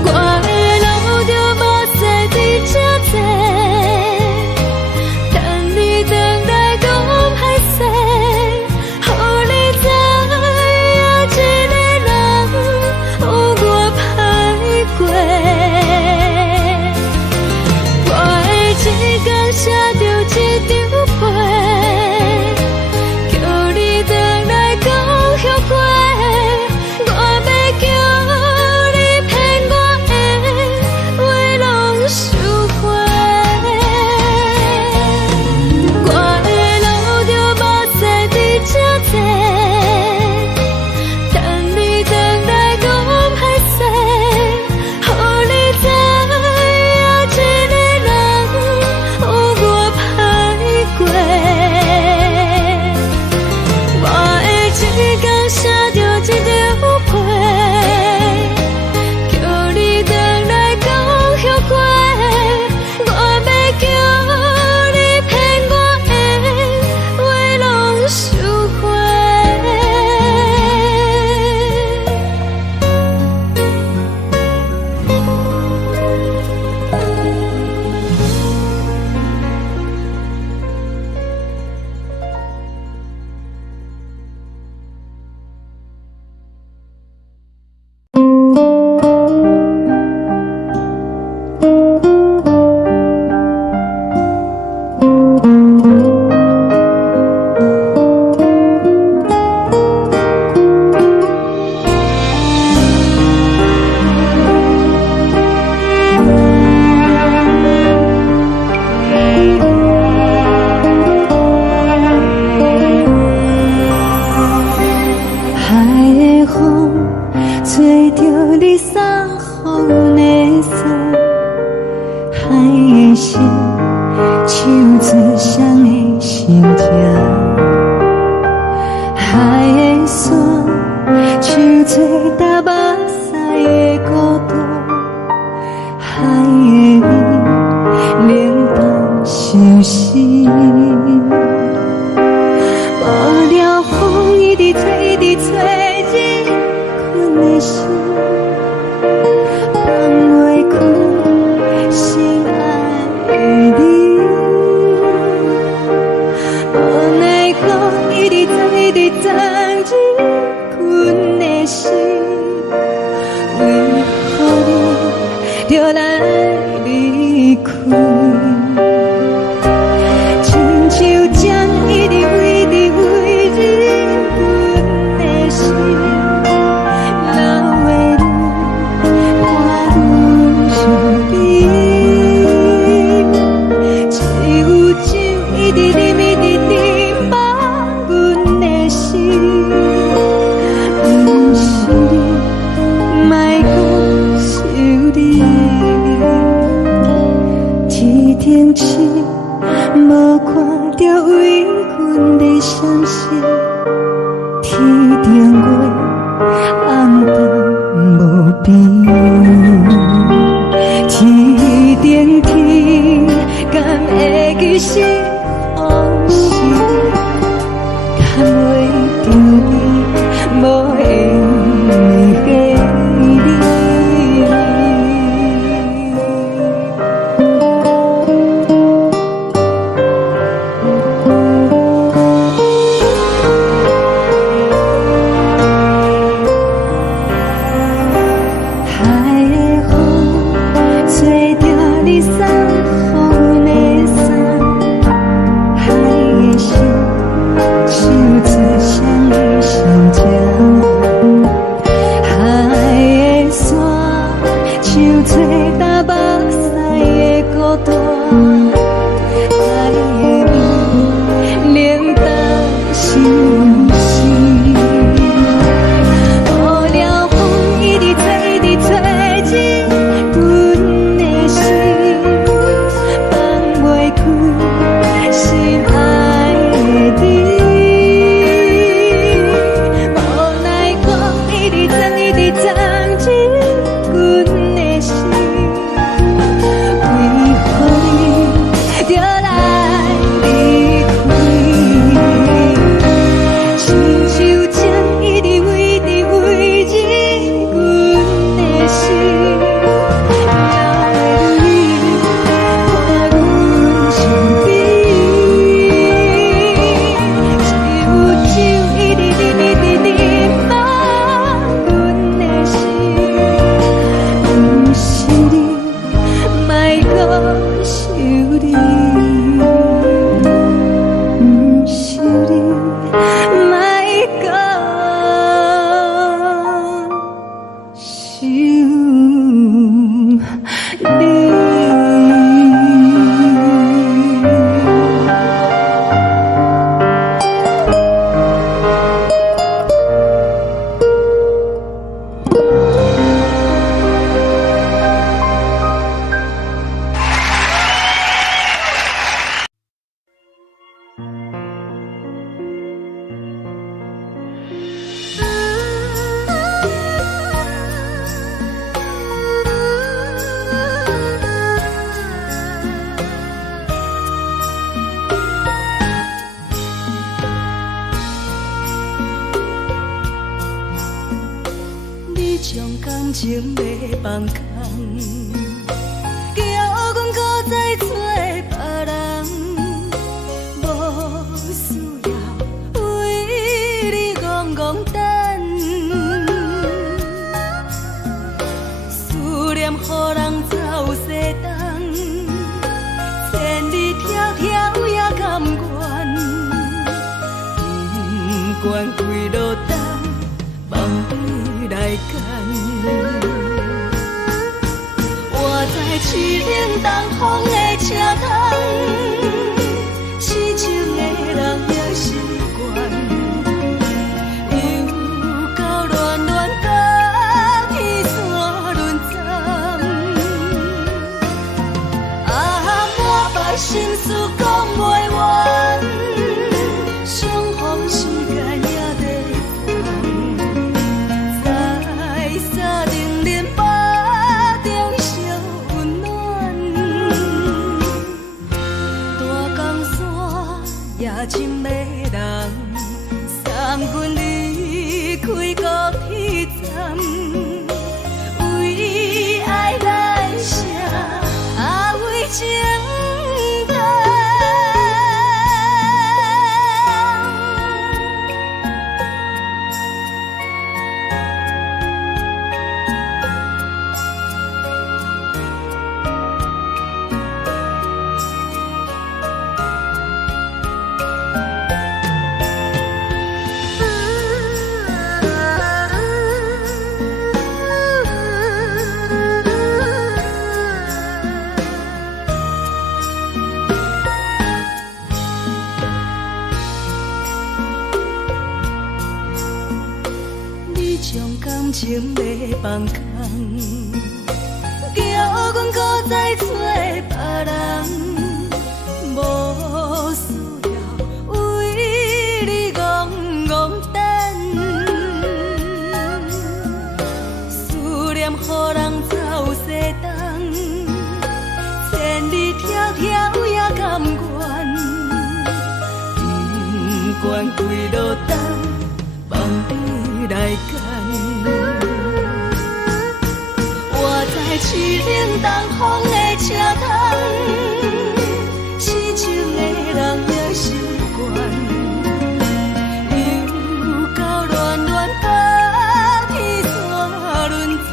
我的路就无驶伫这多，等你回来讲歹势，予你知影一个人有我歹过。我的一天写着一张被，叫你回来讲后悔。我要叫你骗我的话拢收回。我的路就无驶伫这多，等你回来讲歹势，予你知影一个人有我歹过。我的一天写着一张被，叫你回来讲后悔。我要叫你骗我的话拢收回。海的风吹着你送予的伞，海的心唱出双的心痛，海的山唱出搭目屎的孤独，海的美冷淡伤心。无聊风一直吹，一直吹，日困的心，放袂开心爱的你。无奈何一直走，一直走，日困的心，为何你就来离开？亲像针一直飞，一直飞，日阮的心，流的愈，汗愈冷清，无看到为阮的相思。天顶月，暗淡无边。天顶天，敢会记是往事？敢袂着你，无缘的你。感情要放空，叫阮搁再找别人，无需要为你戆戆等。思念予人走西东，千里迢迢也甘愿，不管几路灯，望你来牵。我在市顶东风的车窗，痴情的人也习惯，又到乱乱甲天线轮站。啊，满腹心事讲袂完，相逢时间也在烦。在沙丁林巴中烧温暖，大江山也深的人，送阮离开高铁站，为爱来写为情长。将感情要放空，叫阮搁再找别人，是冷东风的车窗，痴情的人也心倦，又到恋恋甲天山沦陷。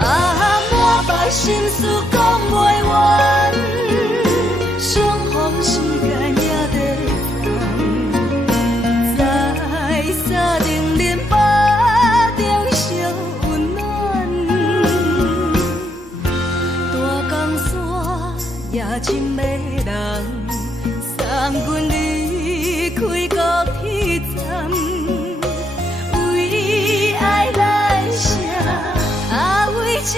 满腹心事讲袂完，相逢时间也在烦，在沙定林巴中相温暖。大江山也深的人，送阮离开高铁站，为爱来写，为情。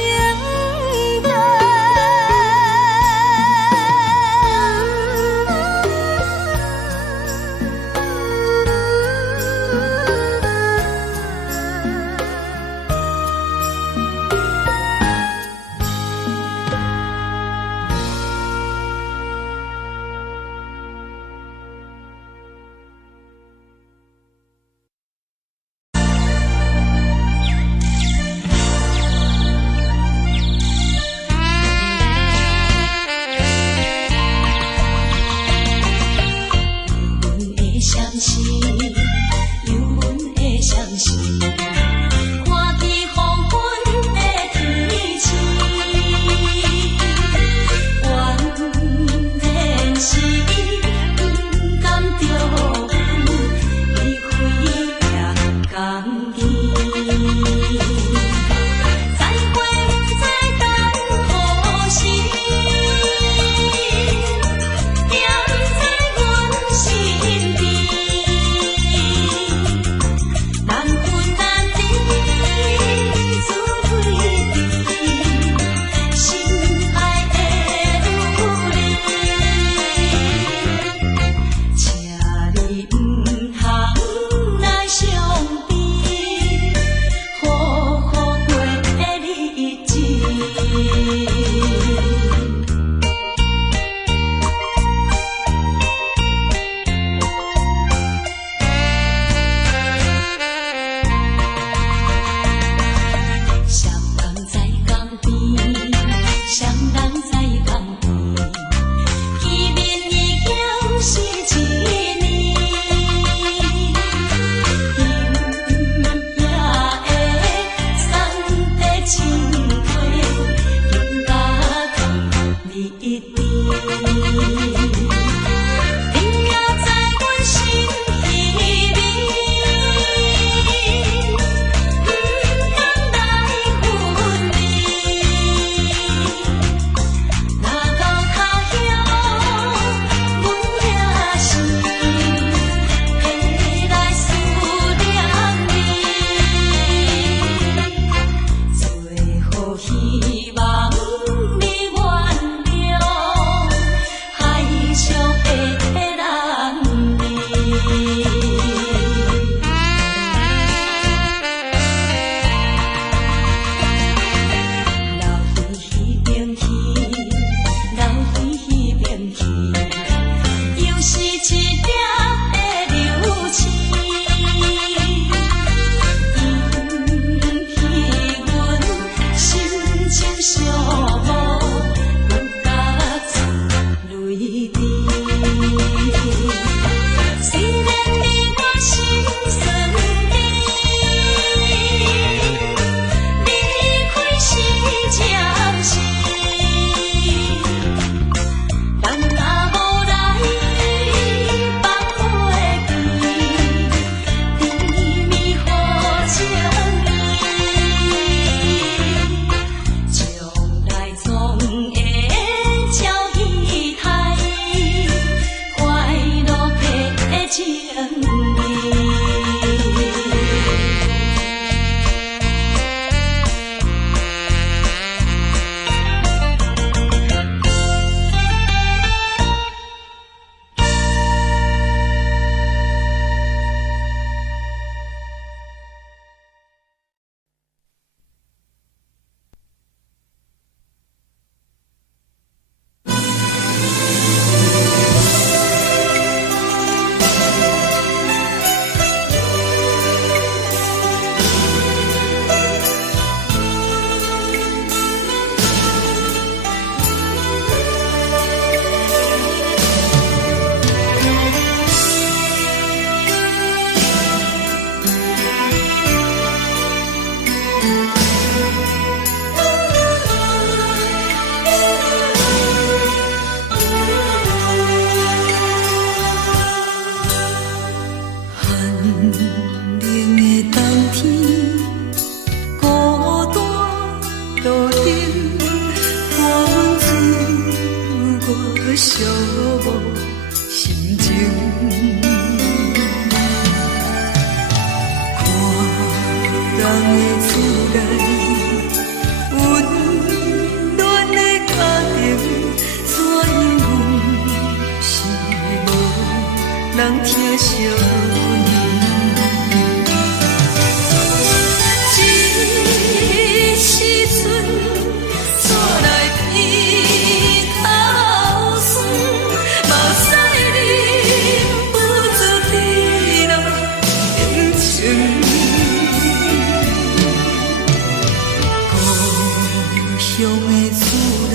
乡的厝内，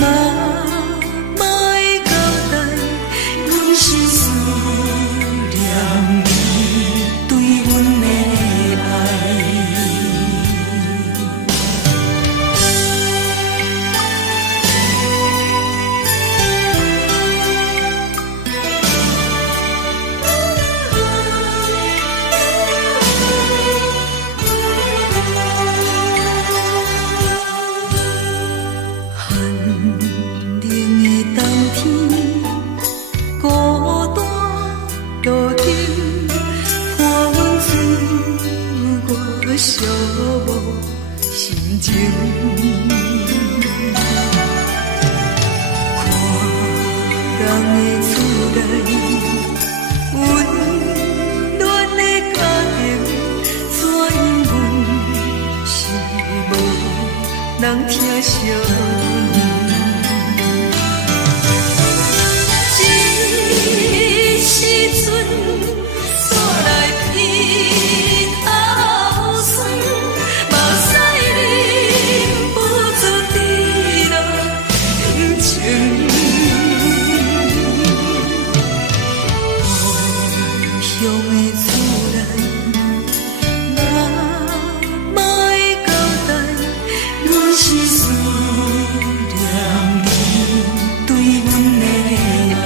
嘛会交代，阮是思念你对阮的爱。寂寞心情，看人的厝内温暖的家庭，怎因阮是无人疼惜？这时阵煞来鼻头酸，目屎忍不住滴落眼睛。故乡的厝内，嘛会交代，阮是思念你对阮的爱。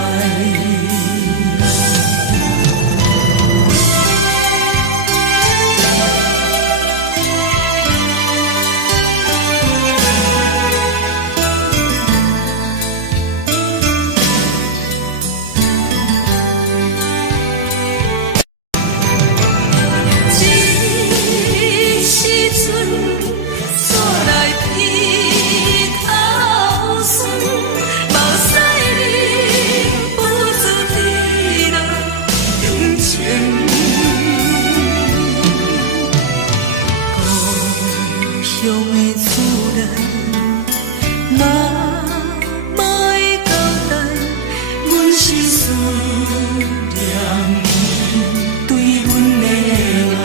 乡的厝内，嘛会交代，阮是思念你对阮的爱。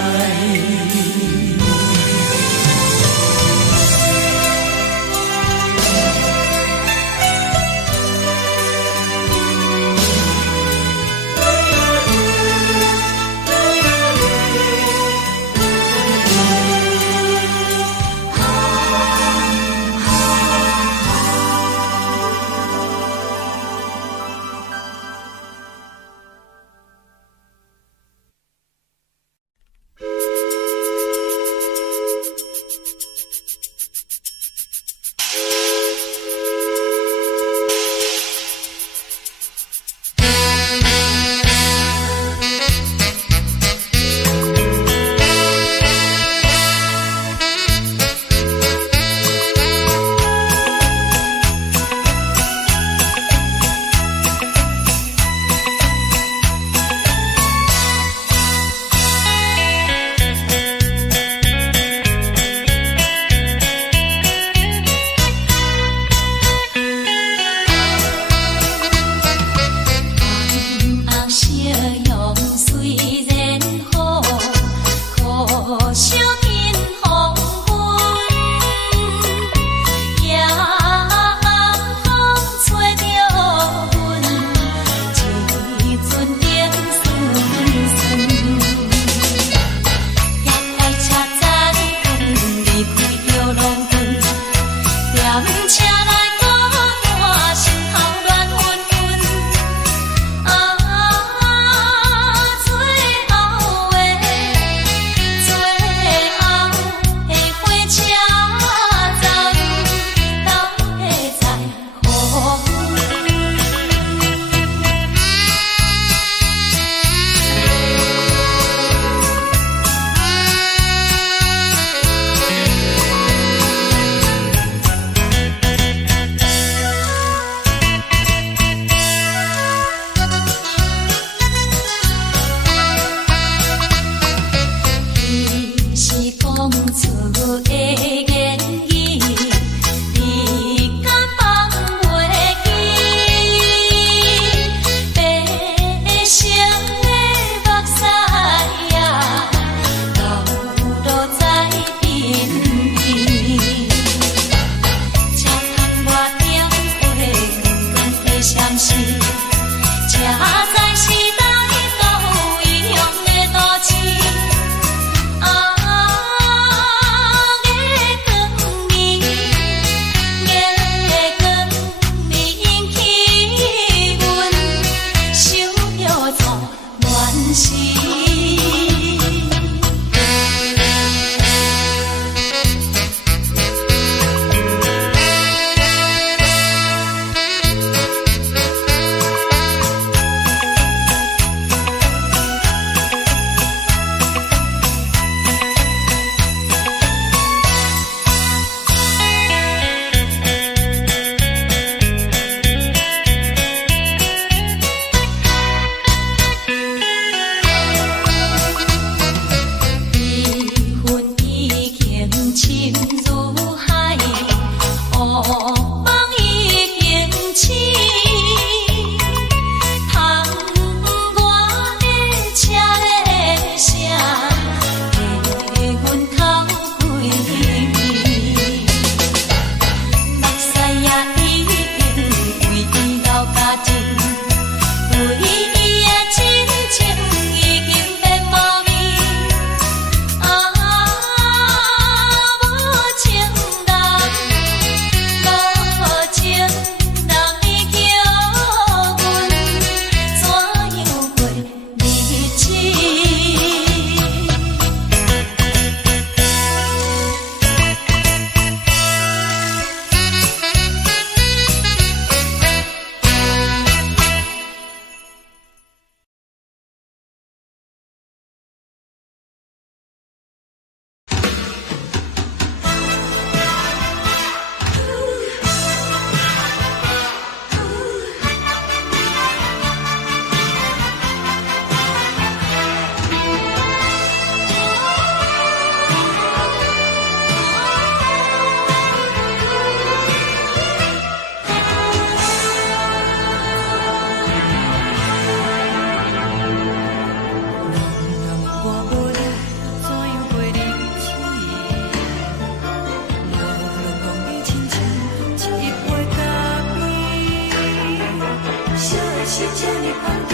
是这呢香甜，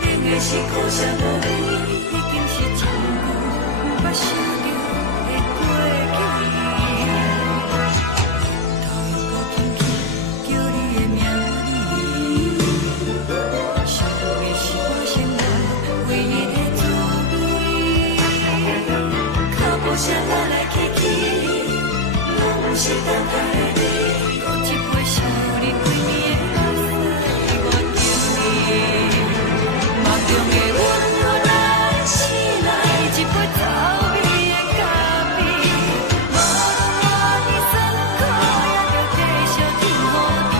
冷的是苦涩无味，已经是真久捌想着的过去。头又搁轻轻叫你的名字，想的是我生活唯一的滋味。脚步声来来去去，拢是等待的你，搁一杯想你几年的目屎，我敬你。梦中的温柔来醒来，一杯走味的咖啡，无论我的酸苦，也着继续甜予你。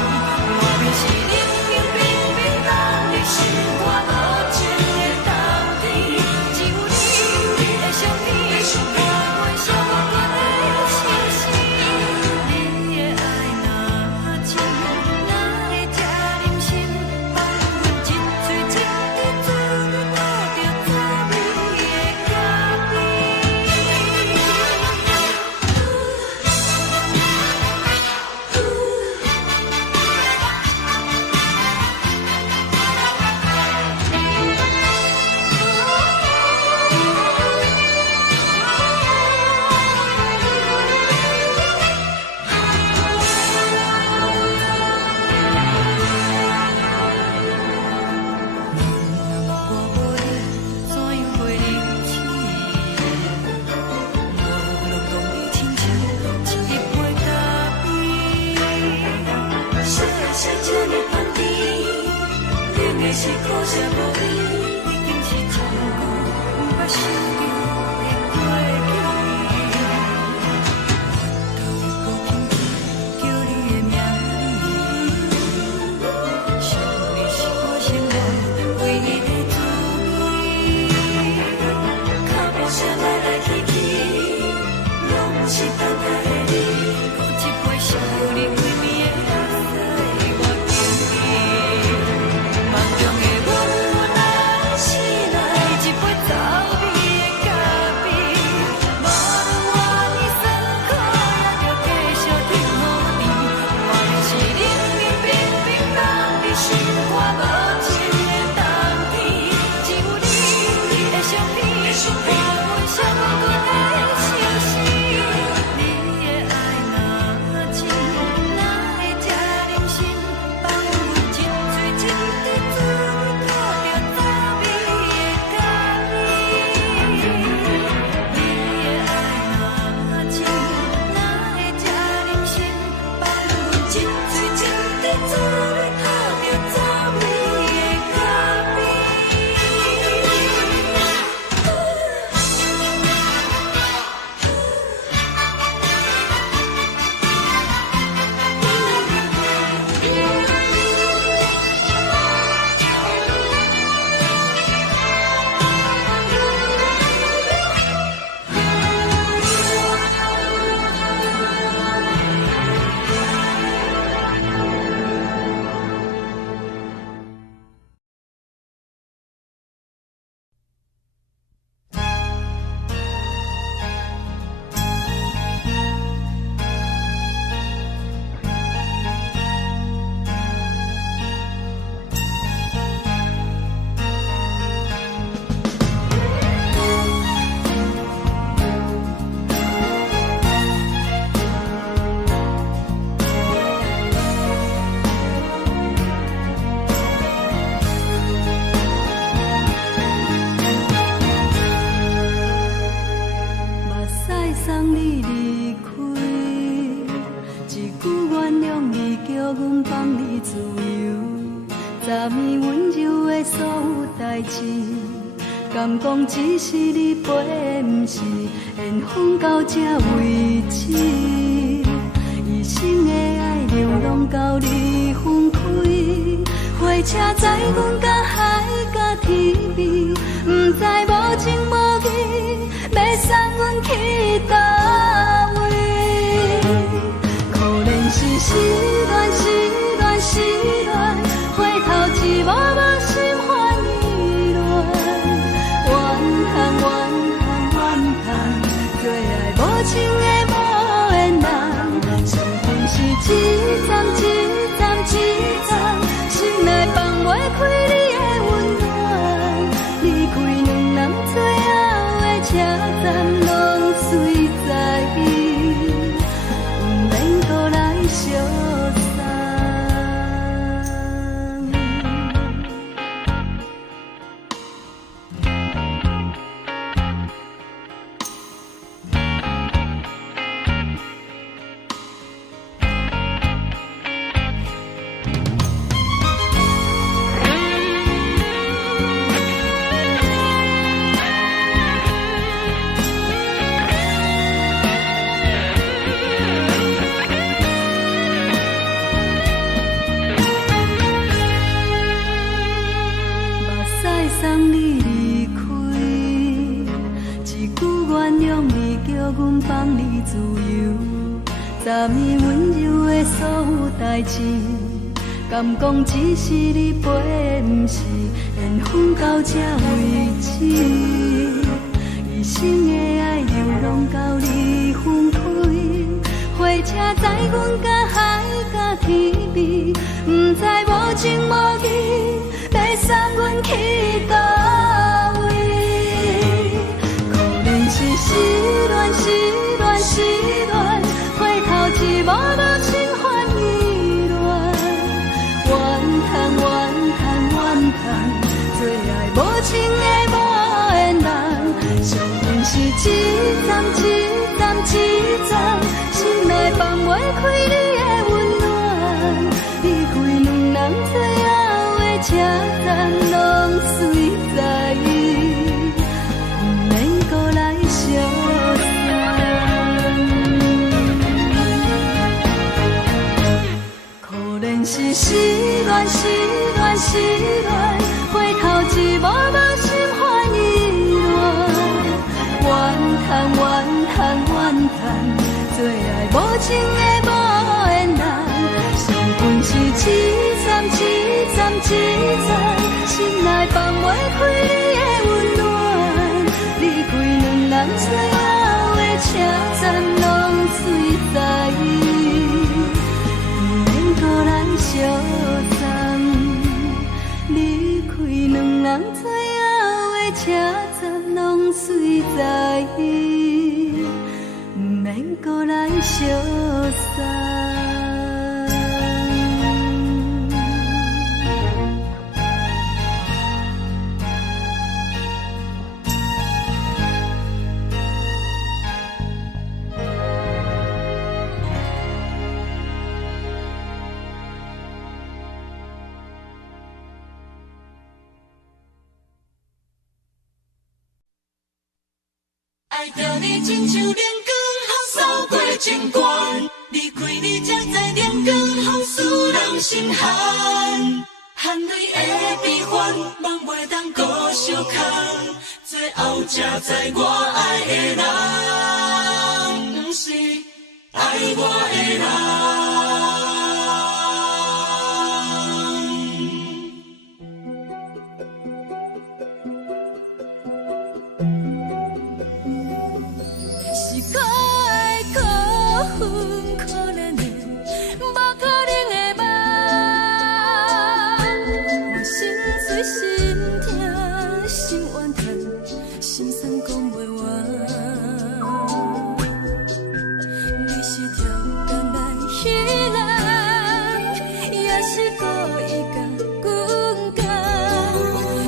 外面是冷冰冰冰冷的心肝，无情的冬天，只有你的相片，伴阮寂寞过的心事。你的爱若真，哪会这忍心放阮一嘴一滴珠倒着滋味的咖啡？我无你，怎样袂忍起？无路讲你亲像一杯咖啡，烧的是这呢香甜，冷的是苦涩无味，已经是真久捌想着的过去。头又搁轻轻叫你的名字，想的是我生活唯一的滋味。脚步声来来去去，拢是等待的你，搁一杯想你几年的目屎，我敬你。梦中的温柔来醒来，一杯走味的咖啡，无论我的酸苦，也着继续甜予你。外面是冷冷冰冰冷的心肝，无情的冬天，只有你的相片，伴阮寂寞过的心事。你的爱若真，哪会这忍心放阮一嘴一滴珠倒着滋味的咖啡？你的爱若真，哪会这忍心放阮一嘴一滴珠倒着滋味的咖啡？目屎送你离开，一句原谅你，叫阮放你自由。昨暝温柔的所有代志，敢讲只是你陪，不是缘分到这为止。一生的爱流浪到你分开，火车载阮甲海甲天边，不知无情无义，要送阮去倒位？可怜是失恋，失恋，失恋，回头一幕幕心烦意乱，怨叹，怨叹，怨叹，最爱无情的无缘人，身份是一站一站一站，心内放。昨暝温柔的所有代志，敢讲只是你陪，不是缘分到这为止。一生的爱流浪到你分开，火车载阮甲海甲天边，不知无情无义，要送阮去倒位？可能是失恋，失恋，失恋，回头一幕幕心烦意乱，怨叹，怨叹，怨叹，最爱无情的无缘人，上恨是一站一站一站，心内放袂开你的温暖，离开两人最后的车站，拢随在不免搁来相送。可能是失恋，失恋，失恋，回头一幕幕心烦意乱，怨叹，怨叹，怨叹，最爱无情的无缘人，上恨是一站一站一站，心内放袂开你的温暖，离开两人最后的车站，拢随在不免搁来相送，离开两人最后的车站，拢随在不免搁来相送。爱着你亲像连光风扫过情关，离开你才知连光风使人心寒。含泪的悲欢，望袂当搁相牵，最后才知我爱的人，不是爱我的人。是可爱可恨可怜的，无可能的梦。我心碎心痛心怨叹，心酸讲袂完。你是挑工来彼人，也是故意甲阮讲，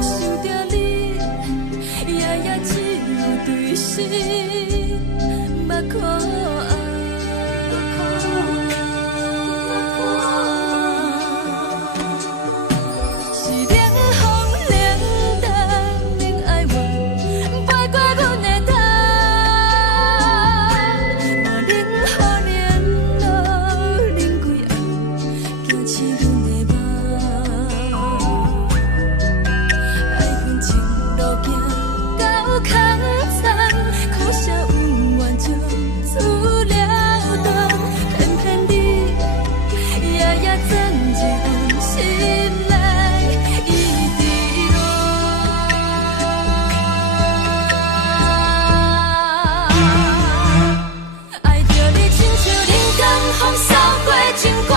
想着你夜夜只有对视。目眶红，是冷风冷淡冷爱我，飞过阮的头，嘛冷雨连落冷几暗，惊醒阮的梦。爱恨情路行到空残，苦涩有怨就出了断，偏偏你夜夜钻入阮心内，一直乱。爱着你亲像冷光风扫过情关，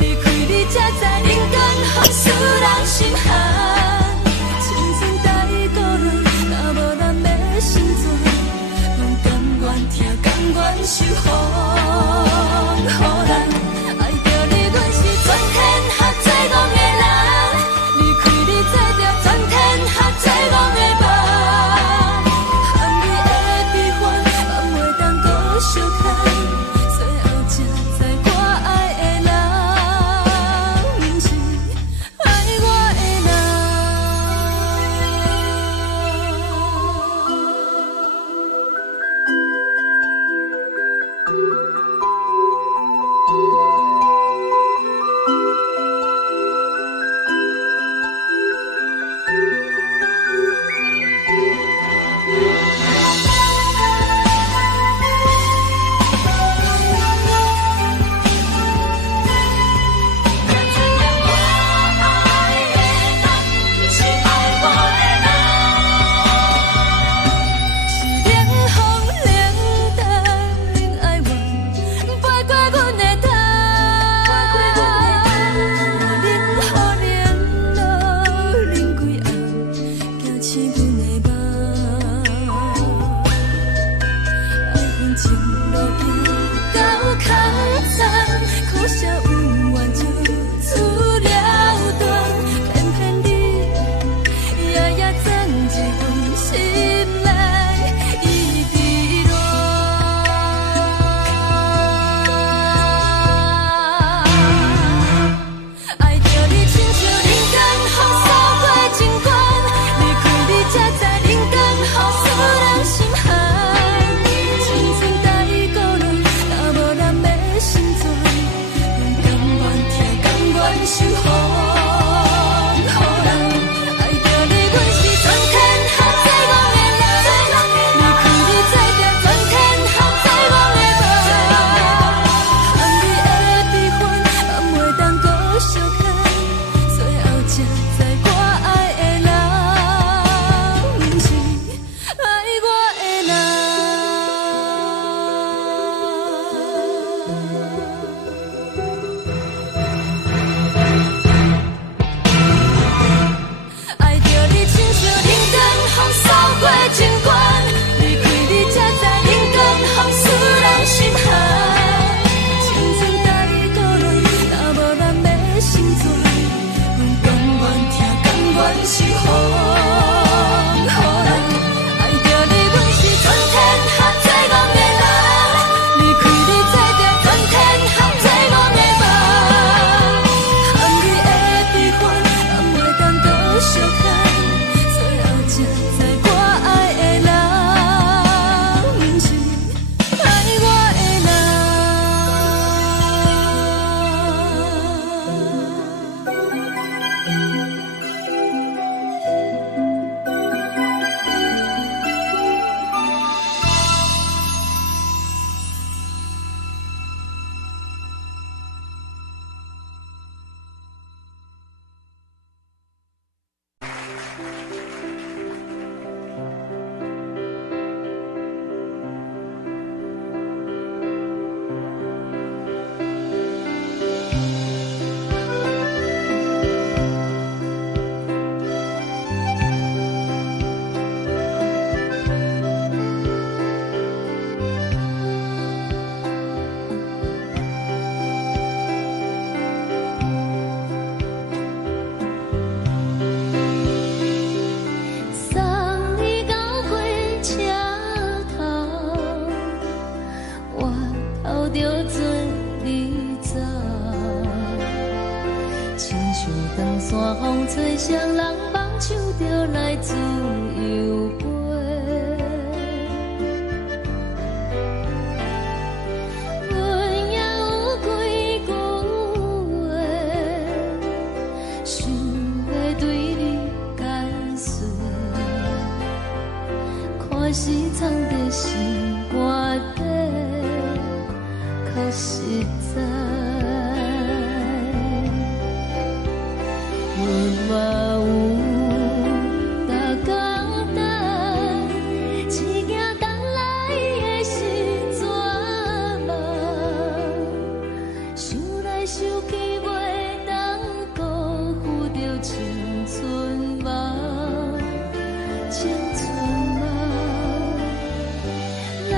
离开你才知冷光风使人心寒。青春待故人，若无咱要心怎？甘愿受风雨人，爱着你，阮是全天下最戆的人，离开你才着全天下最戆的梦。含泪的悲欢，望袂当搁相牵，最后才知我爱的人，不是爱我的人。长山风吹双人梦，唱着来自由飞。阮也有几句话，想要对你解释，可是藏在心肝底，较实在。阮嘛有逐工等，一件等来的是绝望，想来想去袂当辜负着青春梦，青春梦。咱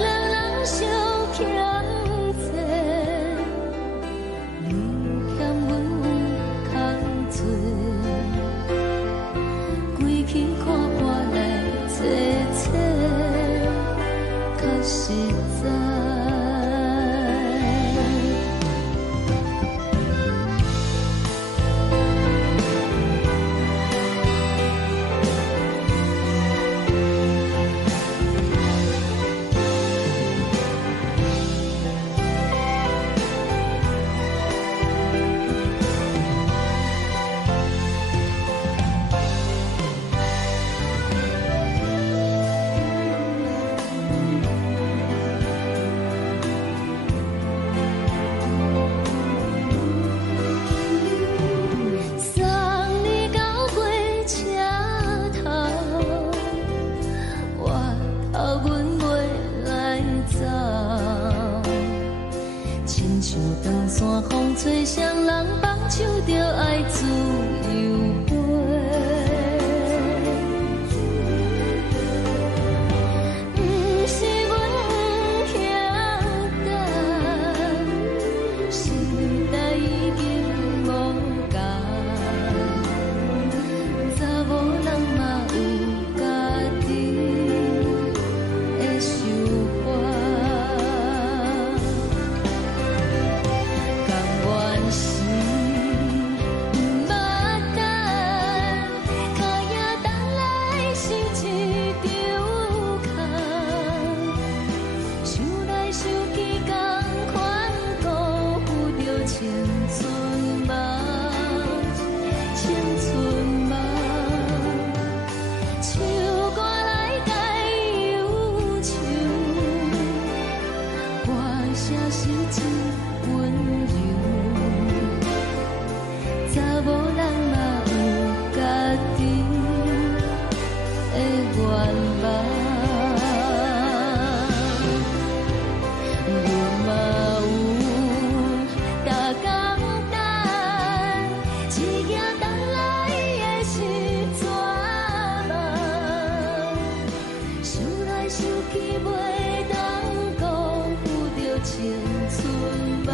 两人相欠债，你欠阮空做，归去看看来坐坐，较实在。送你到火车头，我头阮袂来走，亲像长山风吹双人梦，唱着爱自由飞。不是阮不晓等，时代已经无共，查某人嘛有家己的想法，甘愿是毋捌等，脚也等来是一场空，想来想去同款辜负着青春梦，青春梦。唱歌来解忧愁，歌声是真温柔，查某人嘛有家己的愿望。阮嘛有逐工等，一件等来的是绝望，想来想去袂当辜负着青春梦，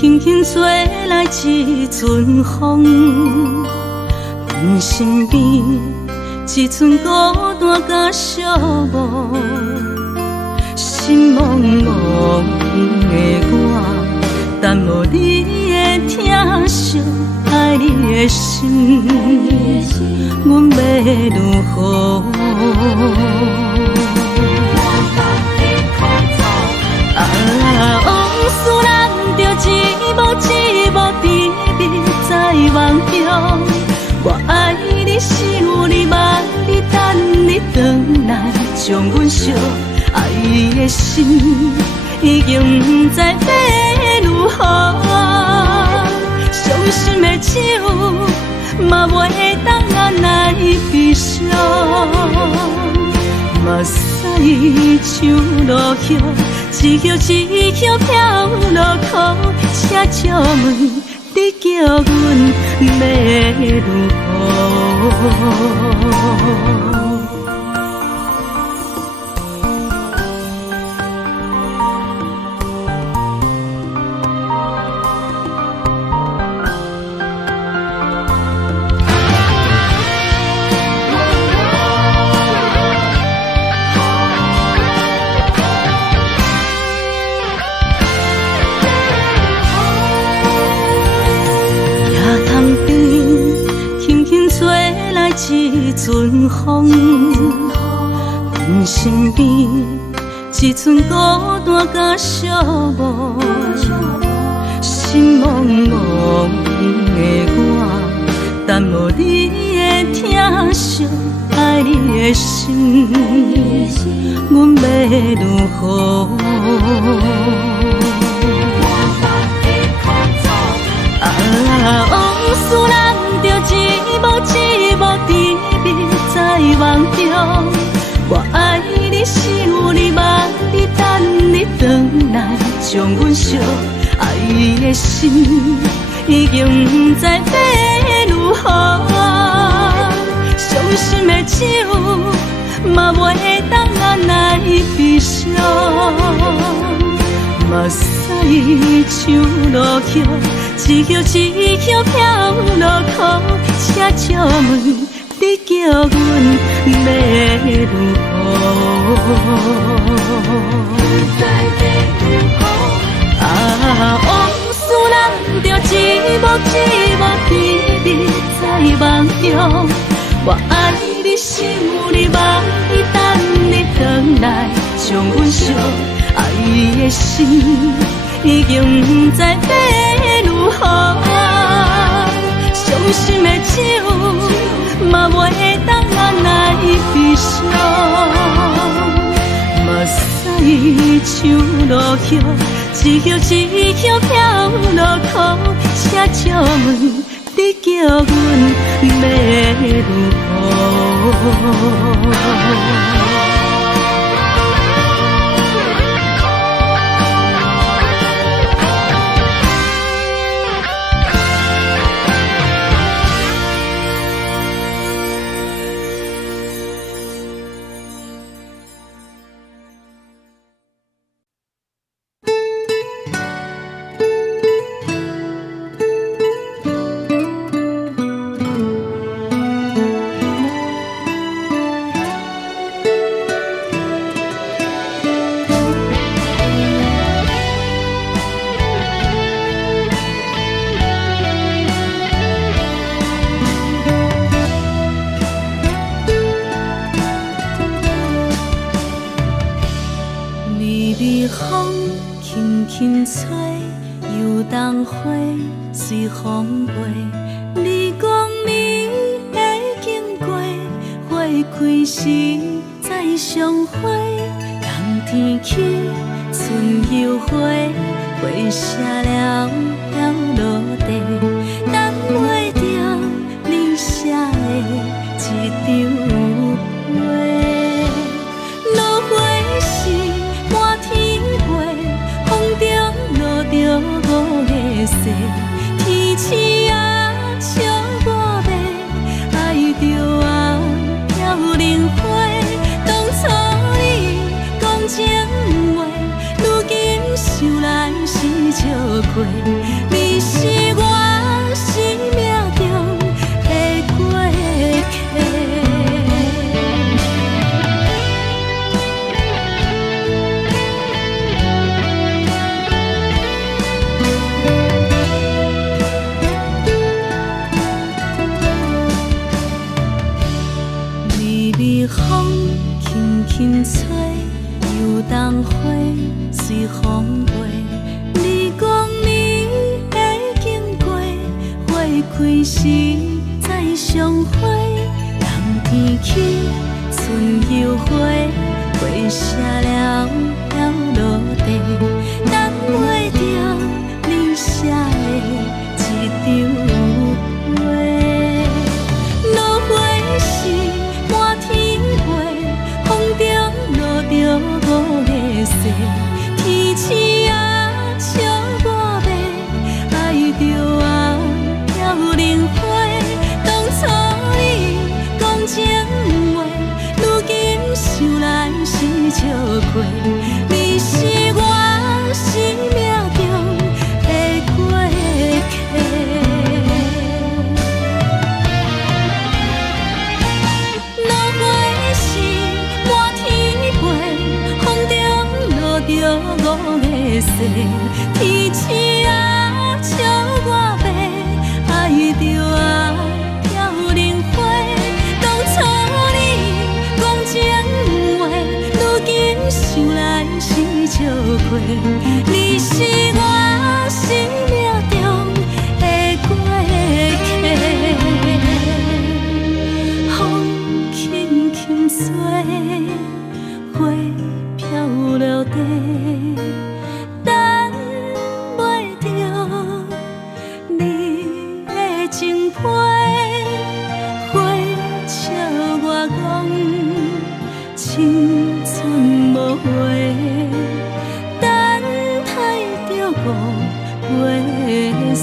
轻轻吹来一阵风，阮身边一寸孤单甲寂寞，心茫茫的我，等无你的疼惜，爱你的心，阮要如何？往事咱着一幕一幕甜蜜在梦中。我爱你，想你，望你，等你回来，将阮惜爱的心已经不知要如何。伤心的手嘛袂当按来悲伤，目屎像落叶。一叶一叶飘落雨，车照问你叫阮要如何？一阵风，阮身边一寸孤单甲寂寞，心茫茫的我，等无你的疼惜，爱你的心，阮要如何？往事咱着一幕一幕甜蜜在梦中。我爱你，想你，望你，等你回来，将阮惜爱的心已经不知要如何。伤心的手嘛袂当按来悲伤，目屎像落叶。一叶一叶飘落雨，车照问你叫阮要如何？往事咱着一幕一幕甜蜜在梦中。我爱你，想你，望你，等你回来，将阮惜爱的心已经不知要如何。伤心的手嘛袂当按来悲伤，目屎像落叶，一叶一叶飘落雨，车照问你叫阮要如何？随风飞，你讲你会经过，花开时再相会。冬天起，春又花，花谢了要落地，等袂着你写的一张画。落花时满天飞，风中落着五个色。天星啊，笑我迷，爱着啊，飘零花。当初你讲情话，如今想来是笑亏。开时再相会，人天起，春又花，花谢了要落地，等袂着你写的一张话。落花是满天飞，风中落着五个色，天星啊笑我迷，爱着我飘零花。当初你讲情话，如今想来是笑过，你是我生命中的过客。落花是满天飞，风中落着五个色，天星啊笑我迷，爱着我飘零花。当初你讲情话，如今想来是笑过，你是我生命中的过客。风轻轻吹，花飘落地，等袂着你的情批。花笑我讲青春无悔，等待着五月雪。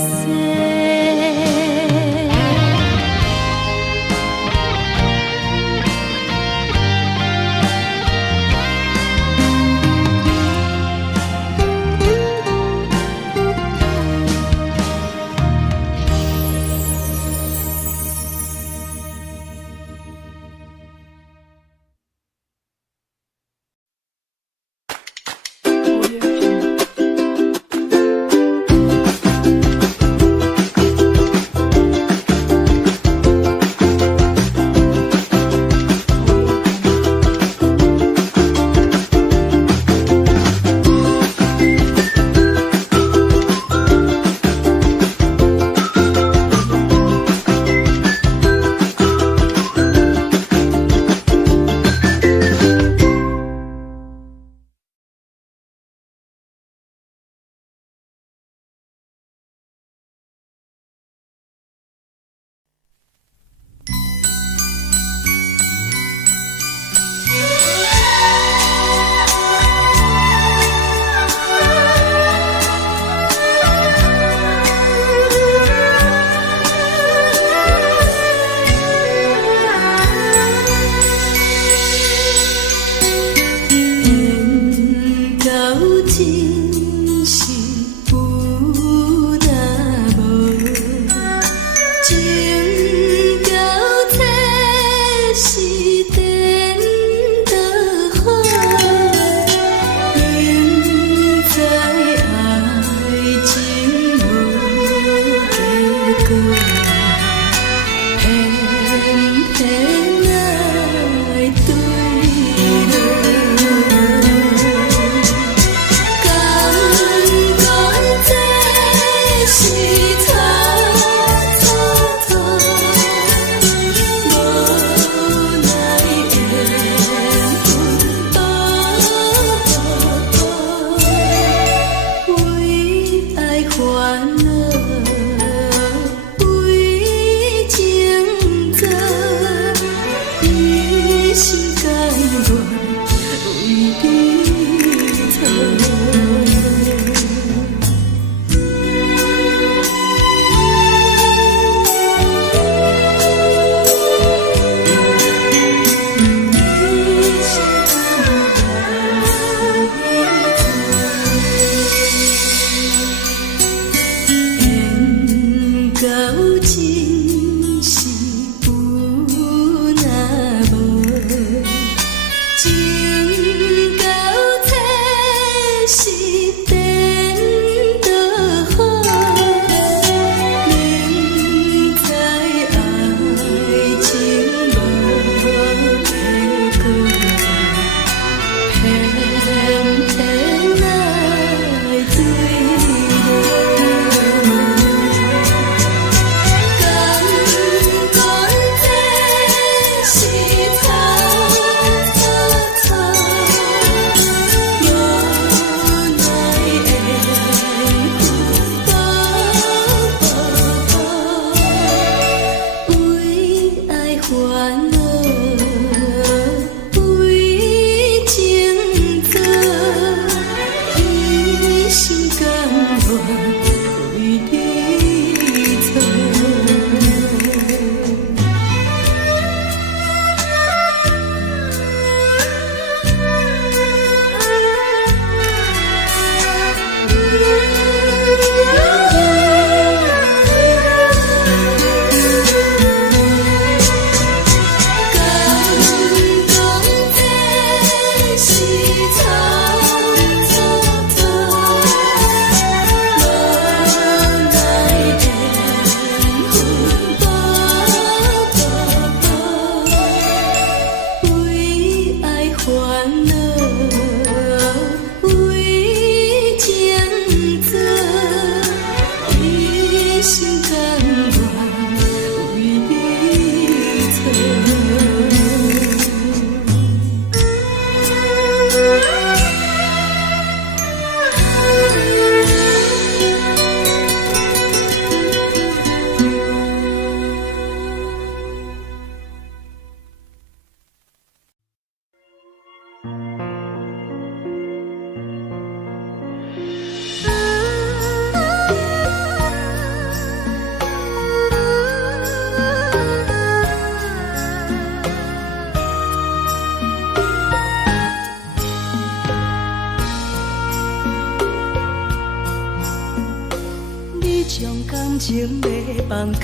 将感情要放空，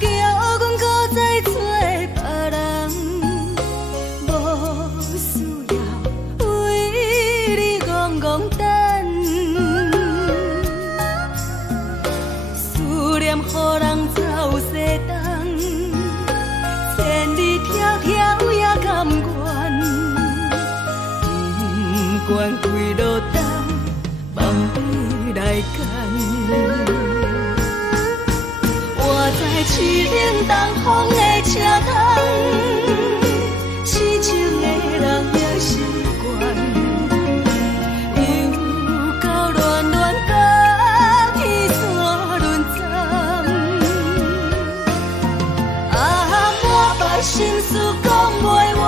叫阮搁再找别人，无需要为你戆戆等，思念予人走西东，千里迢迢也甘愿，不管几路灯，梦比来赶。我在市顶东风的车窗，痴情的人也习惯，又到乱乱甲天山轮站。啊，满腹心事讲袂完，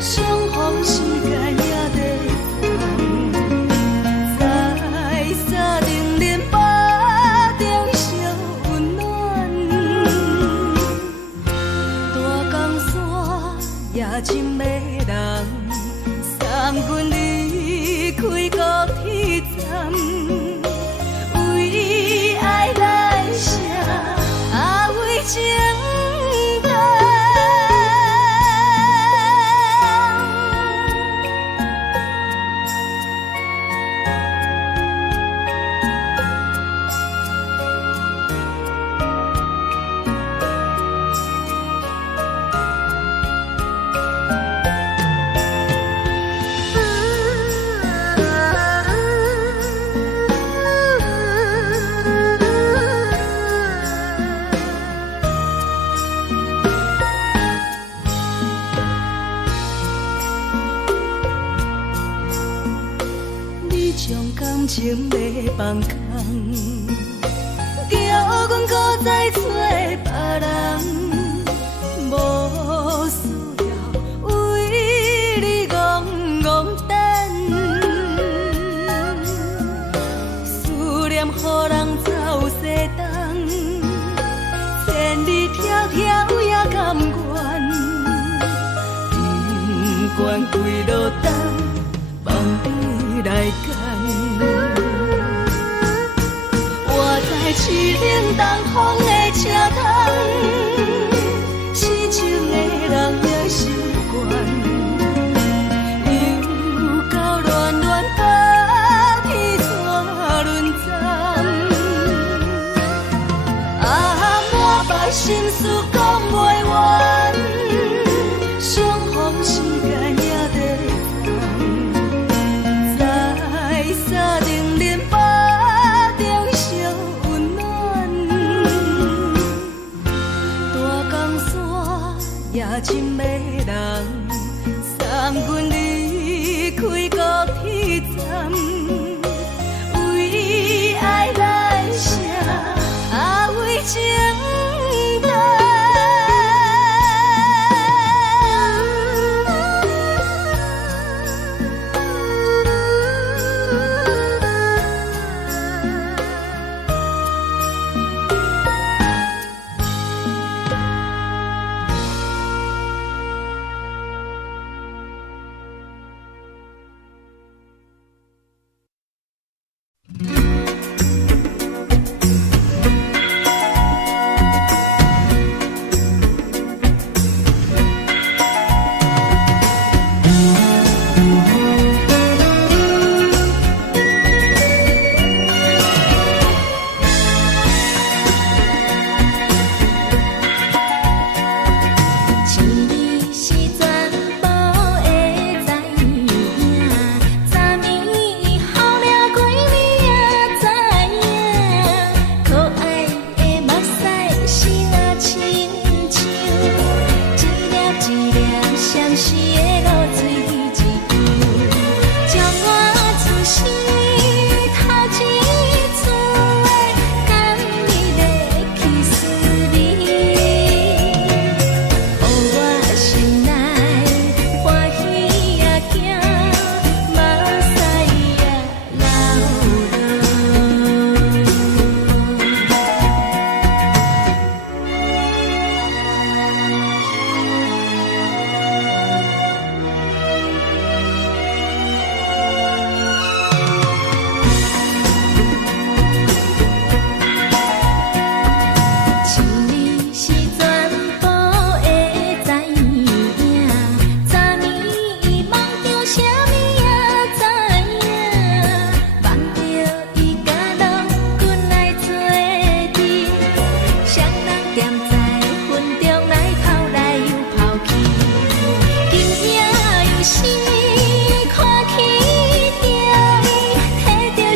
相逢时间也在等，在沙定林巴中烧温暖，大江山也真迷人，送阮离开高铁站，为爱来写为情长。你将感情要放空，叫阮搁再找别人，无需要为你戆戆等，思念予人走西东，千里迢迢也甘愿，不管几路灯，梦比来赶。我在市顶东风的车窗，痴情的人也习惯，又到乱乱甲天山轮站。啊，满腹心事讲袂完，相逢时间也在等，在沙定林巴中烧温暖，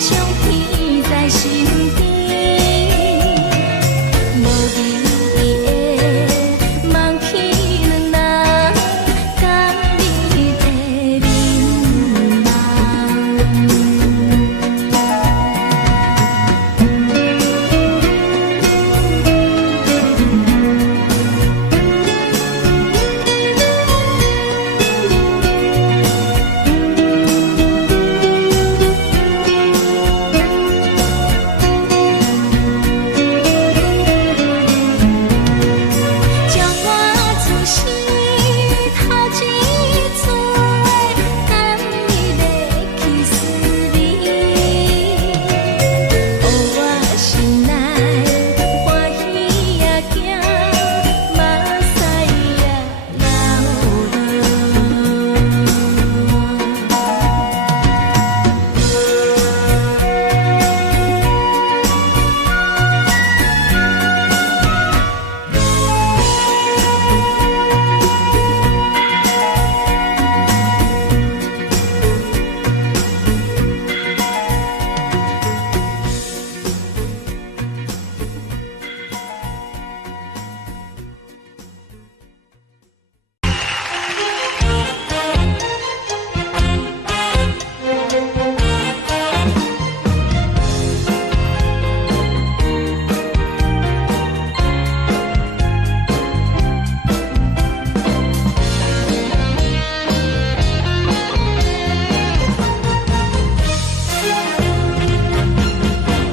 上天在身边，无意的梦起两人，甘你的眠叫我自细头一撮，甘你要去思念，予我心内欢喜也惊，目屎也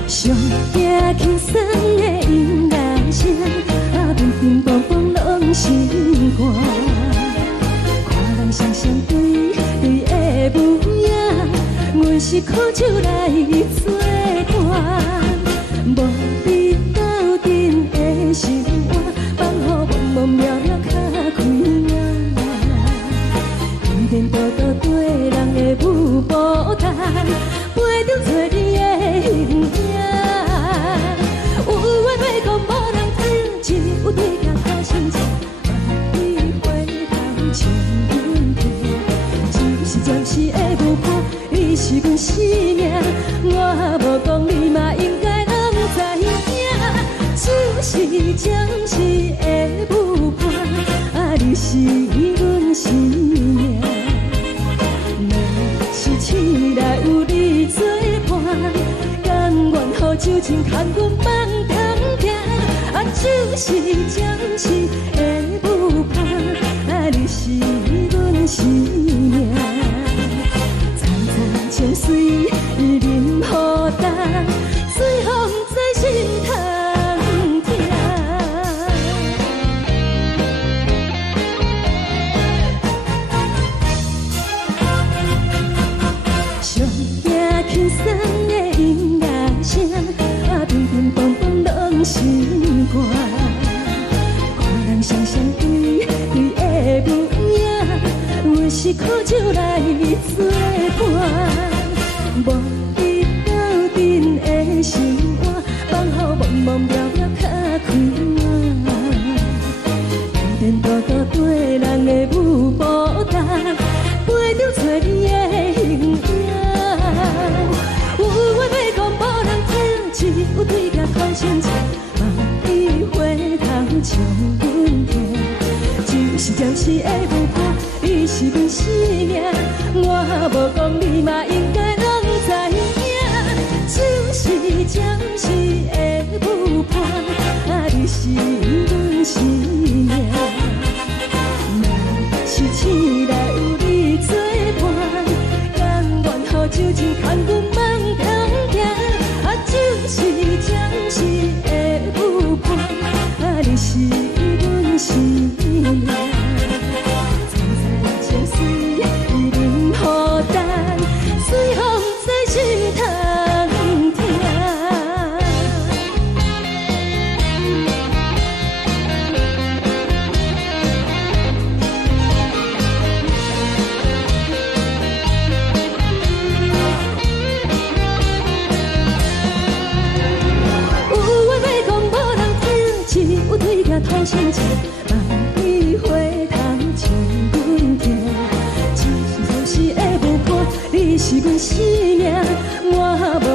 上惊轻松的音乐声，乒乒乓乓拢心肝。看人双双对对的舞影，阮是苦酒来作伴。无你斗阵的生活，放予茫茫渺渺较快活。颠颠倒倒对人的舞步弹，陪着做你的形影。有话要讲，无人听，有对镜头心情，万里回头唱阮听。就是暂时的舞伴，你是阮生命，我无讲你嘛应该拢知影。就是暂时的舞伴，你是阮生命。若是醒来有你作伴，甘愿予酒精牵阮放通行。就是暂时的舞伴，你是阮生命。层层情水任何担，随风在心通听。上惊轻松的音乐声，乒乒乓乓拢心肝。看人双双对对的舞影，阮是苦酒来作伴。无你斗阵的生活，放予茫茫渺渺较快活。颠颠倒倒对人的舞步弹，陪着做你的形影。有话要讲，无人听，只有对镜看心情，万里回头唱阮听。就是暂时的舞伴，你是阮生命，我无讲你嘛应该拢知影。就是暂时的舞伴，你是阮生命。若是醒来有你作伴，甘愿予酒精牵阮放通行。就是暂时的舞伴，你是阮生命。层层情水任何担，随风在心通听。讨心情，万里回头唱阮听。就是暂时的舞伴，你是阮生命，我无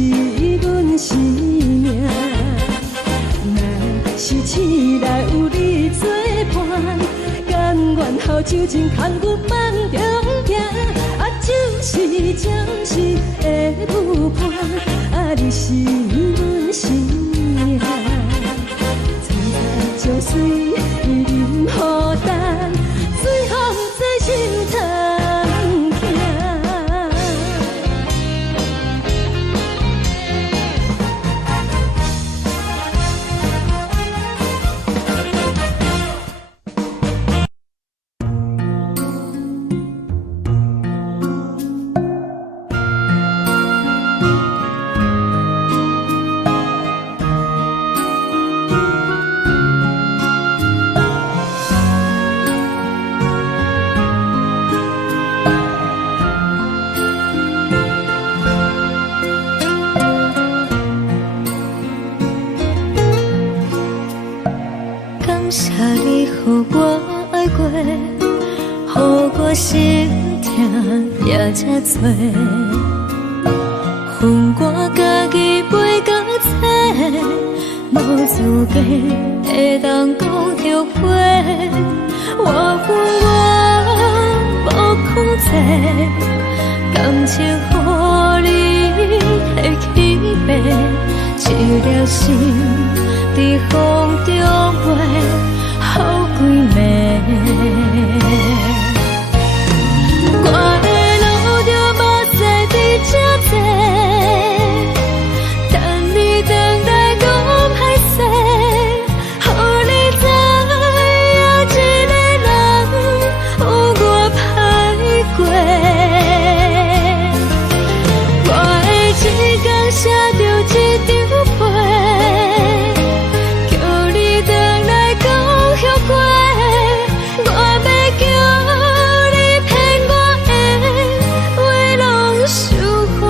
是阮生命。若是醒来有你作伴，甘愿后手情牵阮梦中行，啊，就是暂时的舞伴，啊，你是阮生命。参在酒水伊饮好淡，水风在心头行。感谢你，予我爱过，予我心痛也这多。恨我家己袂到切，无资格会当讲后悔。我恨我无控制，感情予你会起飞，一条心在风中飞，好几暝。我的路就目屎在这多，等你等待讲歹势，予你知影一个人有我歹过。我的一天写着一张被，叫你回来讲后悔。我要叫你骗我的话拢收回。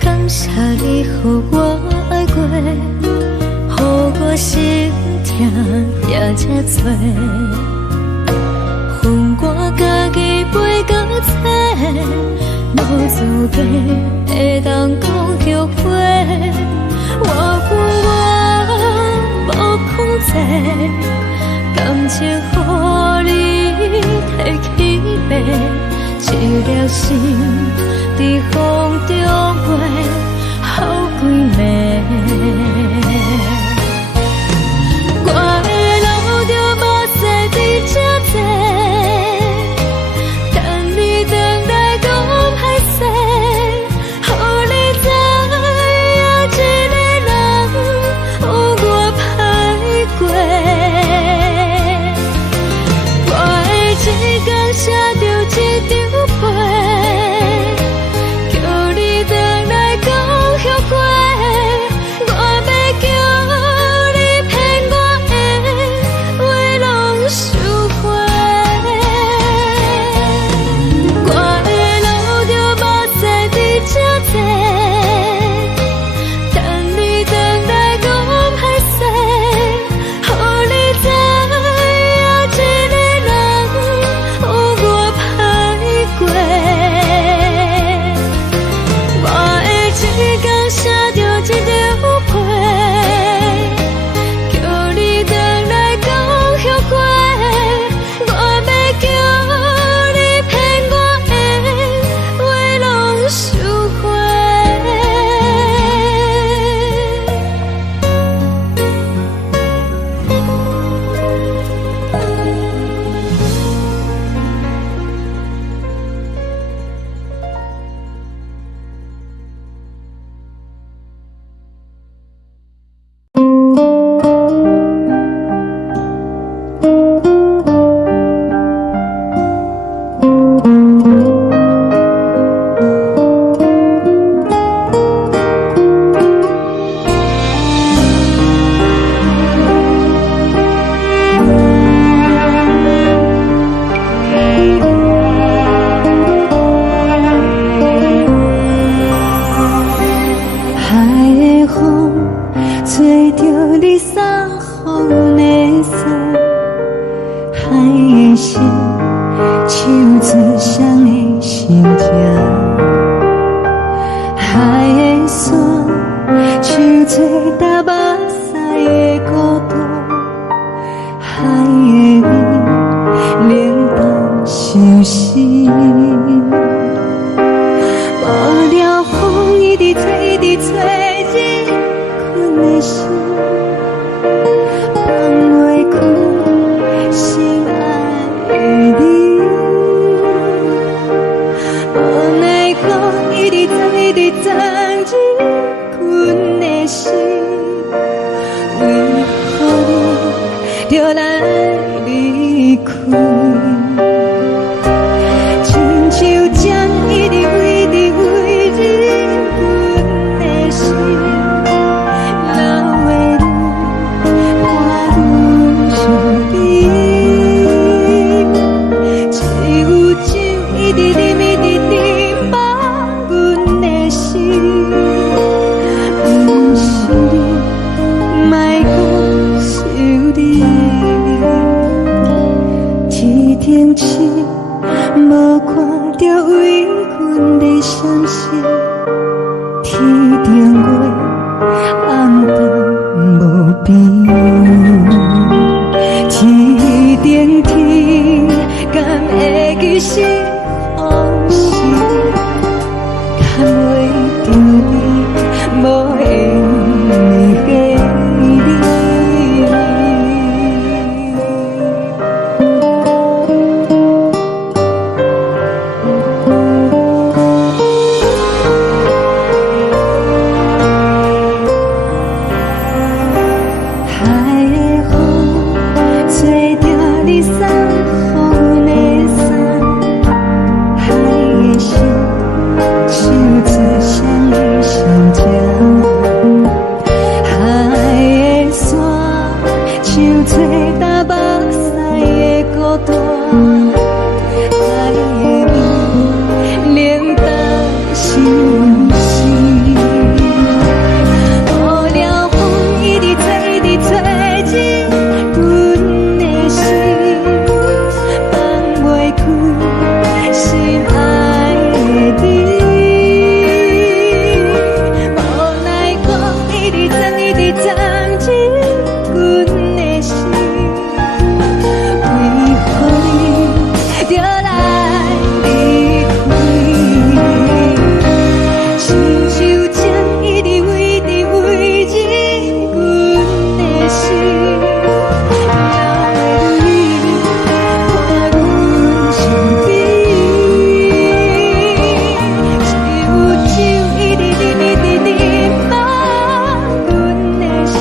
感谢你，予我爱过，予我心痛也这多。恨我家己袂到切，无资格会当讲后悔。我恨我无控制，感情予你摕起飞，一条心在风中飞，好几暝。我的路就目屎在这多，等你等待讲歹势，予你知影一个人有我歹过。我的一天写着一张被，叫你回来讲的风吹着你送阮的伞，海的心手做双的心情，海的山手做搭目屎的孤单，海的味冷淡伤心。无聊风一直吹，一直吹，日困的心，放袂开心爱的你。无奈风一直吹，一直吹，日困的心，为何你就来离开？亲像江一直飞，一直飞，日阮的心，流的泪，伴阮伤悲。只有酒一直啉，一直啉，放阮的心。不是你，莫讲想你。一顶星，无看着为阮的伤心。天顶月，暗淡无边。天顶天，敢会记是往事？敢袂着你，无缘给你。海的风吹着你送阮的伞，海的心手做双的相情，海的山手做搭目屎的孤单，海的味冷淡伤心。无聊风一直吹，一直吹，日阮的心，放袂开心爱的你。无奈风一直吹，一直吹，日阮的心，为何你就来离开？亲像江一直飞，一直飞，日阮的心，流的泪，伴阮伤悲。只有酒一直啉，一直啉，放阮的心。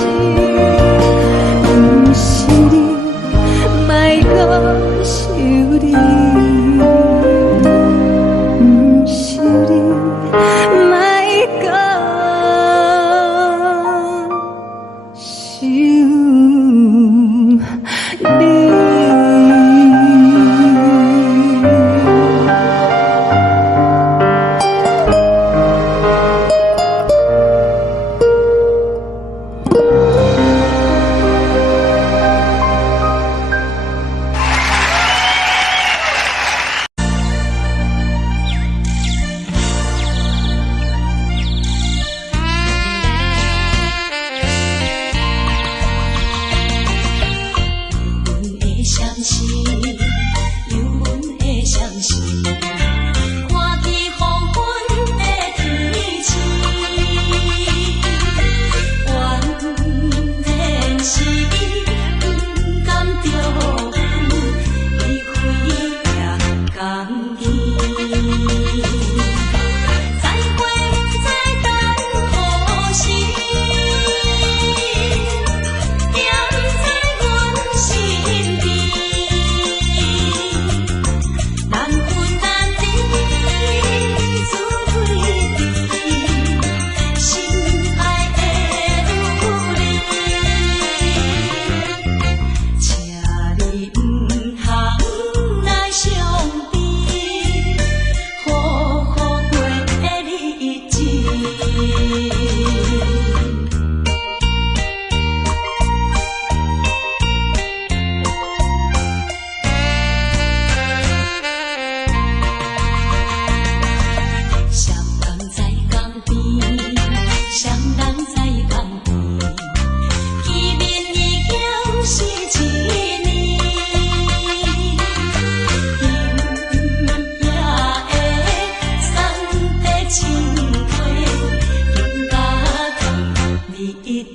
一滴。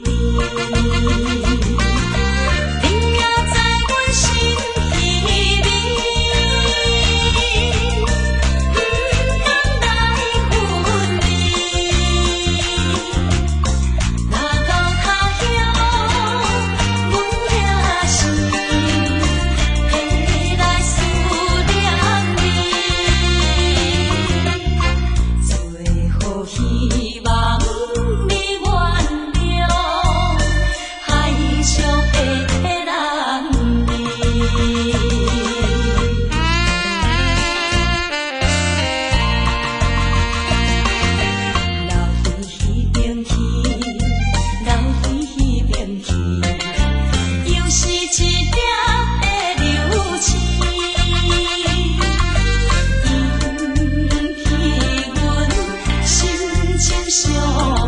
你也知阮心稀微，不敢来分离。若到他乡，阮也是会来思念你。最后希望你原谅海上的人儿。流回迄边去，流回迄边去，又是一粒的流星，引起阮心情伤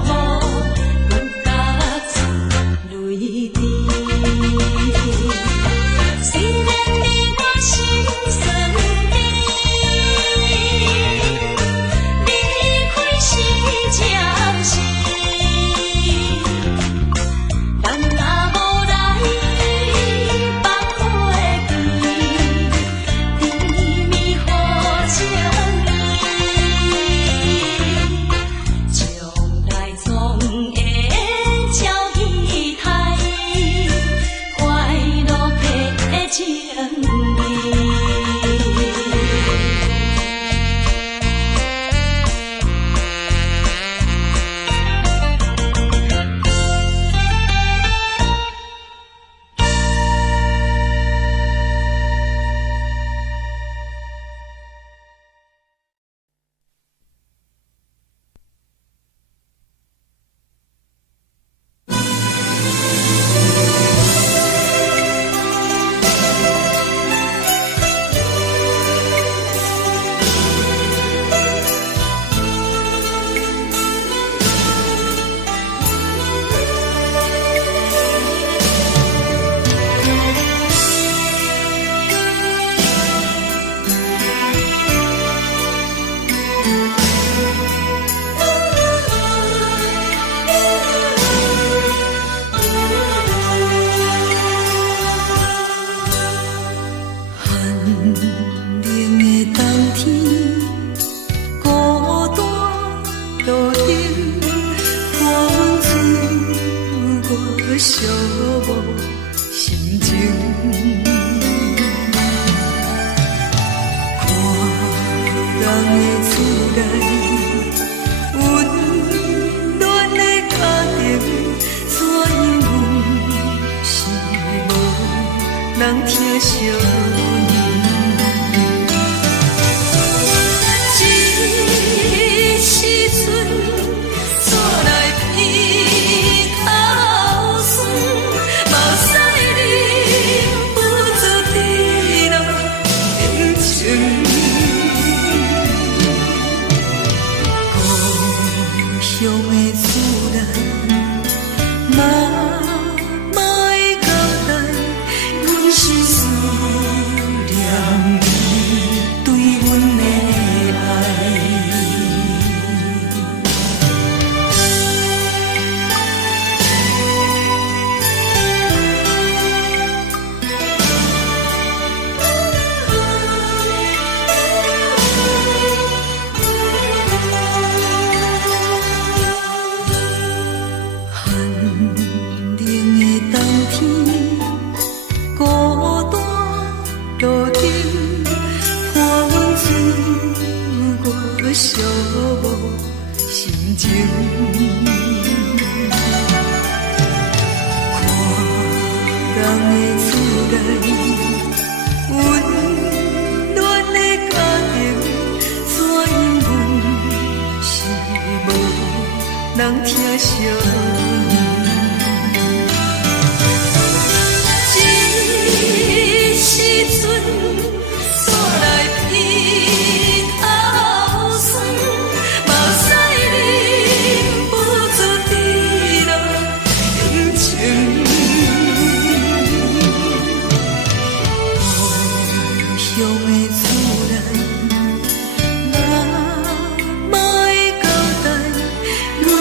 无，阮甲出泪滴。虽然你我心酸甜，离开是暂时，但若无来放花期，甜蜜好情意，将来总会照期待，快乐的情意。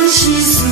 是思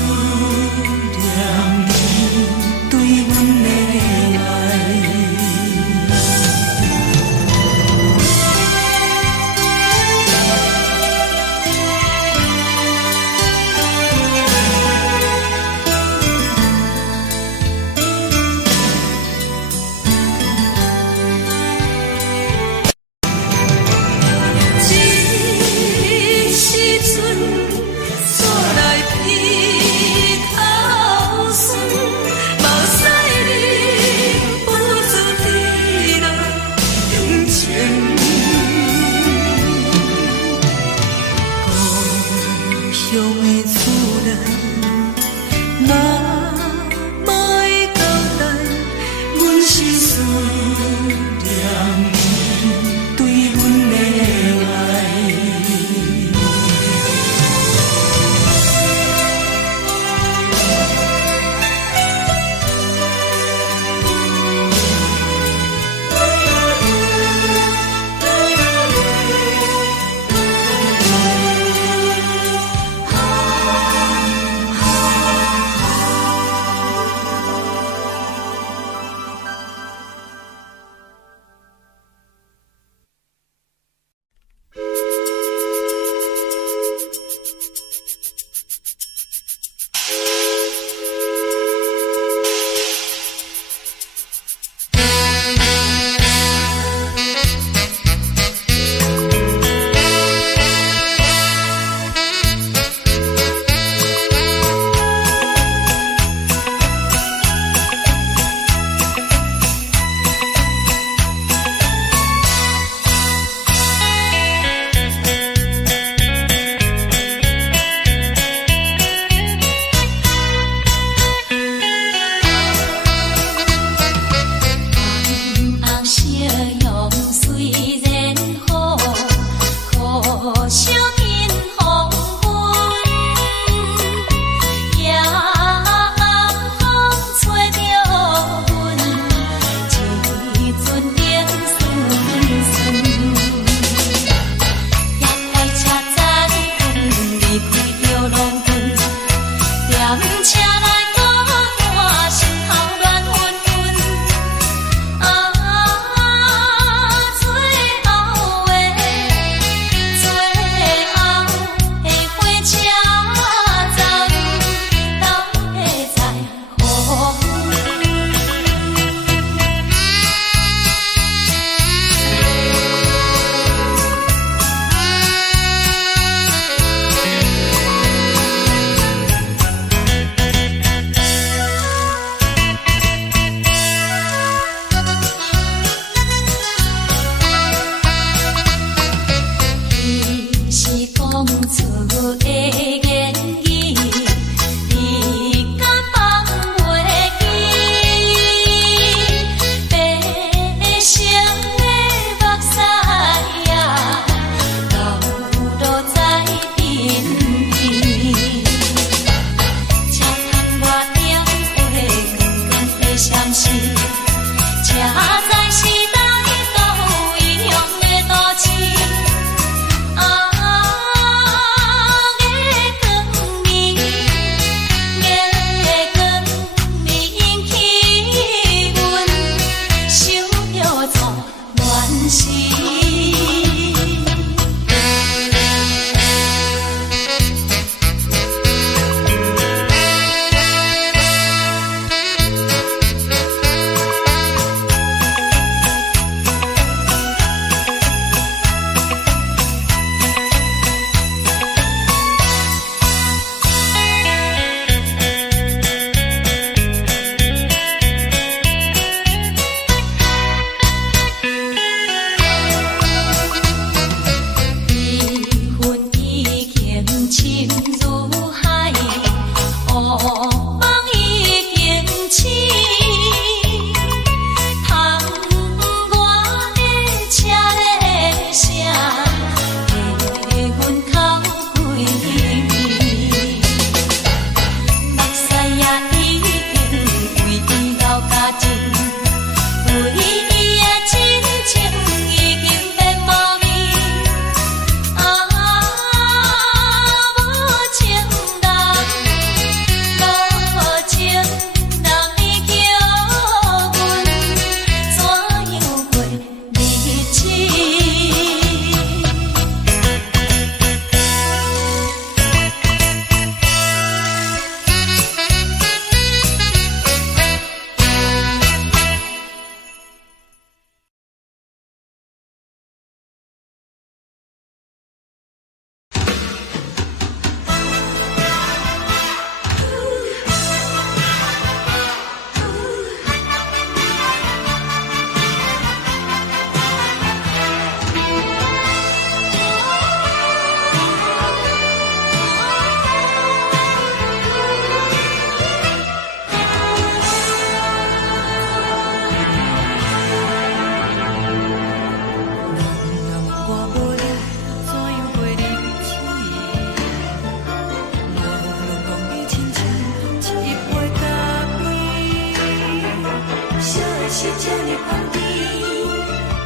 是这呢放甜，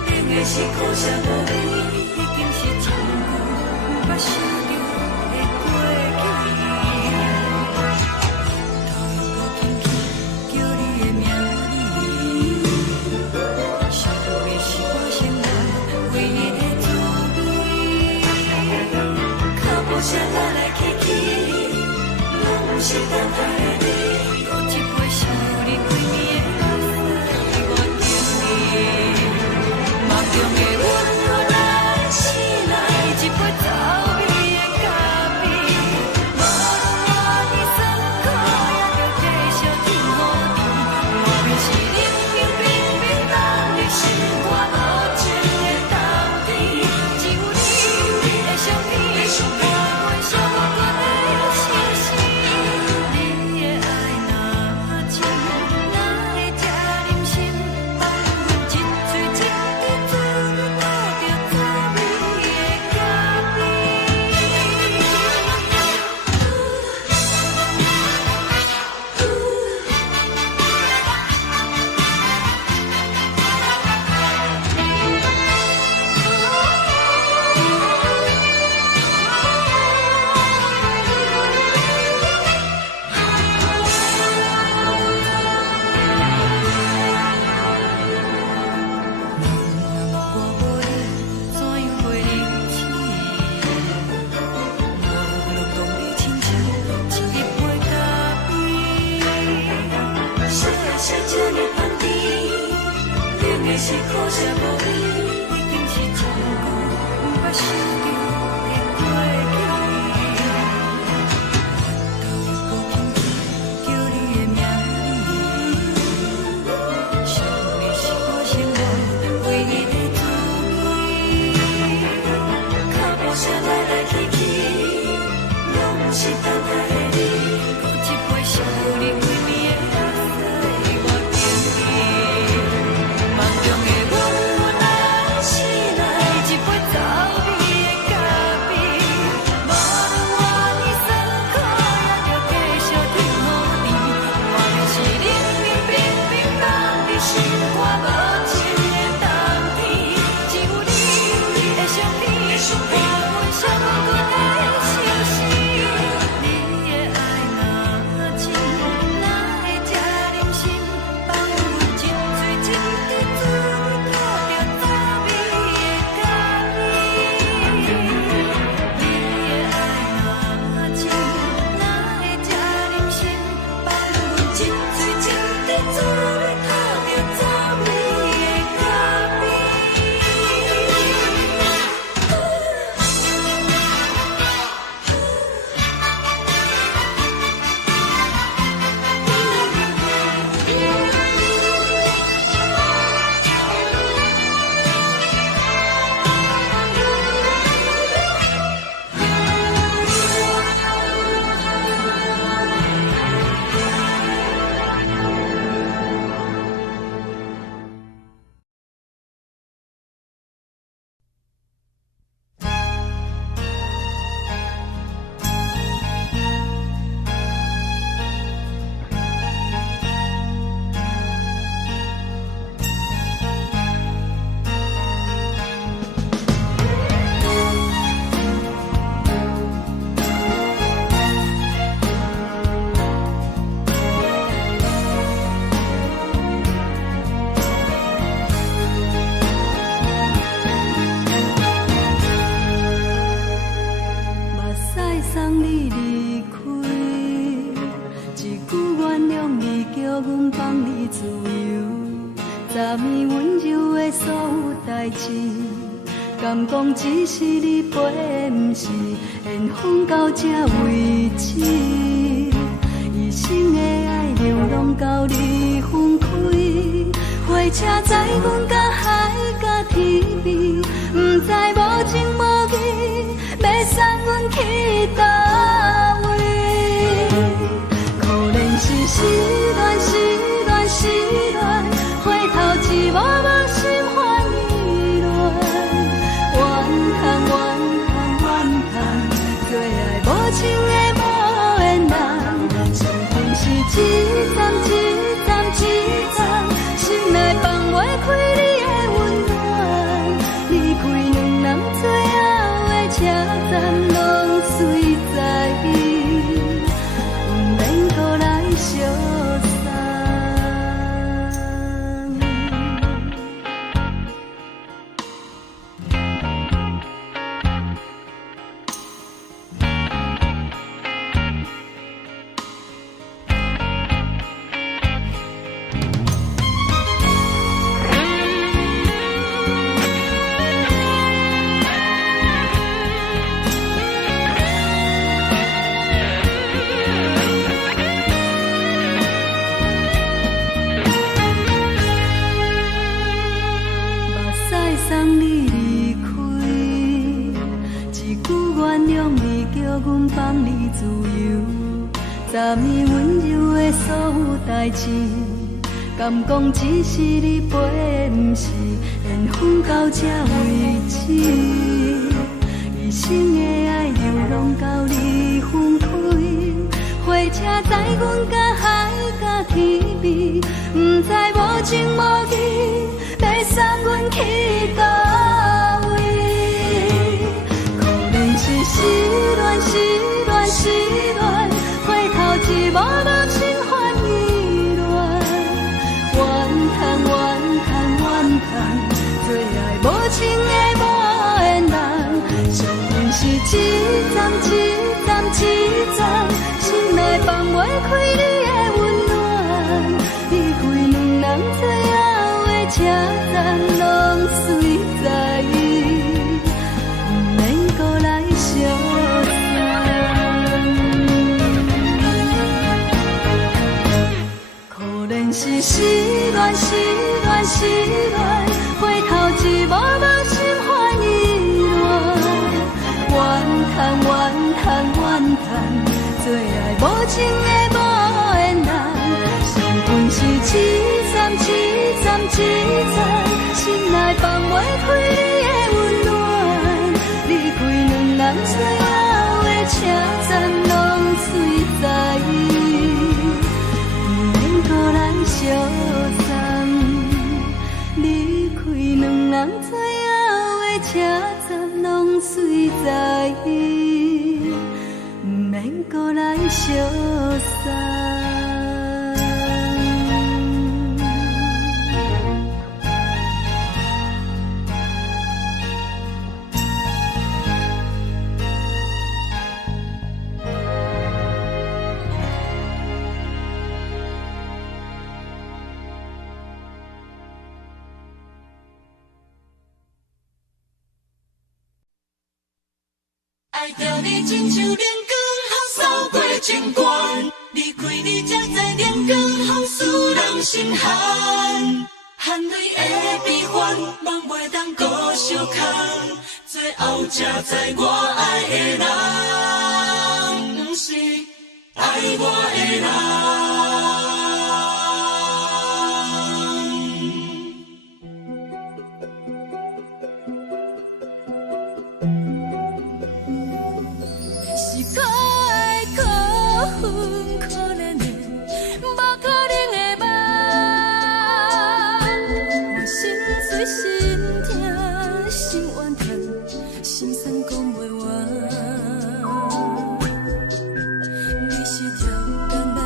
冷的是苦涩无味，已经是真久捌想着的过去。头又搁轻轻叫你的名字，想的是我生活唯一的滋味。脚步声来来去去，拢不是等待的你，搁一杯想你几年的目屎我等你。梦中的阮我来醒来，一杯走味的咖啡，无论我的酸苦，也着继续甜予你。外面是冷冰冰冰冷的心肝，无情的冬天，只有你的相片，伴阮寂寞过的相思。你的爱若真，哪会这忍心放阮一嘴一滴珠倒着滋味的咖是苦涩无味，已经是真久捌想着的过去。头又搁轻轻叫你的名字，想的是我生活唯一的滋味。脚步声来来去去，拢不是等待的你，搁一杯想你几年的目屎我等你。梦中的阮我来醒来，一杯走味的咖啡，无论我的酸苦，也着继续甜予你。外面是冷冰冰冰冷的心肝，无情的冬天，只有你的相片，伴阮寂寞过的相思。你的爱若真，哪会这忍心放阮一嘴一滴珠倒着滋味的咖啡？你的爱若真，哪会这忍心放阮一嘴一滴珠倒着滋味的咖啡？目屎送你离开，一句原谅你，叫阮放你自由，昨暝温柔的所有代志，敢讲只是你陪，不是缘分到这为止。一生的爱流浪到你分开，火车载阮到海角天边，不知无情无义，要送阮去倒位？可能是失恋，失恋，失恋，回头一幕幕心烦意乱，怨叹，怨叹，怨叹，最爱无情的无缘人，上天是一站一站一站，心的。代志，敢讲只是你陪，不是缘分到这为止。一生的爱流浪到你分开，火车载阮甲海甲天边，不知无情无义，要送阮去倒位？可能是失恋，失恋，失恋，回头一幕幕心烦意乱，怨叹，怨叹，怨叹，最爱无情的无缘人，上恨是一站一站一站，心内放袂开你的温暖，离开两人最后的车站，拢随在意，不免搁来相送。可能是失恋，失恋，失恋，回头一幕幕心烦意乱，怨叹，怨叹，怨叹，最爱无情的无缘人，上恨是一站一站一站，心内放袂开你的温暖，离开两人最后的车站，拢随在意，不免搁来相送。离开两人最后的车站，拢随在意，不免搁来相送。爱着你亲像阳光扫过情关，离开你才知阳光风使人心寒。含泪的悲欢，望袂当搁相牵，最后才知我爱的人，不是爱我的人。是我的苦恨，可怜的，无可能的梦。我心碎心痛，心怨叹，心酸讲袂完。你是条工来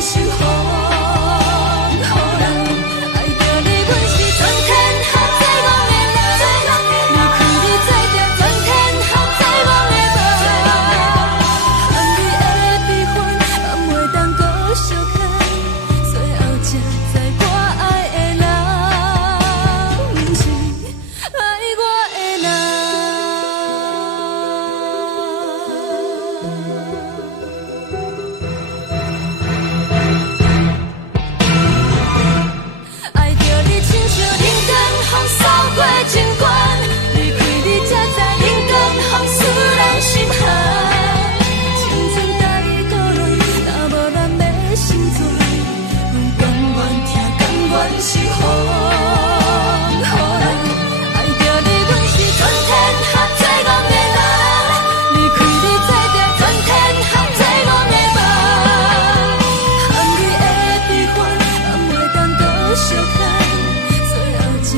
守护。好人爱着你，阮是全天下最戆的人。离开你做着全天下最戆的梦。含你的悲欢，也袂当搁相牵。最后才知我爱的人，不是爱我的人。爱着你，亲像人间风扫过情关，离开你才知人间风使人心寒。青春带伊倒落，若无咱要成全，阮甘愿听，甘愿守护。好人爱着你，阮是全天下最戆的人。离开你做着全天下最戆的梦。含你的悲欢，也袂当搁相牵。最后才知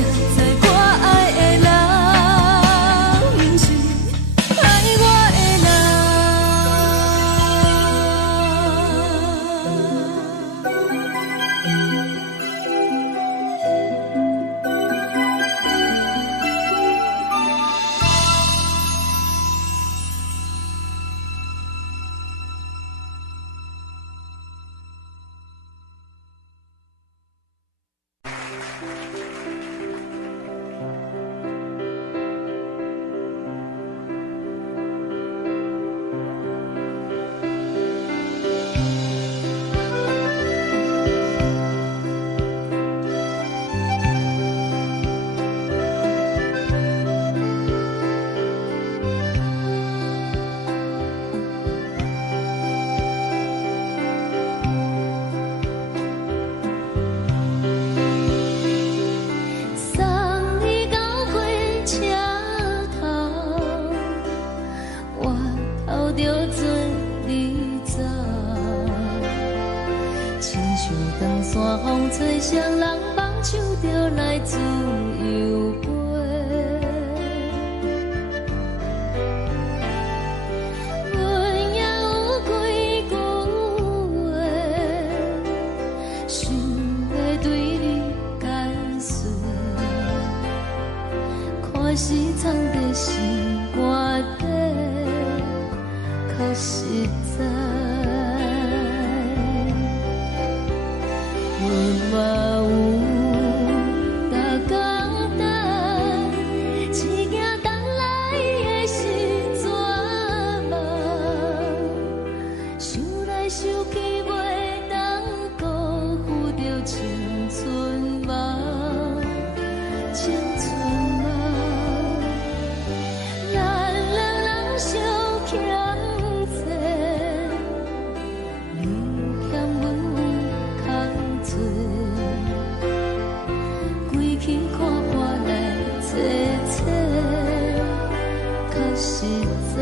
我爱的人，不是爱我的人。送你到火车头，我头着准你走，亲像长山风吹双人放手着来自由飞。阮也有几句话，想要对你解释，看是藏在心肝底，较实在。阮嘛有逐工等，一件等来的是绝望，想来想去袂当辜负着青春梦，青春梦。咱人相欠债，你欠阮空做，归去看看来坐坐，较实在。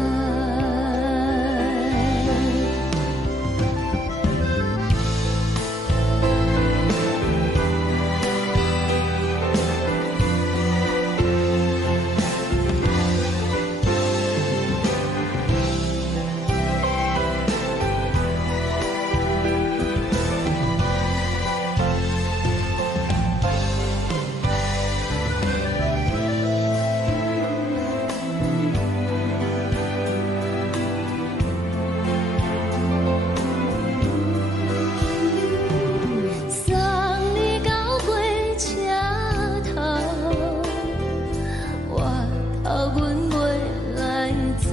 送你到火车头，我头阮袂来走，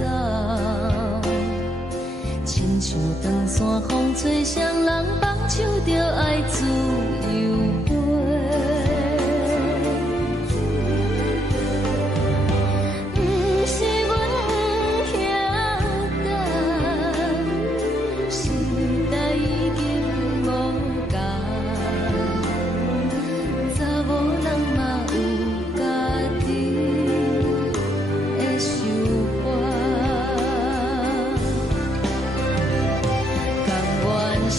亲像长山风吹双人放手着爱自由飞。不是阮不晓等，时代已经无共，查某人嘛有家己的想法，甘愿是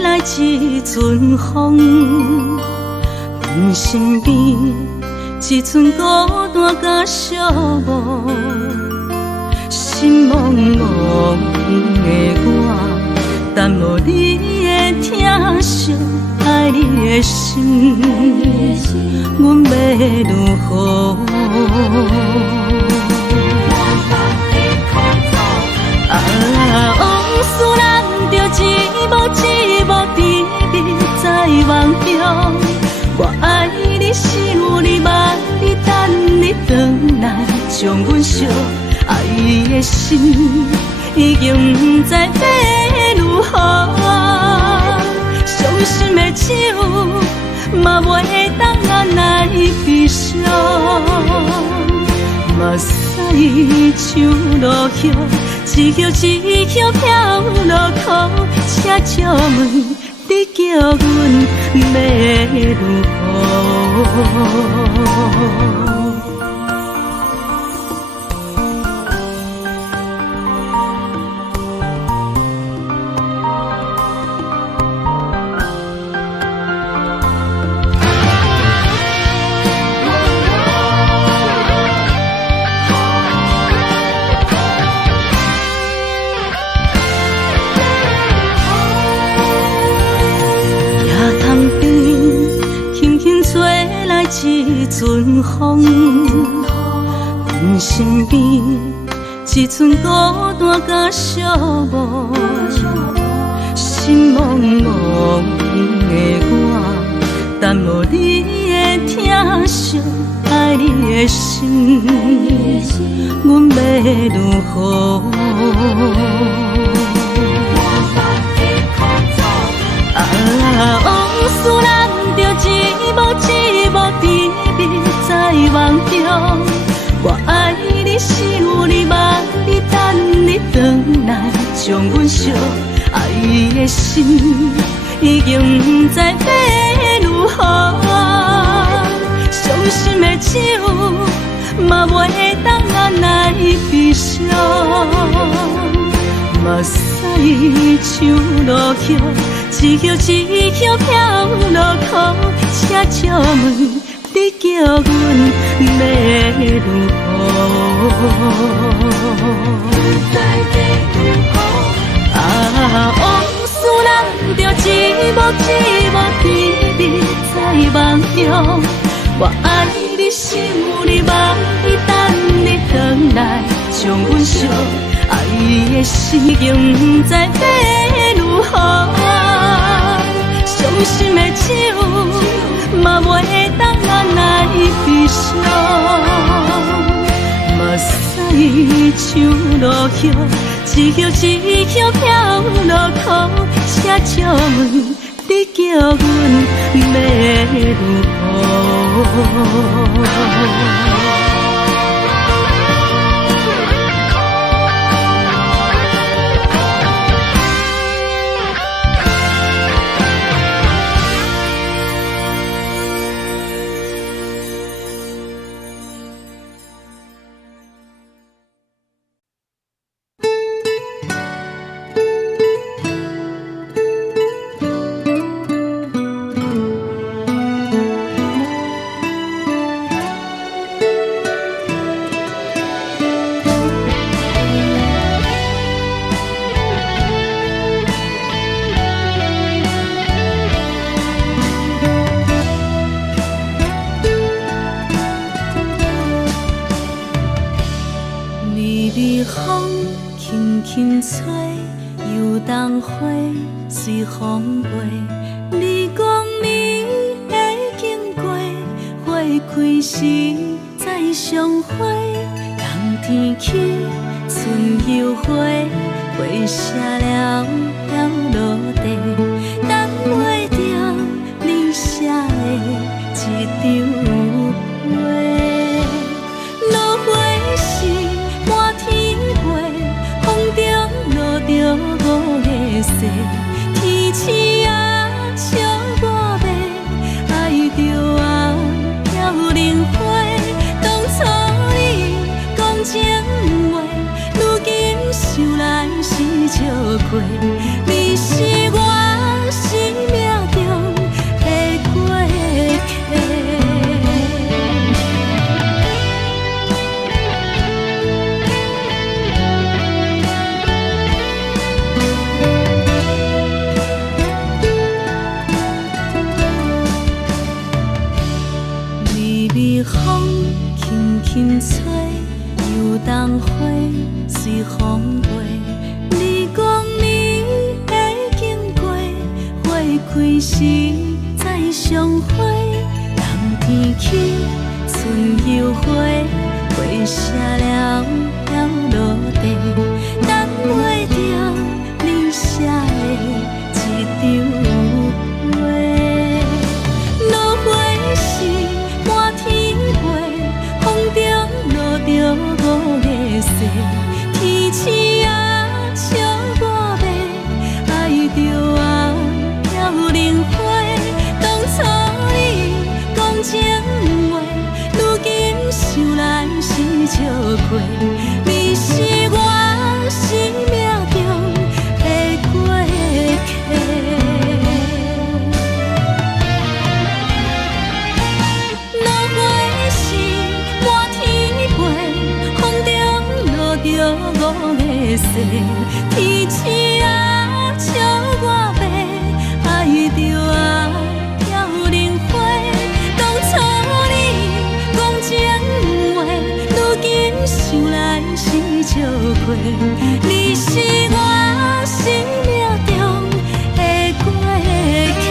来一阵风，阮身边一寸孤单甲寂寞，心茫茫的我，等无你的疼惜，爱你的心，阮要如何？往事人着一幕一幕甜蜜在梦中。我爱你，想你，望你，等你回来，将阮惜爱的心已经不知要如何。伤心的手嘛袂当按来悲伤，目屎像落叶。一叶一叶飘落雨，车照问你叫阮要如何？一阵风，阮身边一寸孤单甲寂寞，心茫茫的我，等无你的疼惜，爱你的心，阮要如何？往事人着一幕一幕甜蜜在梦中。我爱你，想你，望你，等你回来，将阮惜爱的心已经不知要如何。伤心的手嘛袂当按来悲伤，目屎像落叶。一叶一叶飘落雨，车照问你叫阮要如何？往事人着一幕一幕甜蜜在梦中。我爱你，想你，望你，等你回来，将阮惜爱的心已经不知要如何。伤心的手嘛袂当按来悲伤，目屎像落叶，一叶一叶飘落雨，车照问你叫阮要如何？随风飞，你讲你会经过，花开时再相会。冬天起，春又花，花谢了飘落地，等袂着你写的一张画。落花是满天花，风中落着五个色。天星啊，笑我袂爱着啊，飘零花。当初你讲情话，如今想来是笑过。你是我开时再相会，人天起，春又花，花谢了了落地，等袂着你写的一张话。落花时满天飞，风中落着五个色，天星啊笑我迷，爱着啊飘零花。当初你讲情话，如今想来是笑过，你是我生命中的过客。落花时满天飞，风中落着五个色，天星啊笑我迷，爱着啊飘零花。当初你讲情话，如今想来是笑过，你是我生命中的过客。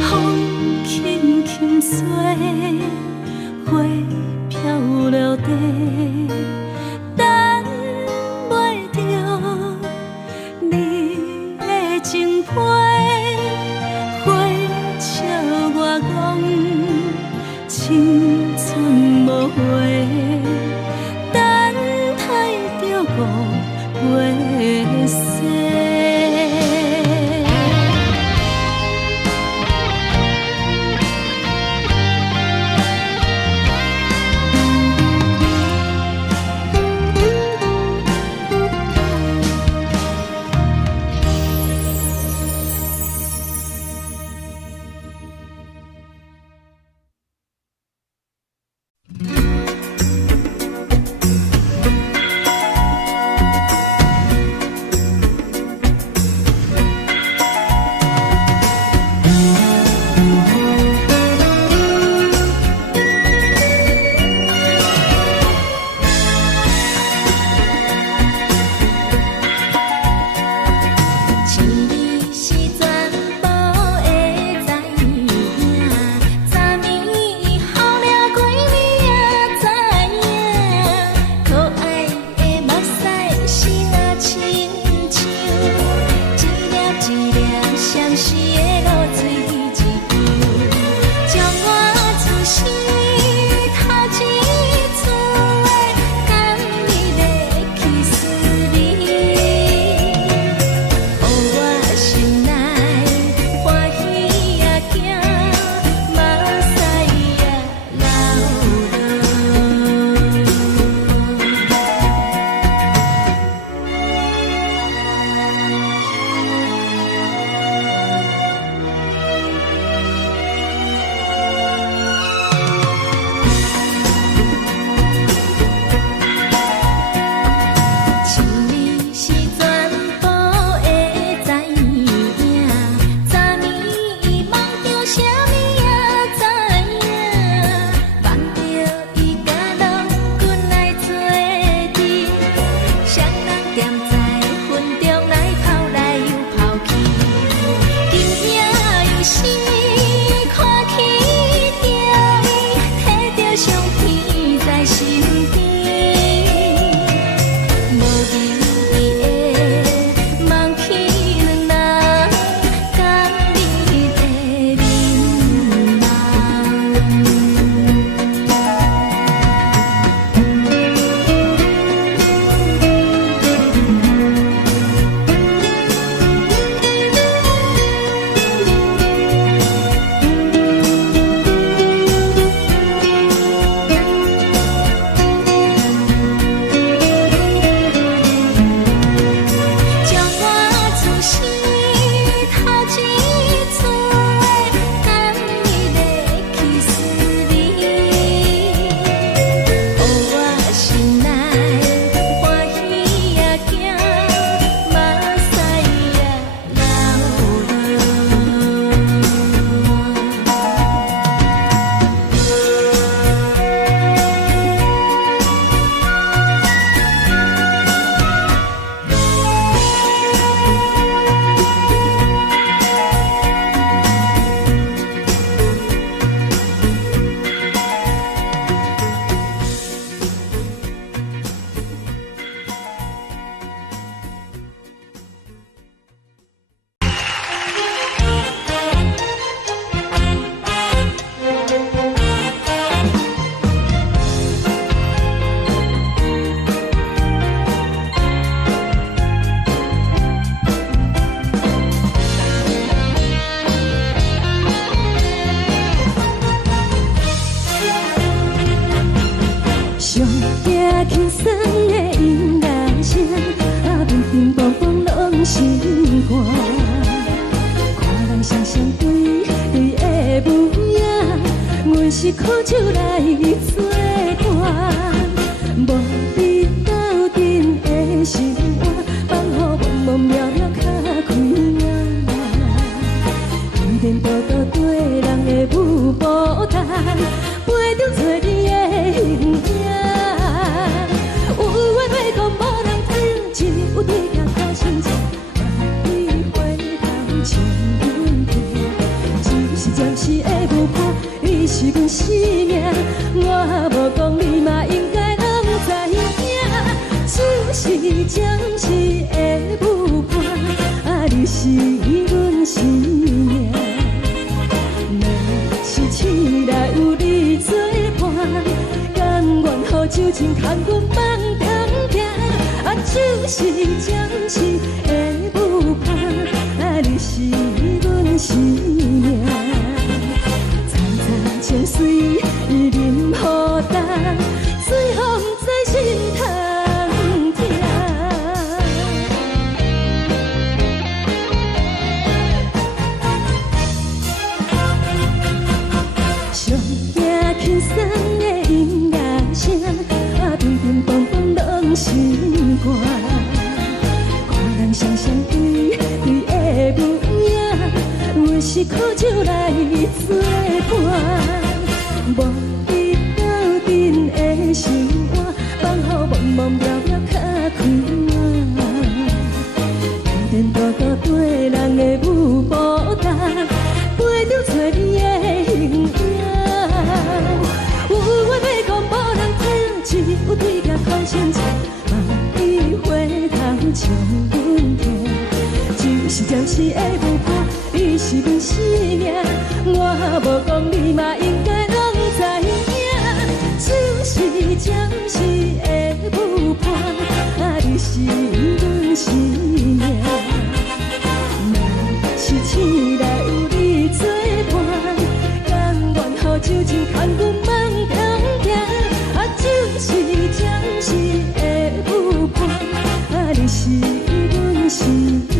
风轻轻吹，花飘落地，等袂着你的情批。花笑我讲青春无悔，等待着五月雪。是苦酒来作伴，无你斗阵的心肝，放乎茫茫渺渺较开眼。一点多多对人的舞步弹，陪着做你的形影。有话要讲无人听，只有对镜头心情，万里回头将阮听。就是暂时的舞伴，你是阮生命，我无讲你嘛应该拢知影。就是暂时的舞伴，啊，你是阮生命。若是醒来有你作伴，甘愿予酒精牵阮梦中行。啊，就是暂时的舞伴，啊，你是阮生命。早早情水任何担，水风在心通听。上听轻松的音乐声，啊，乒乒乓乓拢心肝。看人双双对对的模样，我是苦酒来作伴。无你斗阵的心肝，放乎茫茫渺渺较开眼。一点多多对人的舞步弹，陪着做你的形影。有话要讲无人听，只有对镜头心情，万里回头将阮听。就是暂时的舞伴，你是阮生命，我无讲你嘛应该拢知影。就是暂时的舞伴，啊，你是阮生命。若是醒来有你作伴，甘愿予酒精牵阮梦中行。啊，就是暂时的舞伴，啊，你是阮生命。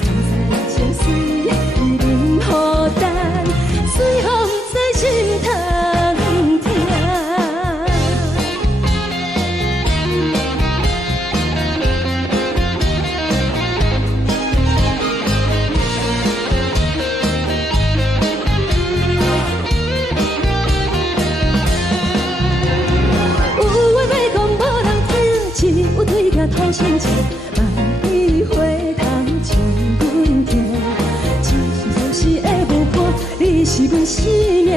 早早情水任何担，水风在心通听。有话要讲无人听，只有对镜头心情，万里回头将阮听。就是暂时的舞伴，你是阮生命，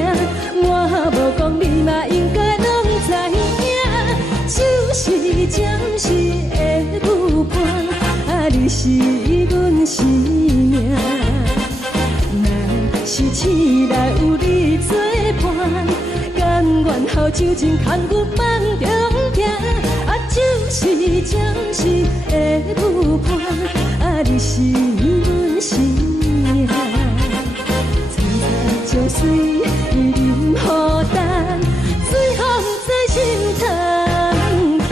我无讲你嘛应该拢知影。就是暂时的舞伴，啊，你是阮生命。若是醒来有你作伴，甘愿予酒精牵阮梦中行。啊，就是暂时的舞伴，啊，你是阮生命。早早情水任何担，水风在心通听。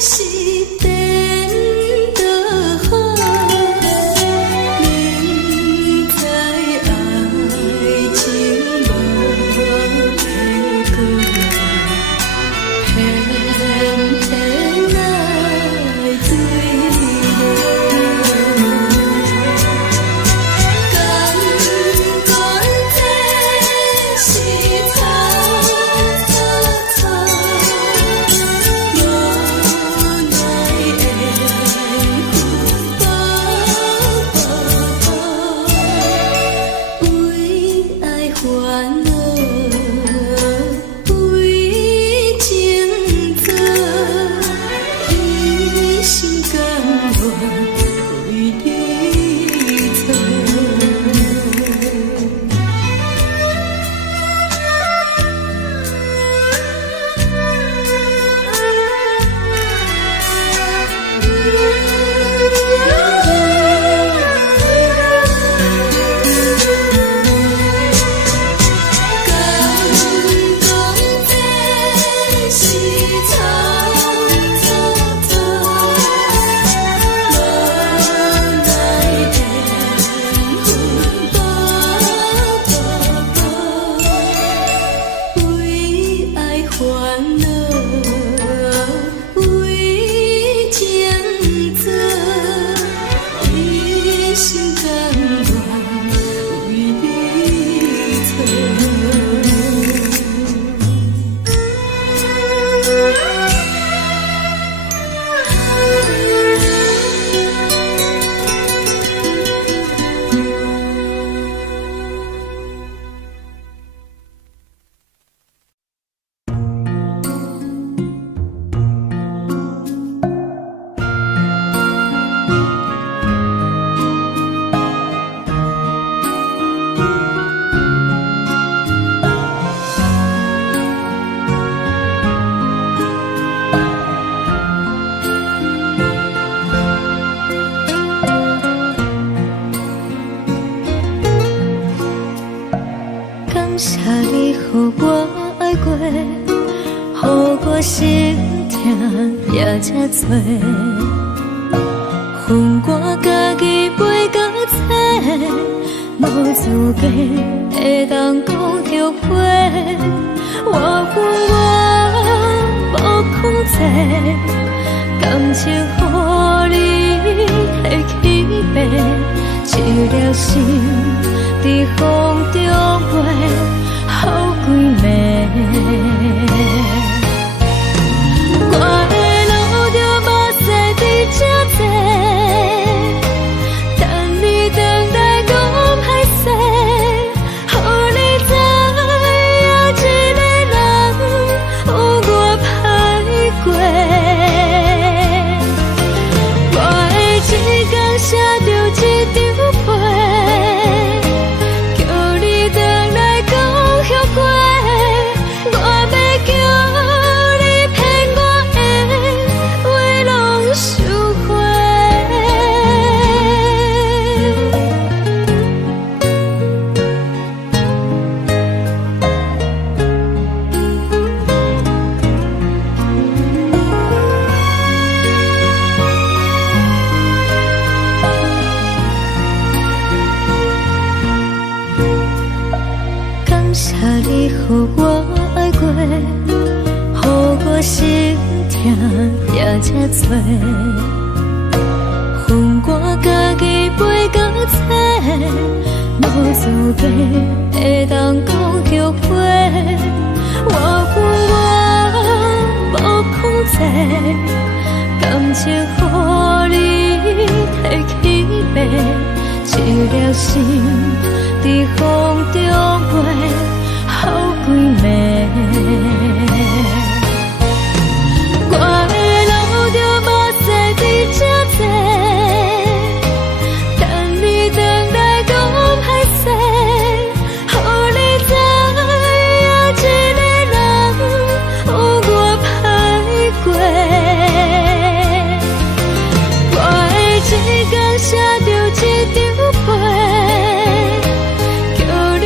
是颠倒好，明知爱情无结果，偏偏来对落。甘愿这是草草草，无奈缘分为爱烦恼，为情做，一心甘愿为你错。感谢你，予我爱过，予我心痛也这多，恨我家己袂到切，无资格会当讲后悔。我无控制，感情予你提起飞，一粒心在风中飞，好几暝。我的路着目屎伫这多，等你回来讲歹势，予你知影一个人有我歹过。我的一天写着一张被，叫你回来讲后悔。我要叫你骗我的话拢收回。感谢你，予我爱过，予我心痛也这多，恨我家己袂到切，无资格会当讲后悔。我无控制，感情予你提起飞，一粒心在风中飞，好几暝。我的路着目屎伫这多，等你回来讲歹势，予你知影一个人有我歹过。我的一天写着一张被，叫你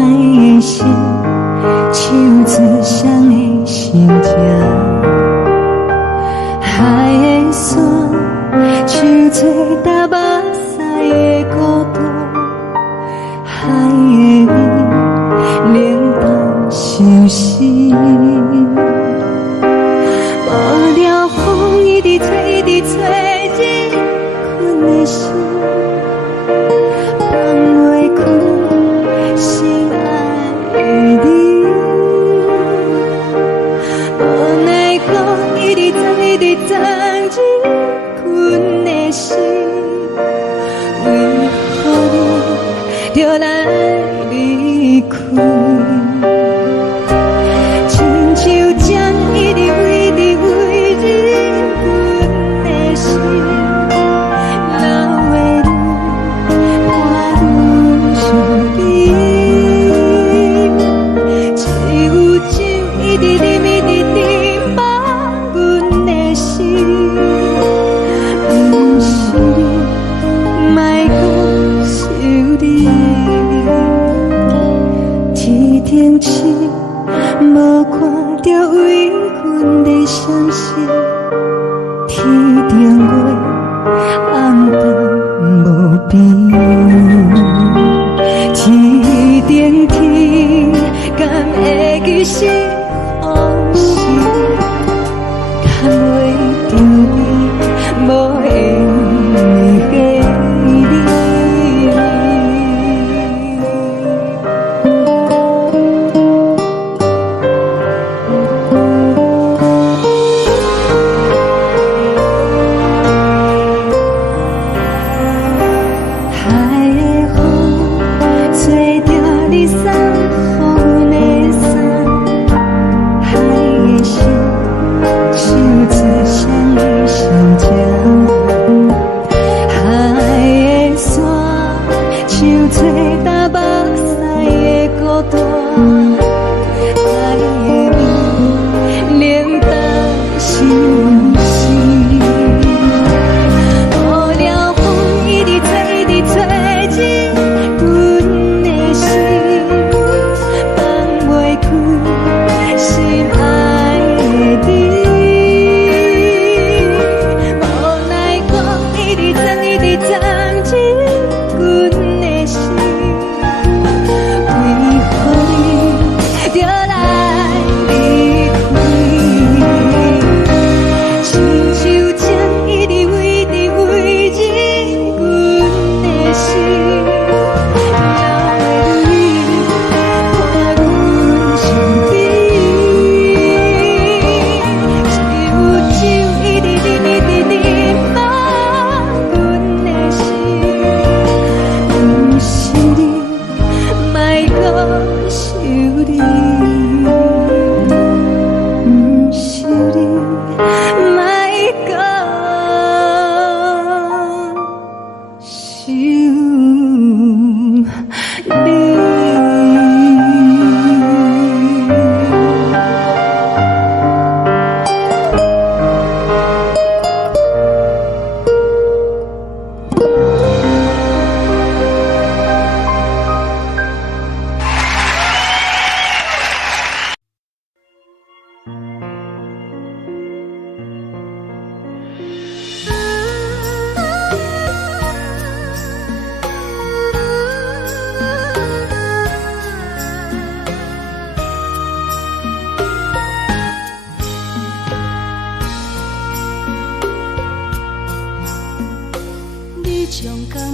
的心，手指双的心情，海的山，手做搭目屎的孤独，海的味，冷淡相思。无聊风一直吹，一直吹，日困的心。就来离开，亲像将一直为日阮的心，流的泪，看愈想你，只有酒一直斟放阮的心，不是你，莫讲想你。天气无看到为阮的相思，天顶月暗淡无边，天顶天敢会记是往事，敢袂着你无缘的你。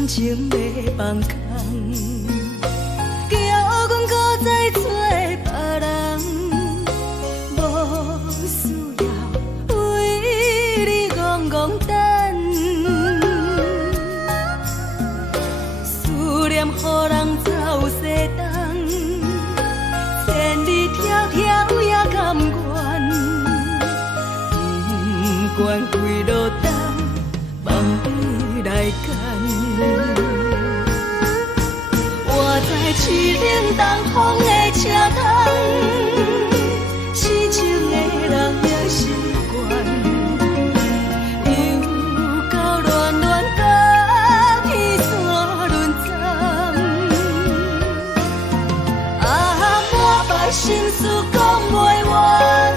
情要放空，叫阮搁再找别人，无需要为你戆戆等。思念予人走西东，千里迢迢也甘愿，不管几路灯，梦你来牵。我在去冷东风的车窗，痴情的人也习惯，又到乱乱甲彼山论丛。心事讲袂完，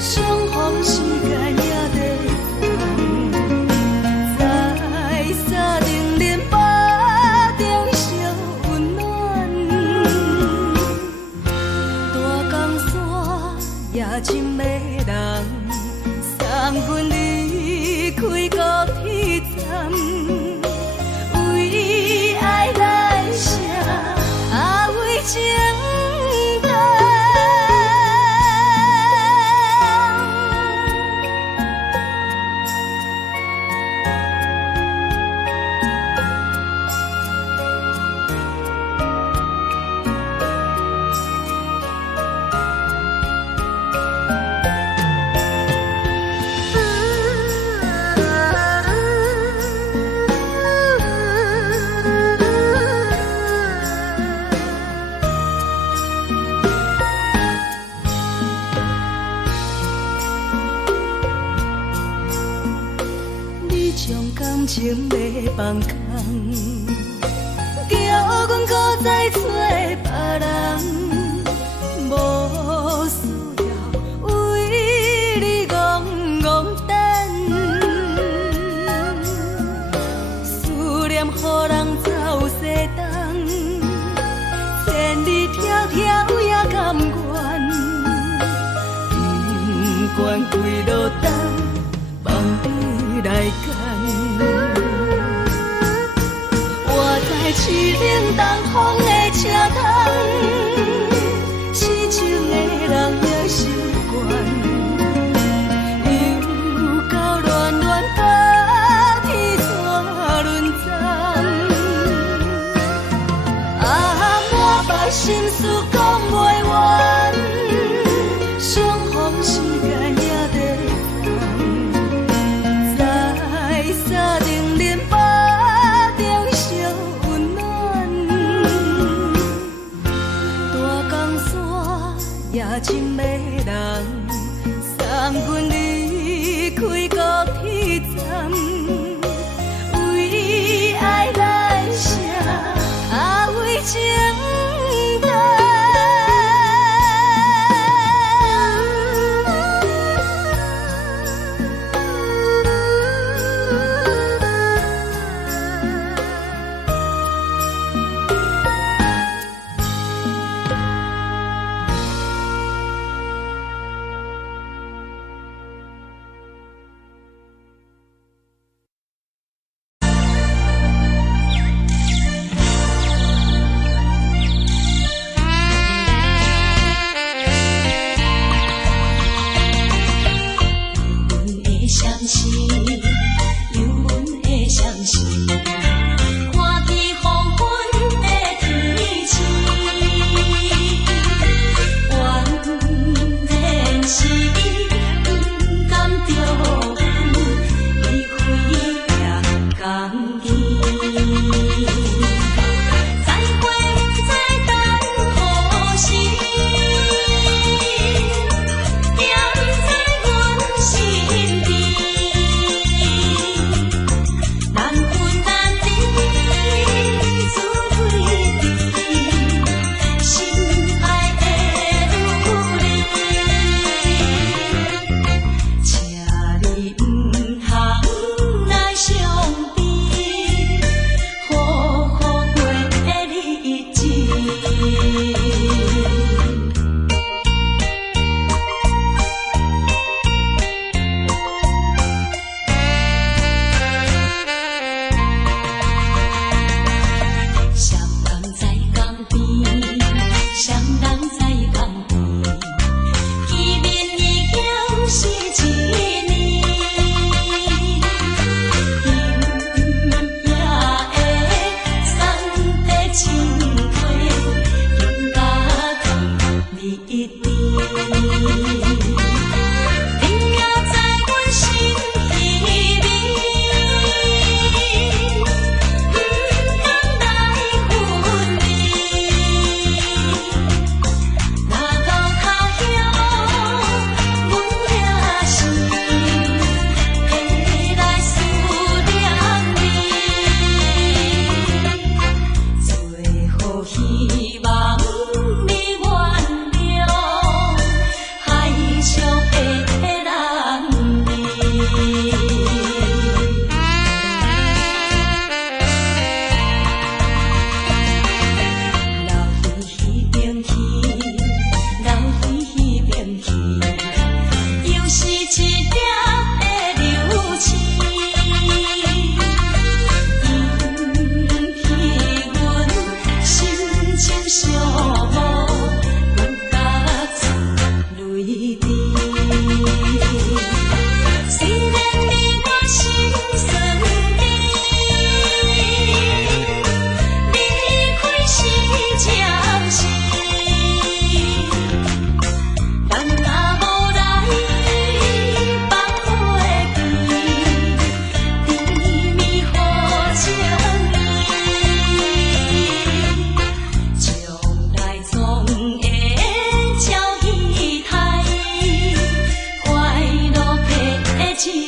相逢时间也在等，在沙丁林巴中烧温暖，大江山也真迷人，送阮离开高铁站。为爱来写，为情等。情要放空，叫阮搁再找别人，无需要为你戆戆等。思念予人走西东，千里迢迢也甘愿，不管几路灯，望你来干。市顶东风的车窗，痴情的人也习惯，又到恋恋甲天线轮转。满腹心事讲袂完，相逢时间也在等，在沙丁林巴。也真迷人，送阮离开高铁站，为爱来写，为情等。寂寞，阮甲出泪滴。虽然你我心酸甜，离开是暂时，但若无来放花开，甜蜜好情意，将来总会照戏台，快乐的情意。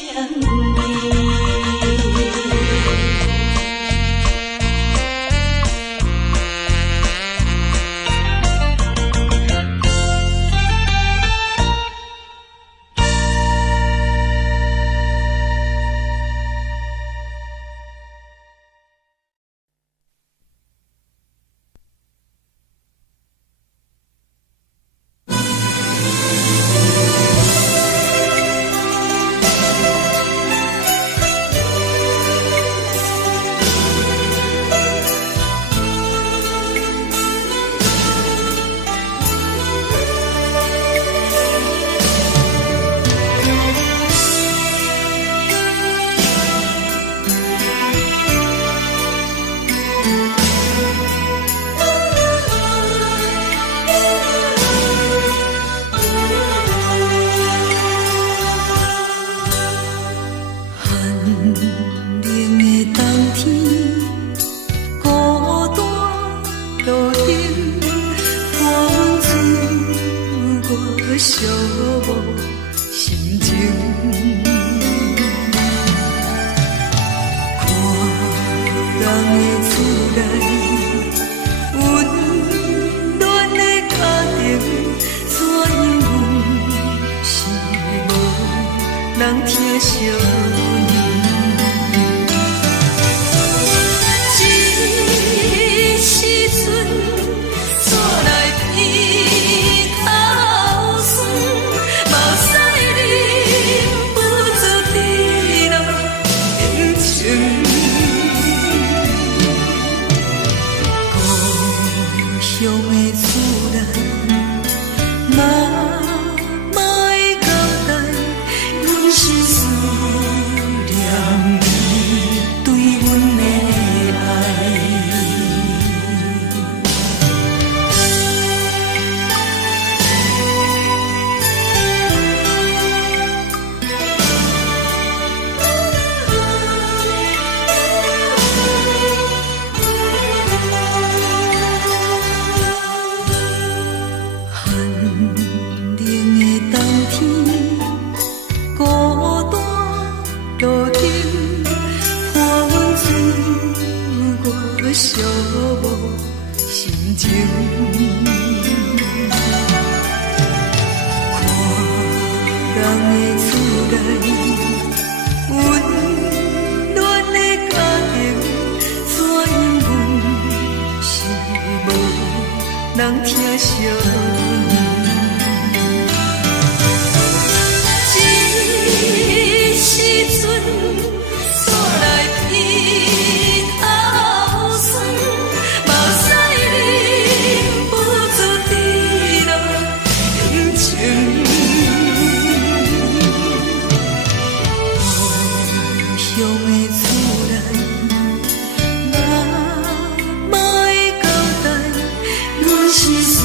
是思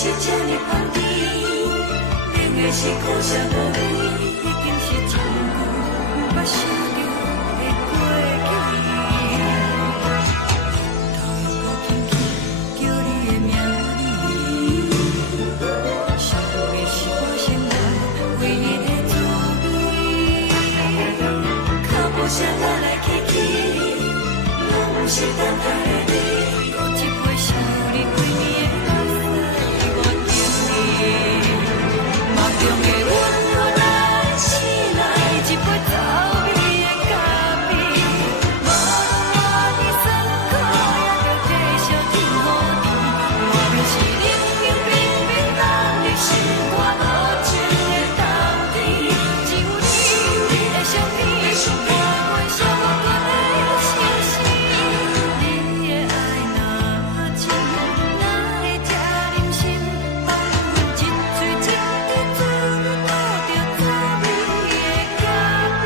是这呢香甜，冷的是苦涩无味，已经是真久毋捌想着的过去。头又搁轻轻叫你的名字，想的是我生来唯一的滋味。脚步声来来去去，拢毋是等待的你，搁一杯想你几暝的目屎，我敬你。梦中的阮我来醒来，一杯走味的咖啡，无论我的酸苦，也着继续甜予你。我就是冷冷冰冰冷的心肝，无情的冬天，只有你的相片，我阮寂寞过的清醒。你的爱若真，哪会这忍心放阮一嘴一滴滋味，吐着滋味的咖啡。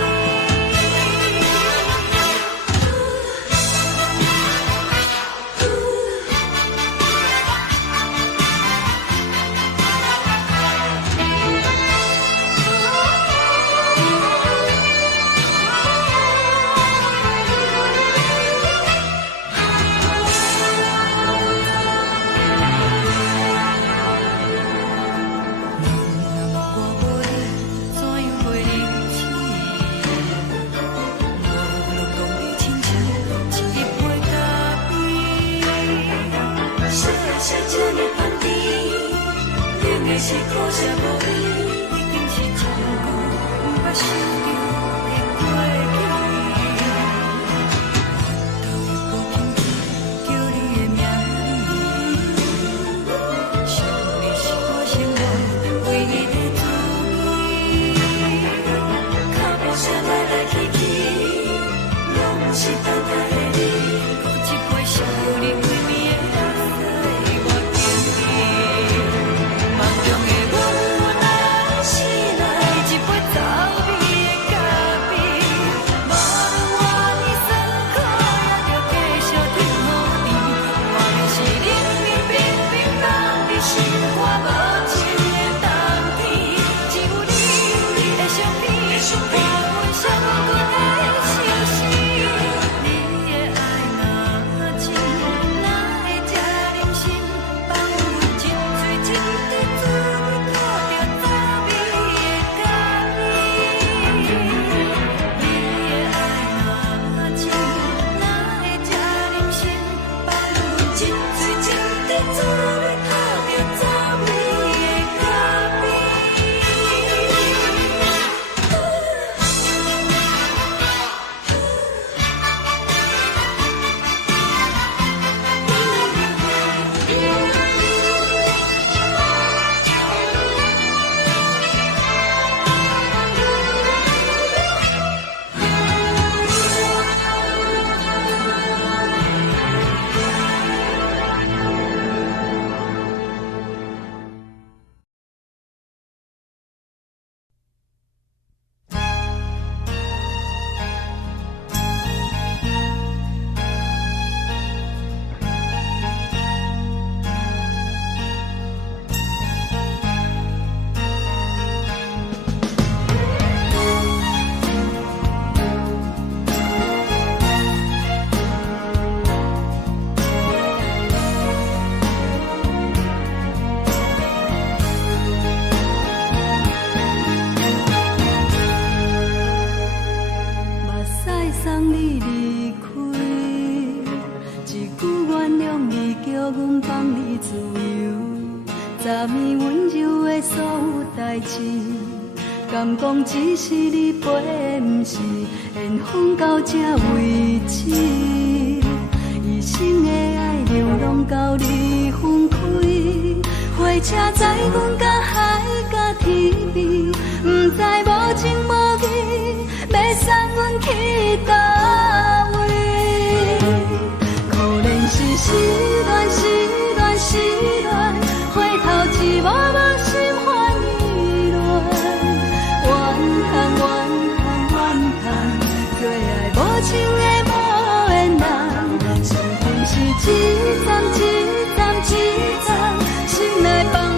我袂怎样袂忍气，无论讲你亲像一杯咖啡，小的是这呢香甜，冷的是苦涩无味，已经是真久毋捌想着的过去。头又搁轻轻叫你的名字，想的是我生活唯一的滋味。脚步声来来去去，拢毋是等待的你，搁一杯想你几暝的目屎，我敬你。梦中的阮我来醒来，一杯走味的咖啡，无论我的酸苦，也着继续甜予你。我就是冷冷冰冰冷的心肝，无情的冬天，只有你的相片，我阮寂寞过的清醒。你的爱若真，哪会这忍心放阮一嘴一滴滋味，吐着滋味的咖啡。你的爱若真，哪会这忍心放阮一嘴一滴滋味，吐着滋味的咖啡。目屎送你离开，一句原谅你，叫阮放你自由。昨暝温柔的所有代志，敢讲只是你陪，毋是缘分到这为止。一生的爱流浪到你分开，火车载阮甲海甲天边，毋知无情无义，要送阮去倒位？可能是失恋，失恋，失恋，回头一幕幕心花意乱，怨叹，怨叹，怨叹，最爱无情的无缘人，是一站一站一站，心内放。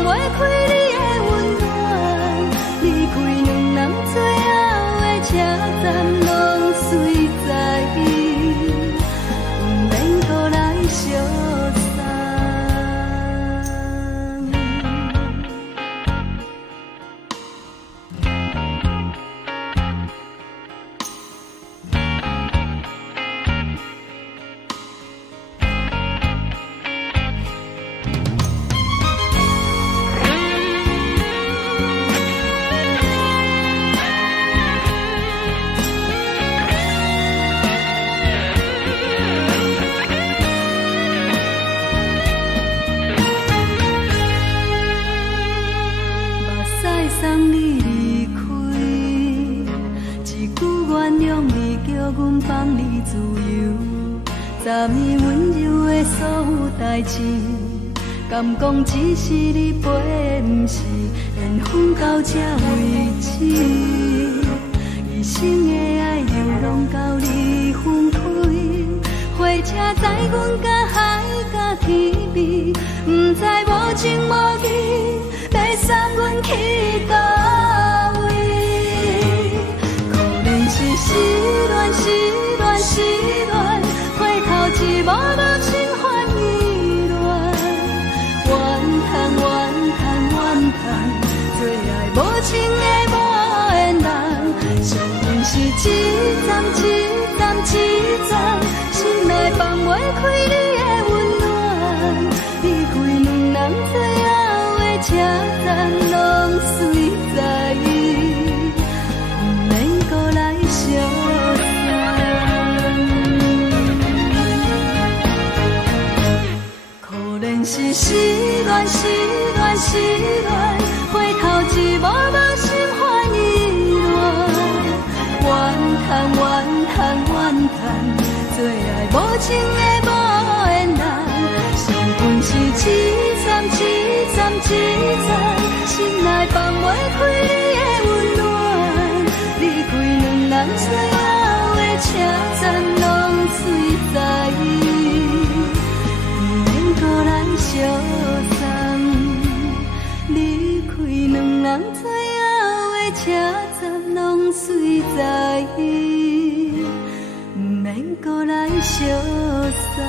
昨暝温柔的所有代志，敢讲只是你陪，不是缘分到这为止。一生的爱流浪到你分开，火车载阮甲海甲天边，不知无情无义，要送阮去倒位？可能是失恋，失恋，失恋，回头一幕幕心烦意乱，怨叹，怨叹，怨叹，最爱无情的无缘人，伤痕是一站一站一站，心内放袂开你的温暖，离开两人最后的车站，拢随在意，不免搁来相送。可能是失恋，失恋，失恋，回头一幕幕心烦意乱，怨叹，怨叹，怨叹，最爱无情的无缘人，伤痕是一站一站一站，心内放袂开你的温暖，离开两人最后的车站，拢随在意，不免搁来相送。离开两人最后的车站，拢随在意，不免搁来相送。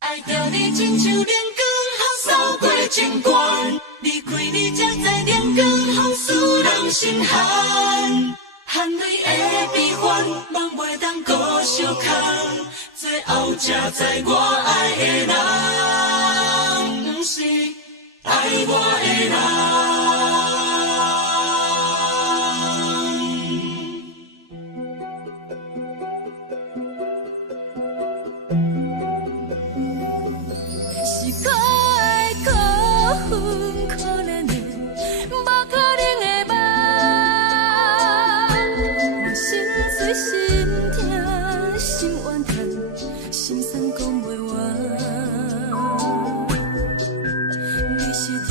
爱着你亲像阳光，透过情关，离开你才知阳光风使人心寒。含泪的悲欢，望袂当搁相牵，最后才知我爱的人，不是爱我的人。是可爱可恨可怜的，无可能的梦。我心碎心痛心怨叹，心酸讲袂完。你是条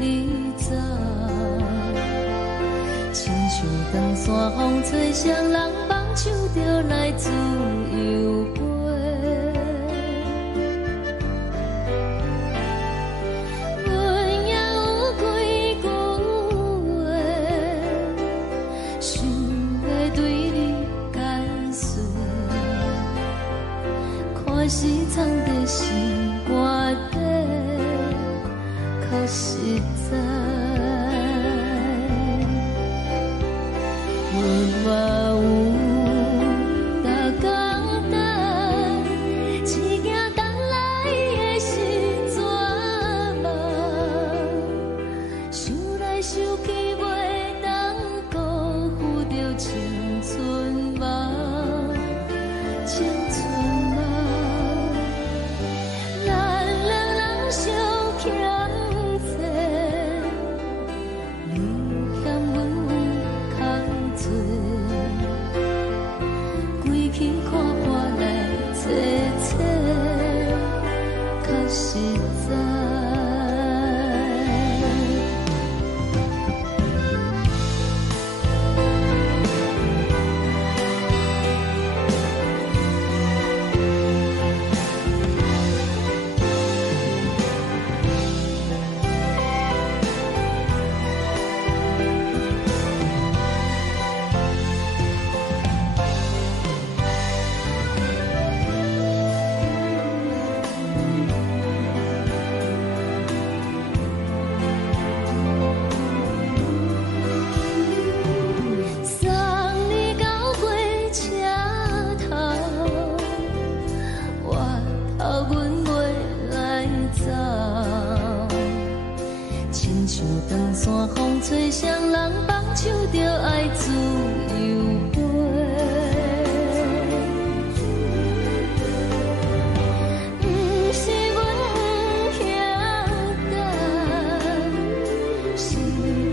你走，亲像长山风吹双人放手就来自由飞。阮也有几句话，想要对你解释，可是藏在心肝底，较实在。阮嘛有逐工等，只惊等来的是绝望，想来想去袂当辜负着青春梦，青春梦。咱两人相欠债，你欠阮空多，归去看破来切切，较实在。送你到火车头，我头阮袂来走，亲像长山风吹双人放手就爱自由飞。不是阮不晓等，时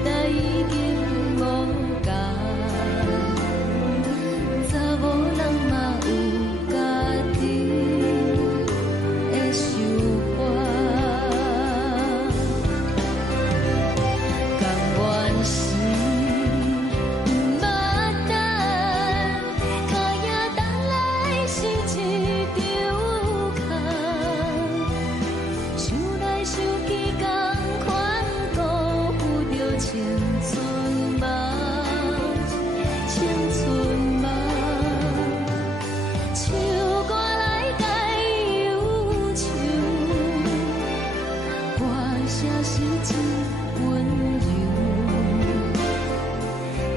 代已经无共，查某人嘛有家己的想法，甘愿是不捌等，脚也等来是一场空，想来想去同款辜负着青春梦，青春梦。唱歌来解忧愁，歌声是真温柔，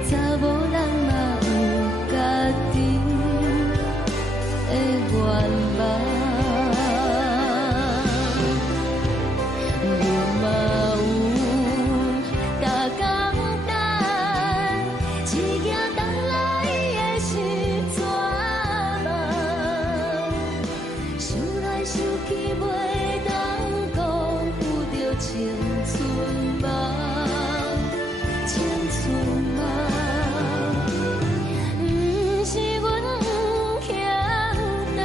查某人嘛有家己的愿望。阮嘛有逐工等，只惊等来的是绝望，想来想去袂当辜负着青春梦，青春梦。不是阮不晓等，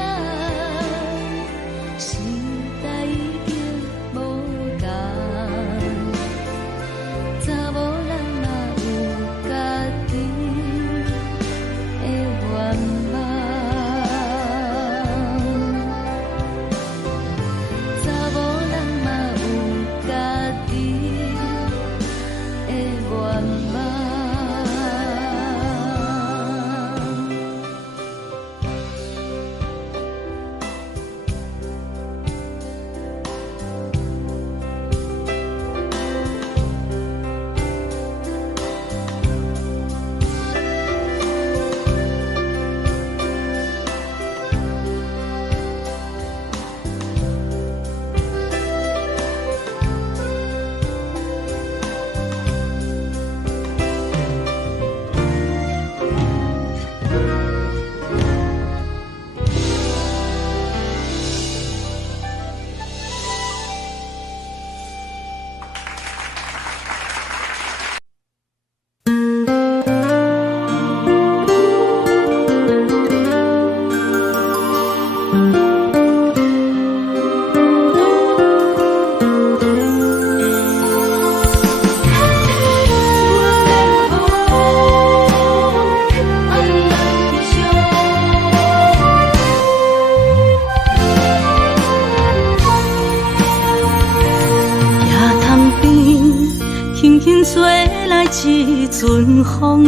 轻轻吹来一阵风，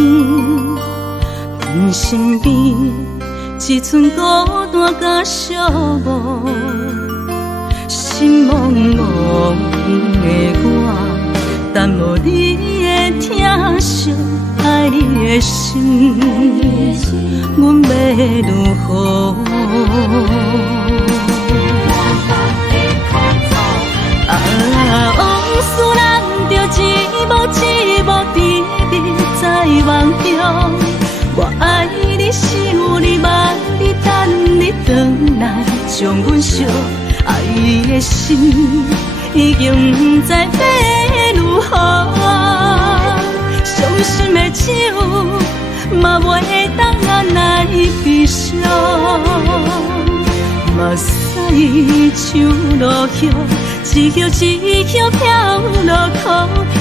阮身边一寸孤单甲寂寞，心茫茫的我，等无你的疼惜，爱你的心，阮要如何？往事咱着一幕一幕甜蜜在梦中。我爱你，想你，望你，等你回来，将阮惜爱的心已经不知要如何。伤心的手嘛袂当按来悲伤。目屎像落雨，一叶一叶飘落雨，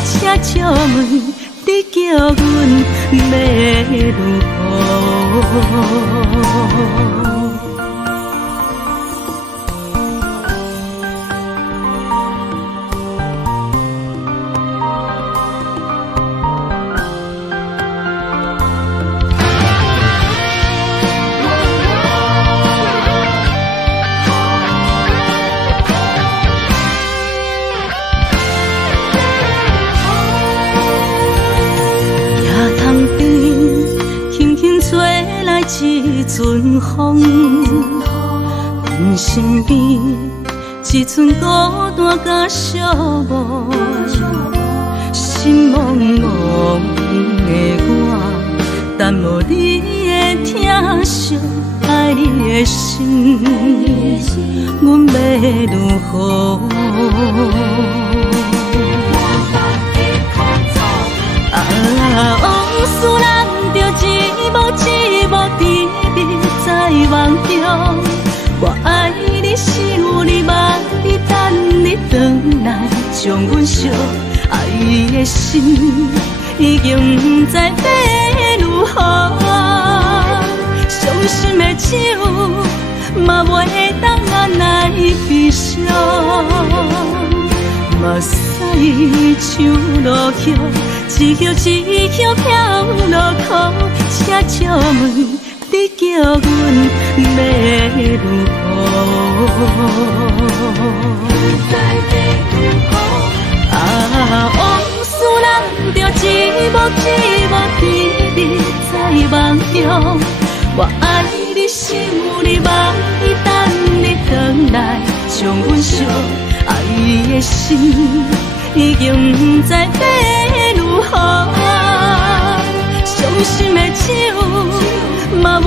请借问你叫阮要如何？一阵风，阮身边一寸孤单甲寂寞，心茫茫的我，等无你的疼惜，爱你的心，阮要如何？往事咱着一幕一幕甜蜜在梦中。我爱你，想你，望你，等你回来，将阮惜爱的心已经不知要如何。伤心的手嘛袂当按来悲伤。目屎像落雨，一叶一叶飘落雨，请借问你叫阮要如何？往事咱着一幕一幕甜蜜在梦中。我爱你，想你，望你，等你回来，将阮惜爱的心已经不知要如何。伤心的手嘛袂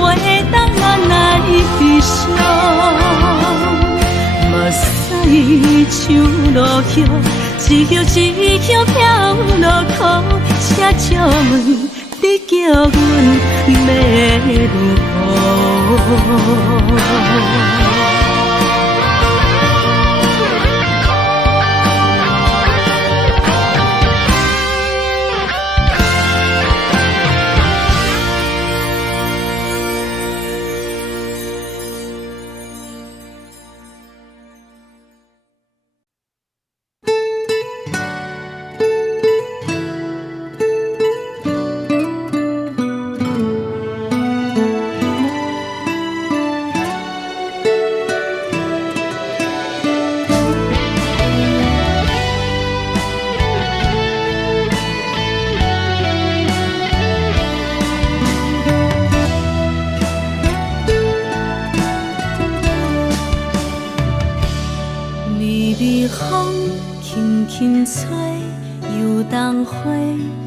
当按来悲伤。目屎像落雨，一叶一叶飘落雨，请借问你叫阮要如何？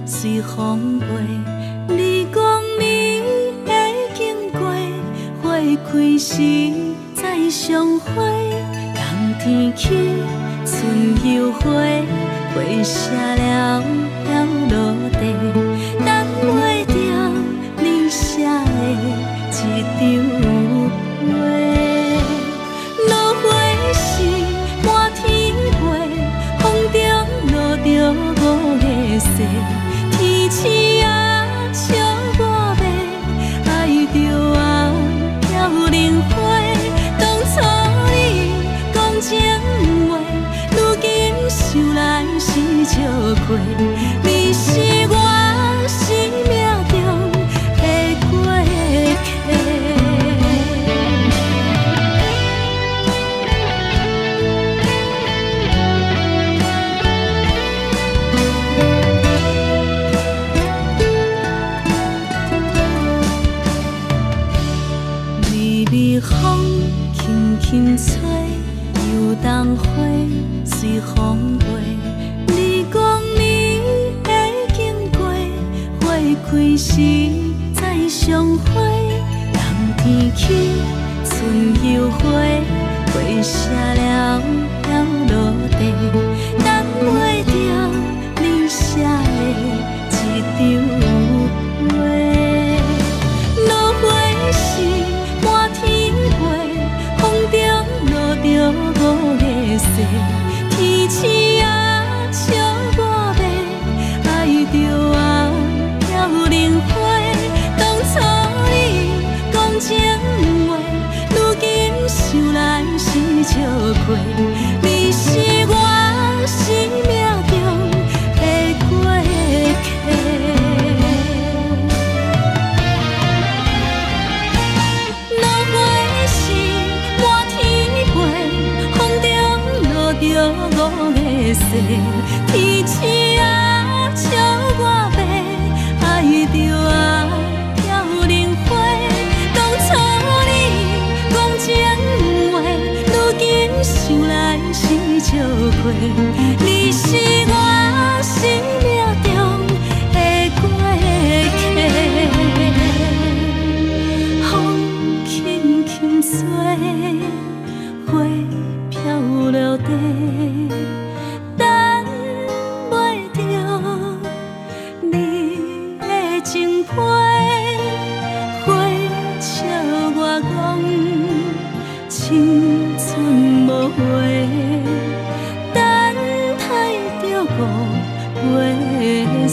随风飞，你讲你会经过，花开时再相会。冬天起，春又花，花谢了落地，等袂着你写的一张画。落花时满天飞，风中落着五个色。天星啊，笑我迷，爱着啊飘零花。当初你讲情话，如今想来是笑亏。你是我生命中的过客。微微风轻轻吹，游动花随风飞。你讲你会经过，花开时再相会。人天起，春又花，花谢了要落地，等袂着你写的一张话。落花时满天飞，风中落着五个色，天星啊笑我迷，爱着我飘零花。当初你讲情话，如今想来是笑过。你是我生命中的过客。落花时满天飞，风中落着五个色，天星啊笑我迷，爱着我飘零花。当初你讲情话，如今想来是笑过。你是我生命中的过客。风轻轻吹，花飘落地，等袂着你的情批。花笑我讲青春无悔，等待着五月雪。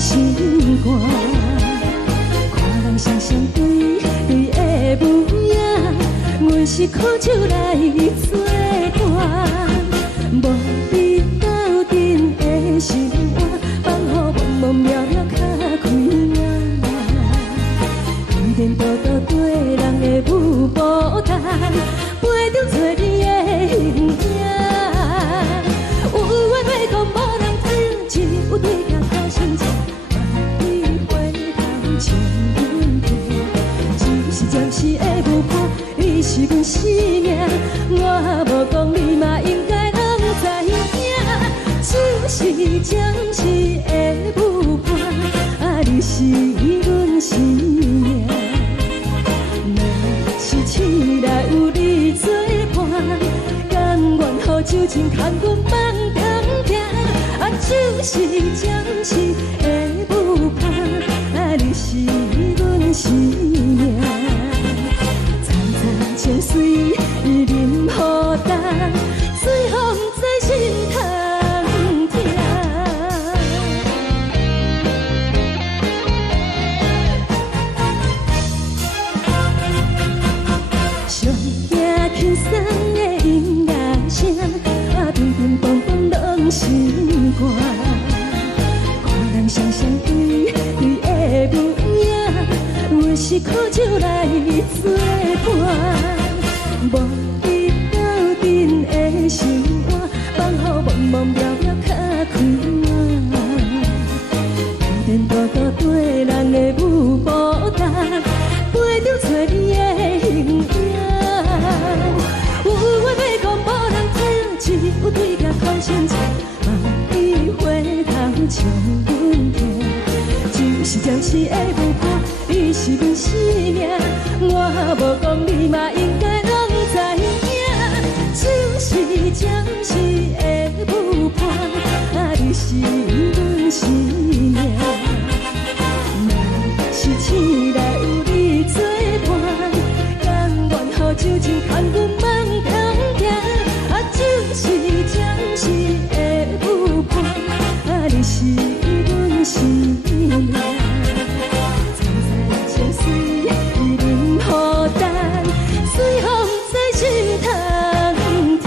心肝。看人双双对对的模样，阮是苦酒来作伴。无你斗阵的心肝，放予茫茫渺渺较开眼。颠颠倒倒对人的舞步弹，陪着做你的形影。有话要讲无人知，只有对镜头先知。万里回头像阮家，就是暂时的舞伴，你是阮生命。我无讲你嘛应该拢知影，就是暂时的舞伴，啊你是阮生命。若是醒来有你作伴，甘愿予酒精牵阮放长行，啊就是暂时的舞伴，啊你是阮生命。层层情水任何担，水风在心通听。上惊轻松的音乐声，啊乒乒乓乓拢心肝。看人双双对对的模样，阮是苦酒来作伴。无你斗阵的心肝，放予茫茫渺渺较开眼。颠颠倒倒对人的舞步弹，陪着做你的形影。有话要讲无人知，只有对镜头先知。万里回头像阮家，就是暂时的舞伴，你是阮生命。我无讲你嘛应该拢知影，就是暂时的舞伴，啊你是阮生命。若是醒来有你作伴，甘愿予酒精牵阮放长行，啊就是暂时的舞伴，啊你是阮生命。层层情水任何担，随风在心通听。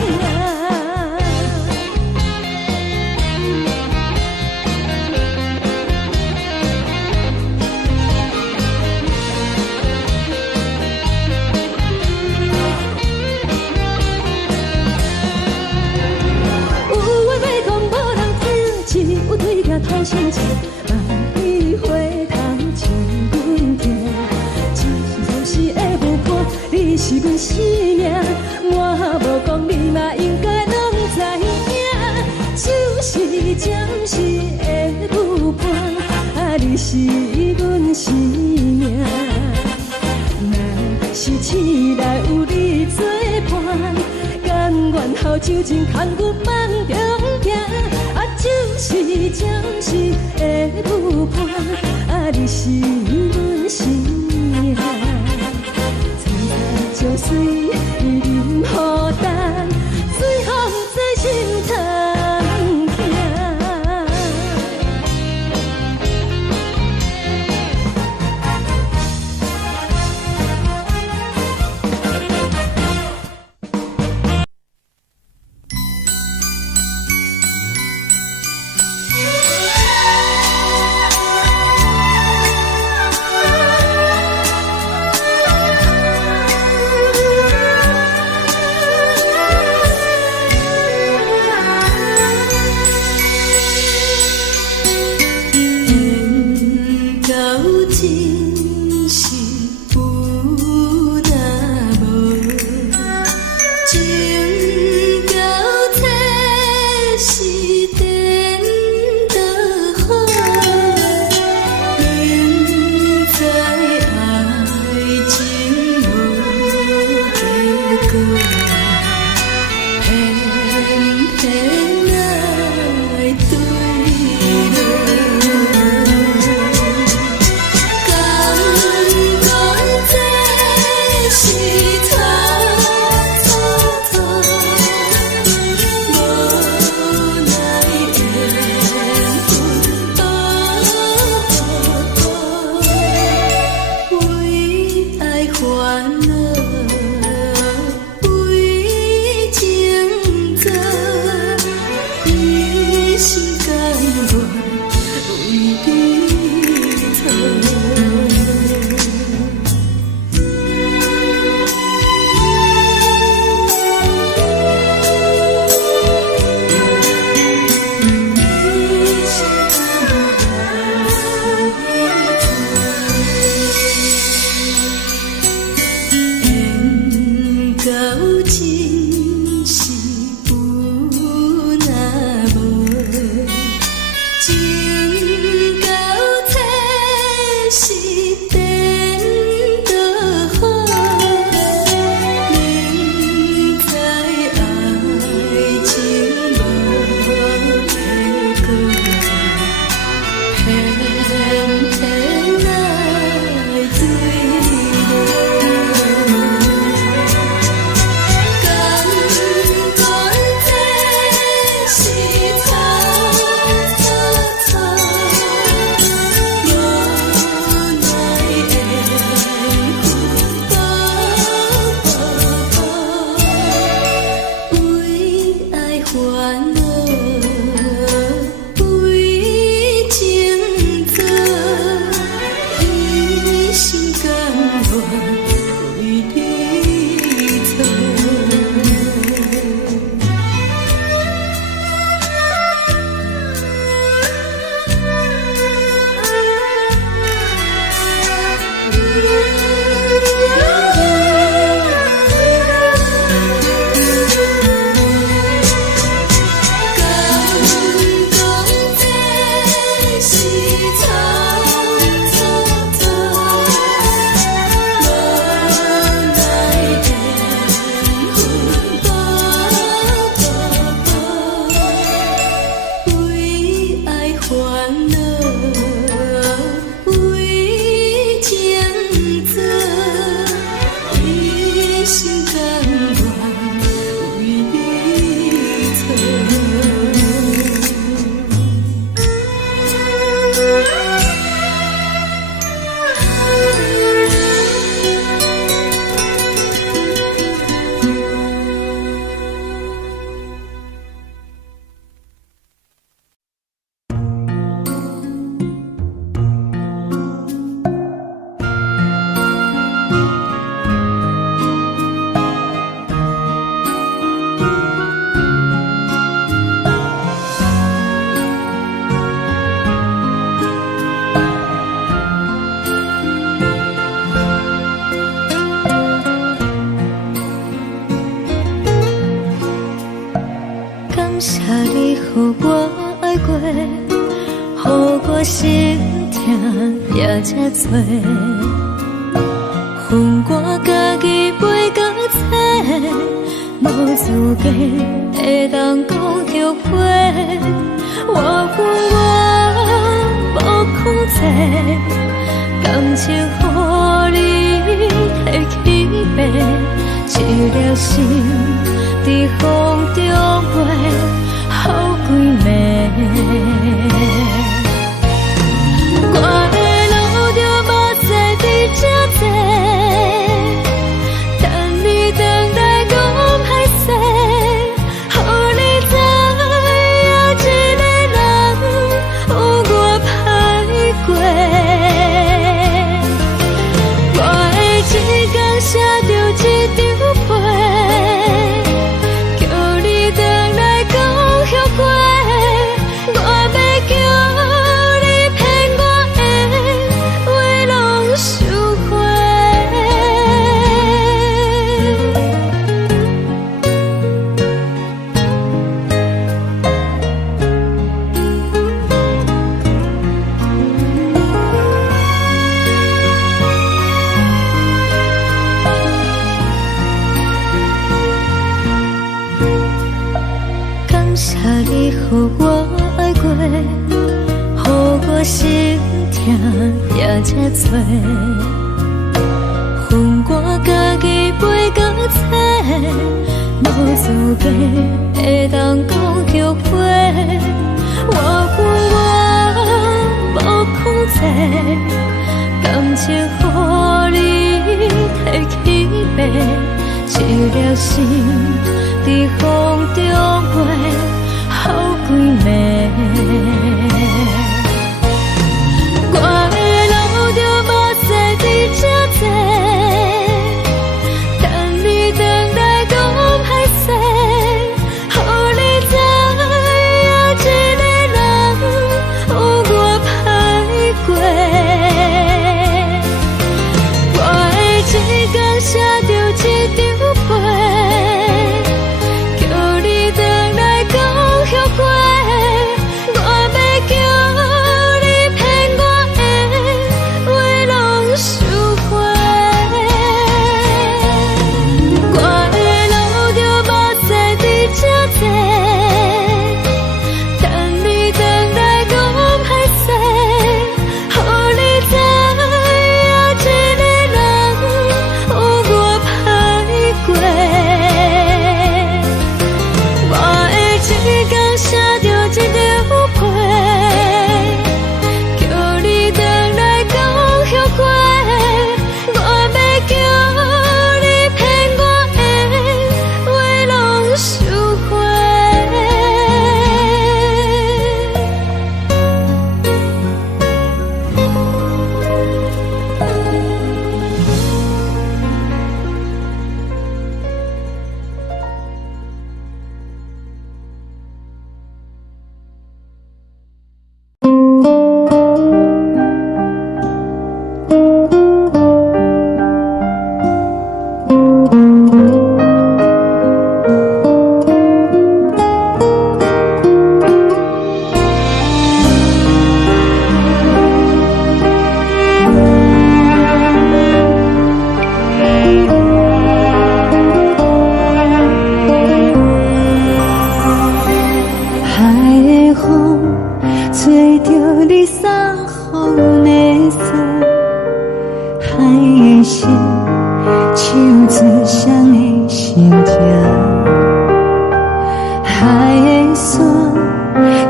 有话要讲无人知，只有对镜头先知。万里回头像阮家，就是暂时的舞伴，你是阮生命。我无讲你嘛应该拢知影，就是暂时的舞伴，啊你是阮生命。若是醒来有你作伴，甘愿予酒精牵阮放长行，啊就是暂时的舞伴，啊你是阮生命。层层情水任何担，随风在心通听。到这是颠倒好，明知爱情无结果，偏偏爱对路。敢讲这是草草草，无奈的福报，为爱烦恼，为情债，一心甘愿为你错。敢讲这是草草草，无奈的福报，为爱烦恼，为情债，一心甘愿为你错。感谢你，予我爱过，予我心痛也这多，恨我家己袂到切，无资格会当讲后悔。我无控制，感情予你提起白，一粒心在风中飞，好几暝。我的路就目屎伫这多，等你等待讲歹势，予你知影一个人有我歹过。我的一天写着一张被，叫你回来讲后悔。我要叫你骗我的话拢收回。感谢你，予我爱过，予我心痛也这多，恨我家己袂到切，无资格会当讲后悔。我无控制，感情予你提起白，一粒心在风中飞，好几暝。我的路就目屎伫这多，等你等待讲歹势，予你知影一个人有我歹过。我的一天写着一张被，叫你回来讲后悔。我要你送予的伞，海的心，手指双的心情，海的山，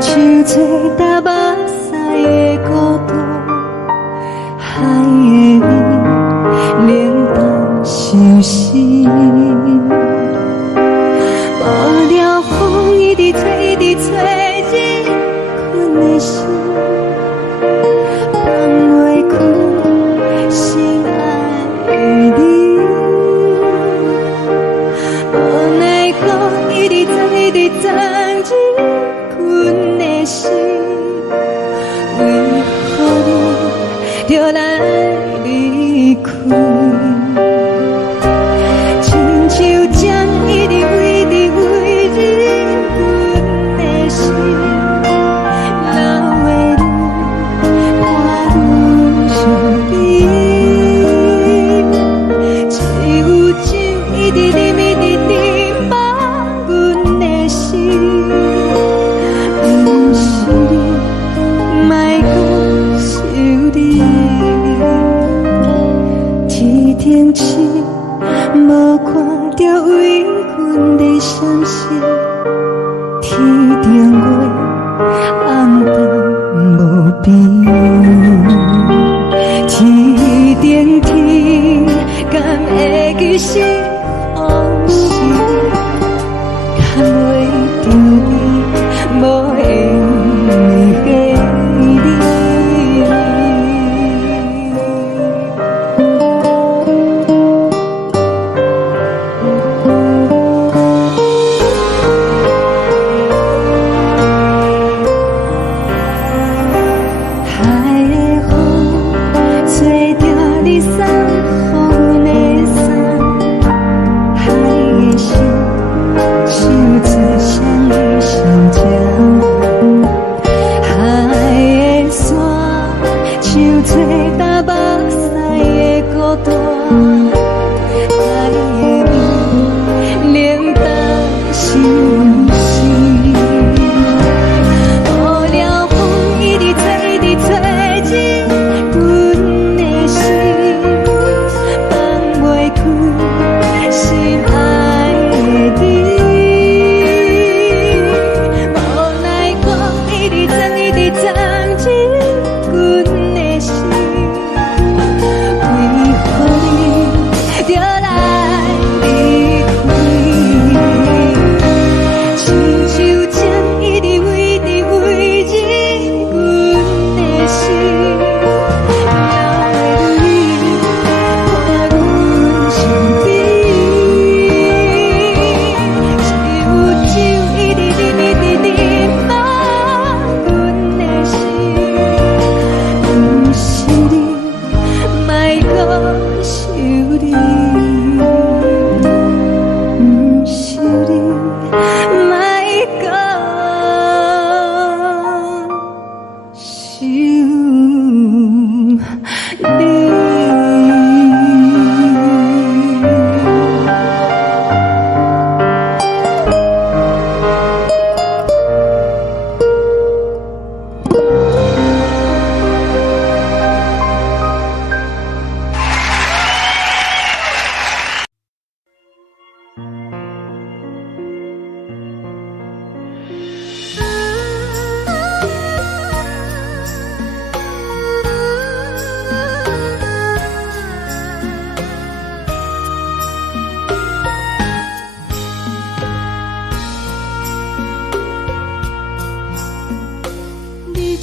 手做搭目屎的孤独，海的味，冷淡相思。无聊风一直吹，一直吹，日困的心，放袂开心爱的你。无奈何一直藏，一直藏，日困的心，为何你就来离开？亲像针一直围，一直围，日阮的心，流的泪，我愈想你。只有酒一直啉，一直啉，把阮的心，不是你，莫讲想你。天顶星，无看到为阮的闪烁，天顶月，暗淡无边，天顶天，敢会记是往事，敢袂着你，无缘的你。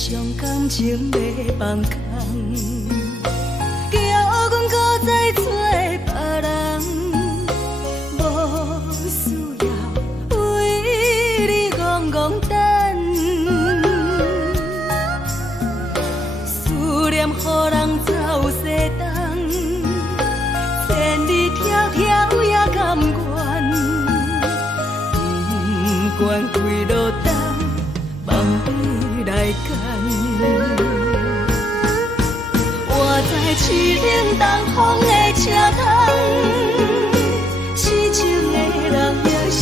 将感情卖放空，叫阮搁再找别人，无需要为你戆戆等，思念予人走西东，千里迢迢也甘愿，不管开路灯，望你来干。我在市冷东风的车窗，痴情的人也习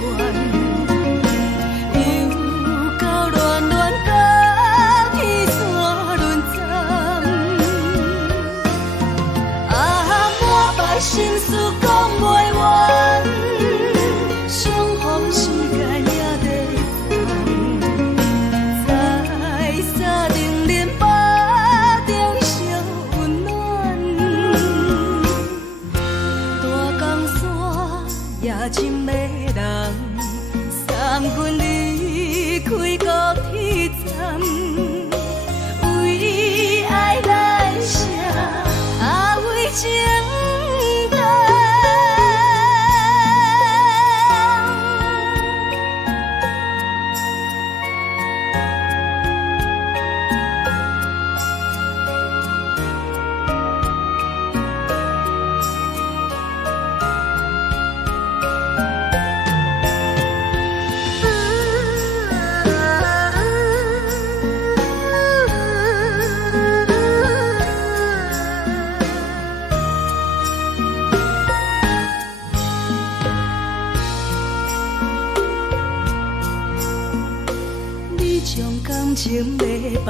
惯，又到乱乱甲彼山。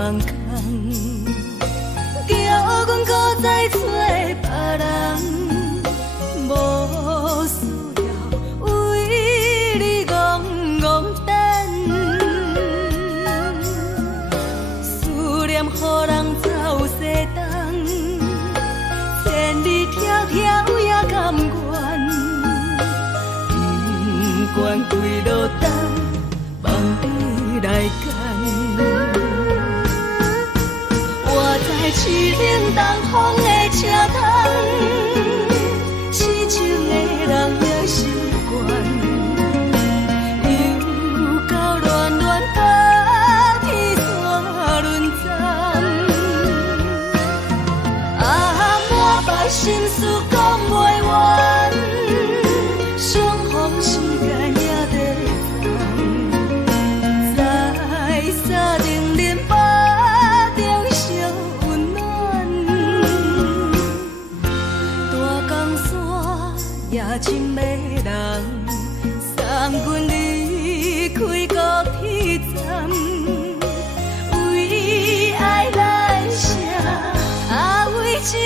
人空，叫阮搁再找别人，无需要为你戆戆等，思念予人走西东，千里迢迢也甘愿。不管几落冬，望你来干。我在市顶东风的车窗，痴情的人也心倦，又到恋恋把天线轮转。啊，满腹心事讲袂完。情的人送阮离开高铁站，为爱来写，为情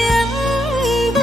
等。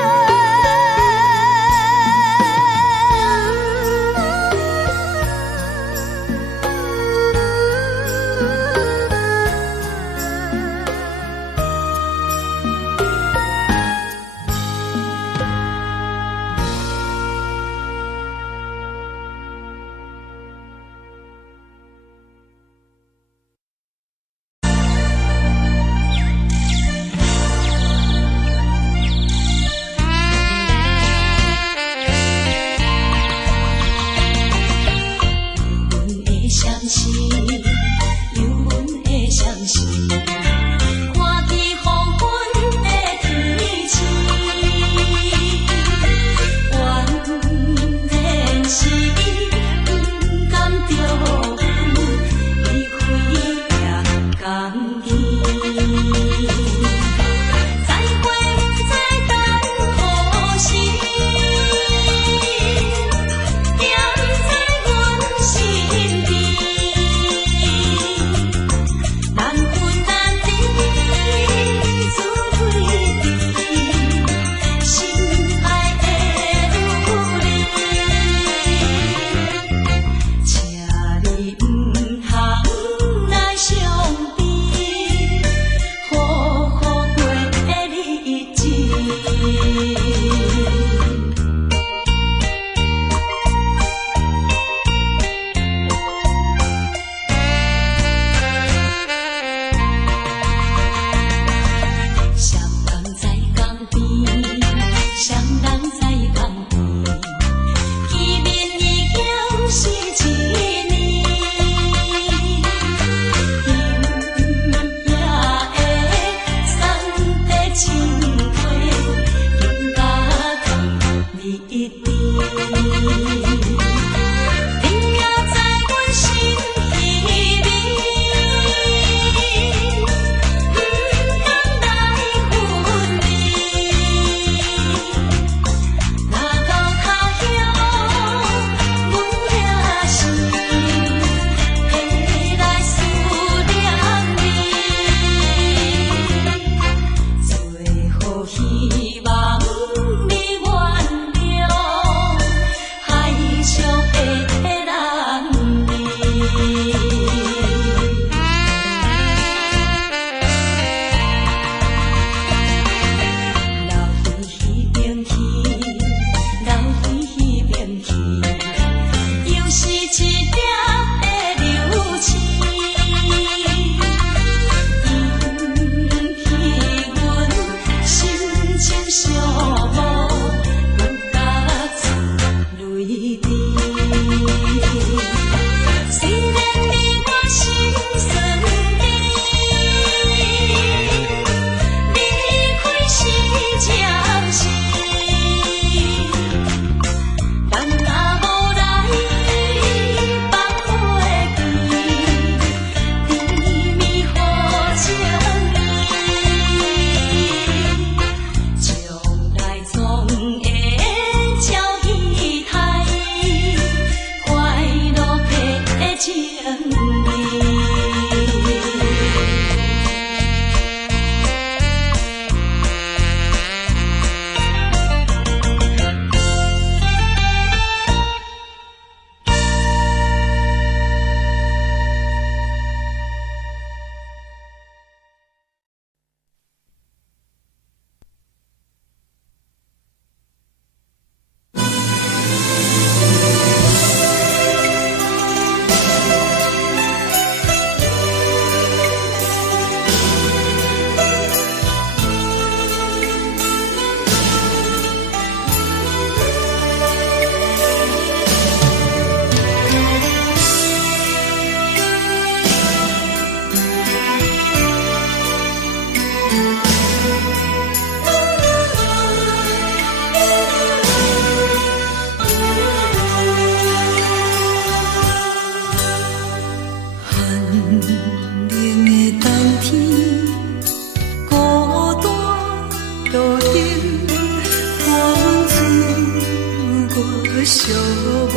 寂无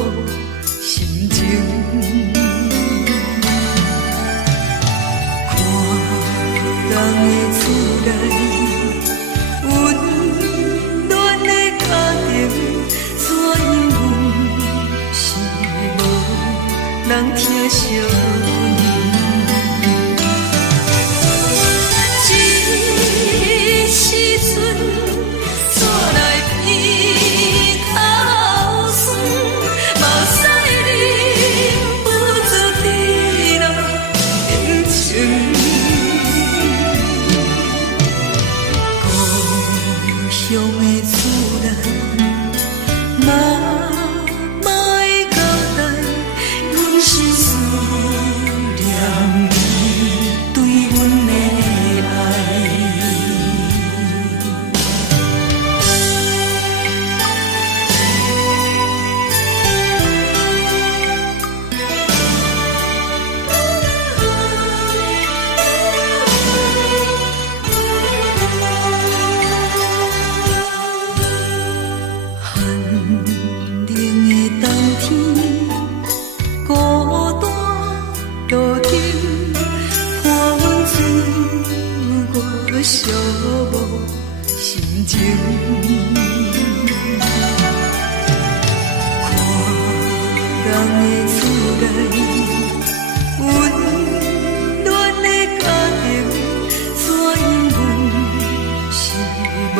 心情。看人的厝内温暖的家庭，怎因是无人疼惜你？这时阵怎来鼻口酸，嘛使忍不住滴落眼睛。故乡的厝内，嘛会交代，阮是思念你对阮的爱。寒冷的冬天，孤单路程，看阮自我寂无心情。看人的厝内温暖的家庭，怎因阮是无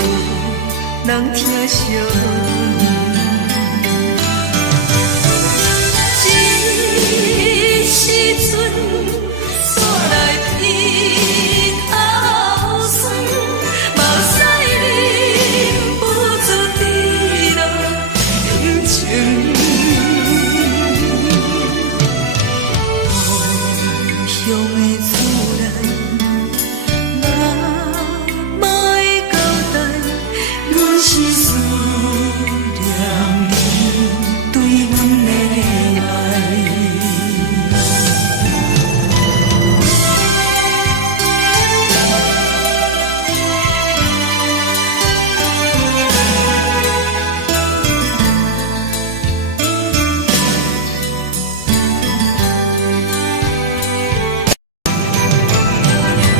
人疼惜你？这时阵怎来鼻口酸，嘛使忍不住滴落眼睛。故乡的厝内，嘛会交代，阮是思念你对阮的爱。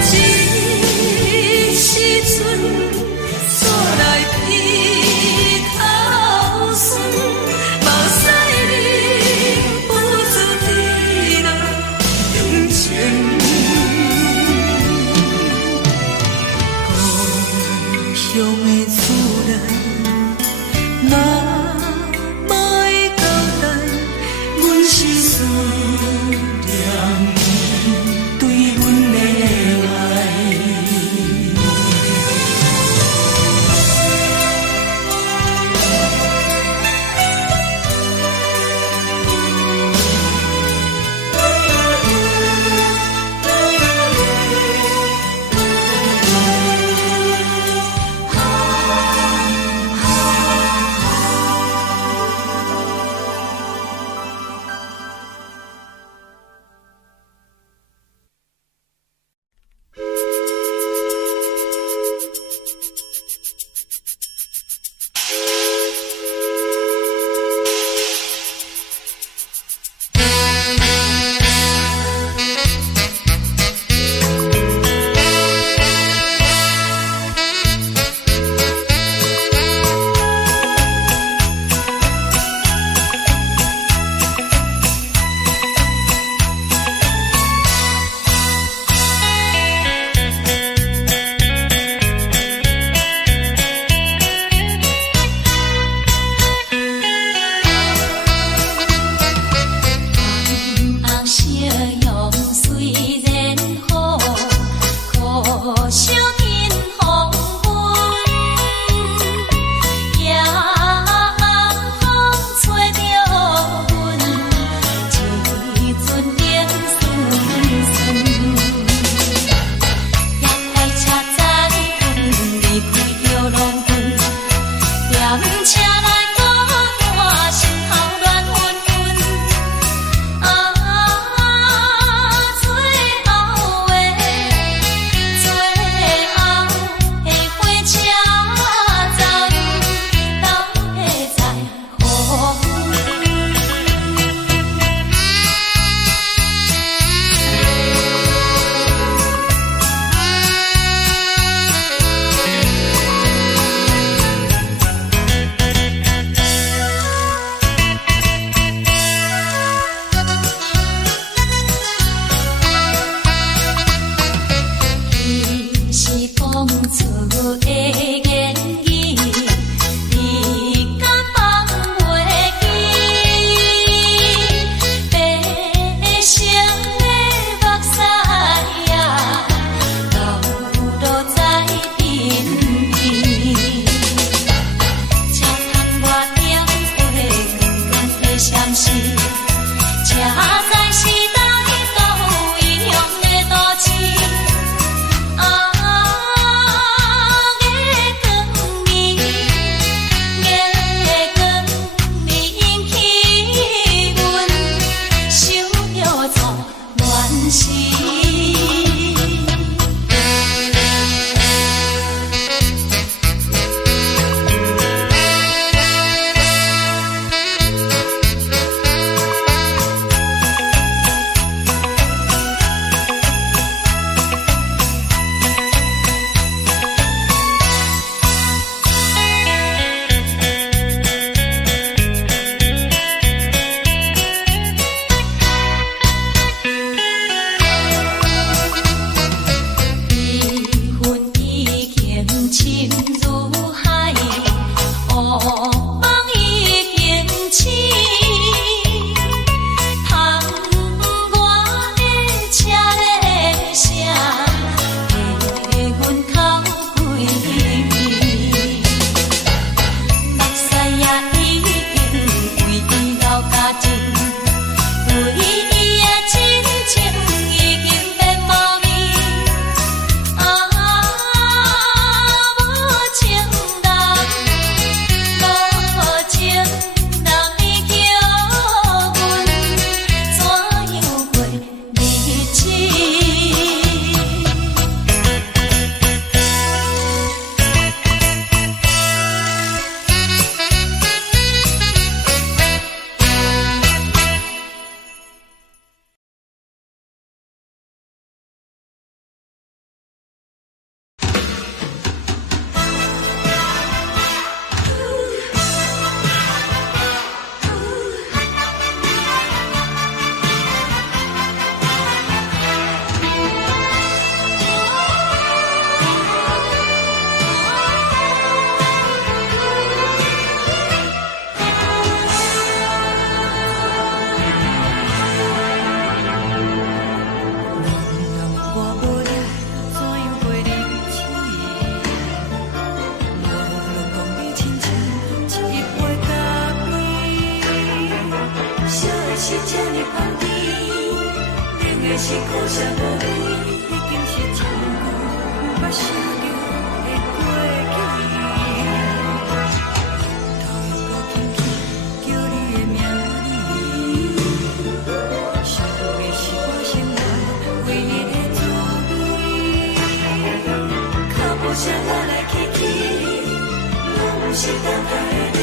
这时阵怎来鼻口酸，嘛使忍不住滴落眼睛。故乡的厝内，嘛会交代，阮是思念你对阮的爱。厝的言语，你敢放袂记？白成的目屎呀，流落在边边。车窗外点火，光光的闪烁，车载时代都异乡的都市。是苦涩无味，已经是一句无法想着的过去。头又搁轻轻叫你的名字，想的是我心内唯一的滋味。脚步声来来去去，拢不是等待的你，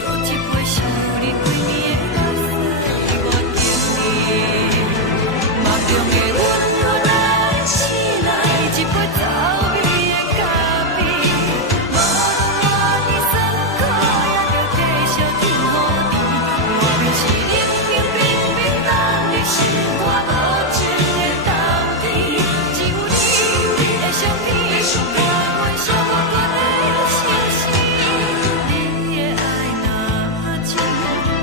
搁一杯想你几年的目屎无停哩。梦中的阮愈来醒来，一杯走味的咖啡，无论我的酸苦，也着继续甜予你。无论是冷冰冰冰冷的心肝，无情的冬天，只有你的相片，换阮寂寞的心事。你的爱若真，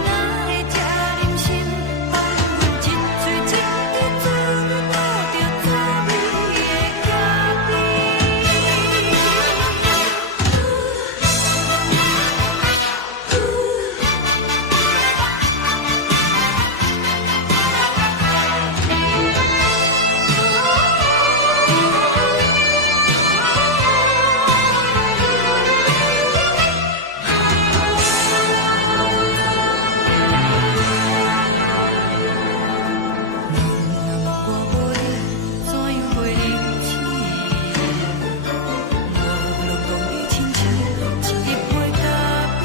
哪会这忍心放阮一嘴一滴水，倒着滋味的咖啡。我无你，怎样袂忍心？无论讲你亲像一杯咖啡，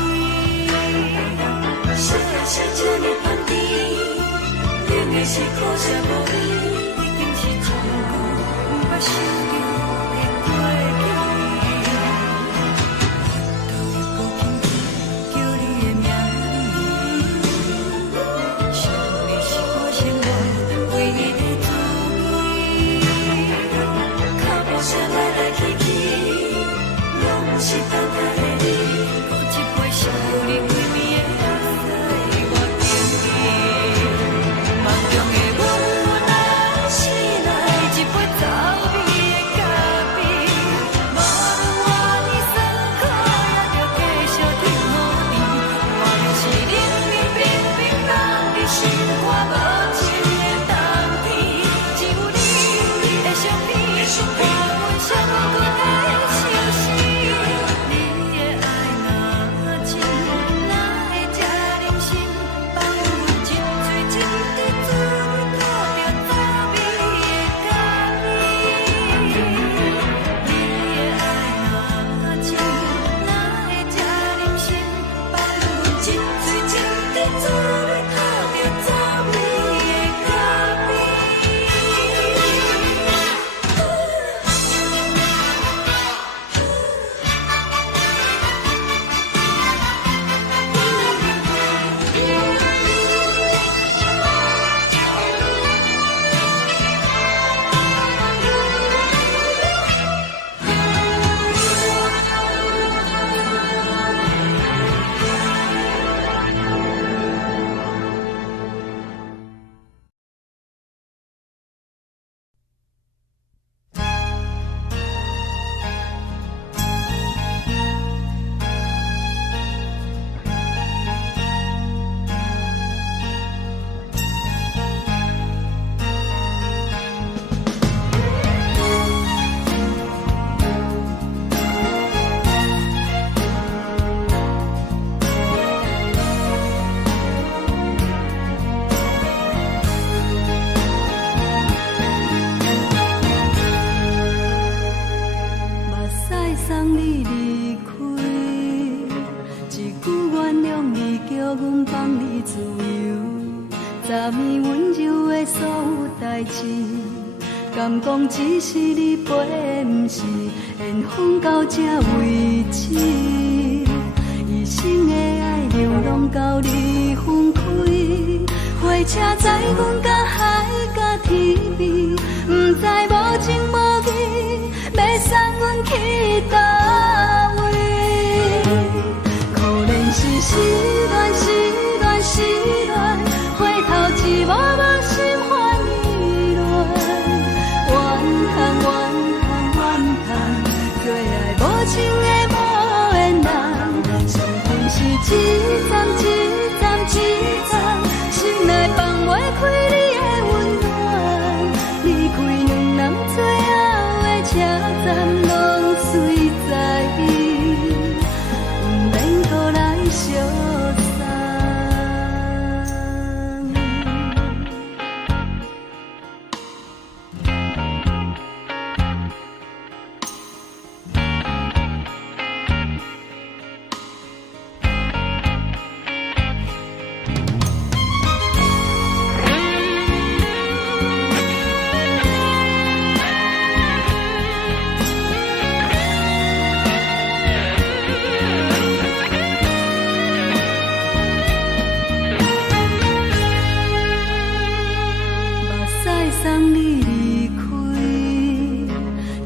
烧的是这呢香甜，冷的是苦涩无味，已经是一句无法想着的过去。头又搁轻轻叫你的名字，想的是我心内唯一的滋味。脚步声来来去去，送你离开，一句原谅你，叫阮放你自由。昨暝温柔的所有代志，敢讲只是你陪，不是缘分到这为止。一生的爱流浪到你分开，火车载阮到海甲天边，不知无情无义，要送阮去倒位？可怜是失恋，失恋，失恋，回头一幕幕心烦意乱，怨叹，怨叹，怨叹，最爱无情的无缘人，上恨是一站一站一站，心内放袂开你的温暖，离开两人最后的车站，拢随在不免搁来相送。送你离开，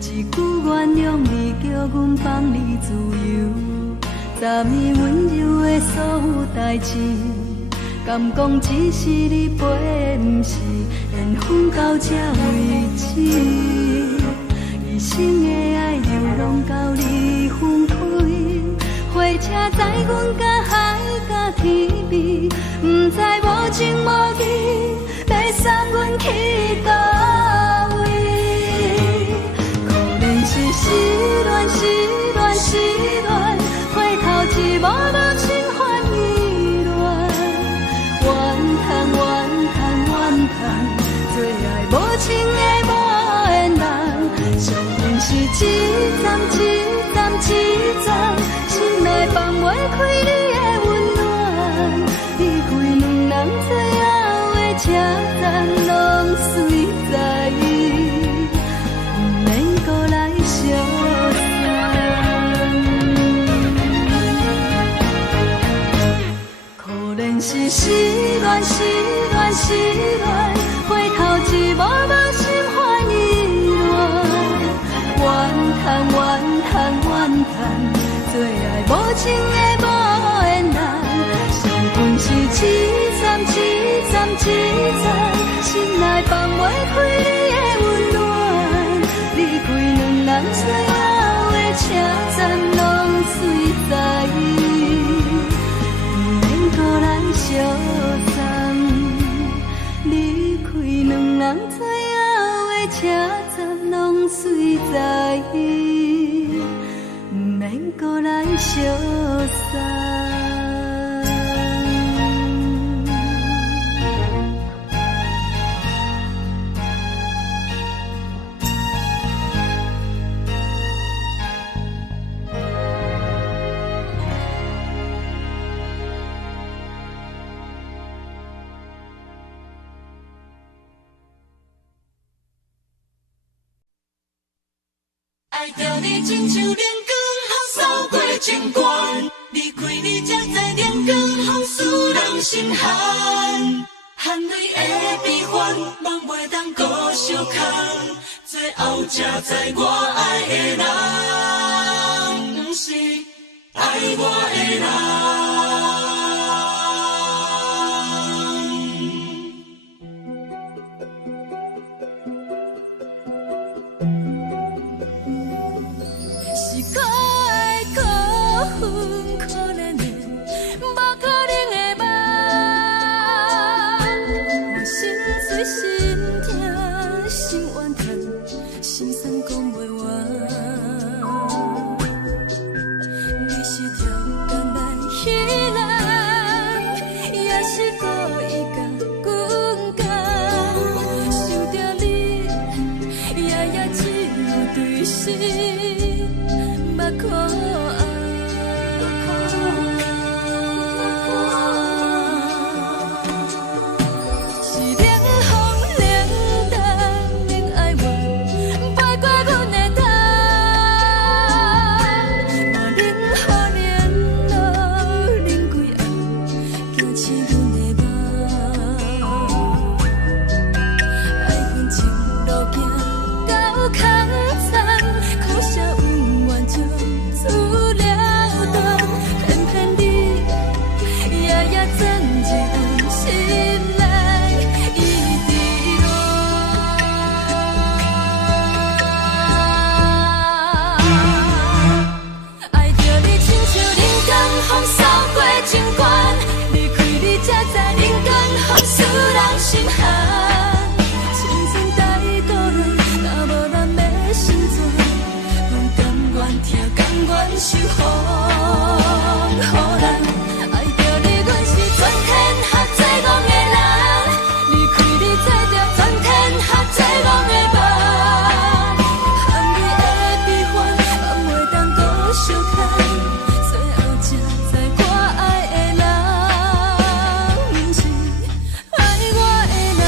一句原谅你，叫阮放你自由。昨暝温柔的所有代志，敢讲只是你陪，不是缘分到这为止。一生的爱流浪到你分开，火车载阮到海甲天边，不知无情无义，要送阮去倒位？可怜是失恋，失恋，失恋，回头一幕幕心烦意乱，怨叹，怨叹，怨叹，最爱无情的无缘人，上恨是一站一站一站，心内放袂开你的温暖，离开两人最后的车站，拢随在不免搁来相送。可怜是失恋，失恋，失恋，回头一幕幕心烦意乱，怨叹，怨叹，怨叹，最爱无情的无缘人，上恨是一站一站一站，心内放袂开你的温暖，离开两人最后的车站，拢随在不免搁来相送，离开两人最后的车站，拢随在不免搁来相送。爱着你亲像连光风扫过情关，离开你才知连光风使人心寒。含泪的悲欢，望袂当搁相牵，最后才知我爱的人，不是爱我的人。甘愿守护，予人爱着你，阮是全天下最戆的人，离开你做着全天下最戆的梦，含你的悲欢，嘛袂当搁相牵，最后才知我爱的人，不是爱我的人。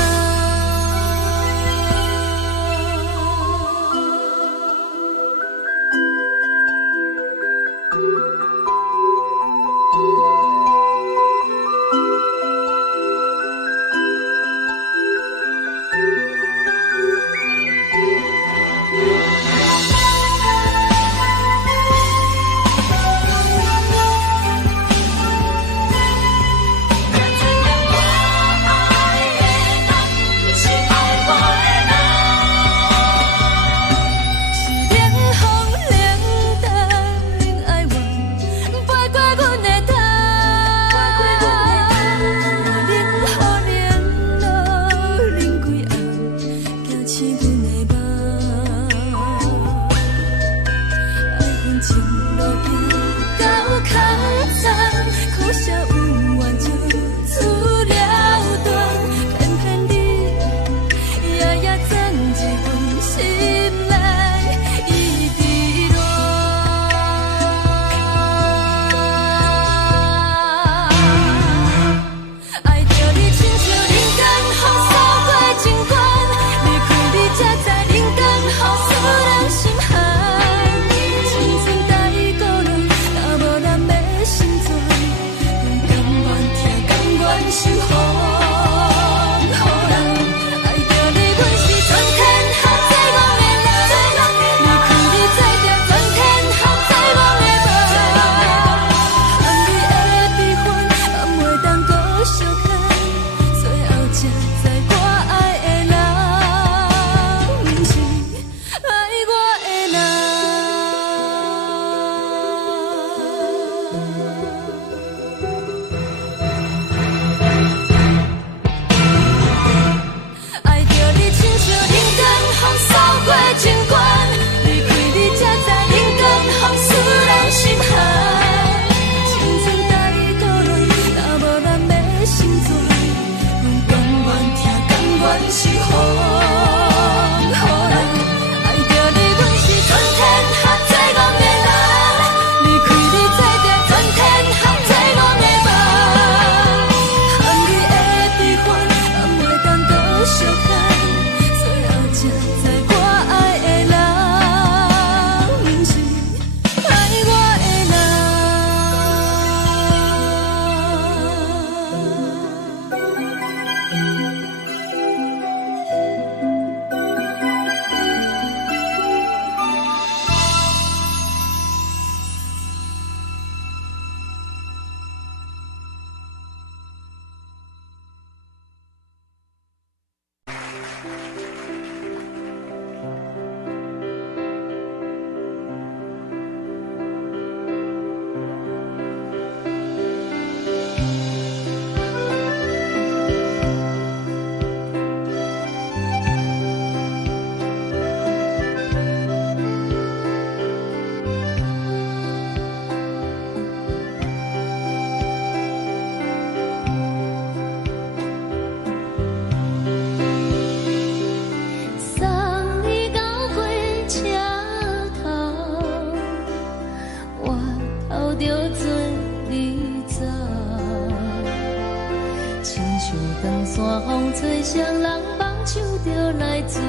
吹双人梦手着来自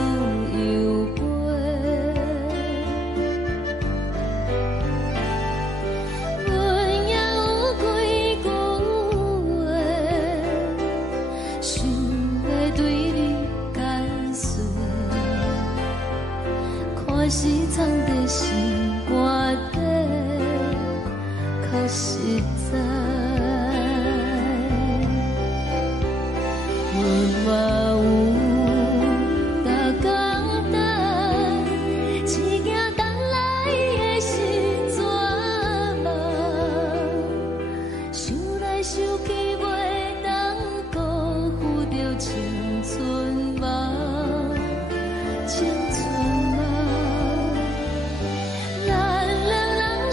由飞，阮也有几句话，想要对你解释，可是藏在心肝底，较实在。 嘛有甲简单，一件等来的时阵嘛，想来想去袂当辜负着青春嘛，青春嘛，咱两人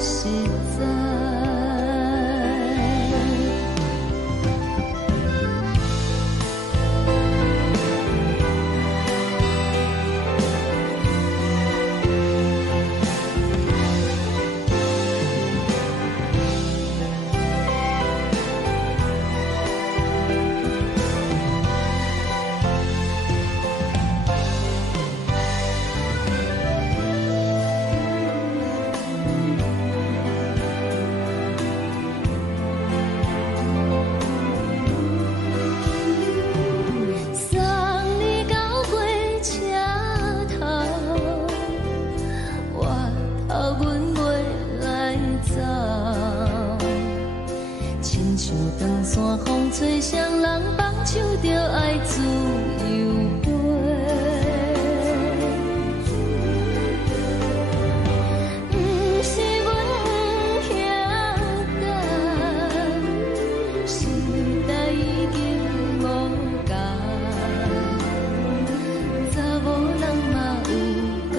实在。吹双人放手着爱自由飞，不是阮不晓得，时代已经无同，查某人嘛有家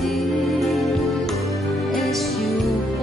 己的想法。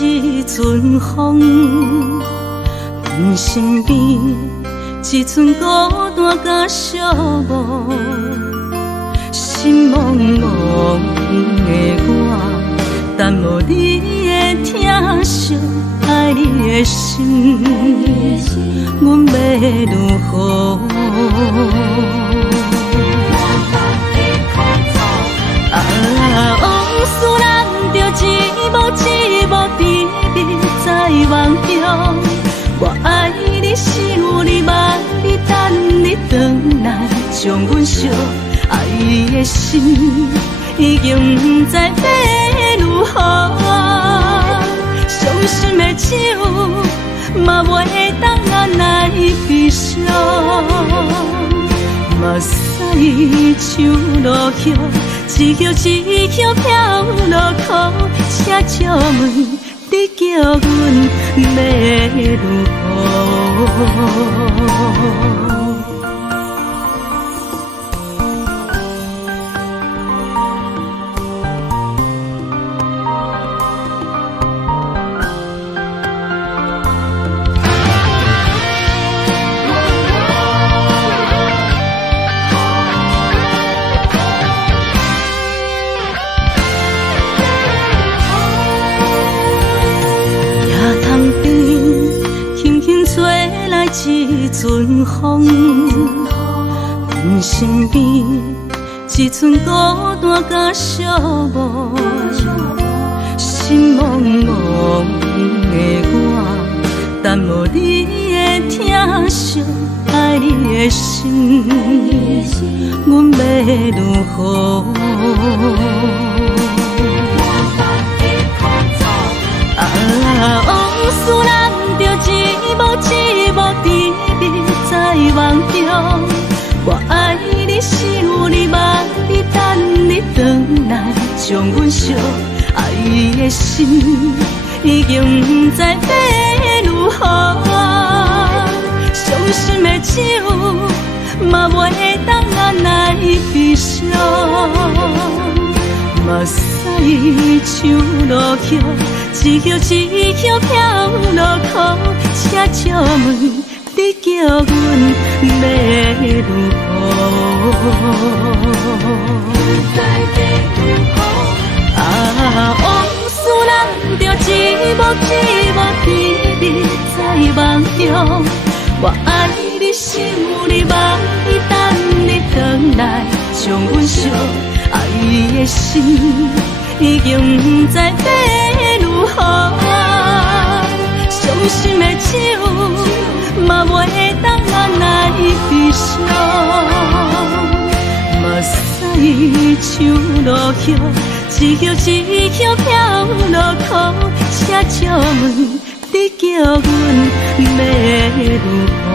一阵风，阮身边一寸孤单甲寂寞，心茫茫的我，等无你的疼惜，爱你的心，阮要如何？往事咱着一幕一幕甜蜜在梦中。我爱你，想你，望你，等你回来，将阮惜爱的心已经不知要如何。伤心的手嘛袂当按来悲伤，目屎像落叶，一叶一叶飘落雨，车借问你叫阮要如何？一阵风，阮身边一寸孤单甲寂寞，心茫茫的我，等无你的疼惜，爱你的心，阮要如何？往事难着一幕一幕甜蜜在梦中，我爱你想你望你等你回来，将阮惜爱的心已经不知要如何。伤心的手嘛袂当按来悲伤，目屎像落叶。一叶一叶飘落雨，车借问你叫阮要如何？往事难着一幕一幕甜蜜在梦中，我爱你想你望你等你回来，将阮惜爱的心已经不知要如何？伤心的手嘛袂当按来悲伤，目屎像落叶，一叶一叶飘落雨，车借问你叫阮要如何？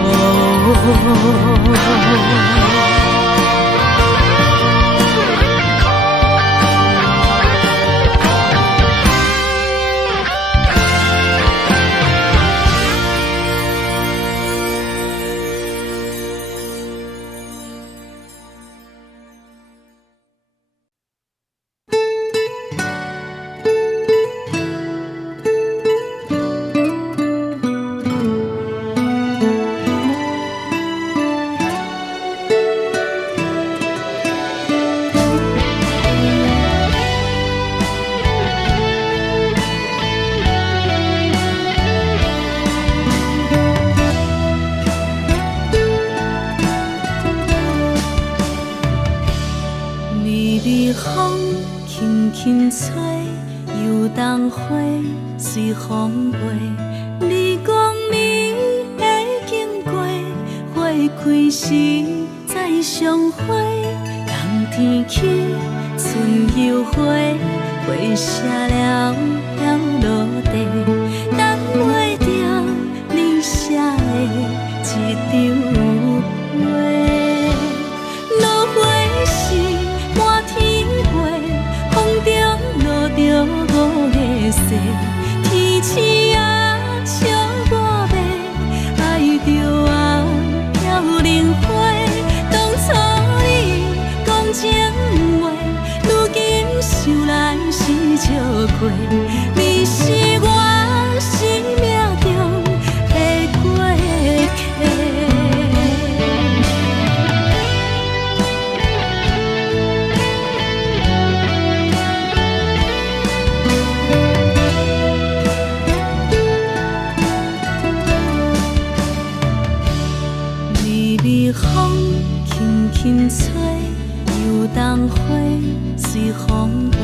风飞，你讲你会经过，花开时再相会。冬天起，春又回，花谢了落地，等袂着你写的一张画。落花是满天花，风中落着五个色。天星啊，笑我迷，爱着啊飘零花。当初你讲情话，如今想来是笑亏。你是我生命中的过客。风轻轻吹，又当花随风飞。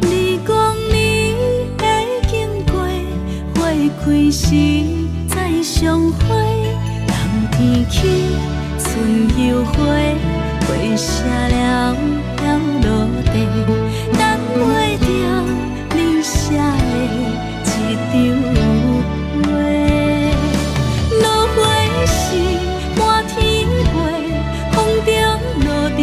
你讲你会经过，花开时再相会。冬天起，春又回，花谢了落地，等袂着你写的一张画。落花是满天花，风中落着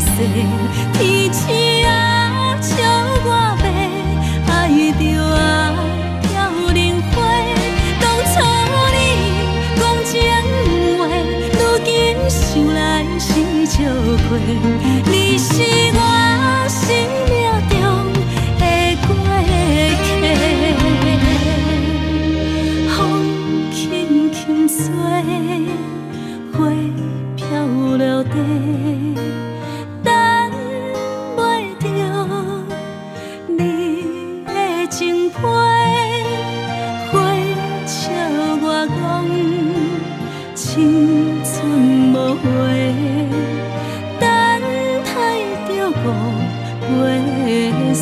西，天星啊笑我迷，爱着啊飘零花。当初你讲情话，如今想来是笑话。你是我生命中的过客，风轻轻吹，花飘落地。等袂着你的情批，花笑我讲青春无悔，等待着五月雪。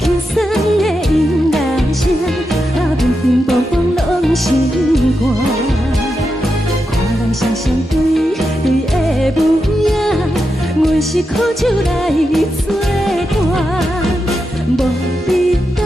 轻松的音乐声，啊，平平风风拢心肝。看人双双对对的模样，阮是苦手来作伴，无你等。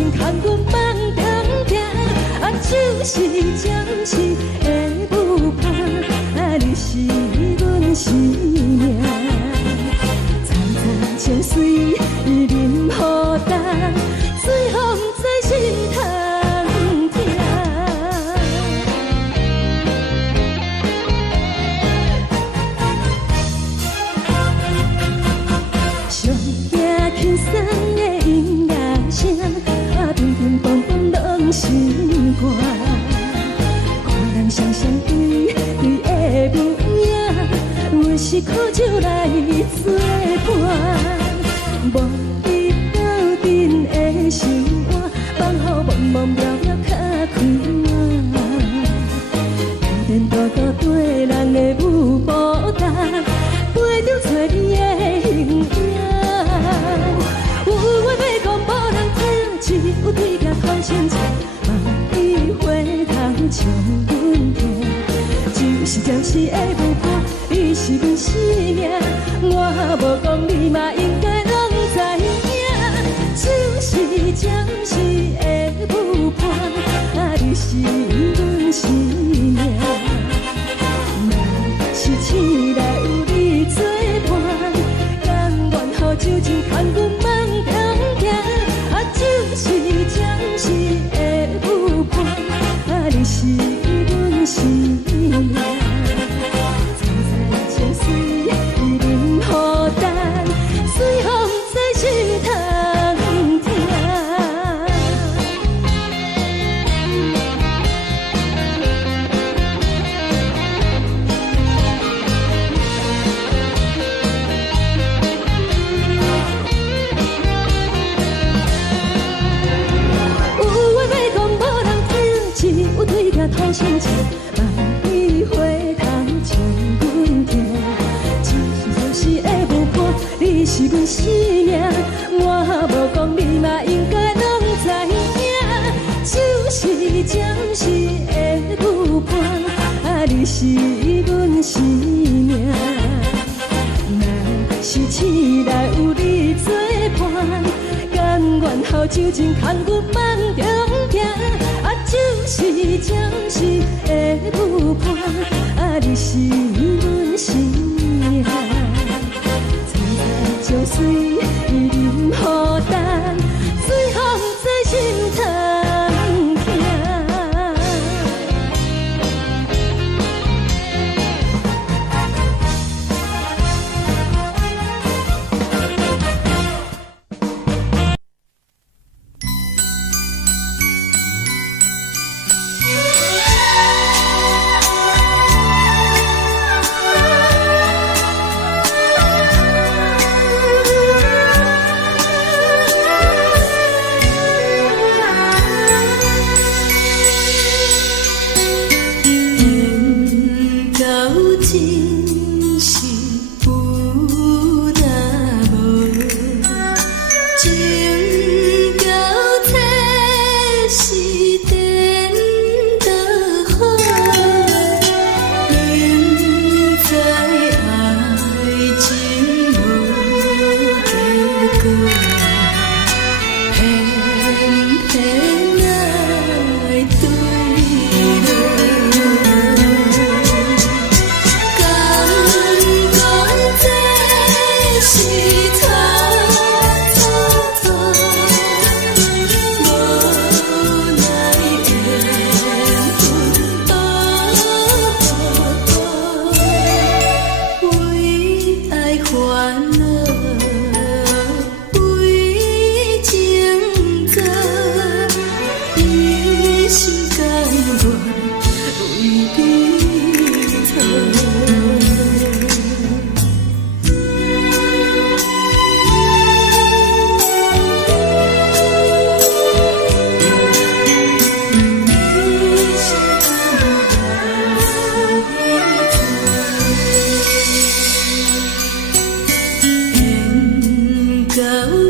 情牵阮梦中行，啊，就是暂时的舞伴，啊，你是阮生命。早早情水任雨淡，水风在心通听。上听轻松的音乐声，啊，乒乒乓乓拢心肝。看人双双对对的模样，有时苦酒来作伴。无你斗阵的生活，放乎茫茫渺渺较快活。颠颠倒倒对人的舞步单，陪着找你的形影。有话要讲无人听，只有对甲看清楚，梦里花香将阮听。就是暂时的舞伴，你是阮生命。我无讲你嘛应该拢知影，就是暂时的舞伴，啊，你是阮生命。若是醒来有你作伴，甘愿予酒精牵阮梦中行，啊，就是暂时的舞伴，啊，你是阮生命。早早情水任雨淡，水风在心通听。有话要讲无人听，只有对甲土心情，梦里花香将阮听。就是的舞伴，你是阮生命。我无讲你嘛应该拢知影，就是暂时的舞伴，啊，你是阮生命。若是醒来有你作伴，甘愿予酒精牵阮梦中行，啊，就是暂时的舞伴，啊，你是阮生命。早早情水任雨淡，水风在心通听。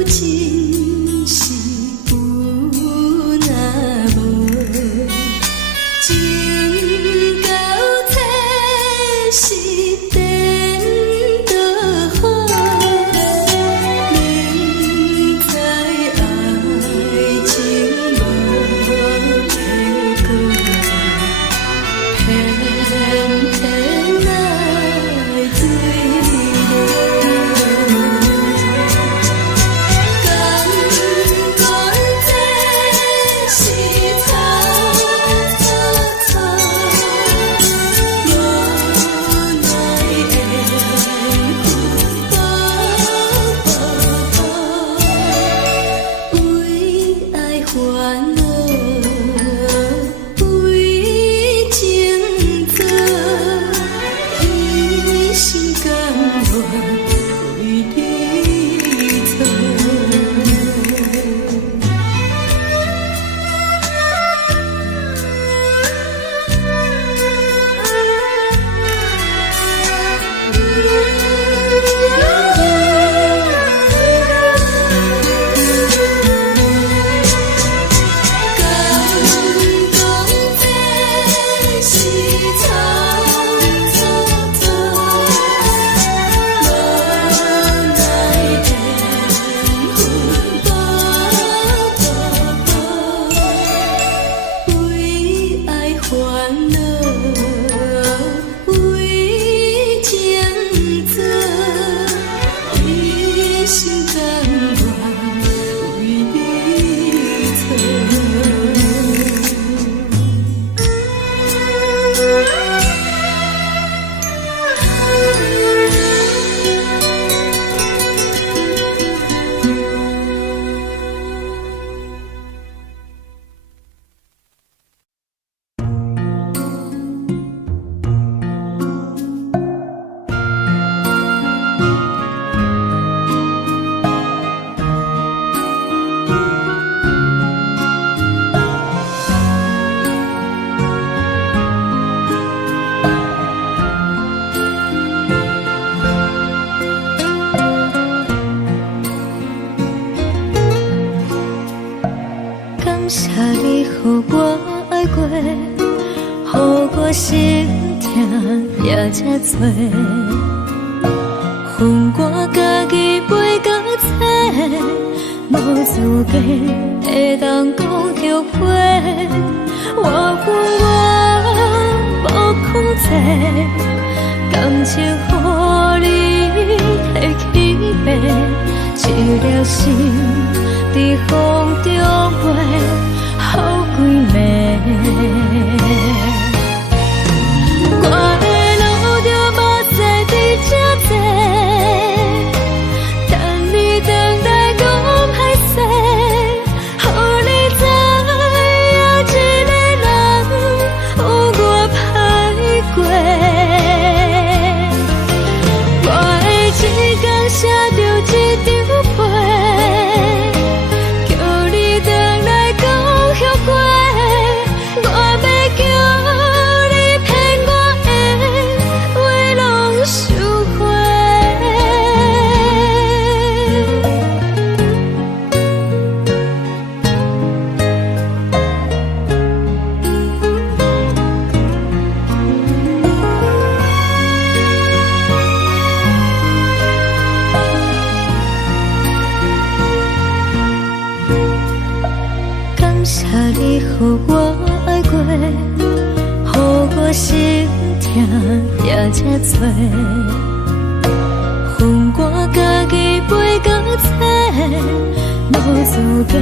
情是有若无。予我爱过，予我心痛也这多，恨我家己袂到切，无资格会当讲后悔。我恨我无控制，感情予你提起白，一粒心在风中飞，好几暝。我的路就目屎在这多，等你等待讲歹势，予你知影一个人有我歹过。我的一天写着一张被，叫你回来讲后悔。我要叫你骗我的话拢收回。感谢你予我爱过，予我心痛也这多，恨我家己袂到切，无资格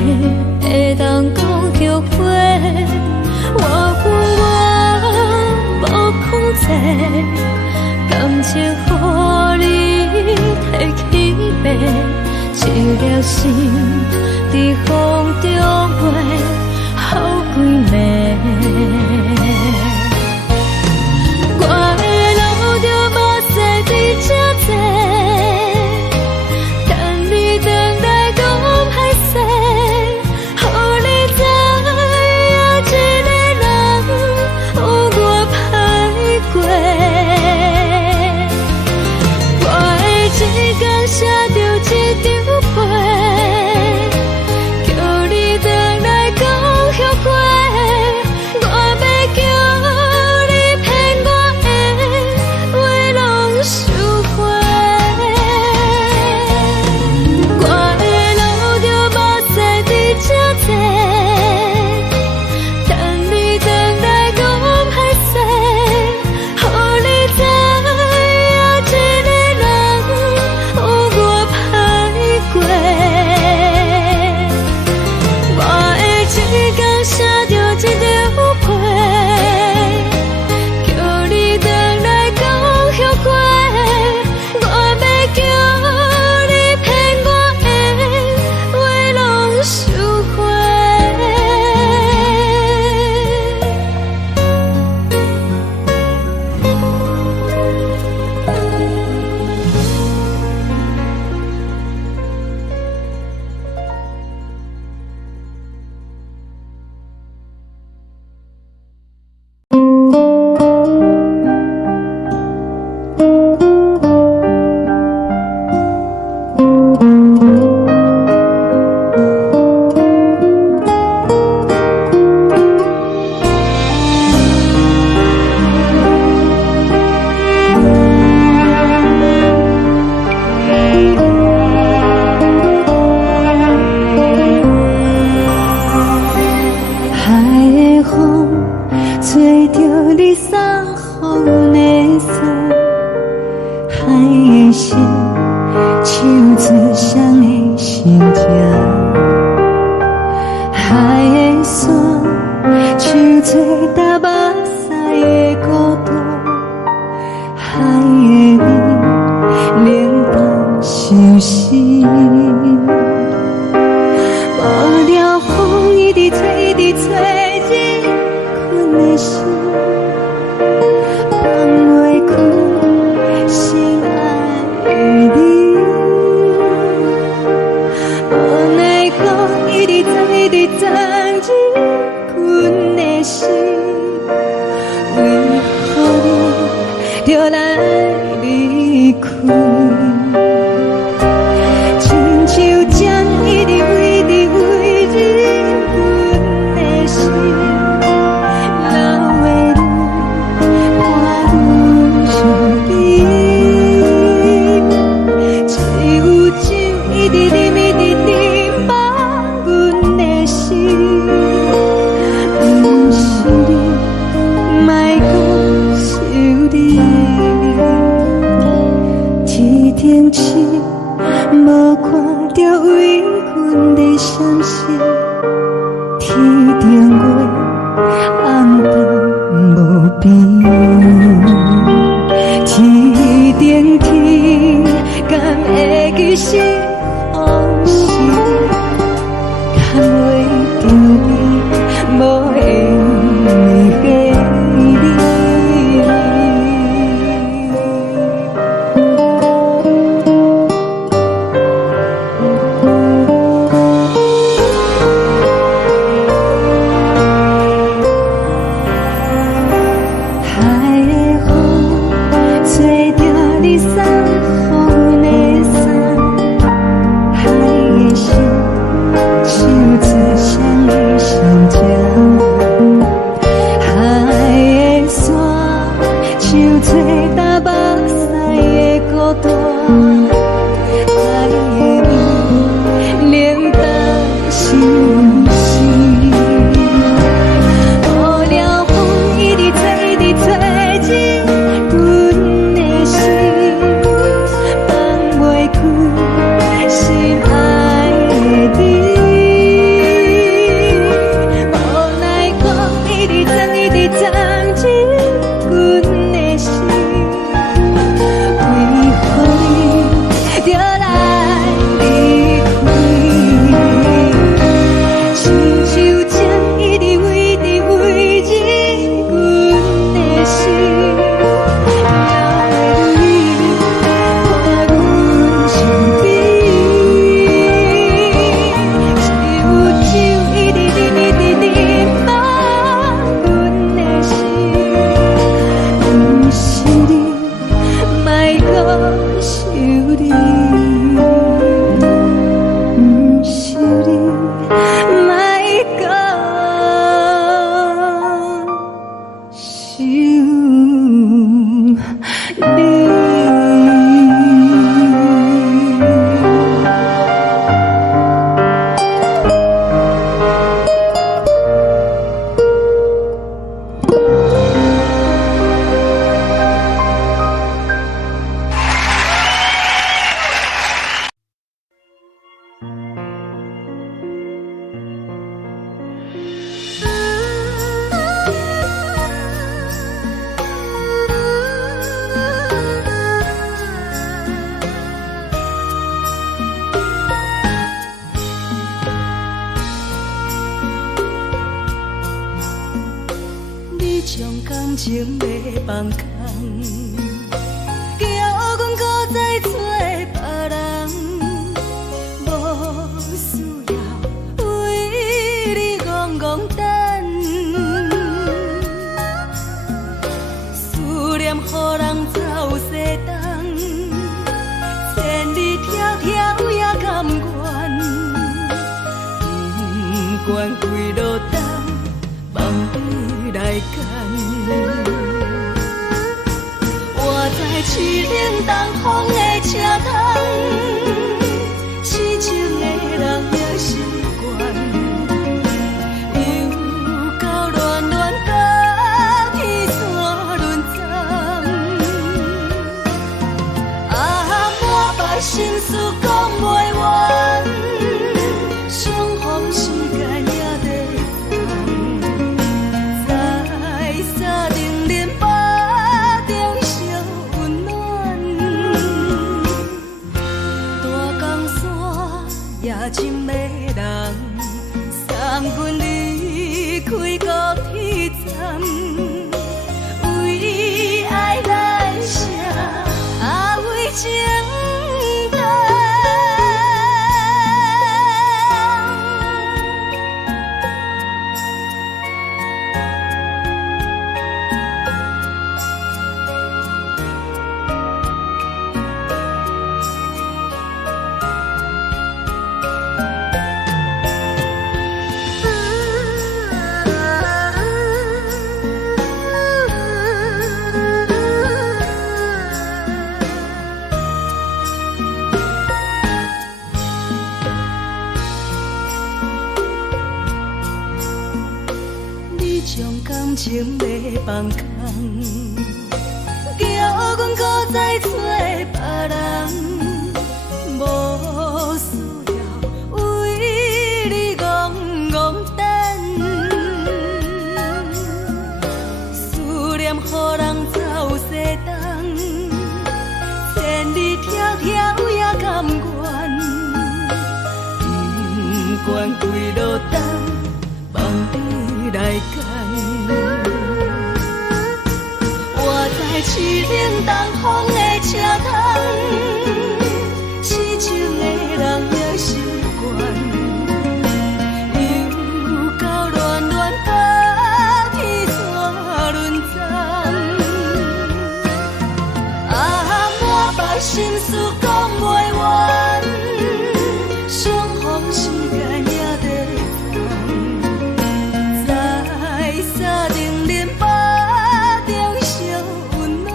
会当讲后悔。我恨我无控制，感情予你提起白，一粒心在风中飞，好几暝。我的路就目屎在这多，等你等待讲歹势，予你知影一个人有我歹过。我的一天写着一张被，叫你回来讲后悔。我要叫你骗我的话拢收回。我的路就目屎在这多，等你等待讲歹势，予你知影一个人有我歹过。我的一天写着一张被，叫你回来讲后悔。我要叫你骗我的话拢收回。海的风吹着你送予的伞，海的心唱出双的心情，海的山唱出搭目屎的孤独，海的你冷淡伤心。无聊风一直吹，一直吹，日困的心放袂开，心爱的你。无奈何一直走，一直走，日困的心，为何你就来离开？亲像针一直为日困的心。你将感情要放空，叫阮搁再找别人，无需要为你戆戆等，思念予人走西东，千里迢迢也甘愿，不管几落冬，梦比来干。我在市顶东风的车窗，痴情的人也习惯，又到乱乱北去山轮站。啊，满腹心事讲袂完，相逢时间也在等，在沙丁林巴中烧温暖，大江山夜深的人，送阮离开高铁站，为爱来写，为情等。你将感情要放空，叫阮搁再找别人，无需要为你戆戆等，思念予人走西东，千里迢迢也甘愿，不管几落冬，梦比来干。我在市顶东风的车窗，痴情的人也习惯，又到乱乱北去山轮站。啊，满腹心事讲袂完，相逢时间也在等，在沙丁林巴中烧温暖，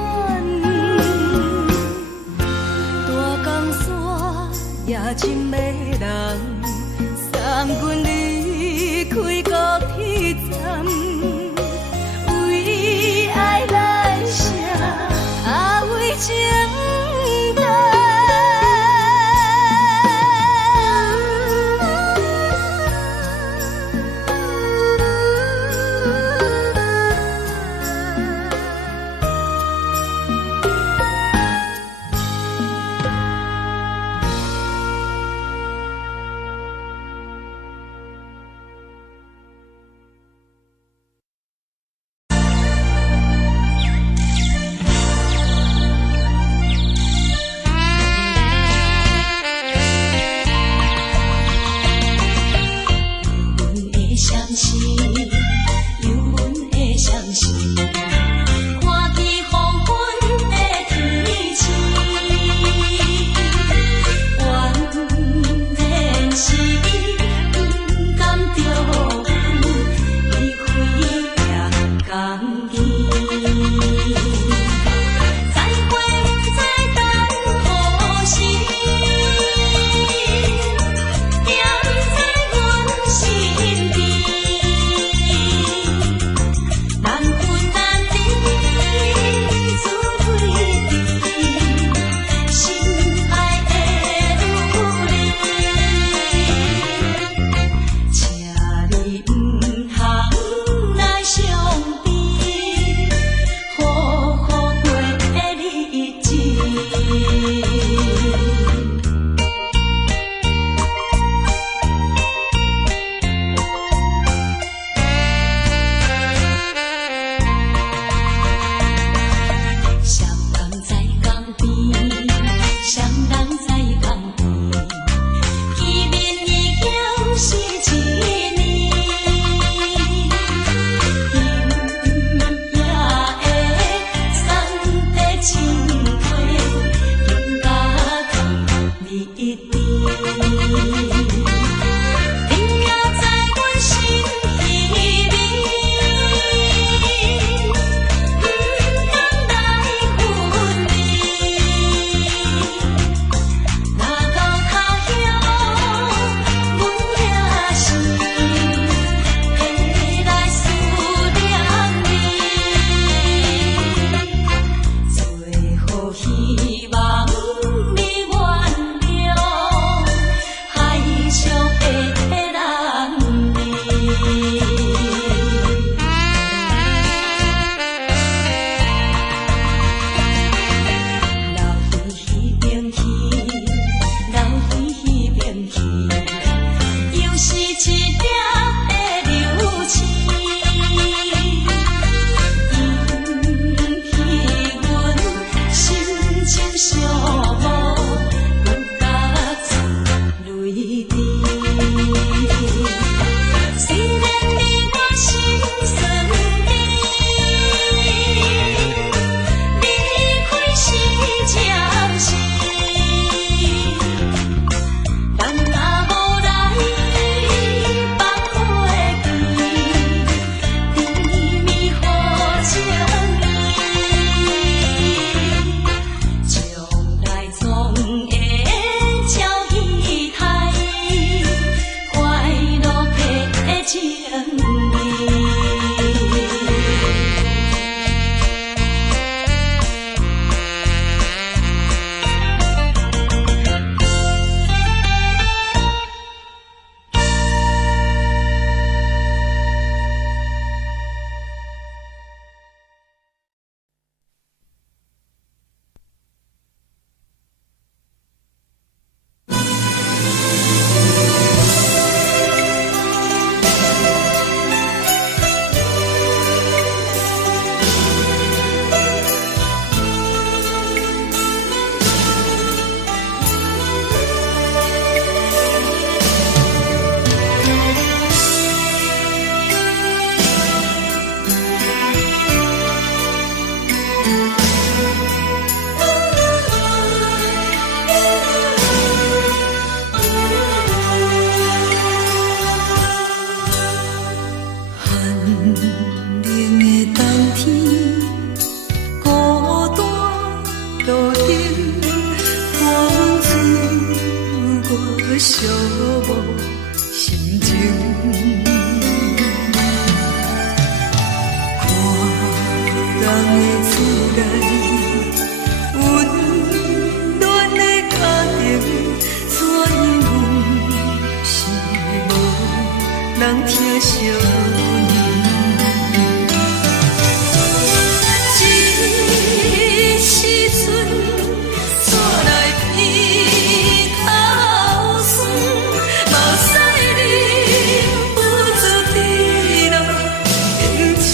温暖的家庭，怎因阮是无人疼惜你？这时阵怎来鼻口酸，嘛使忍不住滴落眼睛。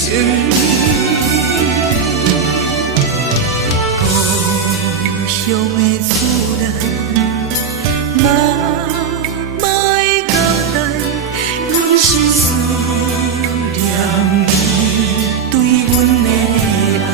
故乡的厝内，嘛会交代，阮是思念你对阮的爱。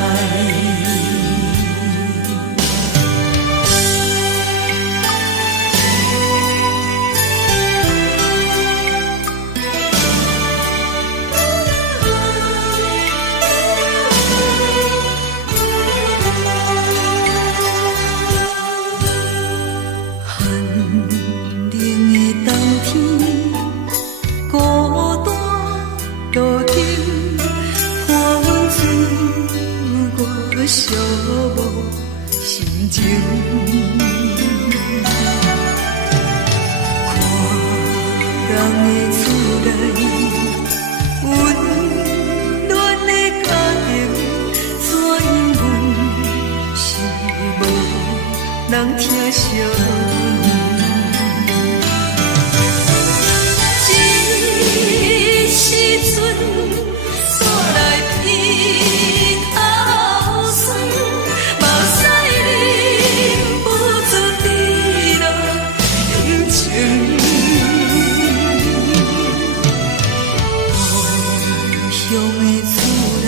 寒冷的冬天，孤单路顶，看阮自我寂寞心情。看人的厝内，温暖的家庭，怎因阮是无人疼惜你？这时阵怎来鼻口酸，嘛使忍不住滴落眼睛。故乡的厝内，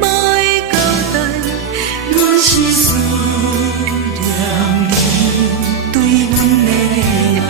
嘛会交代，阮是思念你对阮的爱。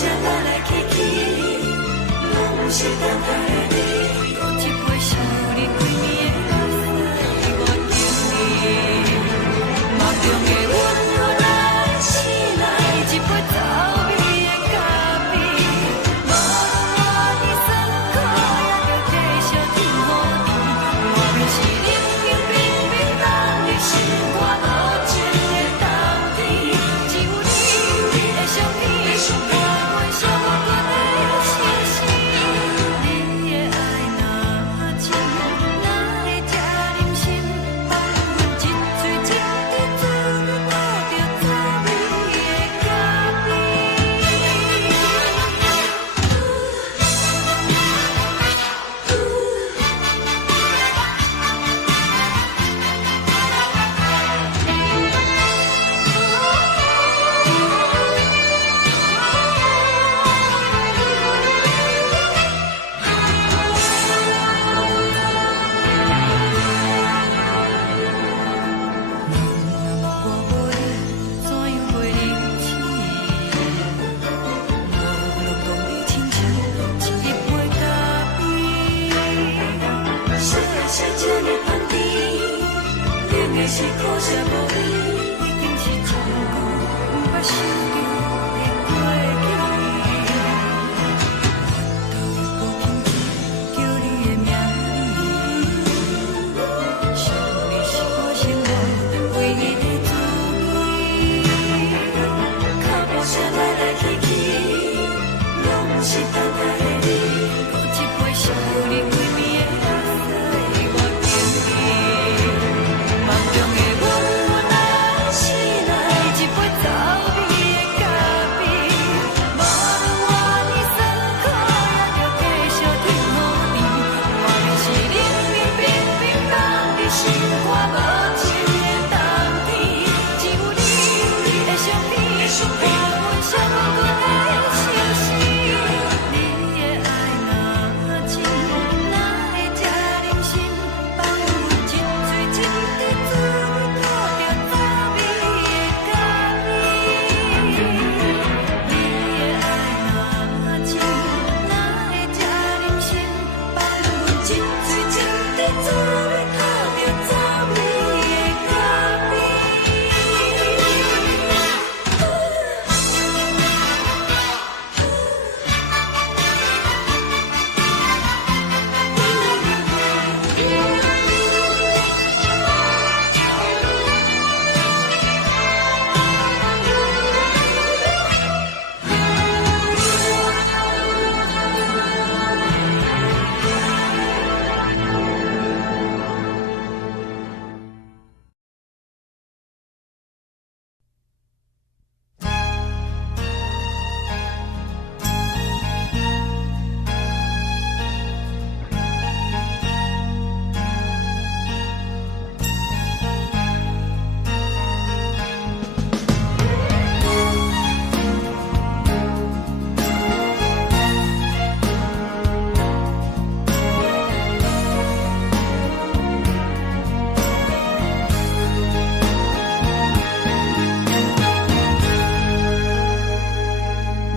啥来来去去，拢是等待的你。搁一杯想你几年的目屎，我敬你。梦中的阮落来醒来，一杯走味的咖啡，无论我的酸苦，也着继续甜予你。外面是冷冷冰冰冷的心肝无情的冬天，只有你的相片，伴阮寂寞过的星星。你的爱若真，哪会这忍心放阮一嘴一滴滋味吐着滋味的咖啡？是这呢放甜，冷的是苦涩无味，已经是一句不捌想着的过去。我叫你的名字，想你是我生活唯一的滋味。靠无啥来来去去，拢是等待的你。搁一杯想你几暝的目屎，我敬你。梦中的阮落来醒来，一杯走味的咖啡，无论我的酸苦，也着继续甜予你。外面是冷冷冰冰冷的心肝无情的冬天，只有你的相片，伴阮寂寞过的星星。你的爱若真，哪会这忍心放阮一嘴一滴滋味吐着滋味的咖啡？你的爱若真，哪会这忍心放阮一嘴一滴滋味吐着滋味的咖啡？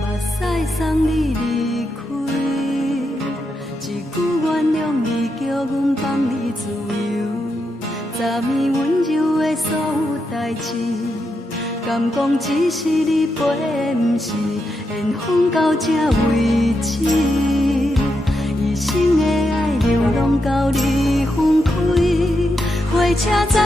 目屎送你离开，一句原谅你，叫阮放你自由。昨暝温柔的所有代志，敢讲只是你陪，不是缘分到这为止。一生的爱流浪到你分开，火车站。